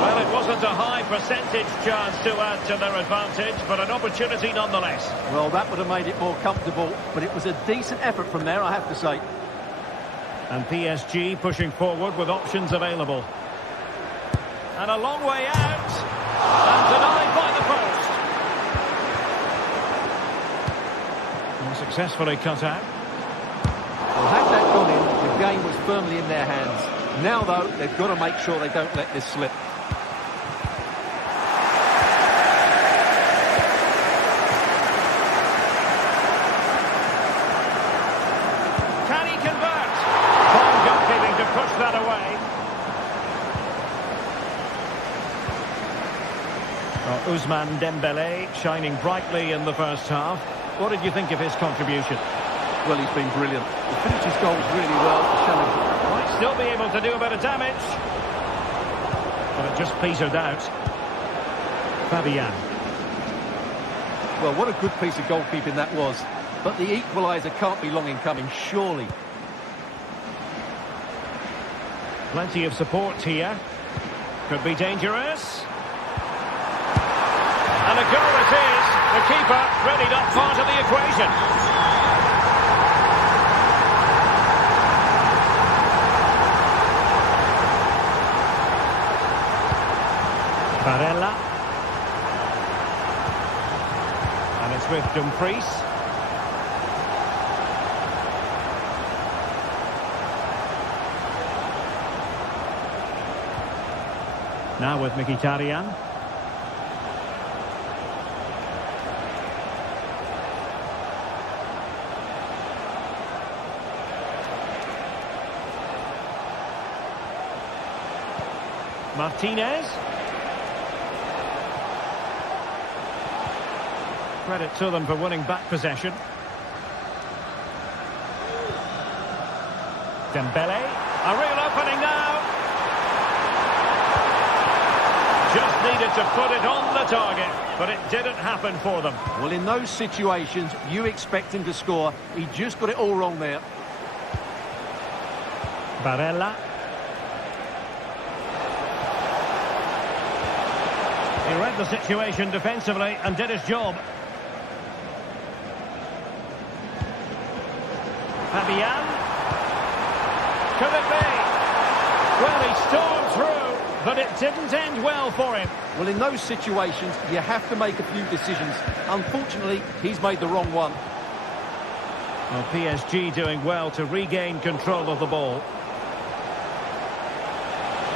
Well, it wasn't a high percentage chance to add to their advantage, but an opportunity nonetheless. Well, that would have made it more comfortable, but it was a decent effort from there, I have to say. And PSG pushing forward with options available. And a long way out. And denied by the post. And successfully cut out. Well, had that gone in, the game was firmly in their hands. Now, though, they've got to make sure they don't let this slip. Can he convert? Fine goalkeeping to push that away. Well, Ousmane Dembele shining brightly in the first half. What did you think of his contribution? Well, he's been brilliant. He finished his goals really well. Might still be able to do a bit of damage. But it just petered out. Fabian. Well, what a good piece of goalkeeping that was. But the equaliser can't be long in coming, surely. Plenty of support here. Could be dangerous. And a goal it is. The keeper really not part of the equation. Barella. And it's with Dumfries. Now with Mkhitaryan. Martinez. Credit to them for winning back possession. Dembele. A real opening now. Just needed to put it on the target, but it didn't happen for them. Well, in those situations, you expect him to score. He just got it all wrong there. Barella. He read the situation defensively and did his job. Fabian. Could it be? Well, he stormed through, but it didn't end well for him. Well, in those situations, you have to make a few decisions. Unfortunately, he's made the wrong one. Well, PSG doing well to regain control of the ball.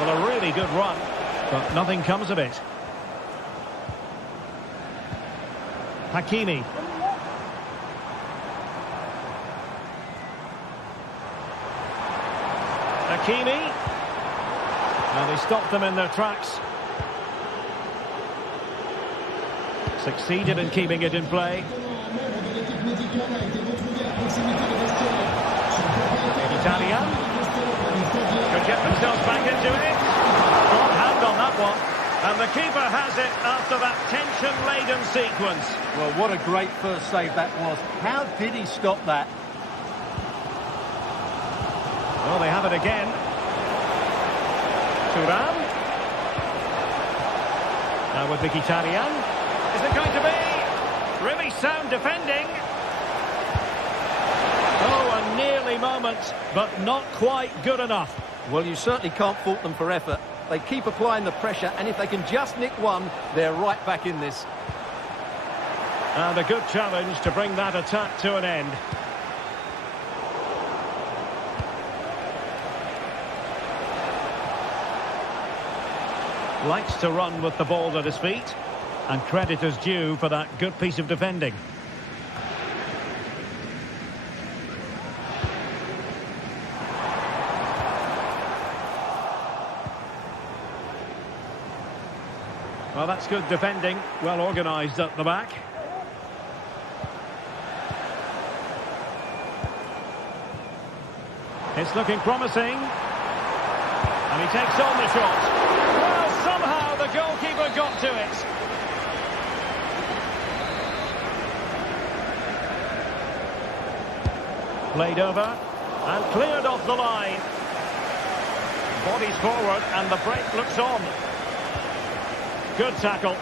Well, a really good run, but nothing comes of it. Hakimi. Hakimi. Now they stopped them in their tracks. Succeeded in keeping it in play. Italian. Could get themselves back into it. Strong hand on that one. And the keeper has it after that tension-laden sequence. Well, what a great first save that was. How did he stop that? Well, they have it again. Thuram. Now with Mkhitaryan. Is it going to be? Really sound defending. Oh, a nearly moment, but not quite good enough. Well, you certainly can't fault them for effort. They keep applying the pressure, and if they can just nick one, they're right back in this. And a good challenge to bring that attack to an end. Likes to run with the ball at his feet. And credit is due for that good piece of defending. Well, that's good defending. Well organised at the back. It's looking promising. And he takes on the shot. Well, somehow the goalkeeper got to it. Played over and cleared off the line. Bodies forward and the break looks on. Good tackle.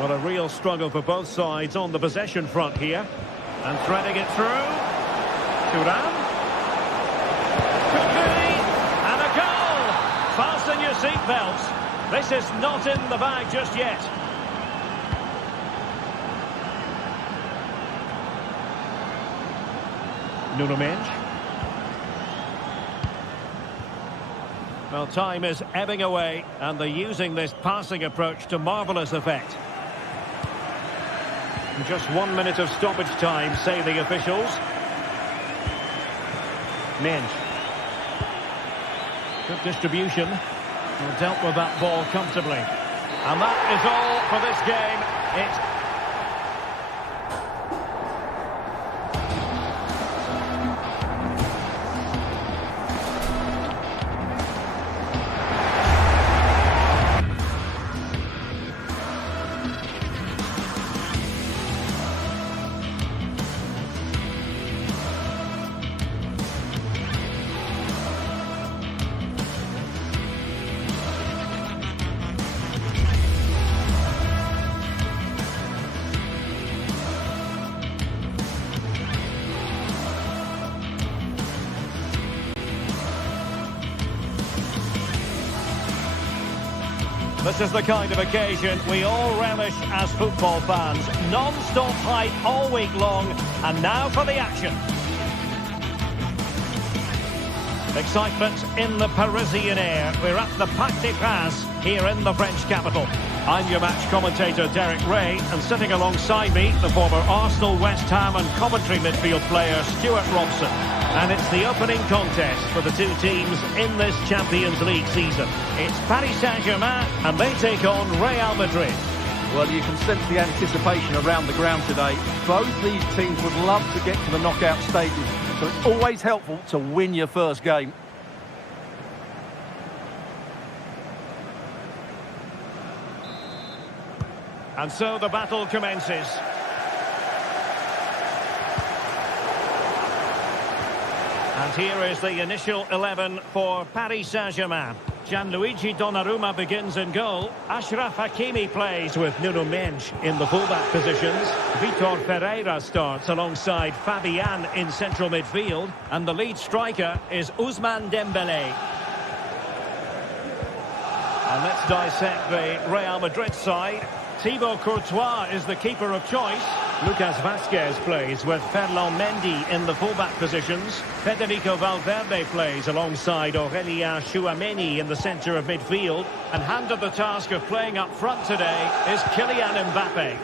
Well, a real struggle for both sides on the possession front here. And threading it through. Thuram. Could be. And a goal. Fasten your seatbelts. This is not in the bag just yet. Nuno Mendes. Well, time is ebbing away, and they're using this passing approach to marvellous effect. Just 1 minute of stoppage time, say the officials. Mendes. Good distribution. Well, dealt with that ball comfortably. And that is all for this game. It's This is the kind of occasion we all relish as football fans. Non-stop hype all week long, and now for the action. Excitement in the Parisian air. We're at the Parc des Princes here in the French capital. I'm your match commentator Derek Ray, and sitting alongside me, the former Arsenal, West Ham and Coventry midfield player Stuart Robson. And it's the opening contest for the two teams in this Champions League season. It's Paris Saint-Germain and they take on Real Madrid. Well, you can sense the anticipation around the ground today. Both these teams would love to get to the knockout stages, so it's always helpful to win your first game. And so the battle commences. And here is the initial 11 for Paris Saint-Germain. Gianluigi Donnarumma begins in goal. Achraf Hakimi plays with Nuno Mendes in the fullback positions. Vitor Ferreira starts alongside Fabian in central midfield. And the lead striker is Ousmane Dembélé. And let's dissect the Real Madrid side. Thibaut Courtois is the keeper of choice. Lucas Vazquez plays with Ferland Mendy in the fullback positions. Federico Valverde plays alongside Aurélien Tchouameni in the centre of midfield. And handed the task of playing up front today is Kylian Mbappe.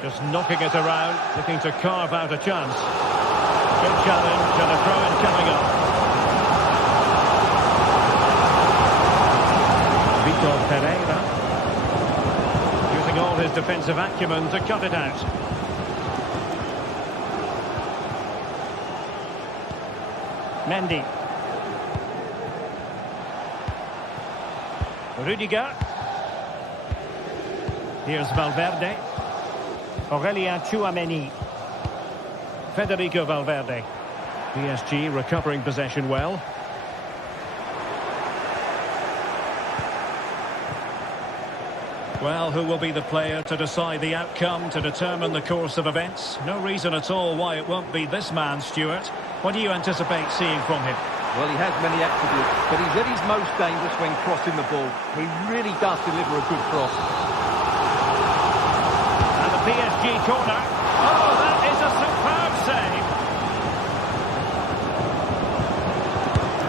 Just knocking it around, looking to carve out a chance. Good challenge and a throw-in coming up. Vitor Pereira, using all his defensive acumen to cut it out. Mendy. Rudiger. Here's Valverde. Aurélien Tchouameni. Federico Valverde. PSG recovering possession well. Well, who will be the player to decide the outcome, to determine the course of events? No reason at all why it won't be this man, Stuart. What do you anticipate seeing from him? Well, he has many attributes, but he's at his most dangerous when crossing the ball. He really does deliver a good cross. And the PSG corner. Oh, that is a superb save.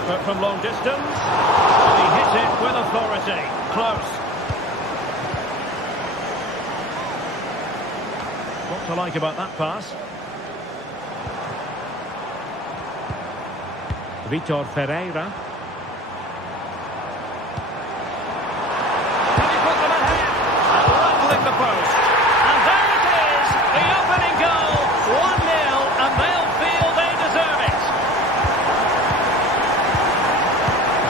But from long distance, he hit it with authority. Close. What to like about that pass? Vitor Pereira. Can he put them ahead? And rattling the post. And there it is, the opening goal. 1-0, and they'll feel they deserve it.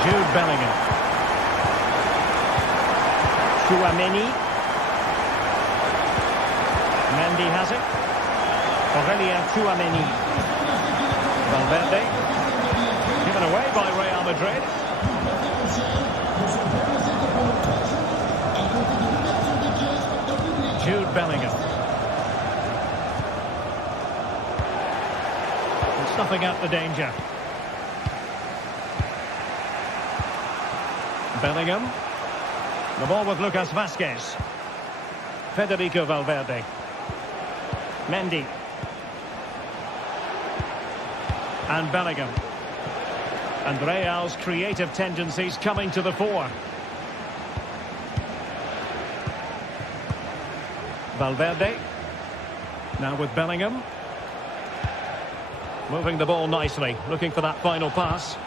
Jude Bellingham. Tchouameni. Mendy has it. Aurélien Tchouameni. Valverde. Given away by Real Madrid. Jude Bellingham. And snuffing out the danger. Bellingham. The ball with Lucas Vazquez. Federico Valverde. Mendy. And Bellingham. And Real's creative tendencies coming to the fore. Valverde. Now with Bellingham. Moving the ball nicely, looking for that final pass.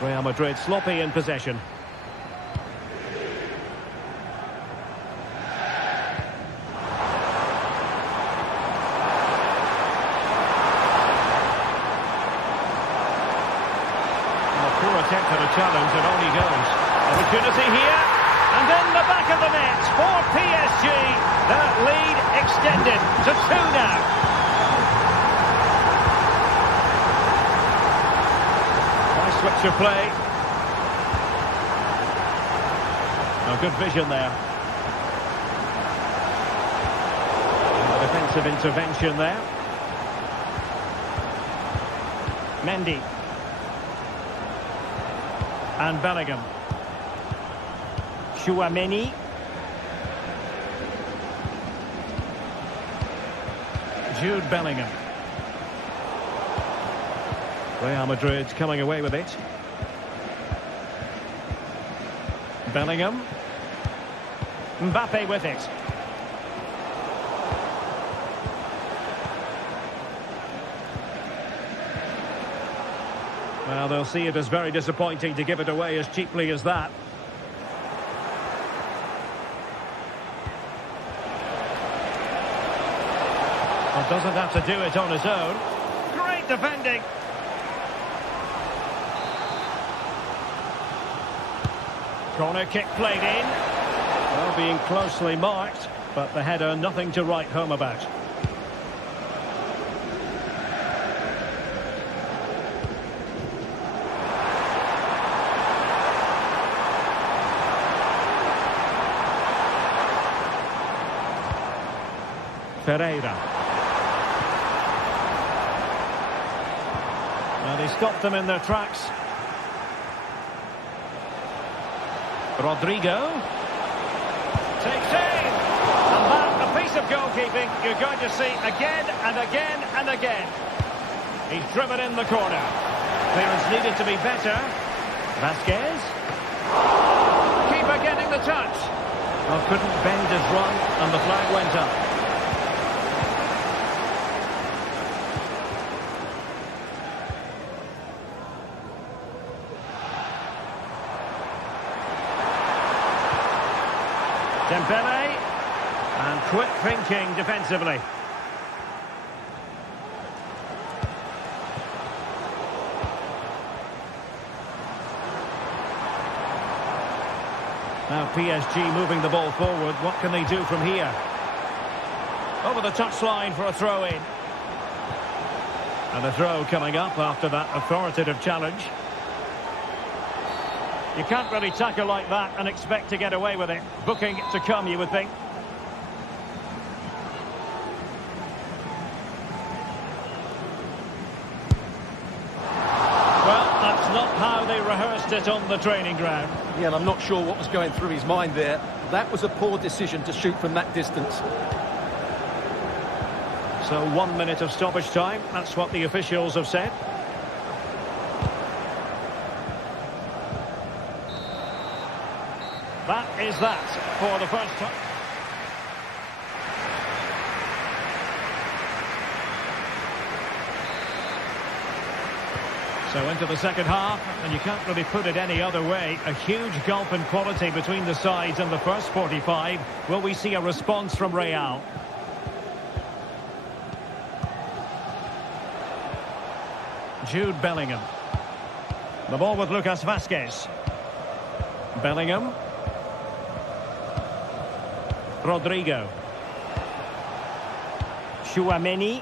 Real Madrid sloppy in possession. Attempt at a challenge, and only goes. Opportunity here, and in the back of the net for PSG. That lead extended to 2 now. Nice switch of play. Oh, good vision there. And a defensive intervention there. Mendy. And Bellingham. Tchouameni. Jude Bellingham. Real Madrid coming away with it. Bellingham. Mbappe with it. Well, they'll see it as very disappointing to give it away as cheaply as that. Well, doesn't have to do it on his own. Great defending. Corner kick played in. Well, being closely marked, but the header nothing to write home about. Pereira. Well, they stopped them in their tracks. Rodrigo. Takes aim. And that, a piece of goalkeeping you're going to see again and again and again. He's driven in the corner. Clearance needed to be better. Vasquez. Keeper getting the touch. Well, couldn't bend his run, and the flag went up. Dembele. And quick thinking defensively. Now PSG moving the ball forward. What can they do from here? Over the touchline for a throw-in. And a throw coming up after that authoritative challenge. You can't really tackle like that and expect to get away with it. Booking to come, you would think. Not how they rehearsed it on the training ground. Yeah, and I'm not sure what was going through his mind there. That was a poor decision to shoot from that distance. So 1 minute of stoppage time. That's what the officials have said. That is that for the first time. So into the second half, and you can't really put it any other way. A huge gulf in quality between the sides in the first 45. Will we see a response from Real? Jude Bellingham. The ball with Lucas Vasquez. Bellingham. Rodrigo. Tchouaméni.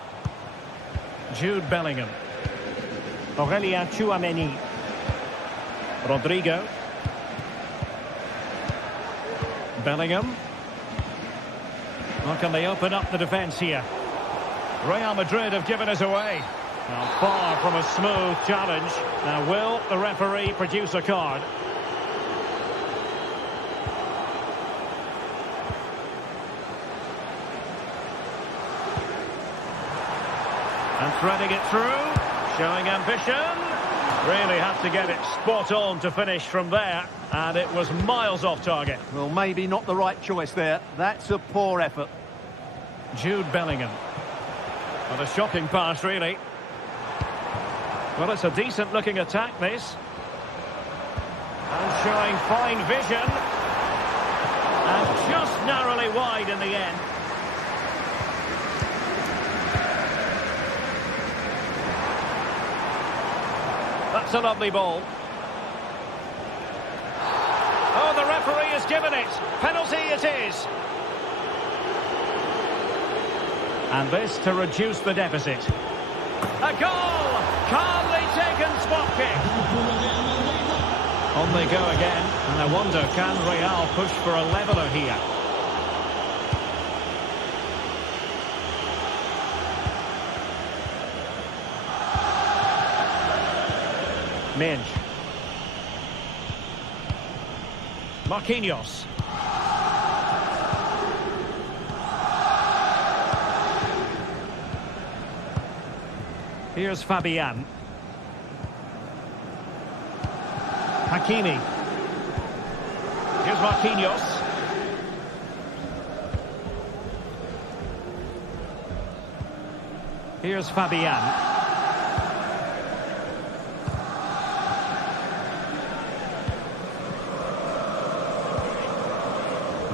Jude Bellingham. Aurélien Tchouaméni. Rodrigo. Bellingham. Well, can they open up the defence here? Real Madrid have given us away. Well, far from a smooth challenge. Now, will the referee produce a card? And threading it through. Showing ambition. Really had to get it spot on to finish from there. And it was miles off target. Well, maybe not the right choice there. That's a poor effort. Jude Bellingham. What a shocking pass, really. Well, it's a decent-looking attack, this. And showing fine vision. And just narrowly wide in the end. That's a lovely ball. Oh, the referee has given it. Penalty it is. And this to reduce the deficit. A goal! Calmly taken spot kick. On they go again. And I wonder, can Real push for a leveller here? Minge. Marquinhos. Here's Fabian. Hakimi. Here's Marquinhos. Here's Fabian.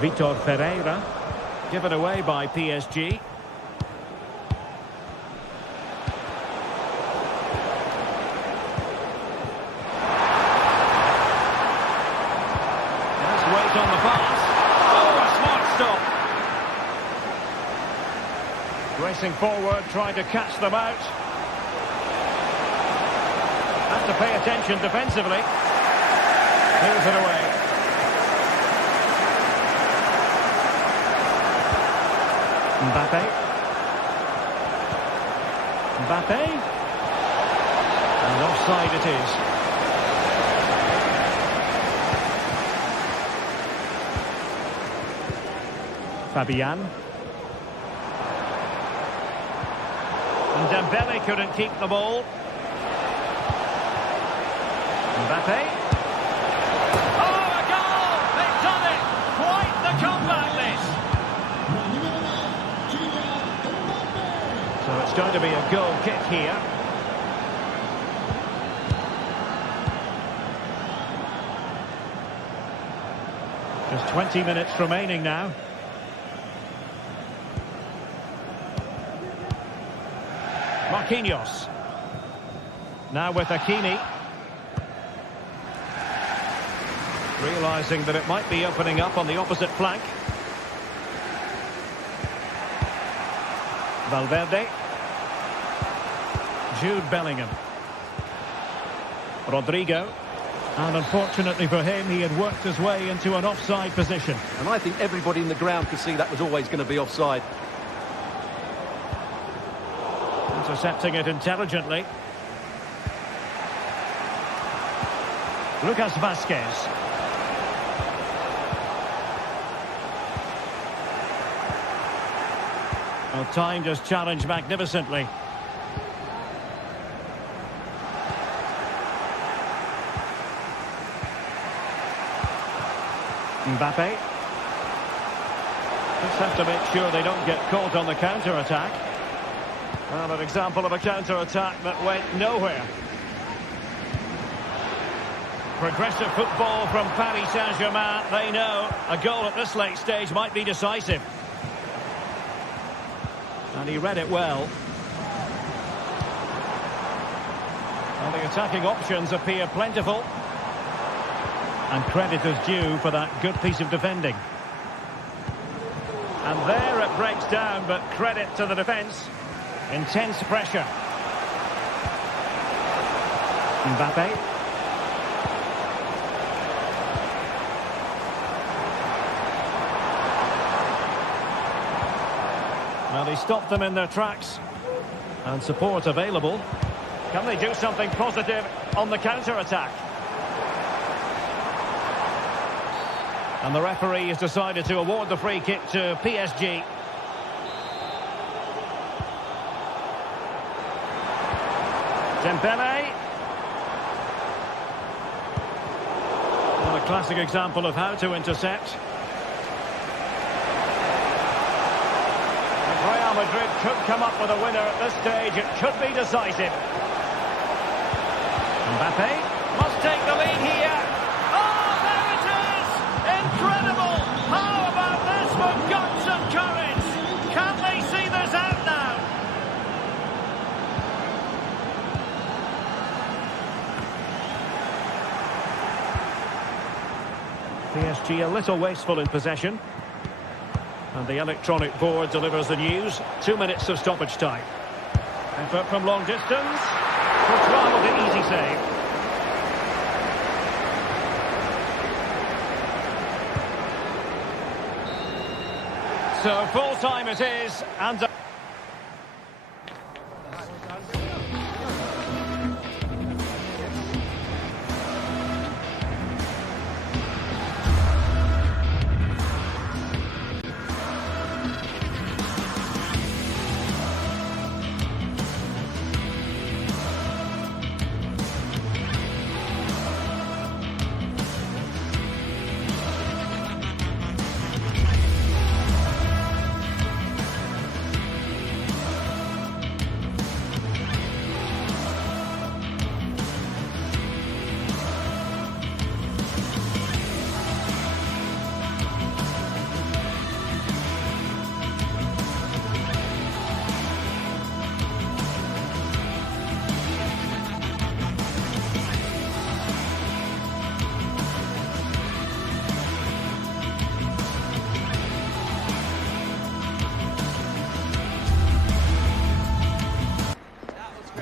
Vitor Ferreira, given away by PSG. Let's wait on the pass. Oh, a smart stop. Racing forward, trying to catch them out. Has to pay attention defensively. Clears it away. Mbappe. Mbappe. And offside it is. Fabian. And Dembele couldn't keep the ball. Mbappe. Oh, a goal! They've done it! Quite the comeback, this! So it's going to be a goal kick here. Just 20 minutes remaining now. Marquinhos. Now with Hakimi. Realising that it might be opening up on the opposite flank. Valverde. Jude Bellingham. Rodrigo. And unfortunately for him, he had worked his way into an offside position. And I think everybody in the ground could see that was always going to be offside. Intercepting it intelligently. Lucas Vazquez. Well, timed his challenge magnificently. Mbappe. Just have to make sure they don't get caught on the counter-attack. Well, an example of a counter-attack that went nowhere. Progressive football from Paris Saint-Germain. They know a goal at this late stage might be decisive. And he read it well. Well, the attacking options appear plentiful. And credit is due for that good piece of defending. And there it breaks down, but credit to the defence. Intense pressure. Mbappe. Well, he stopped them in their tracks. And support available. Can they do something positive on the counter-attack? And the referee has decided to award the free kick to PSG. Dembele. Well, a classic example of how to intercept. If Real Madrid could come up with a winner at this stage, it could be decisive. Mbappe must take the lead here. Incredible! How about this for guts and courage? Can they see this out now? PSG a little wasteful in possession. And the electronic board delivers the news. 2 minutes of stoppage time. Effort from long distance. Courtois with the easy save. So full time it is, and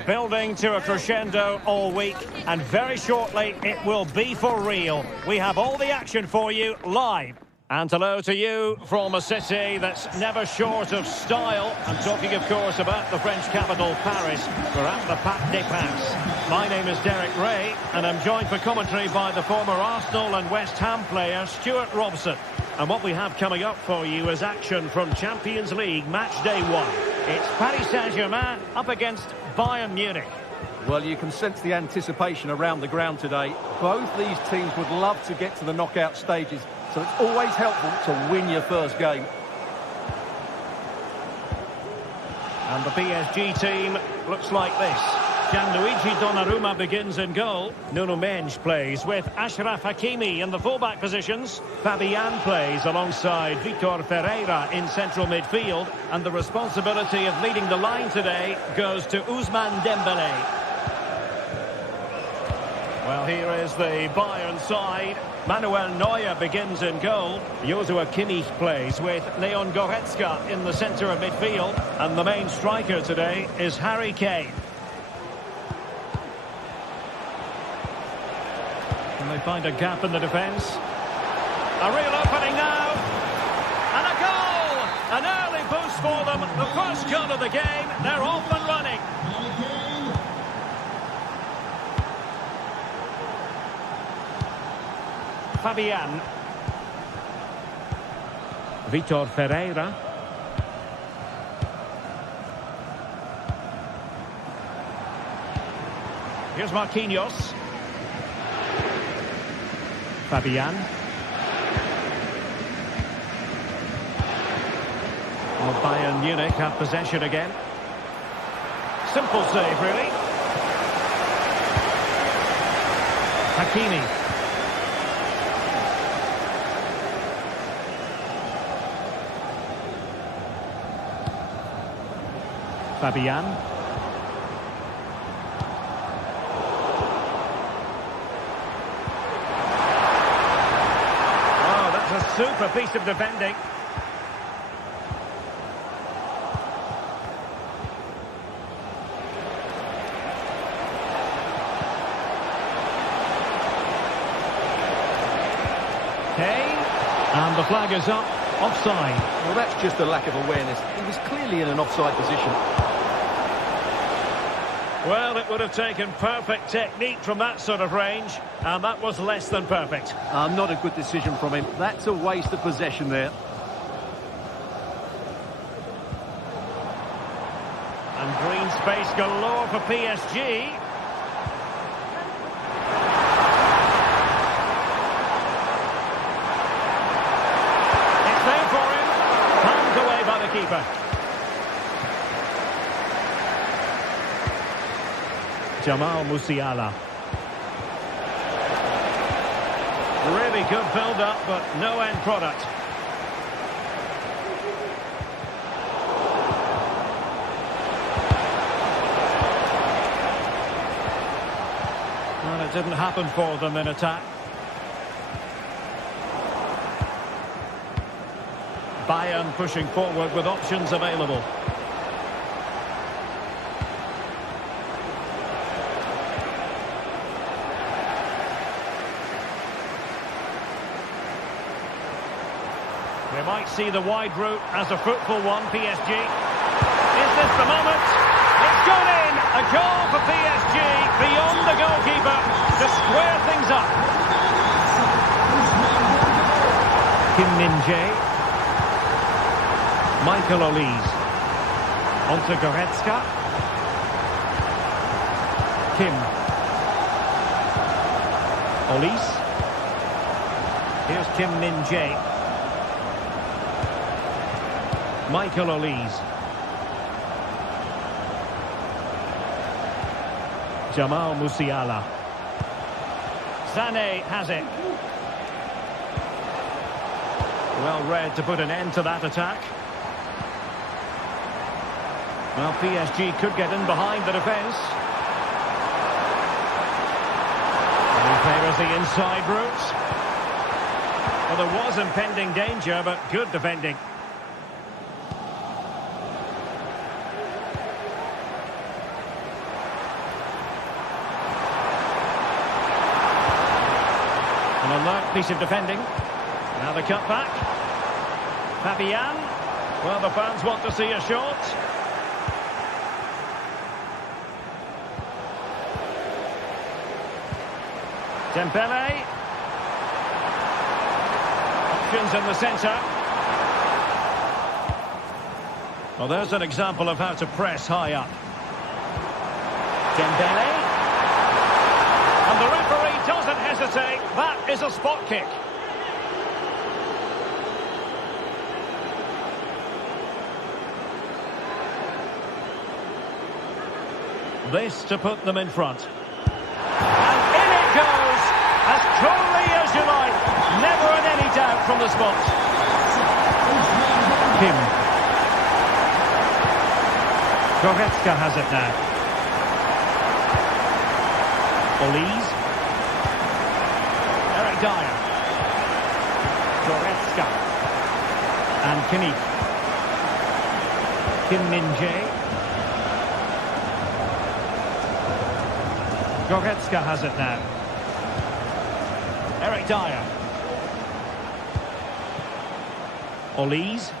building to a crescendo all week, and very shortly it will be for real. We have all the action for you live. And hello to you from a city that's never short of style. I'm talking, of course, about the French capital, Paris. We're at the Parc des Princes. My name is Derek Ray, and I'm joined for commentary by the former Arsenal and West Ham player, Stuart Robson. And what we have coming up for you is action from Champions League match day 1. It's Paris Saint-Germain up against Bayern Munich. Well, you can sense the anticipation around the ground today. Both these teams would love to get to the knockout stages, so it's always helpful to win your first game. And the PSG team looks like this. Gianluigi Donnarumma begins in goal. Nuno Mendes plays with Achraf Hakimi in the fullback positions. Fabian plays alongside Vitor Ferreira in central midfield. And the responsibility of leading the line today goes to Ousmane Dembélé. Well, here is the Bayern side. Manuel Neuer begins in goal. Joshua Kimmich plays with Leon Goretzka in the centre of midfield. And the main striker today is Harry Kane. Can they find a gap in the defence? A real opening now. And a goal! An early boost for them. The first goal of the game. They're off and running. Fabian. Vitor Ferreira. Here's Marquinhos. Fabian. Well, Bayern Munich have possession again. Simple save, really. Hakimi. Fabian. Oh, that's a super piece of defending. Kane. And the flag is up. Offside. Well, that's just a lack of awareness. He was clearly in an offside position. Well, it would have taken perfect technique from that sort of range, and that was less than perfect. Not a good decision from him. That's a waste of possession there. And green space galore for PSG. It's there for him. Pumped away by the keeper. Jamal Musiala. Really good build-up, but no end product. Well, it didn't happen for them in attack. Bayern pushing forward with options available. We might see the wide route as a fruitful one, PSG. Is this the moment? It's gone in! A goal for PSG, beyond the goalkeeper, to square things up. Kim Min-jae. Michael Olise. Onto Goretzka. Kim. Olise. Here's Kim Min-jae. Michael Olise. Jamal Musiala. Sané has it. Well read to put an end to that attack. Well, PSG could get in behind the defence. And he favours the inside route. Well, there was impending danger, but good defending. An alert piece of defending. Now the cut back. Fabian. Well, the fans want to see a shot. Dembélé. options in the centre. Well, there's an example of how to press high up. Dembele. And the referee doesn't hesitate. That is a spot kick. This to put them in front. And in it goes, as coolly as you like. Never in any doubt from the spot. Kim. Goretzka has it now. Olise. Eric Dyer. Goretzka. And Kimmich. Kim Min-jae. Goretzka has it now. Eric Dyer. Olise.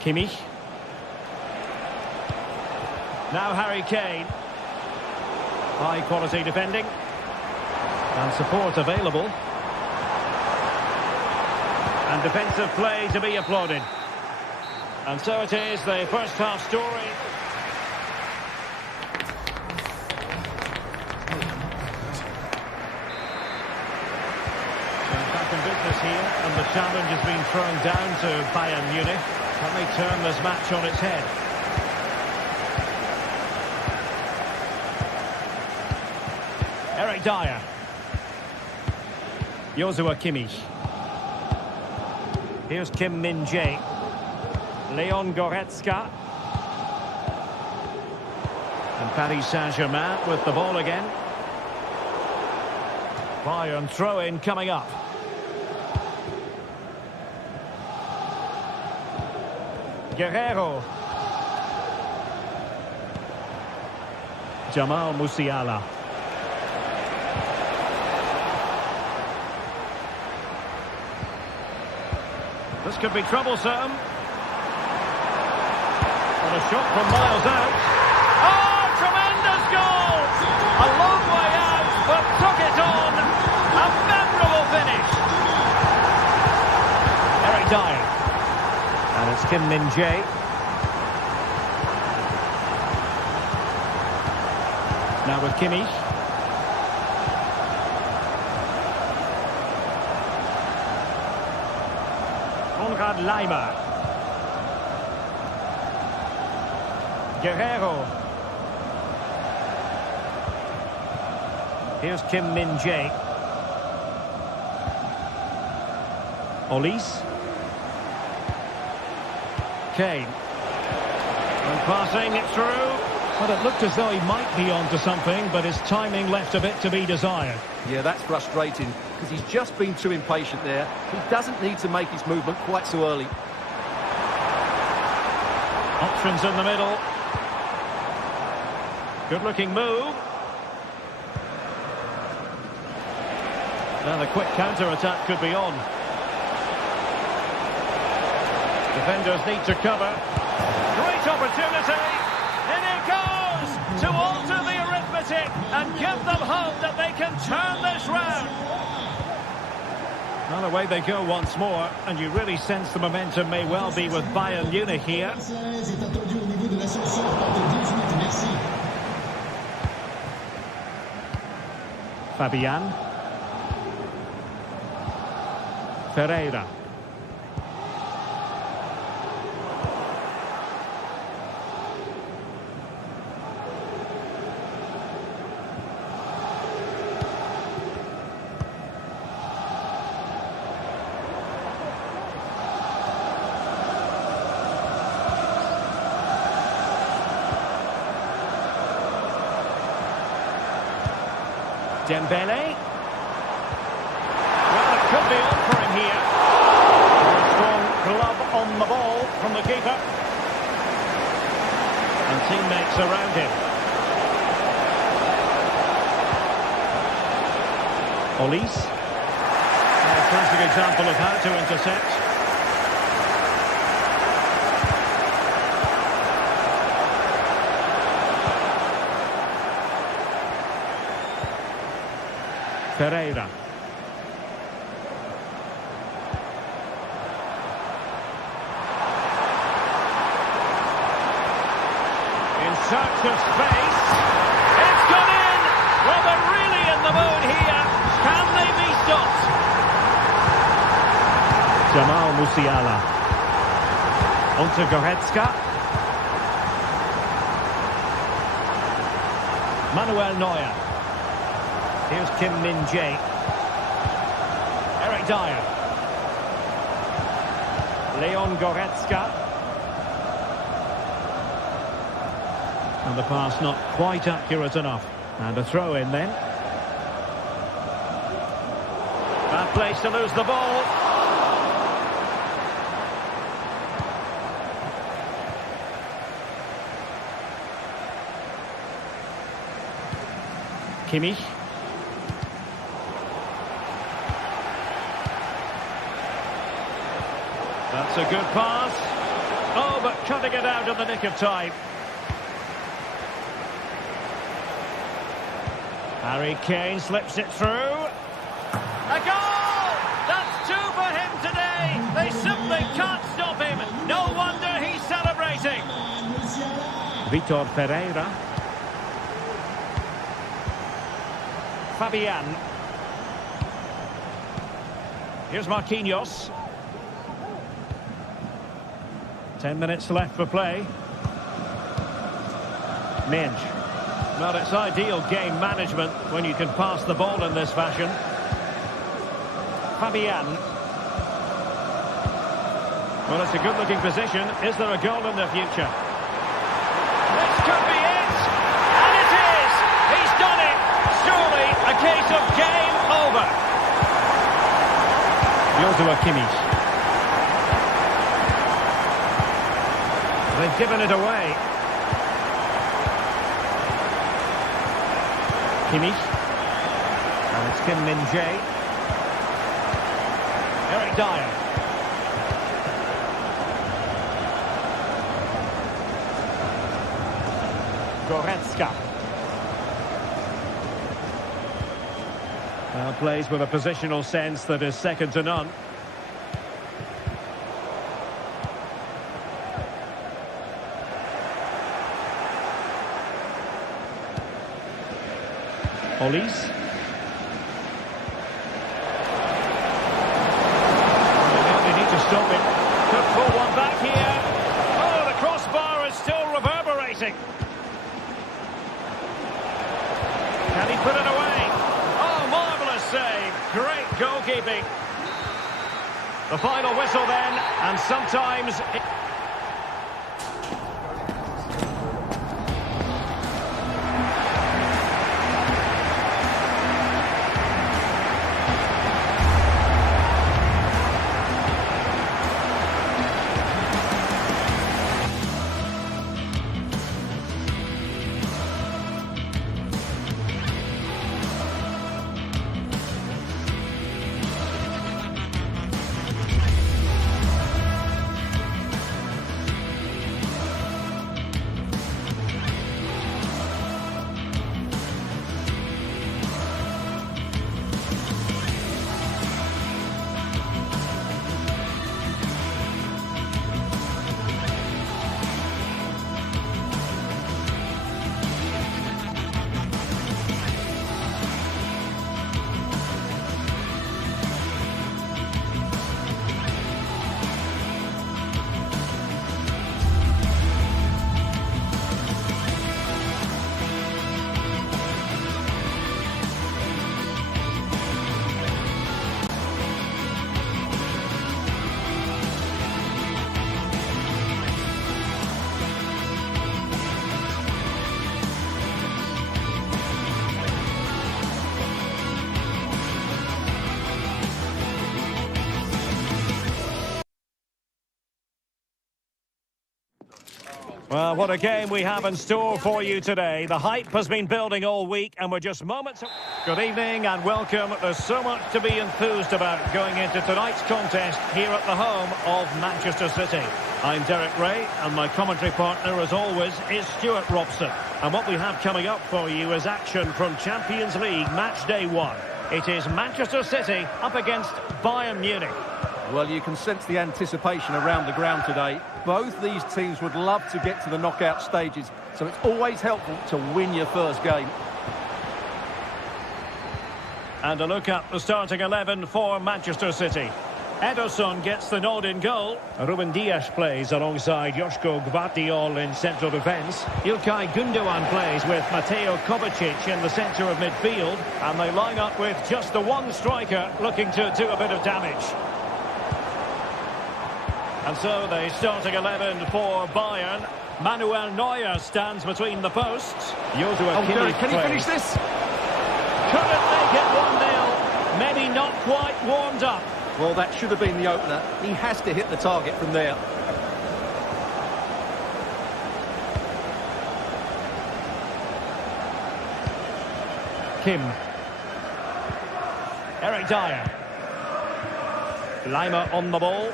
Kimmich. Now Harry Kane. High quality defending. And support available. And defensive play to be applauded. And so it is, the first half story. Here, and the challenge has been thrown down to Bayern Munich. Can they turn this match on its head? Eric Dyer. Joshua Kimmich. Here's Kim Min-jae. Leon Goretzka. And Paris Saint-Germain with the ball again. Bayern throw-in coming up. Guerrero. Jamal Musiala. This could be troublesome. And a shot from miles out. Oh, tremendous goal! A long way out, but took it on. A memorable finish. Eric Dyer. And it's Kim Min-jae. Now with Kimmich. Konrad Laimer. Guerrero. Here's Kim Min-jae. Olise. Kane. And passing it through. Well, it looked as though he might be onto something, but his timing left a bit to be desired. Yeah, that's frustrating, because he's just been too impatient there. He doesn't need to make his movement quite so early. Options in the middle. Good-looking move. Now the quick counter-attack could be on. Defenders need to cover. Great opportunity. In it goes to alter the arithmetic and give them hope that they can turn this round. Well, away they go once more, and you really sense the momentum may well be with Bayern Munich here. Fabian. Ferreira. Dembele. Well, it could be on for him here. A strong glove on the ball from the keeper. And teammates around him. Olise. A classic example of how to intercept. Ferreira. search of space. It's gone in! Well, they're really in the mood here. Can they be stopped? Jamal Musiala. Onto Goretzka. Manuel Neuer. Here's Kim Min-jae. Eric Dyer. Leon Goretzka. And the pass not quite accurate enough. And a throw in then. Bad place to lose the ball. Kimmich. That's a good pass. Oh, but cutting it out in the nick of time. Harry Kane slips it through. A goal! That's two for him today. They simply can't stop him. No wonder he's celebrating. Vitor Pereira. Fabian. Here's Marquinhos. 10 minutes left for play. Minge. Well, it's ideal game management when you can pass the ball in this fashion. Fabian. Well, it's a good-looking position. Is there a goal in the future? This could be it. And it is. He's done it. Surely a case of game over. Joshua Kimmich. They've given it away. Kimmich. And it's Kim Min-jae. Eric Dyer. Goretzka. Now plays with a positional sense that is second to none. Olise. They need to stop it. Could pull one back here. Oh, the crossbar is still reverberating. Can he put it away? Oh, marvellous save. Great goalkeeping. The final whistle then, and sometimes... Well, what a game we have in store for you today. The hype has been building all week, and we're just moments... Good evening and welcome. There's so much to be enthused about going into tonight's contest here at the home of Manchester City. I'm Derek Ray, and my commentary partner, as always, is Stuart Robson. And what we have coming up for you is action from Champions League Match Day 1. It is Manchester City up against Bayern Munich. Well, you can sense the anticipation around the ground today. Both these teams would love to get to the knockout stages, so it's always helpful to win your first game. And a look at the starting 11 for Manchester City. Ederson gets the nod in goal. Ruben Dias plays alongside Joško Gvardiol in central defence. Ilkay Gundogan plays with Mateo Kovacic in the centre of midfield. And they line up with just the one striker looking to do a bit of damage. And so the starting 11 for Bayern. Manuel Neuer stands between the posts. Joshua Kimmich can he plays. finish this? Couldn't make it 1-0. Maybe not quite warmed up. Well, that should have been the opener. He has to hit the target from there. Kim. Eric Dyer. Lima on the ball.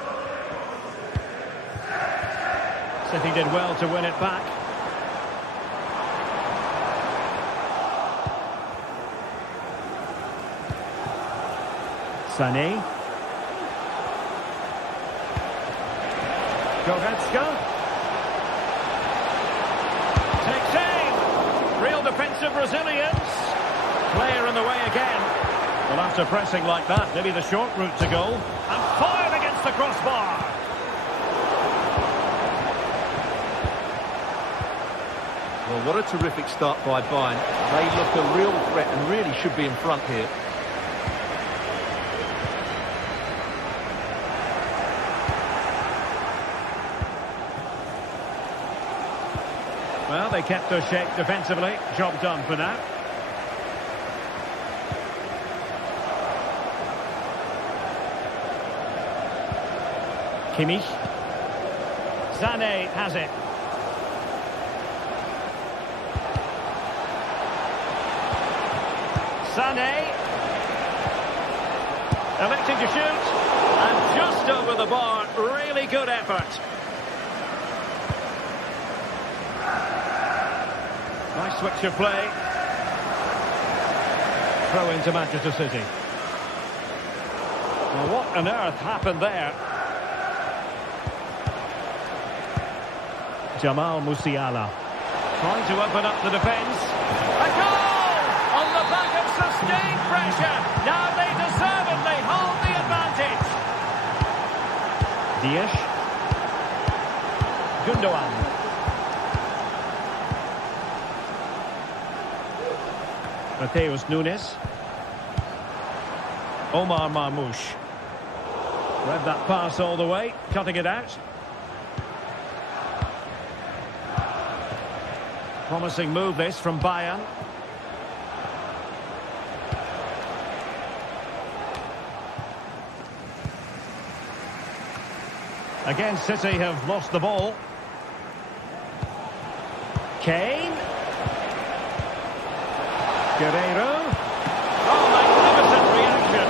City did well to win it back. Sané. Goretzka. Takes aim. Real defensive resilience. Player in the way again. Well, after pressing like that, maybe the short route to goal. And fired against the crossbar. Well, what a terrific start by Bayern. They look a real threat and really should be in front here. Well, they kept their shape defensively. Job done for now. Kimmich. Sané has it. Sané. Electing to shoot. And just over the bar. Really good effort. Nice switch of play. Throw into Manchester City. Well, what on earth happened there? Jamal Musiala. Trying to open up the defence. A goal! On the back of sustained pressure. Now they deservedly hold the advantage. Dias. Gundogan. Mateus Nunes. Omar Marmoush. Read that pass all the way, cutting it out. Promising move this from Bayern. Again, City have lost the ball. Kane. Guerreiro. Oh, magnificent reaction.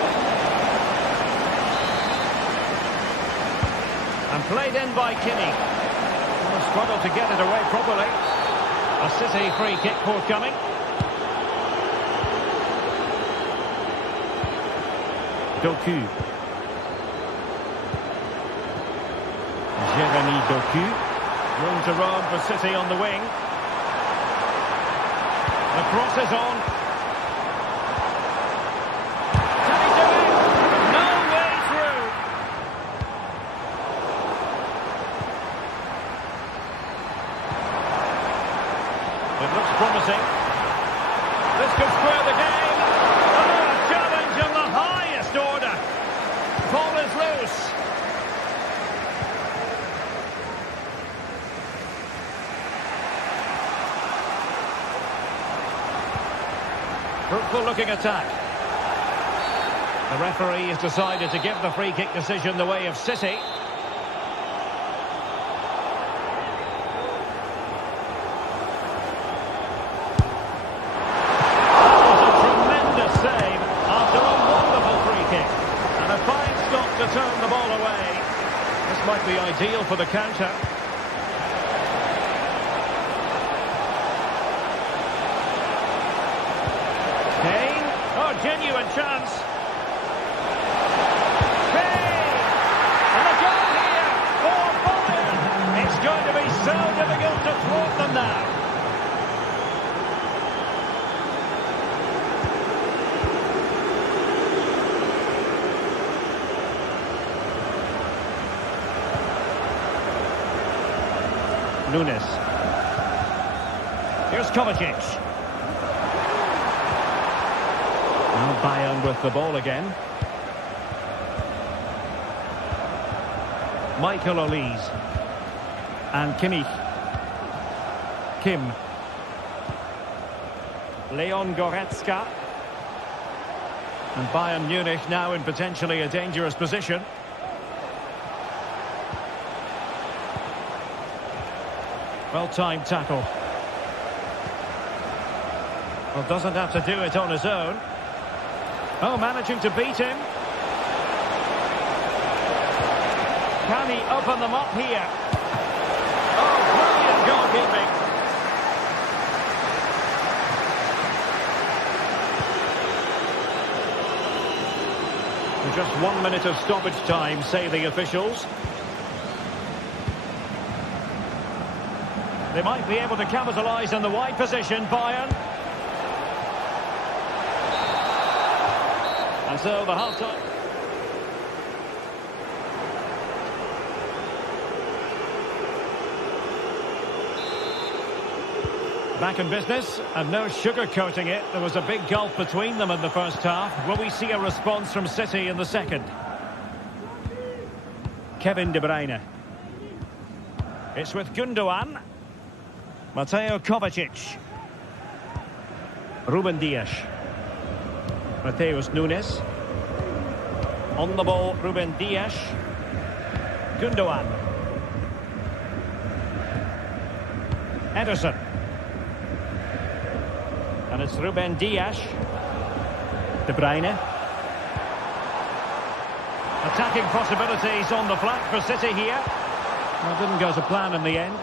And played in by Kimmich. Struggled to get it away properly. A City free kick forthcoming. Doku. Jeremy Doku. Room to roam for City on the wing. The cross is on. Can he do it? No way through. It looks promising. This could square the game. Oh, a challenge of the highest order. Ball is loose. Fruitful looking attack. The referee has decided to give the free kick decision the way of City. That was a tremendous save after a wonderful free kick. And a fine stop to turn the ball away. This might be ideal for the counter. Kane. Oh, genuine chance. Kane! going to be so difficult to thwart them now. Nunes. Here's Kovacic. Now Bayern with the ball again. Michael Olise. And Kimmich. Kim. Leon Goretzka. And Bayern Munich now in potentially a dangerous position. Well-timed tackle. Well, doesn't have to do it on his own. Oh, managing to beat him. Can he open them up here? Oh, brilliant goalkeeping. Just 1 minute of stoppage time, say the officials. They might be able to capitalise on the wide position, Bayern. And so the half-time. Back in business, and no sugarcoating it. There was a big gulf between them in the first half. Will we see a response from City in the second? Kevin De Bruyne. It's with Gundogan. Mateo Kovacic. Ruben Dias. Mateus Nunes. On the ball, Ruben Dias. Gundogan. Ederson. And it's Ruben Dias. De Bruyne. Attacking possibilities on the flank for City here. Well, didn't go to plan in the end.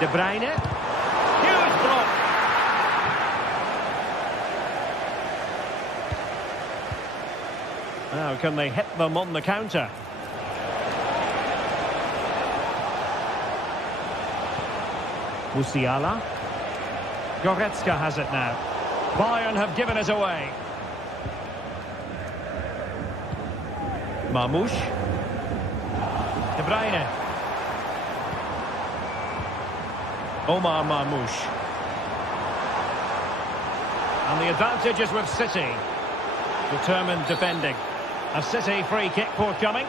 De Bruyne. Huge block. Now, can they hit them on the counter? Musiala. Goretzka has it now. Bayern have given it away. Marmoush. De Bruyne. Omar Marmoush. And the advantage is with City. Determined defending. A City free kick forthcoming.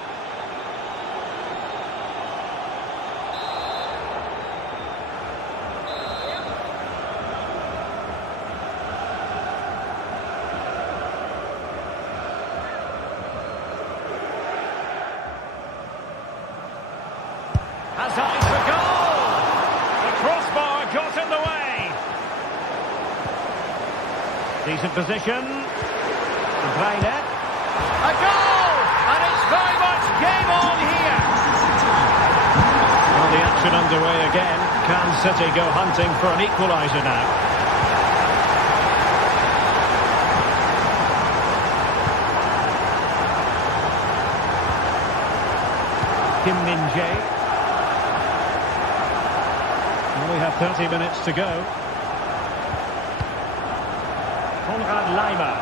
Has eyes for goal! The crossbar got in the way. Decent position. De Bruyne. A goal! And it's very much game on here. Well, the action underway again. Can City go hunting for an equaliser now? Kim Min-jae. We have 30 minutes to go. Konrad Laimer.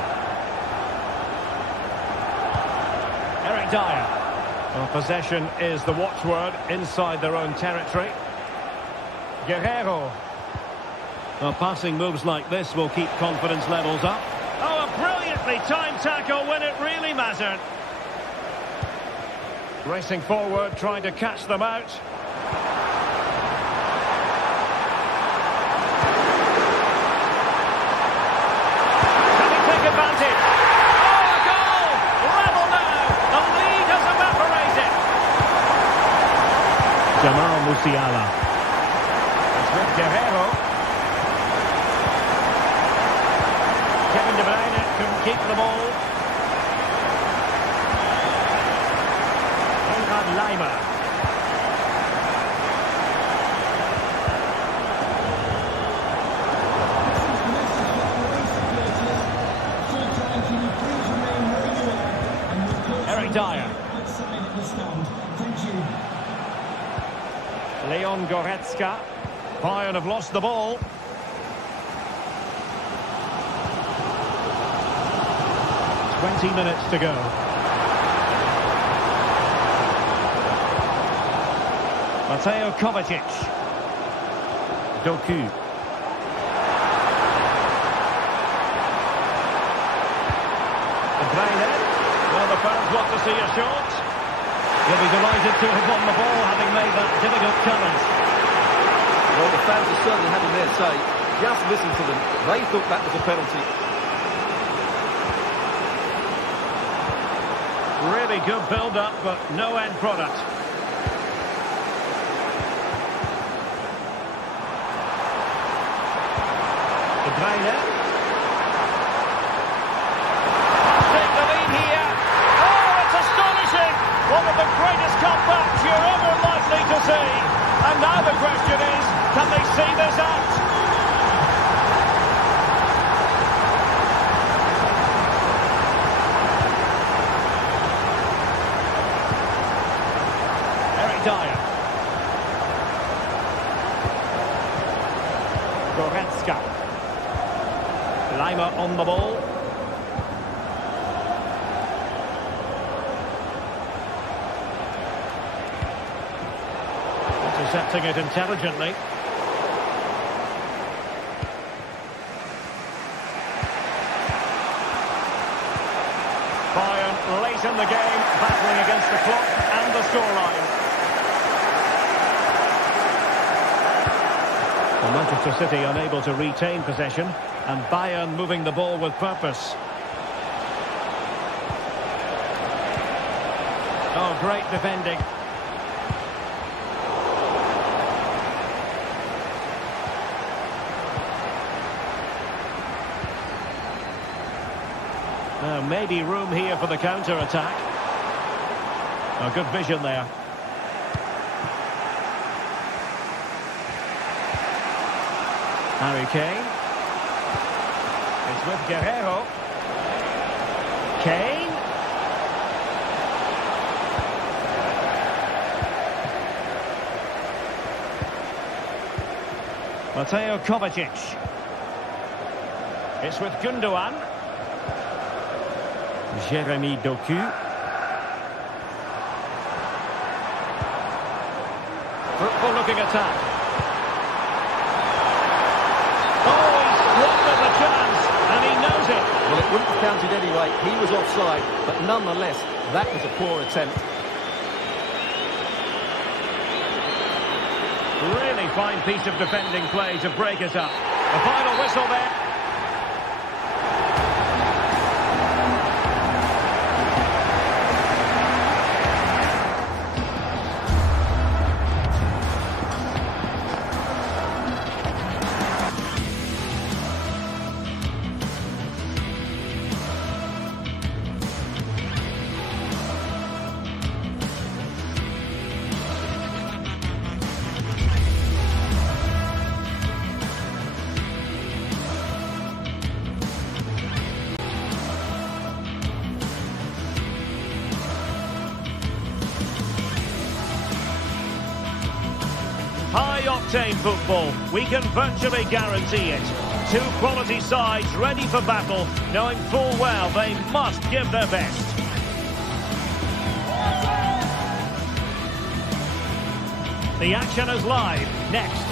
Eric Dyer. Well, possession is the watchword inside their own territory. Guerrero. Well, passing moves like this will keep confidence levels up. Oh, a brilliantly timed tackle when it really mattered. Racing forward, trying to catch them out. Musiala. It's with Guerrero. Kevin De Bruyne couldn't keep the ball. Konrad Laimer. Very Dyer. Outside of the stand. Thank you. Leon Goretzka. Bayern have lost the ball. "20 minutes to go. Mateo Kovacic. Doku. De Bruyne. Well, the fans want to see a shot. He'll be delighted to have won the ball, having made that difficult challenge. Well, the fans are certainly having their say. Just listen to them. They thought that was a penalty. Really good build-up, but no end product. De Bruyne. Take the lead here. Oh, it's astonishing! One of the greatest comebacks you're ever likely to see. And now the question is, can they see this out? Very Dyer. Goretzka. Lima on the ball. Intercepting it intelligently. Bayern late in the game, battling against the clock and the scoreline. Manchester City unable to retain possession, and Bayern moving the ball with purpose. Oh, great defending. Now, maybe room here for the counter-attack. Oh, good vision there. Harry Kane. It's with Guerrero. Kane. Mateo Kovacic. It's with Gundogan. Jeremy Doku. Fruitful looking attack. Oh, he's squandered the chance, and he knows it. Well, it wouldn't have counted anyway. He was offside, but nonetheless, that was a poor attempt. Really fine piece of defending play to break it up. The final whistle there. High-octane football, we can virtually guarantee it. Two quality sides ready for battle, knowing full well they must give their best. The action is live, next.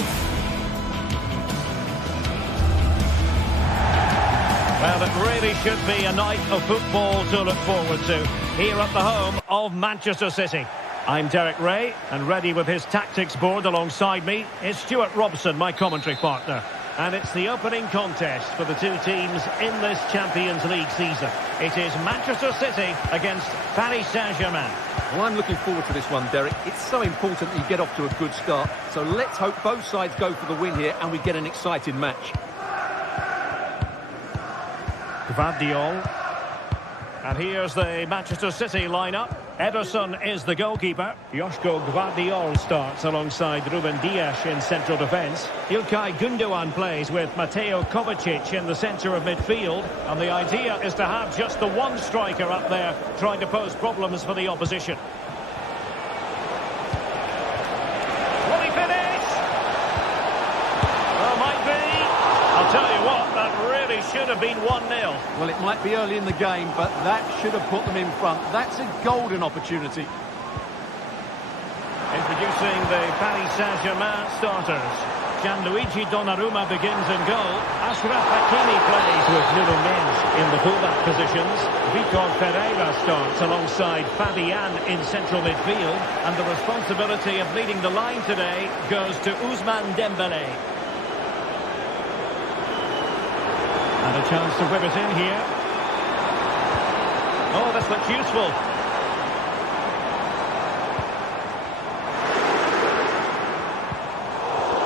Well, it really should be a night of football to look forward to, here at the home of Manchester City. I'm Derek Ray, and ready with his tactics board alongside me is Stuart Robson, my commentary partner. And it's the opening contest for the two teams in this Champions League season. It is Manchester City against Paris Saint-Germain. Well, I'm looking forward to this one, Derek. It's so important that you get off to a good start. So let's hope both sides go for the win here and we get an exciting match. Gvardiol. And here's the Manchester City lineup. Ederson is the goalkeeper. Joško Gvardiol starts alongside Ruben Dias in central defence. İlkay Gündoğan plays with Mateo Kovacic in the centre of midfield. And the idea is to have just the one striker up there trying to pose problems for the opposition. Will he finish? Well, might be. I'll tell you what, that really should have been 1-0. Well, it might be early in the game, but that should have put them in front. That's a golden opportunity. Introducing the Paris Saint-Germain starters. Gianluigi Donnarumma begins in goal. Achraf Hakimi plays with Nuno Mendes in the fullback positions. Vitor Pereira starts alongside Fabian in central midfield. And the responsibility of leading the line today goes to Ousmane Dembélé. And a chance to whip it in here. Oh, this looks useful.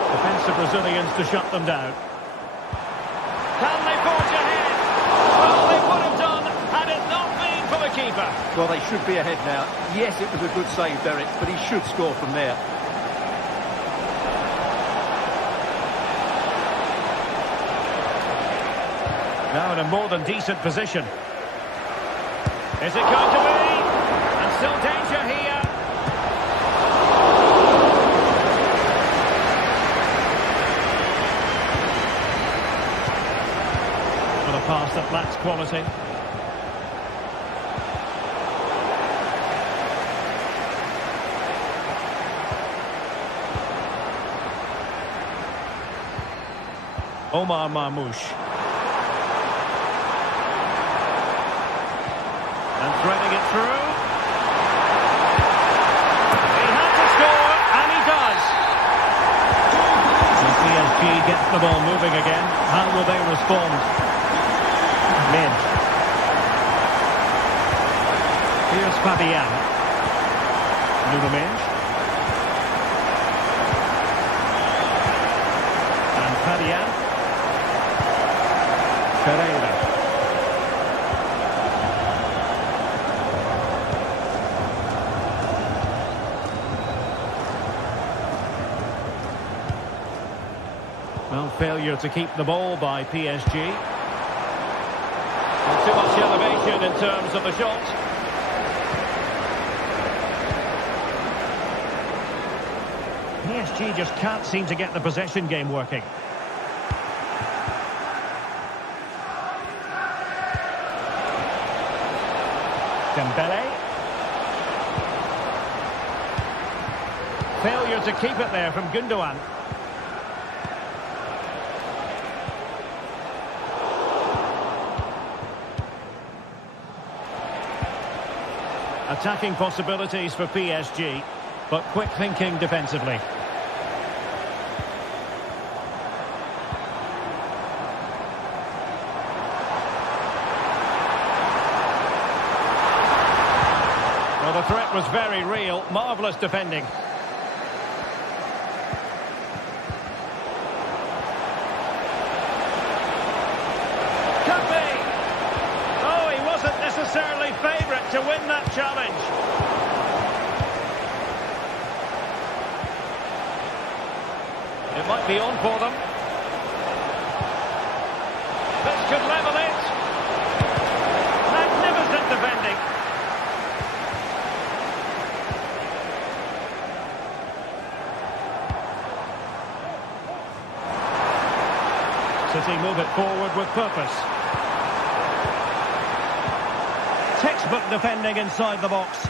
Defensive Brazilians to shut them down. Can they forge ahead? Well, they would have done had it not been for the keeper. Well, they should be ahead now. Yes, it was a good save, Derek, but he should score from there. Now in a more than decent position. Is it going to be? And still danger here. Well, a pass that lacks quality. Omar Marmoush. And threading it through. He had to score, and he does. And PSG gets the ball moving again. How will they respond? Mid. Here's Fabian. Nuno Mendes. And Fabian. Pereira. Well, failure to keep the ball by PSG. And too much elevation in terms of the shot. PSG just can't seem to get the possession game working. Dembélé. Failure to keep it there from Gündoğan. Attacking possibilities for PSG, but quick thinking defensively. Well, the threat was very real. Marvellous defending. Could be. Oh, he wasn't necessarily favourite to win that challenge. It might be on for them. This could level it. Magnificent defending. City move it forward with purpose. Textbook defending inside the box.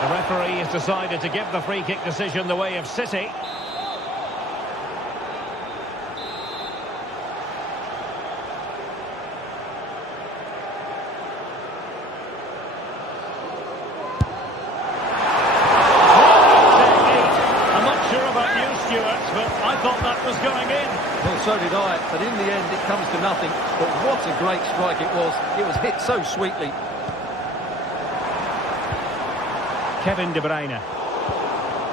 The referee has decided to give the free kick decision the way of City. I'm not sure about you, Stuart, but I thought that was going in. Well, so did I, but in the end it comes to nothing. But what a great strike it was. It was hit so sweetly. Kevin De Bruyne.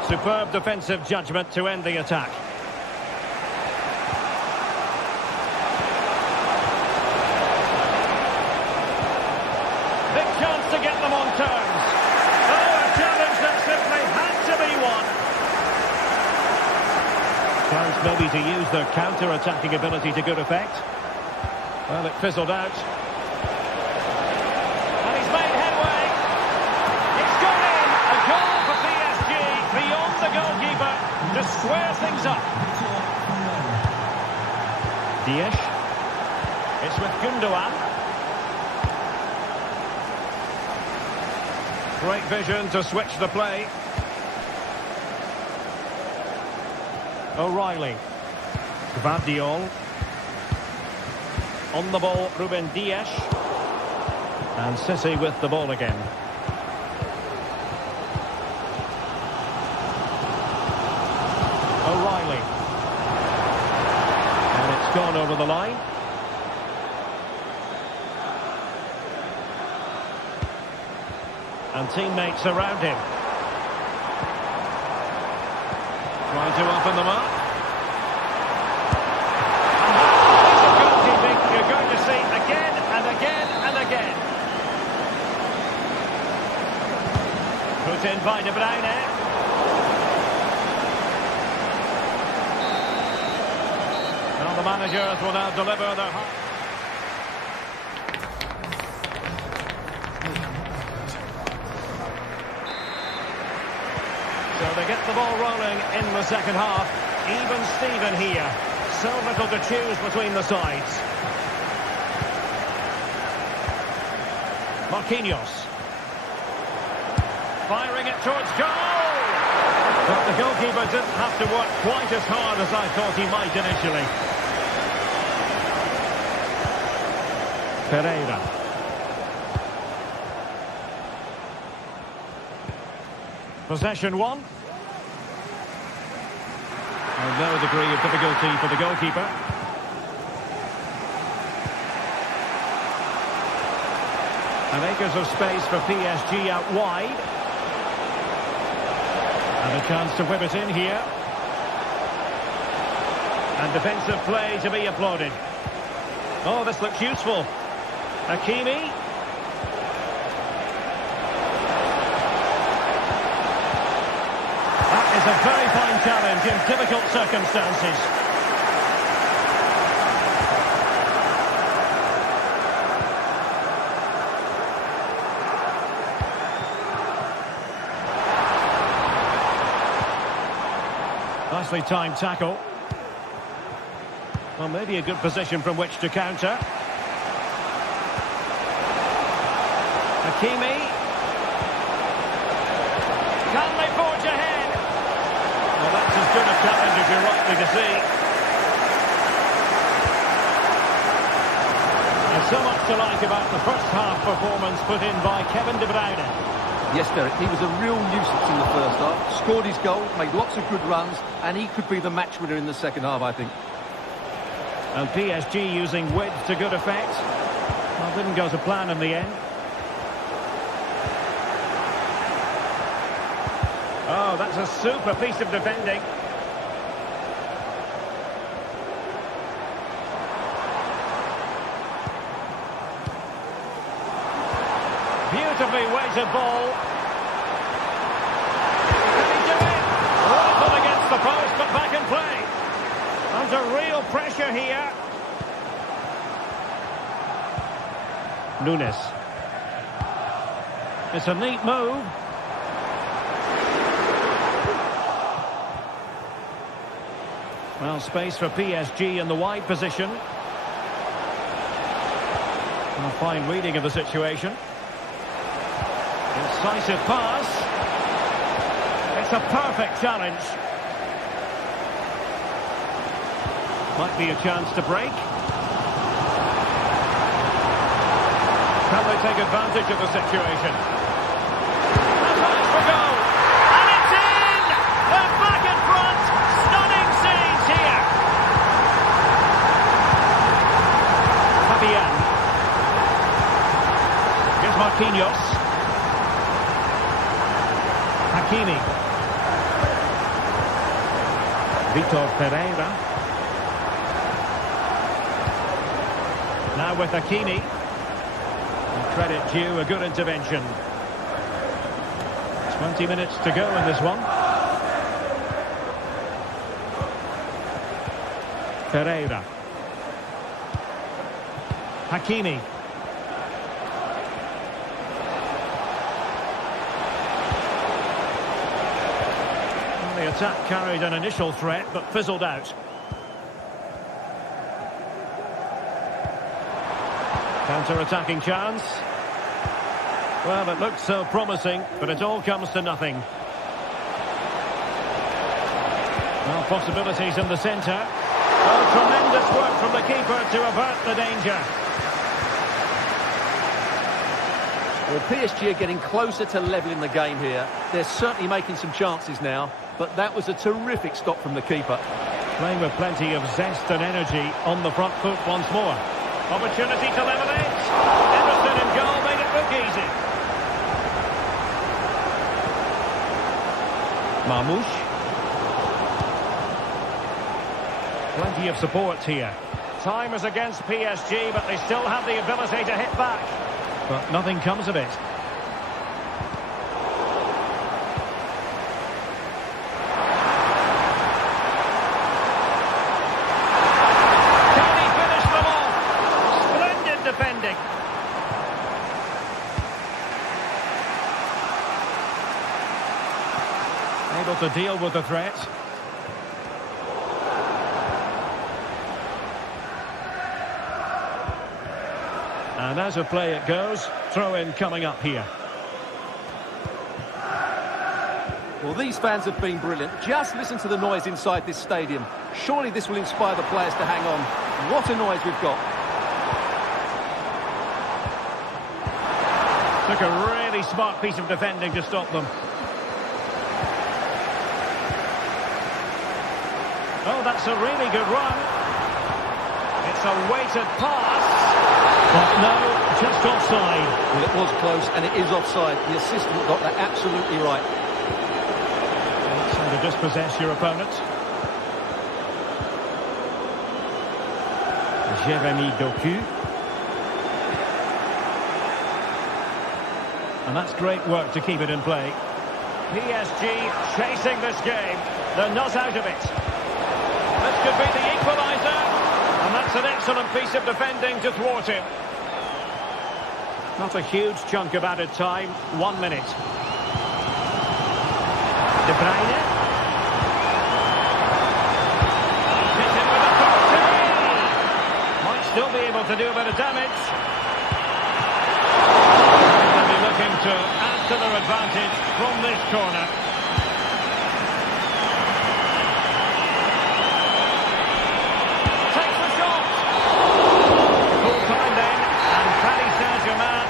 Superb defensive judgment to end the attack. Chance maybe to use their counter-attacking ability to good effect. Well, it fizzled out. And he's made headway. It's gone in. A goal for PSG beyond the goalkeeper to square things up. Diaz. It's with Gundogan. Great vision to switch the play. O'Reilly. Gvardiol. On the ball, Ruben Dias. And City with the ball again. O'Reilly. And it's gone over the line. And teammates around him. Trying to open them up. And goalkeeping you're going to see again and again and again. Put in by De Bruyne. Now the managers will now deliver their... So they get the ball rolling in the second half. Even Steven here. So little to choose between the sides. Marquinhos. Firing it towards goal! But the goalkeeper didn't have to work quite as hard as I thought he might initially. Pereira. Possession one. And no degree of difficulty for the goalkeeper. And acres of space for PSG out wide. And a chance to whip it in here. And defensive play to be applauded. Oh, this looks useful. Hakimi. It's a very fine challenge in difficult circumstances. Nicely timed tackle. Well, maybe a good position from which to counter. Hakimi. Can they forge ahead? Well, that's as good a challenge as you're likely to see. There's so much to like about the first half performance put in by Kevin De Bruyne. Yes, Derek, he was a real nuisance in the first half. Scored his goal, made lots of good runs, and he could be the match winner in the second half, I think. And PSG using width to good effect. Well, didn't go to plan in the end. Oh, that's a super piece of defending. Beautifully weighted ball. Can he do it? Rifled against the post, but back in play. Under real pressure here. Nunes. It's a neat move. Well, space for PSG in the wide position. And a fine reading of the situation. Incisive pass. It's a perfect challenge. Might be a chance to break. Can they take advantage of the situation? A chance for goal. And it's in! They're back in front. Stunning scenes here. Fabian. Here's Marquinhos. Hakimi. Vitor Pereira. Now with Hakimi. And credit due, a good intervention. 20 minutes to go in this one. Pereira. Hakimi. The attack carried an initial threat, but fizzled out. Counter-attacking chance. Well, it looked so promising, but it all comes to nothing. Well, possibilities in the centre. Oh, tremendous work from the keeper to avert the danger. Well, PSG are getting closer to levelling the game here. They're certainly making some chances now, but that was a terrific stop from the keeper. Playing with plenty of zest and energy on the front foot once more. Opportunity to level it. Emerson in goal made it look easy. Marmoush. Plenty of support here. Time is against PSG, but they still have the ability to hit back. But nothing comes of it. Can he finish them off? Splendid defending. Able to deal with the threat. And as a play it goes, throw-in coming up here. Well, these fans have been brilliant. Just listen to the noise inside this stadium. Surely this will inspire the players to hang on. What a noise we've got. Took a really smart piece of defending to stop them. Oh, that's a really good run. It's a weighted pass. But no, just offside. Well, it was close, and it is offside. The assistant got that absolutely right. That's how to dispossess your opponent. Jérémy Doku. And that's great work to keep it in play. PSG chasing this game. They're not out of it. This could be the equaliser. And that's an excellent piece of defending to thwart him. Not a huge chunk of added time. 1 minute. De Bruyne. Hit him with a cross. Might still be able to do a bit of damage. They'll be looking to add to their advantage from this corner. Takes the shot. Full time then, and Paris Saint-Germain.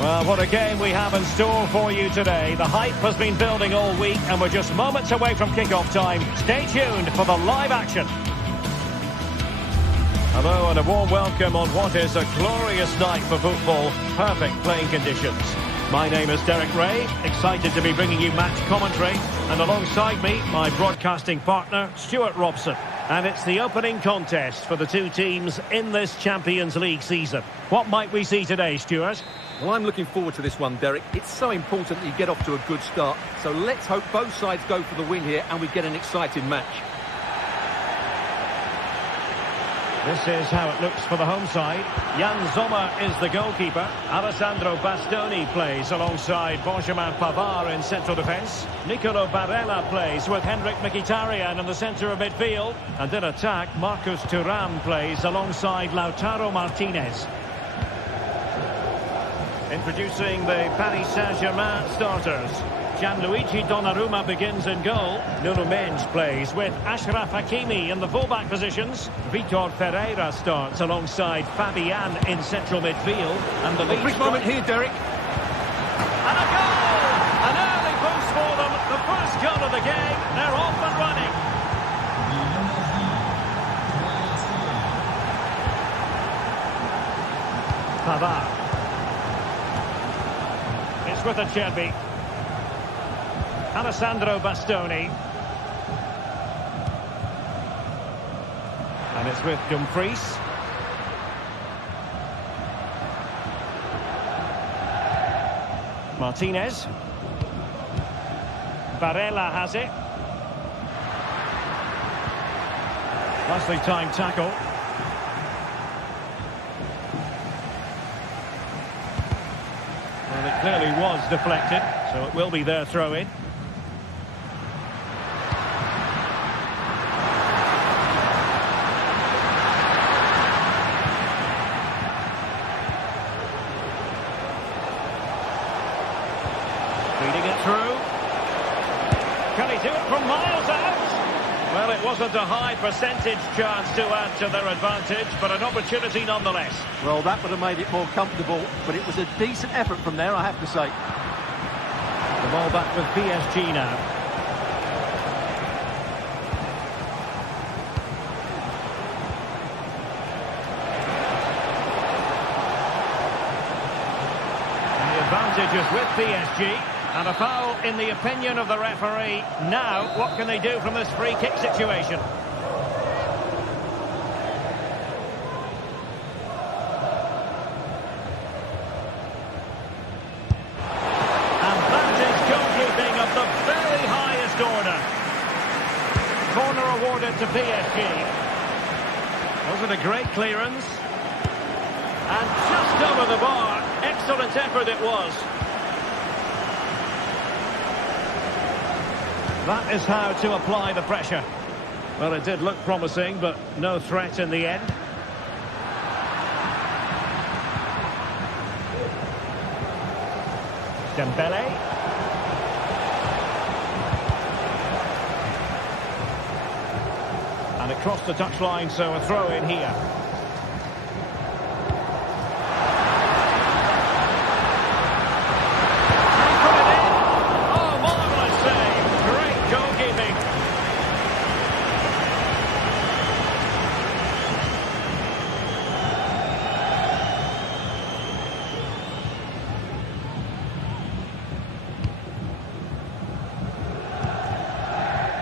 Well, what a game we have in store for you today. The hype has been building all week and we're just moments away from kick-off time. Stay tuned for the live action. Hello and a warm welcome on what is a glorious night for football. Perfect playing conditions. My name is Derek Ray, excited to be bringing you match commentary. And alongside me, my broadcasting partner, Stuart Robson. And it's the opening contest for the two teams in this Champions League season. What might we see today, Stuart? Well, I'm looking forward to this one, Derek. It's so important that you get off to a good start. So let's hope both sides go for the win here and we get an exciting match. This is how it looks for the home side. Jan Sommer is the goalkeeper. Alessandro Bastoni plays alongside Benjamin Pavard in central defence. Nicolo Barella plays with Henrik Mkhitaryan in the centre of midfield. And in attack, Marcus Thuram plays alongside Lautaro Martinez. Introducing the Paris Saint-Germain starters. Gianluigi Donnarumma begins in goal. Nuno Mendes plays with Achraf Hakimi in the fullback positions. Vitor Ferreira starts alongside Fabian in central midfield. And the lead Quick moment here, Derek. And a goal! An early boost for them. The first goal of the game. They're off and running. Pavard. It's with Acerbi. Alessandro Bastoni. And it's with Dumfries. Martinez. Barella has it. Nicely timed tackle. Well, it clearly was deflected, so it will be their throw-in. Feeding it through. Can he do it from miles out? Well, it wasn't a high percentage chance to add to their advantage, but an opportunity nonetheless. Well, that would have made it more comfortable, but it was a decent effort from there, I have to say. The ball back with PSG now. And the advantage is with PSG. And a foul in the opinion of the referee. Now, what can they do from this free kick situation? And that is goalkeeping of the very highest order. Corner awarded to PSG. Was it a great clearance? And just over the bar. Excellent effort it was. That is how to apply the pressure. Well, it did look promising, but no threat in the end. Dembele. And it crossed the touchline, so a throw in here.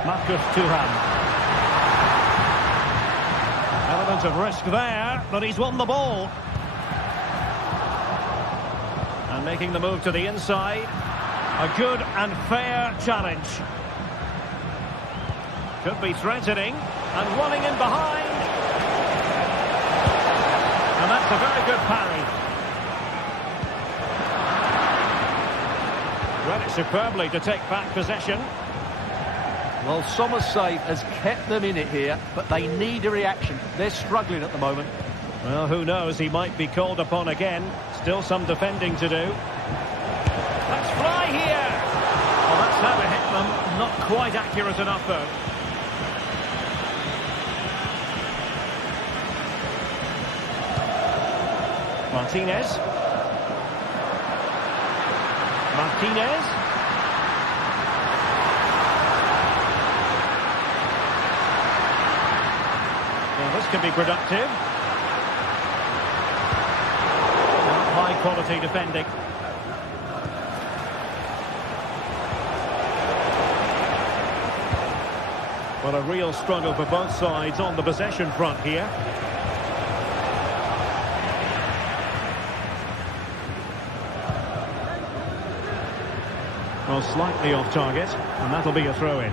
Marcus Thuram. Element of risk there, but he's won the ball. And making the move to the inside. A good and fair challenge. Could be threatening. And running in behind. And that's a very good parry. Read it superbly to take back possession. Well, Sommer's save has kept them in it here, but they need a reaction. They're struggling at the moment. Well, who knows? He might be called upon again. Still some defending to do. Let's fly here! Well, that's how it hit them. Not quite accurate enough, though. Martinez. Martinez. Well, this could be productive. High quality defending. Well, a real struggle for both sides on the possession front here. Well, slightly off target, and that'll be a throw-in.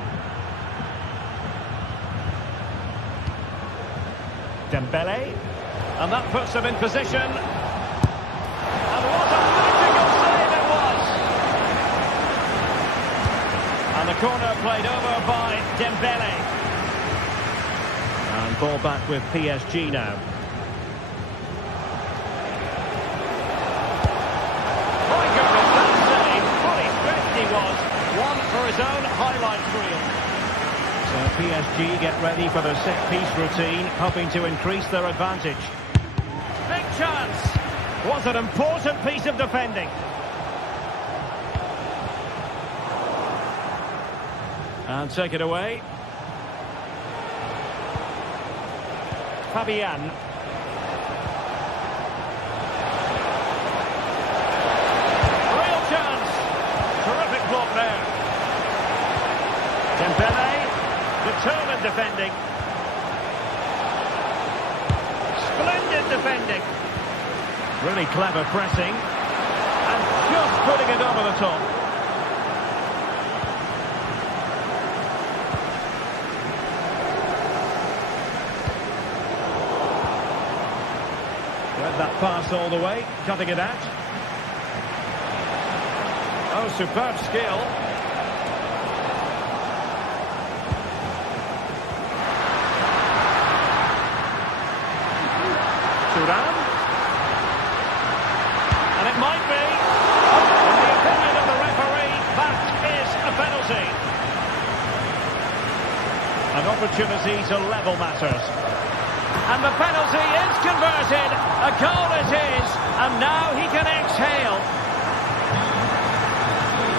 Dembele, and that puts them in position. And what a magical save it was! And the corner played over by Dembele. And ball back with PSG now. My goodness, that save! Fully stretched he was. his own highlights reel. So PSG get ready for their set-piece routine, hoping to increase their advantage. Big chance! Was an important piece of defending. And take it away. Fabian. Real chance. Terrific block there. Dembele. Determined defending. Splendid defending. Really clever pressing. And just putting it over the top. Read that pass all the way, cutting it out. Oh, superb skill. Thuram. And it might be, in the opinion of the referee, that is a penalty. An opportunity to level matters. And the penalty is converted. A goal it is. And now he can exhale.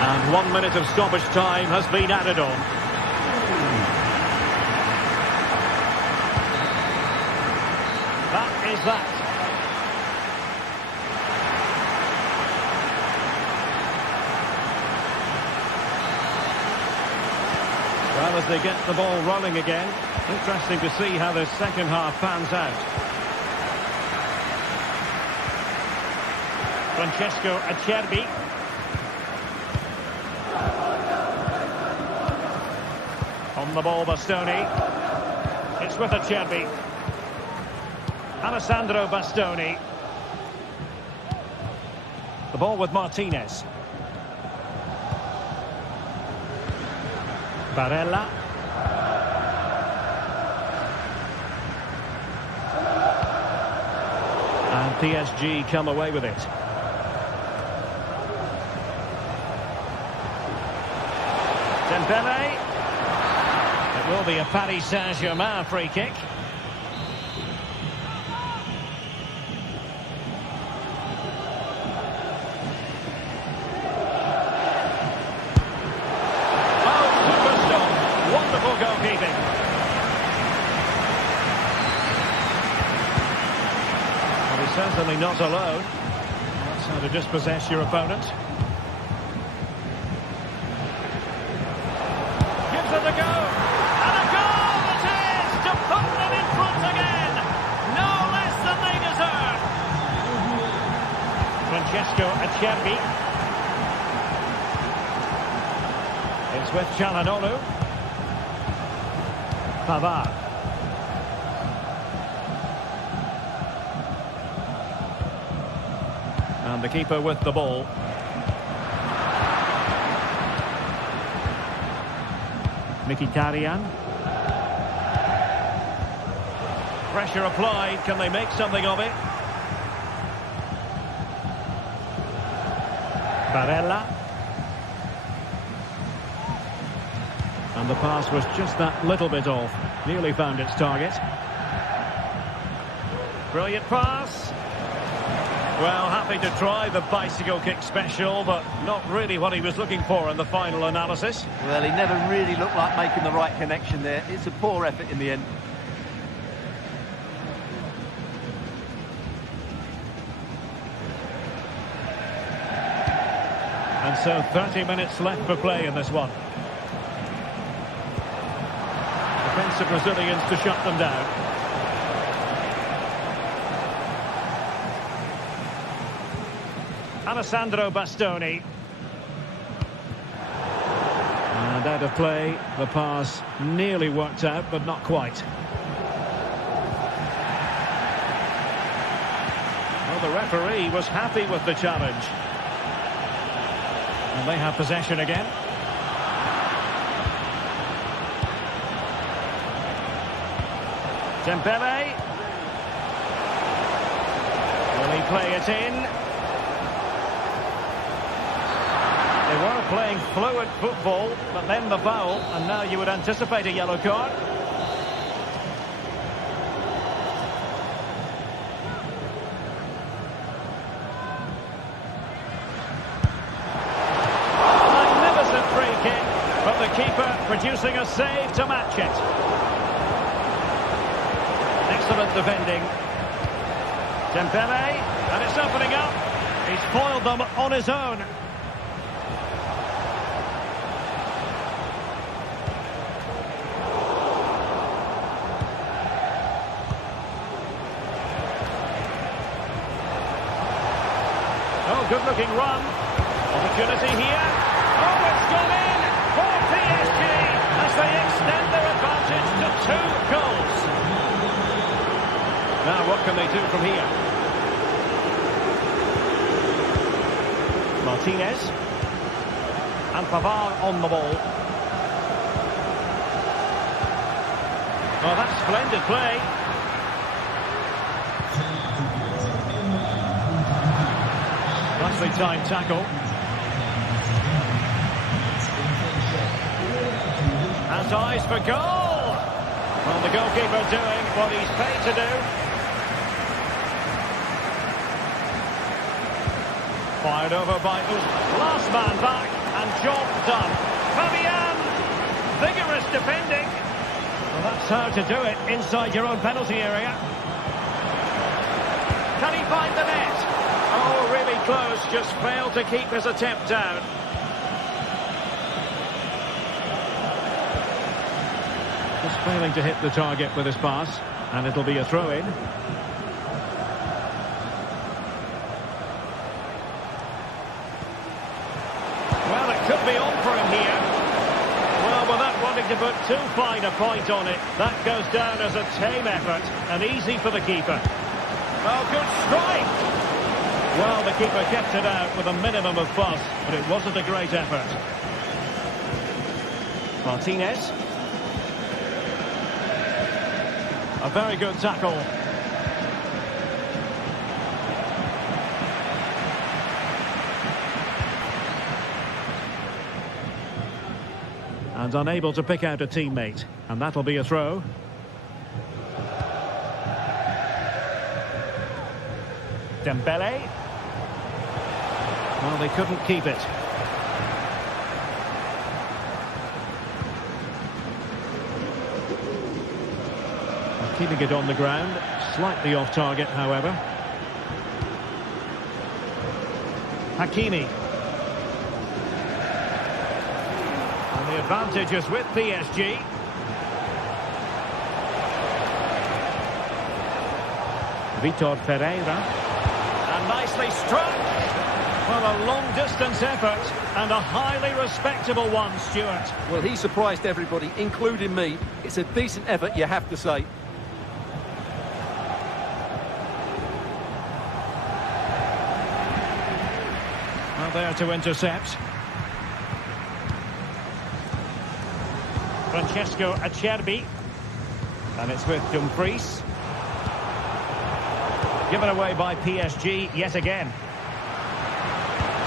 And 1 minute of stoppage time has been added on. That is that. Well, as they get the ball rolling again, interesting to see how the second half pans out. Francesco Acerbi. On the ball, Bastoni. It's with Acerbi. Alessandro Bastoni. The ball with Martinez. Barella. And PSG come away with it. Dembele. It will be a Paris Saint-Germain free kick. Goalkeeping. Well, he's certainly not alone. That's how to dispossess your opponent. Gives it a go. And a goal it is to put them in front again. No less than they deserve. Francesco Acerbi. It's with Çalhanoğlu. Pavard. And the keeper with the ball. Mkhitaryan. Pressure applied. Can they make something of it? Barella. And the pass was just that little bit off. Nearly found its target. Brilliant pass. Well, happy to try the bicycle kick special, but not really what he was looking for in the final analysis. Well, he never really looked like making the right connection there. It's a poor effort in the end. And so 30 minutes left for play in this one. Defensive Brazilians to shut them down. Alessandro Bastoni. And out of play, the pass nearly worked out, but not quite. Well, the referee was happy with the challenge. And they have possession again. Dembele. Will he play it in? They were playing fluid football, but then the foul, and now you would anticipate a yellow card. Magnificent free kick, but the keeper producing a save to match it. Excellent defending. Dembele, and it's opening up. He's foiled them on his own. Oh, good-looking run. Opportunity here. Oh, it's gone in for PSG as they extend their advantage to 2 goals. Now, what can they do from here? Martinez. And Pavard on the ball. Oh, that's splendid play. Nicely timed tackle. Has eyes for goal. Well, the goalkeeper doing what he's paid to do. Fired over by Uz. Last man back, and job done. Fabian! Vigorous defending. Well, that's how to do it inside your own penalty area. Can he find the net? Oh, really close, just failed to keep his attempt down. Just failing to hit the target with his pass, and it'll be a throw-in. Well, it could be on for him here. Well, without wanting to put too fine a point on it, that goes down as a tame effort, and easy for the keeper. Oh, good strike! Well, the keeper kept it out with a minimum of fuss, but it wasn't a great effort. Martinez. A very good tackle. And unable to pick out a teammate, and that'll be a throw. Dembele. Well, they couldn't keep it. Keeping it on the ground, slightly off target, however. Hakimi. And the advantage is with PSG. Vitor Pereira. And nicely struck. Well, a long-distance effort, and a highly respectable one, Stuart. Well, he surprised everybody, including me. It's a decent effort, you have to say. Well, there to intercept. Francesco Acerbi. And it's with Dumfries. Given away by PSG yet again.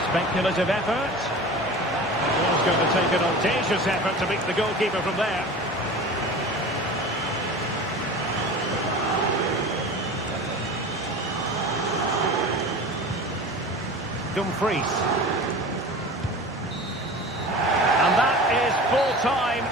Speculative effort. It was going to take an audacious effort to beat the goalkeeper from there. Dumfries. And that is full time.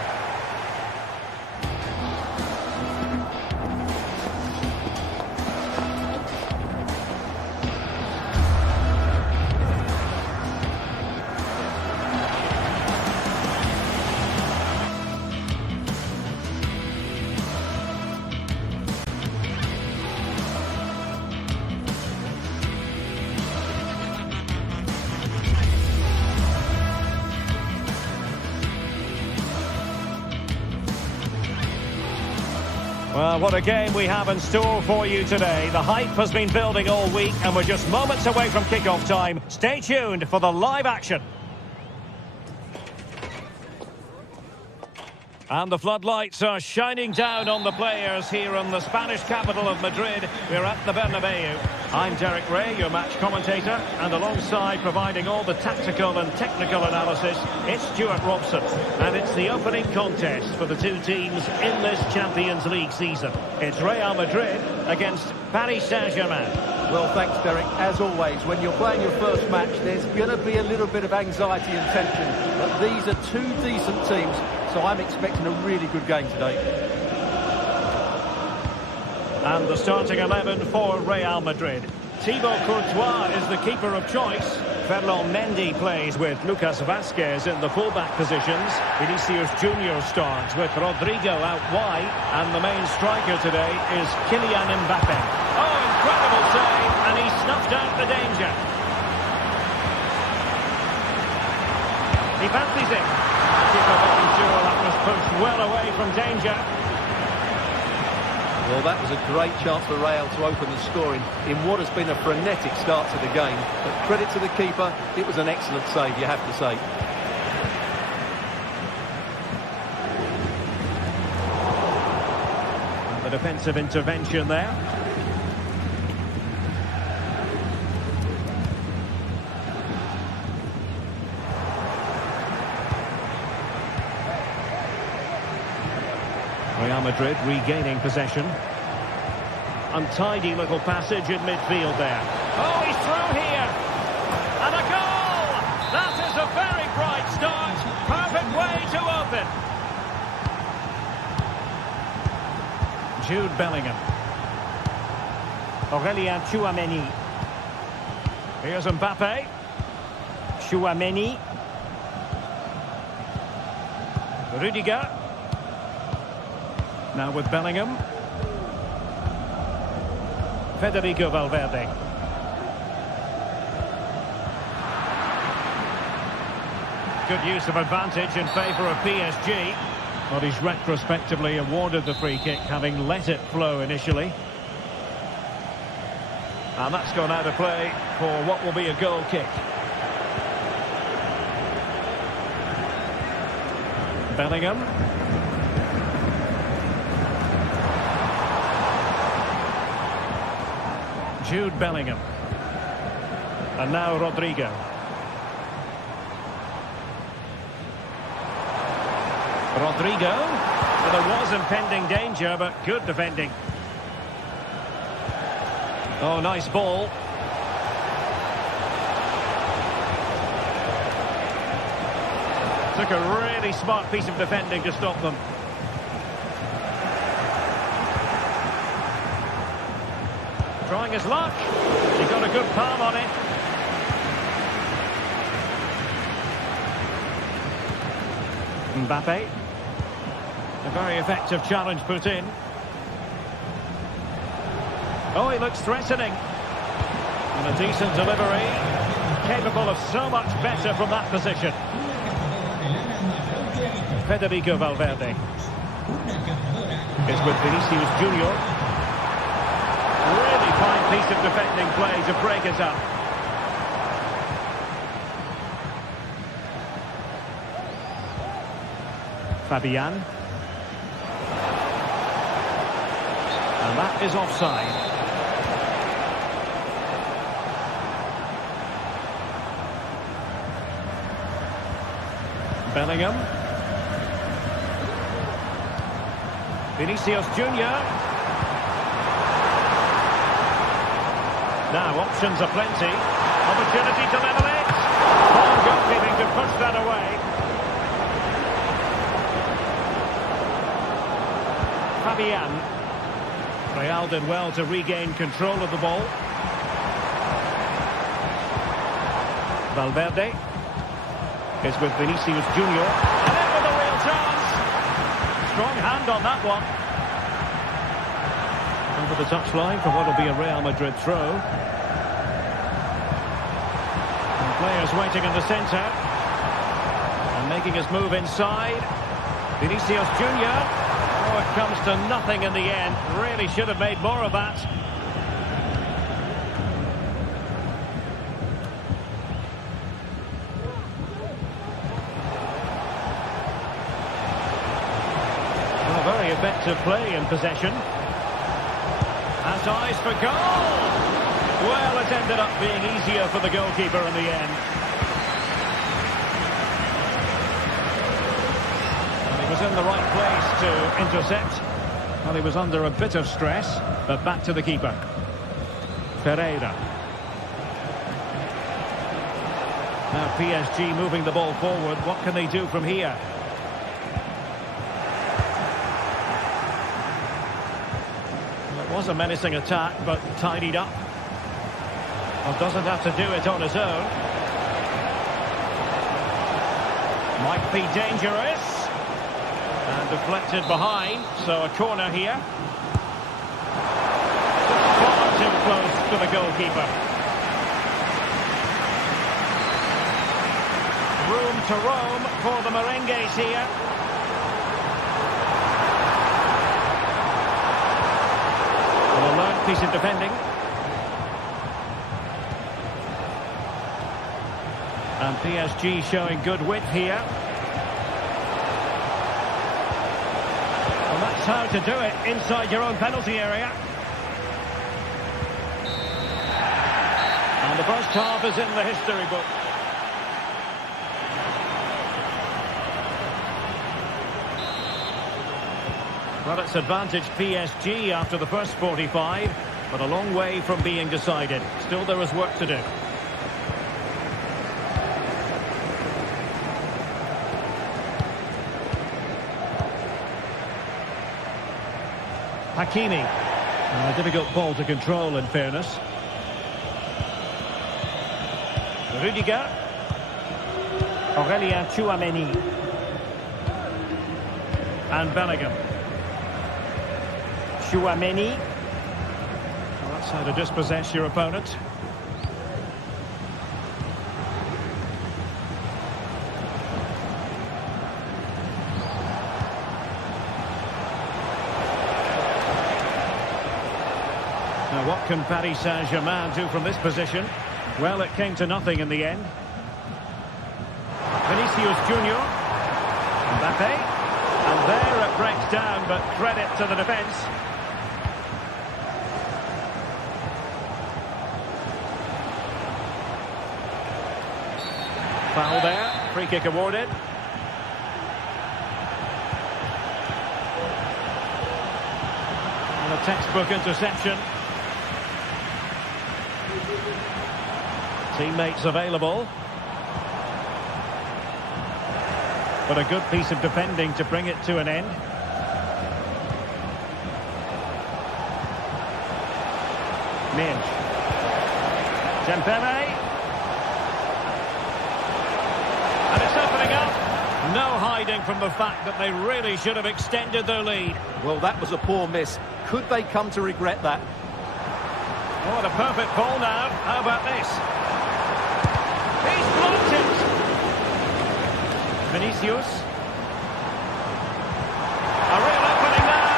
Well, what a game we have in store for you today. The hype has been building all week, and we're just moments away from kickoff time. Stay tuned for the live action. And the floodlights are shining down on the players here in the Spanish capital of Madrid. We're at the Bernabeu. I'm Derek Ray, your match commentator, and alongside providing all the tactical and technical analysis, it's Stuart Robson. And it's the opening contest for the two teams in this Champions League season. It's Real Madrid against Paris Saint-Germain. Well, thanks, Derek. As always, when you're playing your first match, there's going to be a little bit of anxiety and tension. But these are two decent teams, so I'm expecting a really good game today. And the starting 11 for Real Madrid. Thibaut Courtois is the keeper of choice. Ferland Mendy plays with Lucas Vazquez in the fullback positions. Vinicius Junior starts with Rodrigo out wide. And the main striker today is Kylian Mbappe. Oh, incredible save, and he snuffed out the danger. He fancies it. Keeper making sure that was pushed well away from danger. Well, that was a great chance for Real to open the scoring in what has been a frenetic start to the game. But credit to the keeper, it was an excellent save, you have to say. And the defensive intervention there. Real Madrid regaining possession. Untidy little passage in midfield there. Oh, he's through here. And a goal! That is a very bright start. Perfect way to open. Jude Bellingham. Aurélien Tchouaméni. Here's Mbappe. Tchouaméni. Rudiger. Now with Bellingham. Federico Valverde. Good use of advantage in favour of PSG. But he's retrospectively awarded the free kick, having let it flow initially. And that's gone out of play for what will be a goal kick. Bellingham. Jude Bellingham. And now Rodrigo. Rodrigo. Well, there was impending danger, but good defending. Oh, nice ball. Took a really smart piece of defending to stop them. Trying his luck. He got a good palm on it. Mbappe. A very effective challenge put in. Oh, he looks threatening. And a decent delivery. Capable of so much better from that position. Federico Valverde. Is with Vinicius Junior. Really fine piece of defending play to break it up. Fabian. And that is offside. Bellingham. Vinicius Junior. Now options are plenty. Opportunity to level it. Poor goalkeeping to push that away. Fabian. Real did well to regain control of the ball. Valverde is with Vinicius Junior. And in with a real chance. Strong hand on that one. Over the touchline for what will be a Real Madrid throw. And players waiting in the centre. And making his move inside. Vinicius Junior. Oh, it comes to nothing in the end. Really should have made more of that. Well, very effective play in possession. Has eyes for goal. Well, it ended up being easier for the goalkeeper in the end. And he was in the right place to intercept. Well, he was under a bit of stress, but back to the keeper. Pereira. Now PSG moving the ball forward. What can they do from here? Well, it was a menacing attack, but tidied up. Well, doesn't have to do it on his own. Might be dangerous. And deflected behind, so a corner here. Far too close to the goalkeeper. Room to roam for the Merengues here. A learned piece of defending. And PSG showing good width here. And that's how to do it inside your own penalty area. And the first half is in the history book. Well, it's advantage PSG after the first 45, but a long way from being decided. Still there is work to do. Hakimi. A difficult ball to control, in fairness. Rudiger. Aurélien Tchouaméni. And Bellingham. Tchouaméni. Well, that's how to dispossess your opponent. Now, what can Paris Saint-Germain do from this position? Well, it came to nothing in the end. Vinicius Junior. Mbappe. And there it breaks down, but credit to the defence. Foul there. Free kick awarded. And a textbook interception. Teammates available. But a good piece of defending to bring it to an end. Minge. Dembele. And it's opening up. No hiding from the fact that they really should have extended their lead. Well, that was a poor miss. Could they come to regret that? What a perfect ball now. How about this? He's blocked it. Vinicius. A real opening now.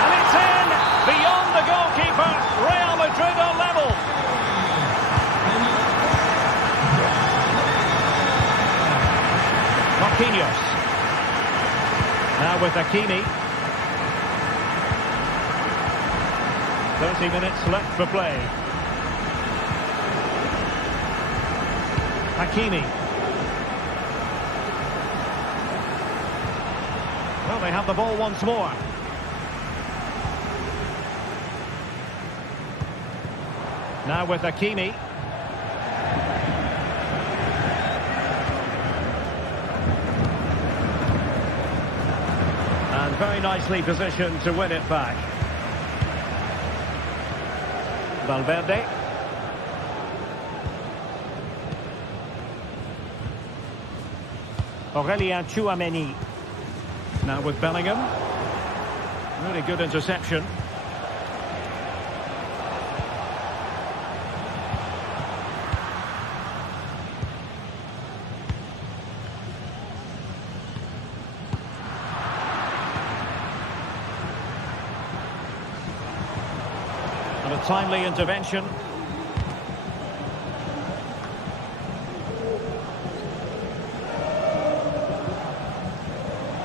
And it's in. Beyond the goalkeeper. Real Madrid are level. Marquinhos. Now with Hakimi. 30 minutes left for play. Hakimi. Well, they have the ball once more. Now with Hakimi. And very nicely positioned to win it back. Valverde. Aurélien Tchouaméni. Now with Bellingham. Really good interception. And a timely intervention.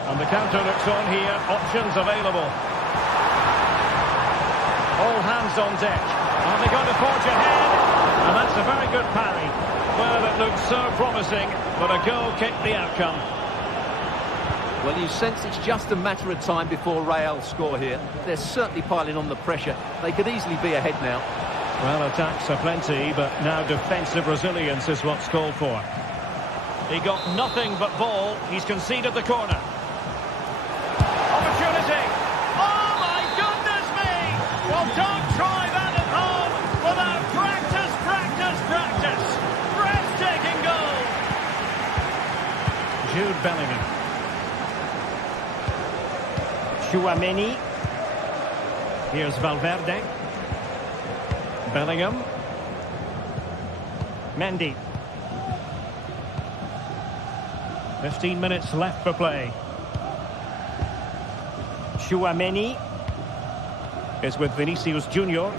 And the counter looks on here. Options available. All hands on deck. Are they going to forge ahead? And that's a very good parry. Well, it looked so promising, but a goal kicked the outcome. Well, you sense it's just a matter of time before Real score here. They're certainly piling on the pressure. They could easily be ahead now. Well, attacks are plenty, but now defensive resilience is what's called for. He got nothing but ball. He's conceded the corner. Opportunity! Oh, my goodness me! Well, don't try that at home without practice, practice, practice. Breathtaking goal! Jude Bellingham. Chouameni. Here's Valverde. Bellingham. Mendy. 15 minutes left for play. Chouameni is with Vinicius Junior.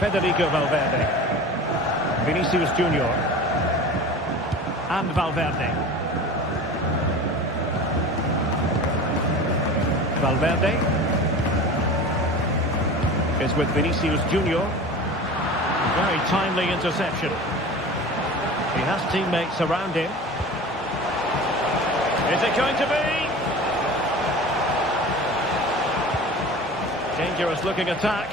Federico Valverde. Vinicius Junior. And Valverde. Valverde is with Vinicius Junior. Very timely interception. He has teammates around him. Is it going to be? Dangerous looking attack.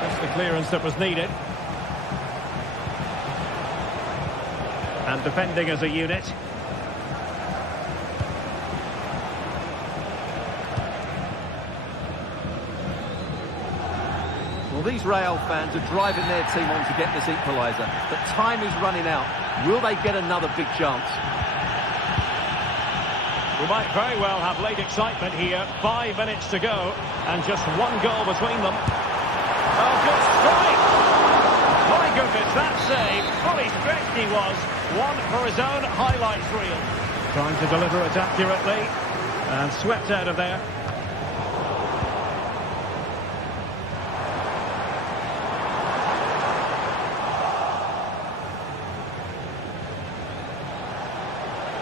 That's the clearance that was needed. And defending as a unit. Well, these Real fans are driving their team on to get this equaliser. But time is running out. Will they get another big chance? We might very well have late excitement here. 5 minutes to go. And just one goal between them. Oh, good strike! My goodness, that save. Fully stretched he was. One for his own highlights reel. Trying to deliver it accurately. And swept out of there.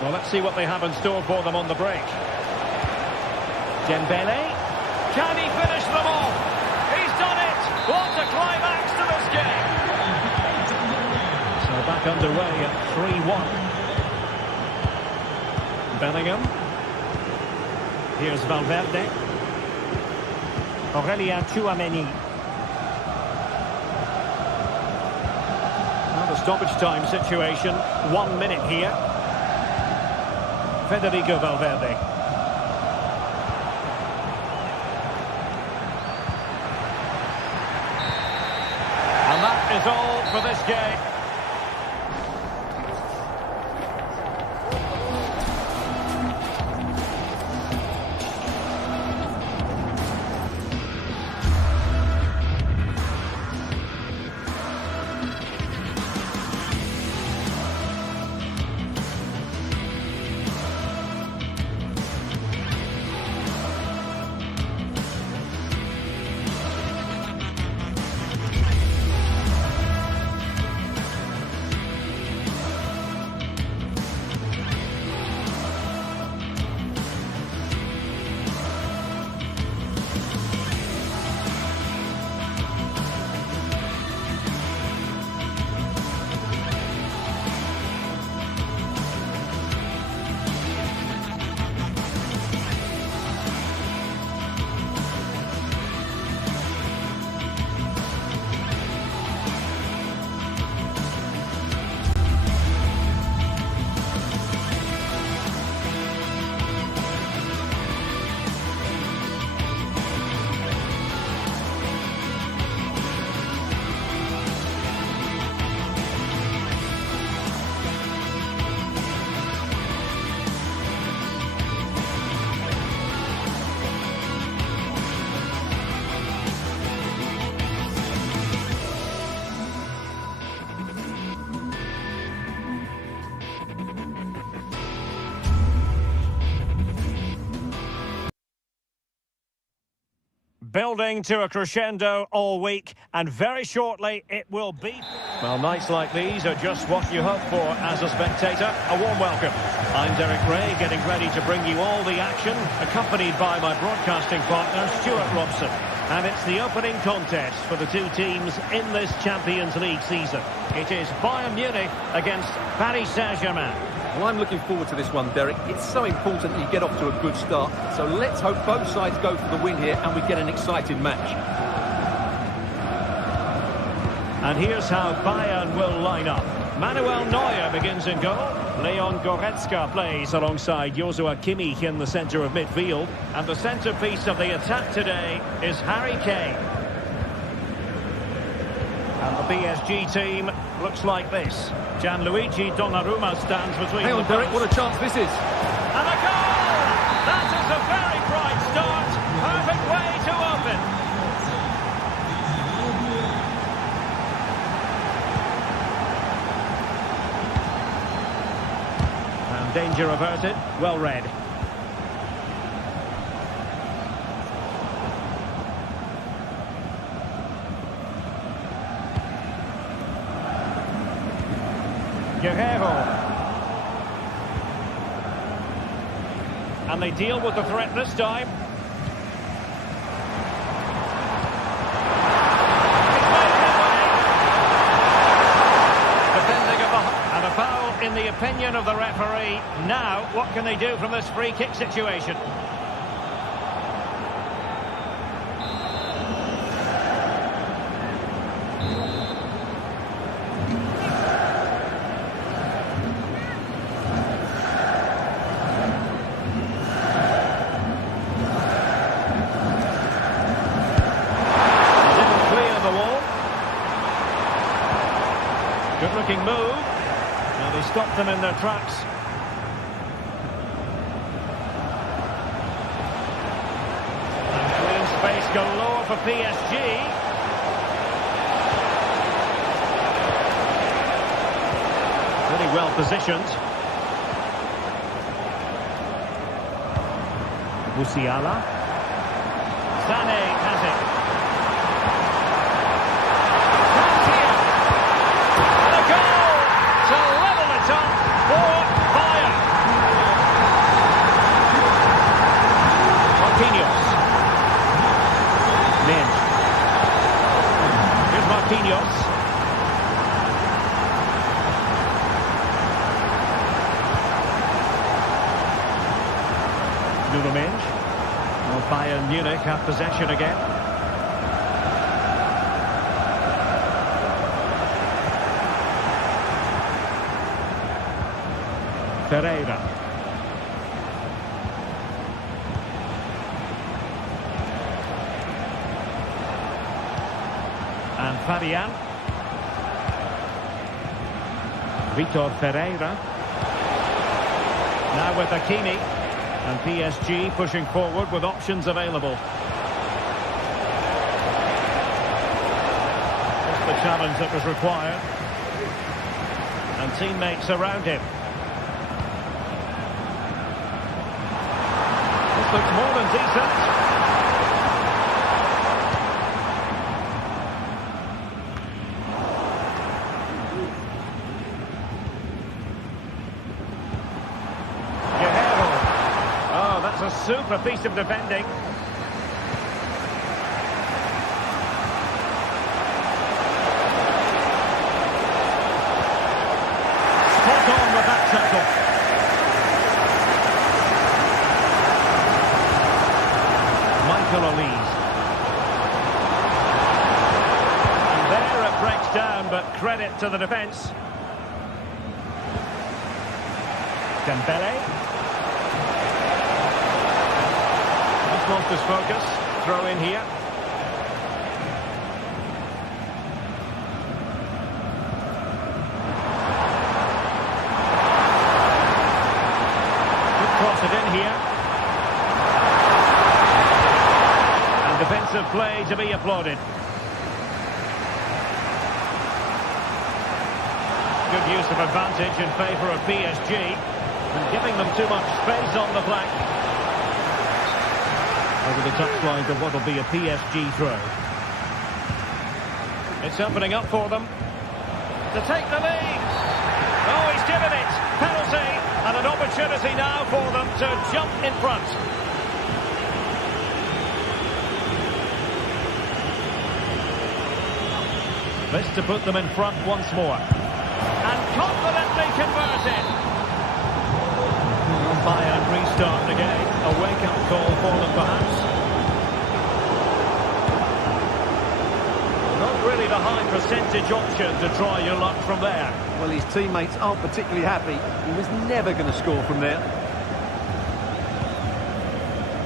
Well, let's see what they have in store for them on the break. Dembele. Can he finish them off? He's done it! What a climax to this game! So back underway at 3-1. Bellingham. Here's Valverde. Aurelien Chouameni. Well, the stoppage time situation. 1 minute here. Federico Valverde. And that is all for this game. building to a crescendo all week, and very shortly it will be. Well, nights like these are just what you hope for as a spectator. A warm welcome. I'm Derek Ray, getting ready to bring you all the action, accompanied by my broadcasting partner, Stuart Robson. And it's the opening contest for the two teams in this Champions League season. It is Bayern Munich against Paris Saint-Germain. Well, I'm looking forward to this one, Derek. It's so important that you get off to a good start. So let's hope both sides go for the win here and we get an exciting match. And here's how Bayern will line up. Manuel Neuer begins in goal. Leon Goretzka plays alongside Joshua Kimmich in the centre of midfield. And the centrepiece of the attack today is Harry Kane. And the PSG team looks like this. Gianluigi Donnarumma stands between Hang on, Derek, what a chance this is. And a goal! That is a very bright start. Perfect way to open. And danger averted. Well read. Guerrero. And they deal with the threat this time. Defending of and a foul in the opinion of the referee. Now, what can they do from this free kick situation? Good-looking move. Now they stopped them in their tracks. And clean space galore for PSG. Really well positioned. Musiala. Sané has it. Marquinhos. Nuno Mendes. Well, Bayern Munich have possession again. Pereira. And Fabian. Vitor Ferreira. Now with Hakimi. And PSG pushing forward with options available. That's the challenge that was required. And teammates around him. This looks more than decent. A super piece of defending. Spot on with that tackle. Michael Olise. And there it breaks down, but credit to the defence. Dembele. Lost his focus. Throw in here. Could cross it in here. And defensive play to be applauded. Good use of advantage in favour of PSG and giving them too much space on the flank. Over the touchline of what will be a PSG throw. It's opening up for them to take the lead. Oh, he's given it. Penalty. And an opportunity now for them to jump in front. This to put them in front once more. And confidently converted. Bayern restart again. A wake-up call for them, perhaps. Not really the high percentage option to try your luck from there. Well, his teammates aren't particularly happy. He was never going to score from there.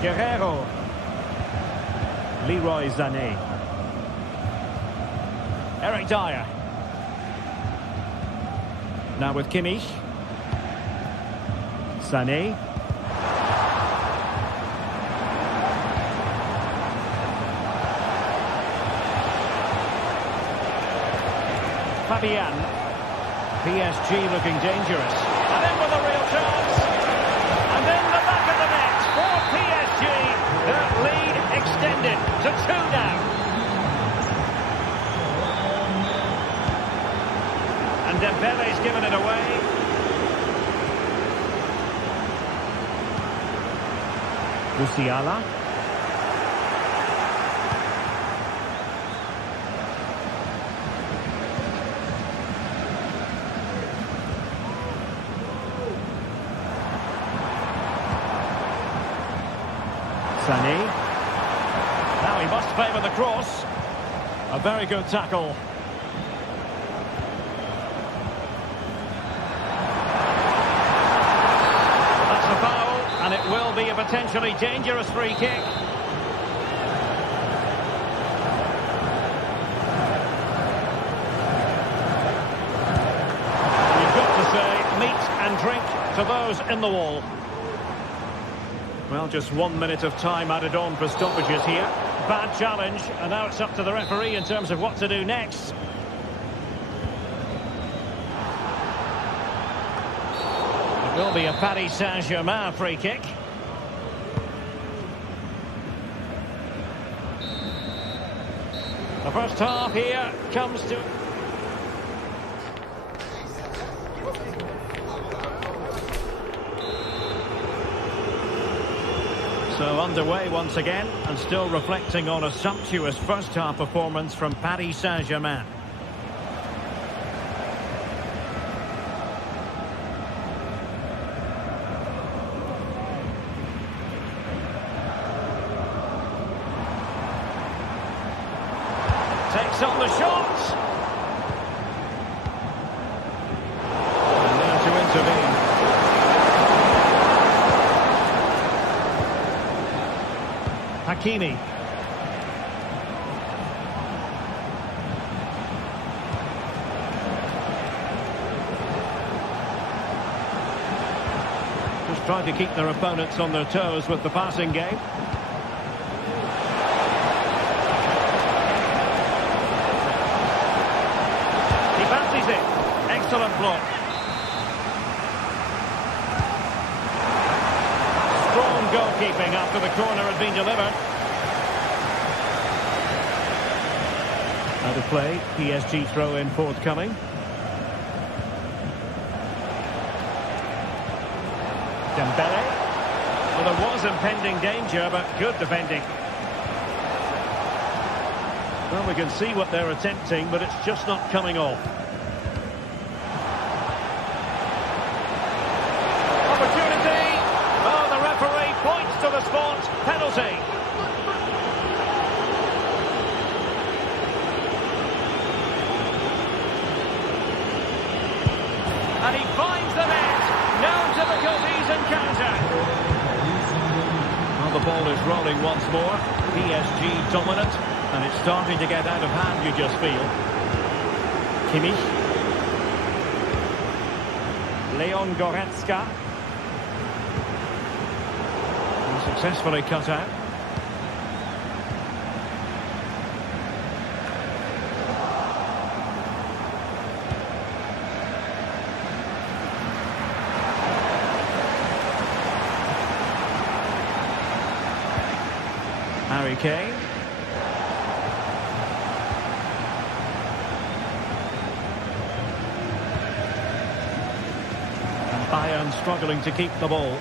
Guerrero. Leroy Sané. Eric Dyer. Now with Kimmich. Sané. Fabian. PSG looking dangerous. And in with a real chance. And in the back of the net for PSG. Their lead extended to 2 now. And Dembele's given it away. Musiala. Sané. Now he must favour the cross. A very good tackle. That's a foul, and it will be a potentially dangerous free kick. You've got to say meat and drink to those in the wall. Well, just 1 minute of time added on for stoppages here. Bad challenge, and now it's up to the referee in terms of what to do next. It will be a Paris Saint-Germain free kick. The first half here comes to... So underway once again, and still reflecting on a sumptuous first-half performance from Paris Saint-Germain. Takes on the shot. And there to intervene. Hakimi. Just trying to keep their opponents on their toes with the passing game. He fancies it. Excellent block. Strong goalkeeping after the corner had been delivered. Out of play, PSG throw-in forthcoming. Dembele. Well, there was impending danger, but good defending. Well, we can see what they're attempting, but it's just not coming off. Opportunity! Oh, the referee points to the spot. Penalty. And he finds the net. No difficulties in counter. Well, the ball is rolling once more. PSG dominant. And it's starting to get out of hand, you just feel. Kimmich. Leon Goretzka. And successfully cut out. Harry Kane. And Bayern struggling to keep the ball.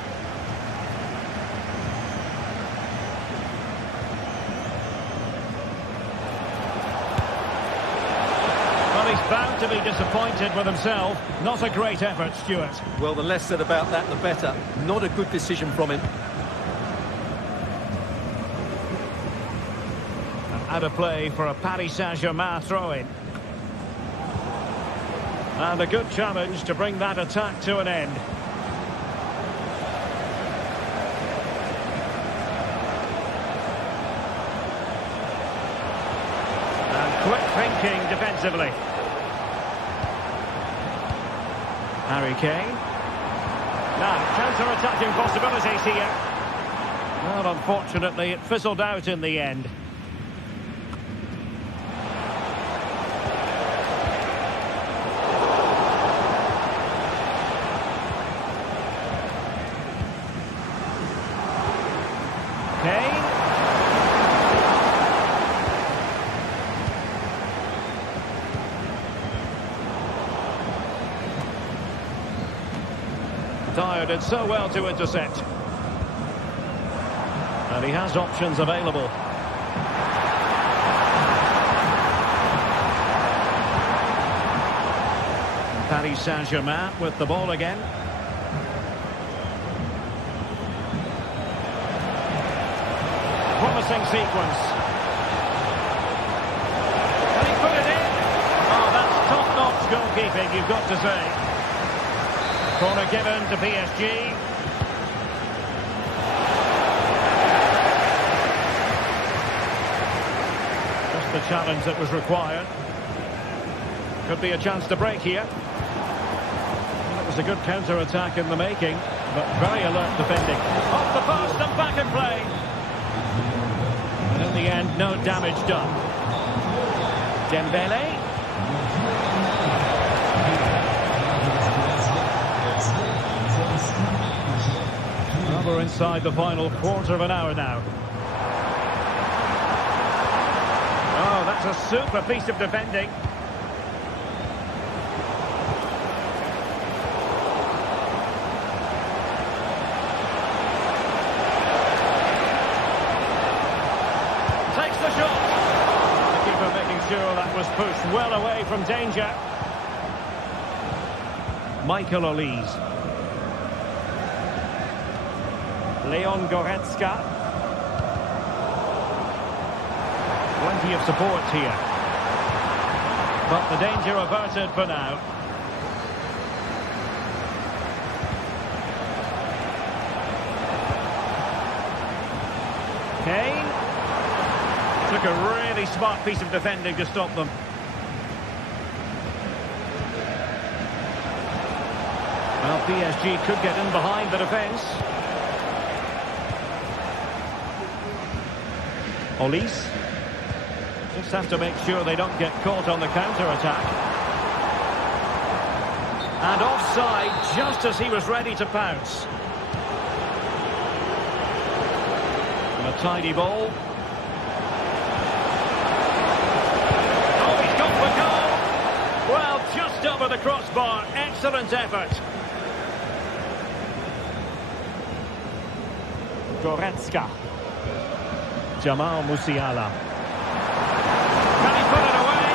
He's bound to be disappointed with himself. Not a great effort, Stuart. Well, the less said about that, the better. Not a good decision from him. And out of play for a Paris Saint-Germain throw-in. And a good challenge to bring that attack to an end. And quick thinking defensively. Harry Kane. Now, counter-attacking possibilities here. Well, unfortunately, it fizzled out in the end. Kane. Dyer did so well to intercept. And he has options available. Paris Saint-Germain with the ball again. Promising sequence. Can he put it in? Oh, that's top-notch goalkeeping, you've got to say. Corner given to PSG. Just the challenge that was required. Could be a chance to break here. Well, it was a good counter-attack in the making, but very alert defending. Off the post and back in play. And in the end, no damage done. Dembele. Well, we're inside the final quarter of an hour now. Oh, that's a super piece of defending. Takes the shot. The keeper making sure that was pushed well away from danger. Michael Olise. Leon Goretzka. Plenty of support here. But the danger averted for now. Kane. Took a really smart piece of defending to stop them. Well, PSG could get in behind the defence. Olise. Just have to make sure they don't get caught on the counter-attack. And offside just as he was ready to pounce. And a tidy ball. Oh, he's gone for goal! Well, just over the crossbar. Excellent effort. Goretzka. Jamal Musiala. Can he put it away?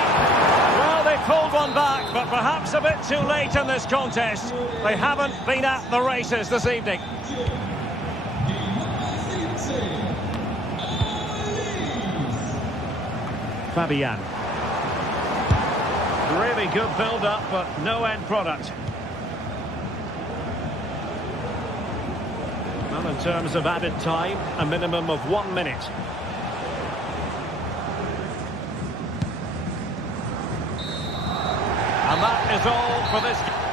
Well, they pulled one back, but perhaps a bit too late in this contest. They haven't been at the races this evening. Fabian. Really good build-up, but no end product. Well, in terms of added time, a minimum of 1 minute. And that is all for this game.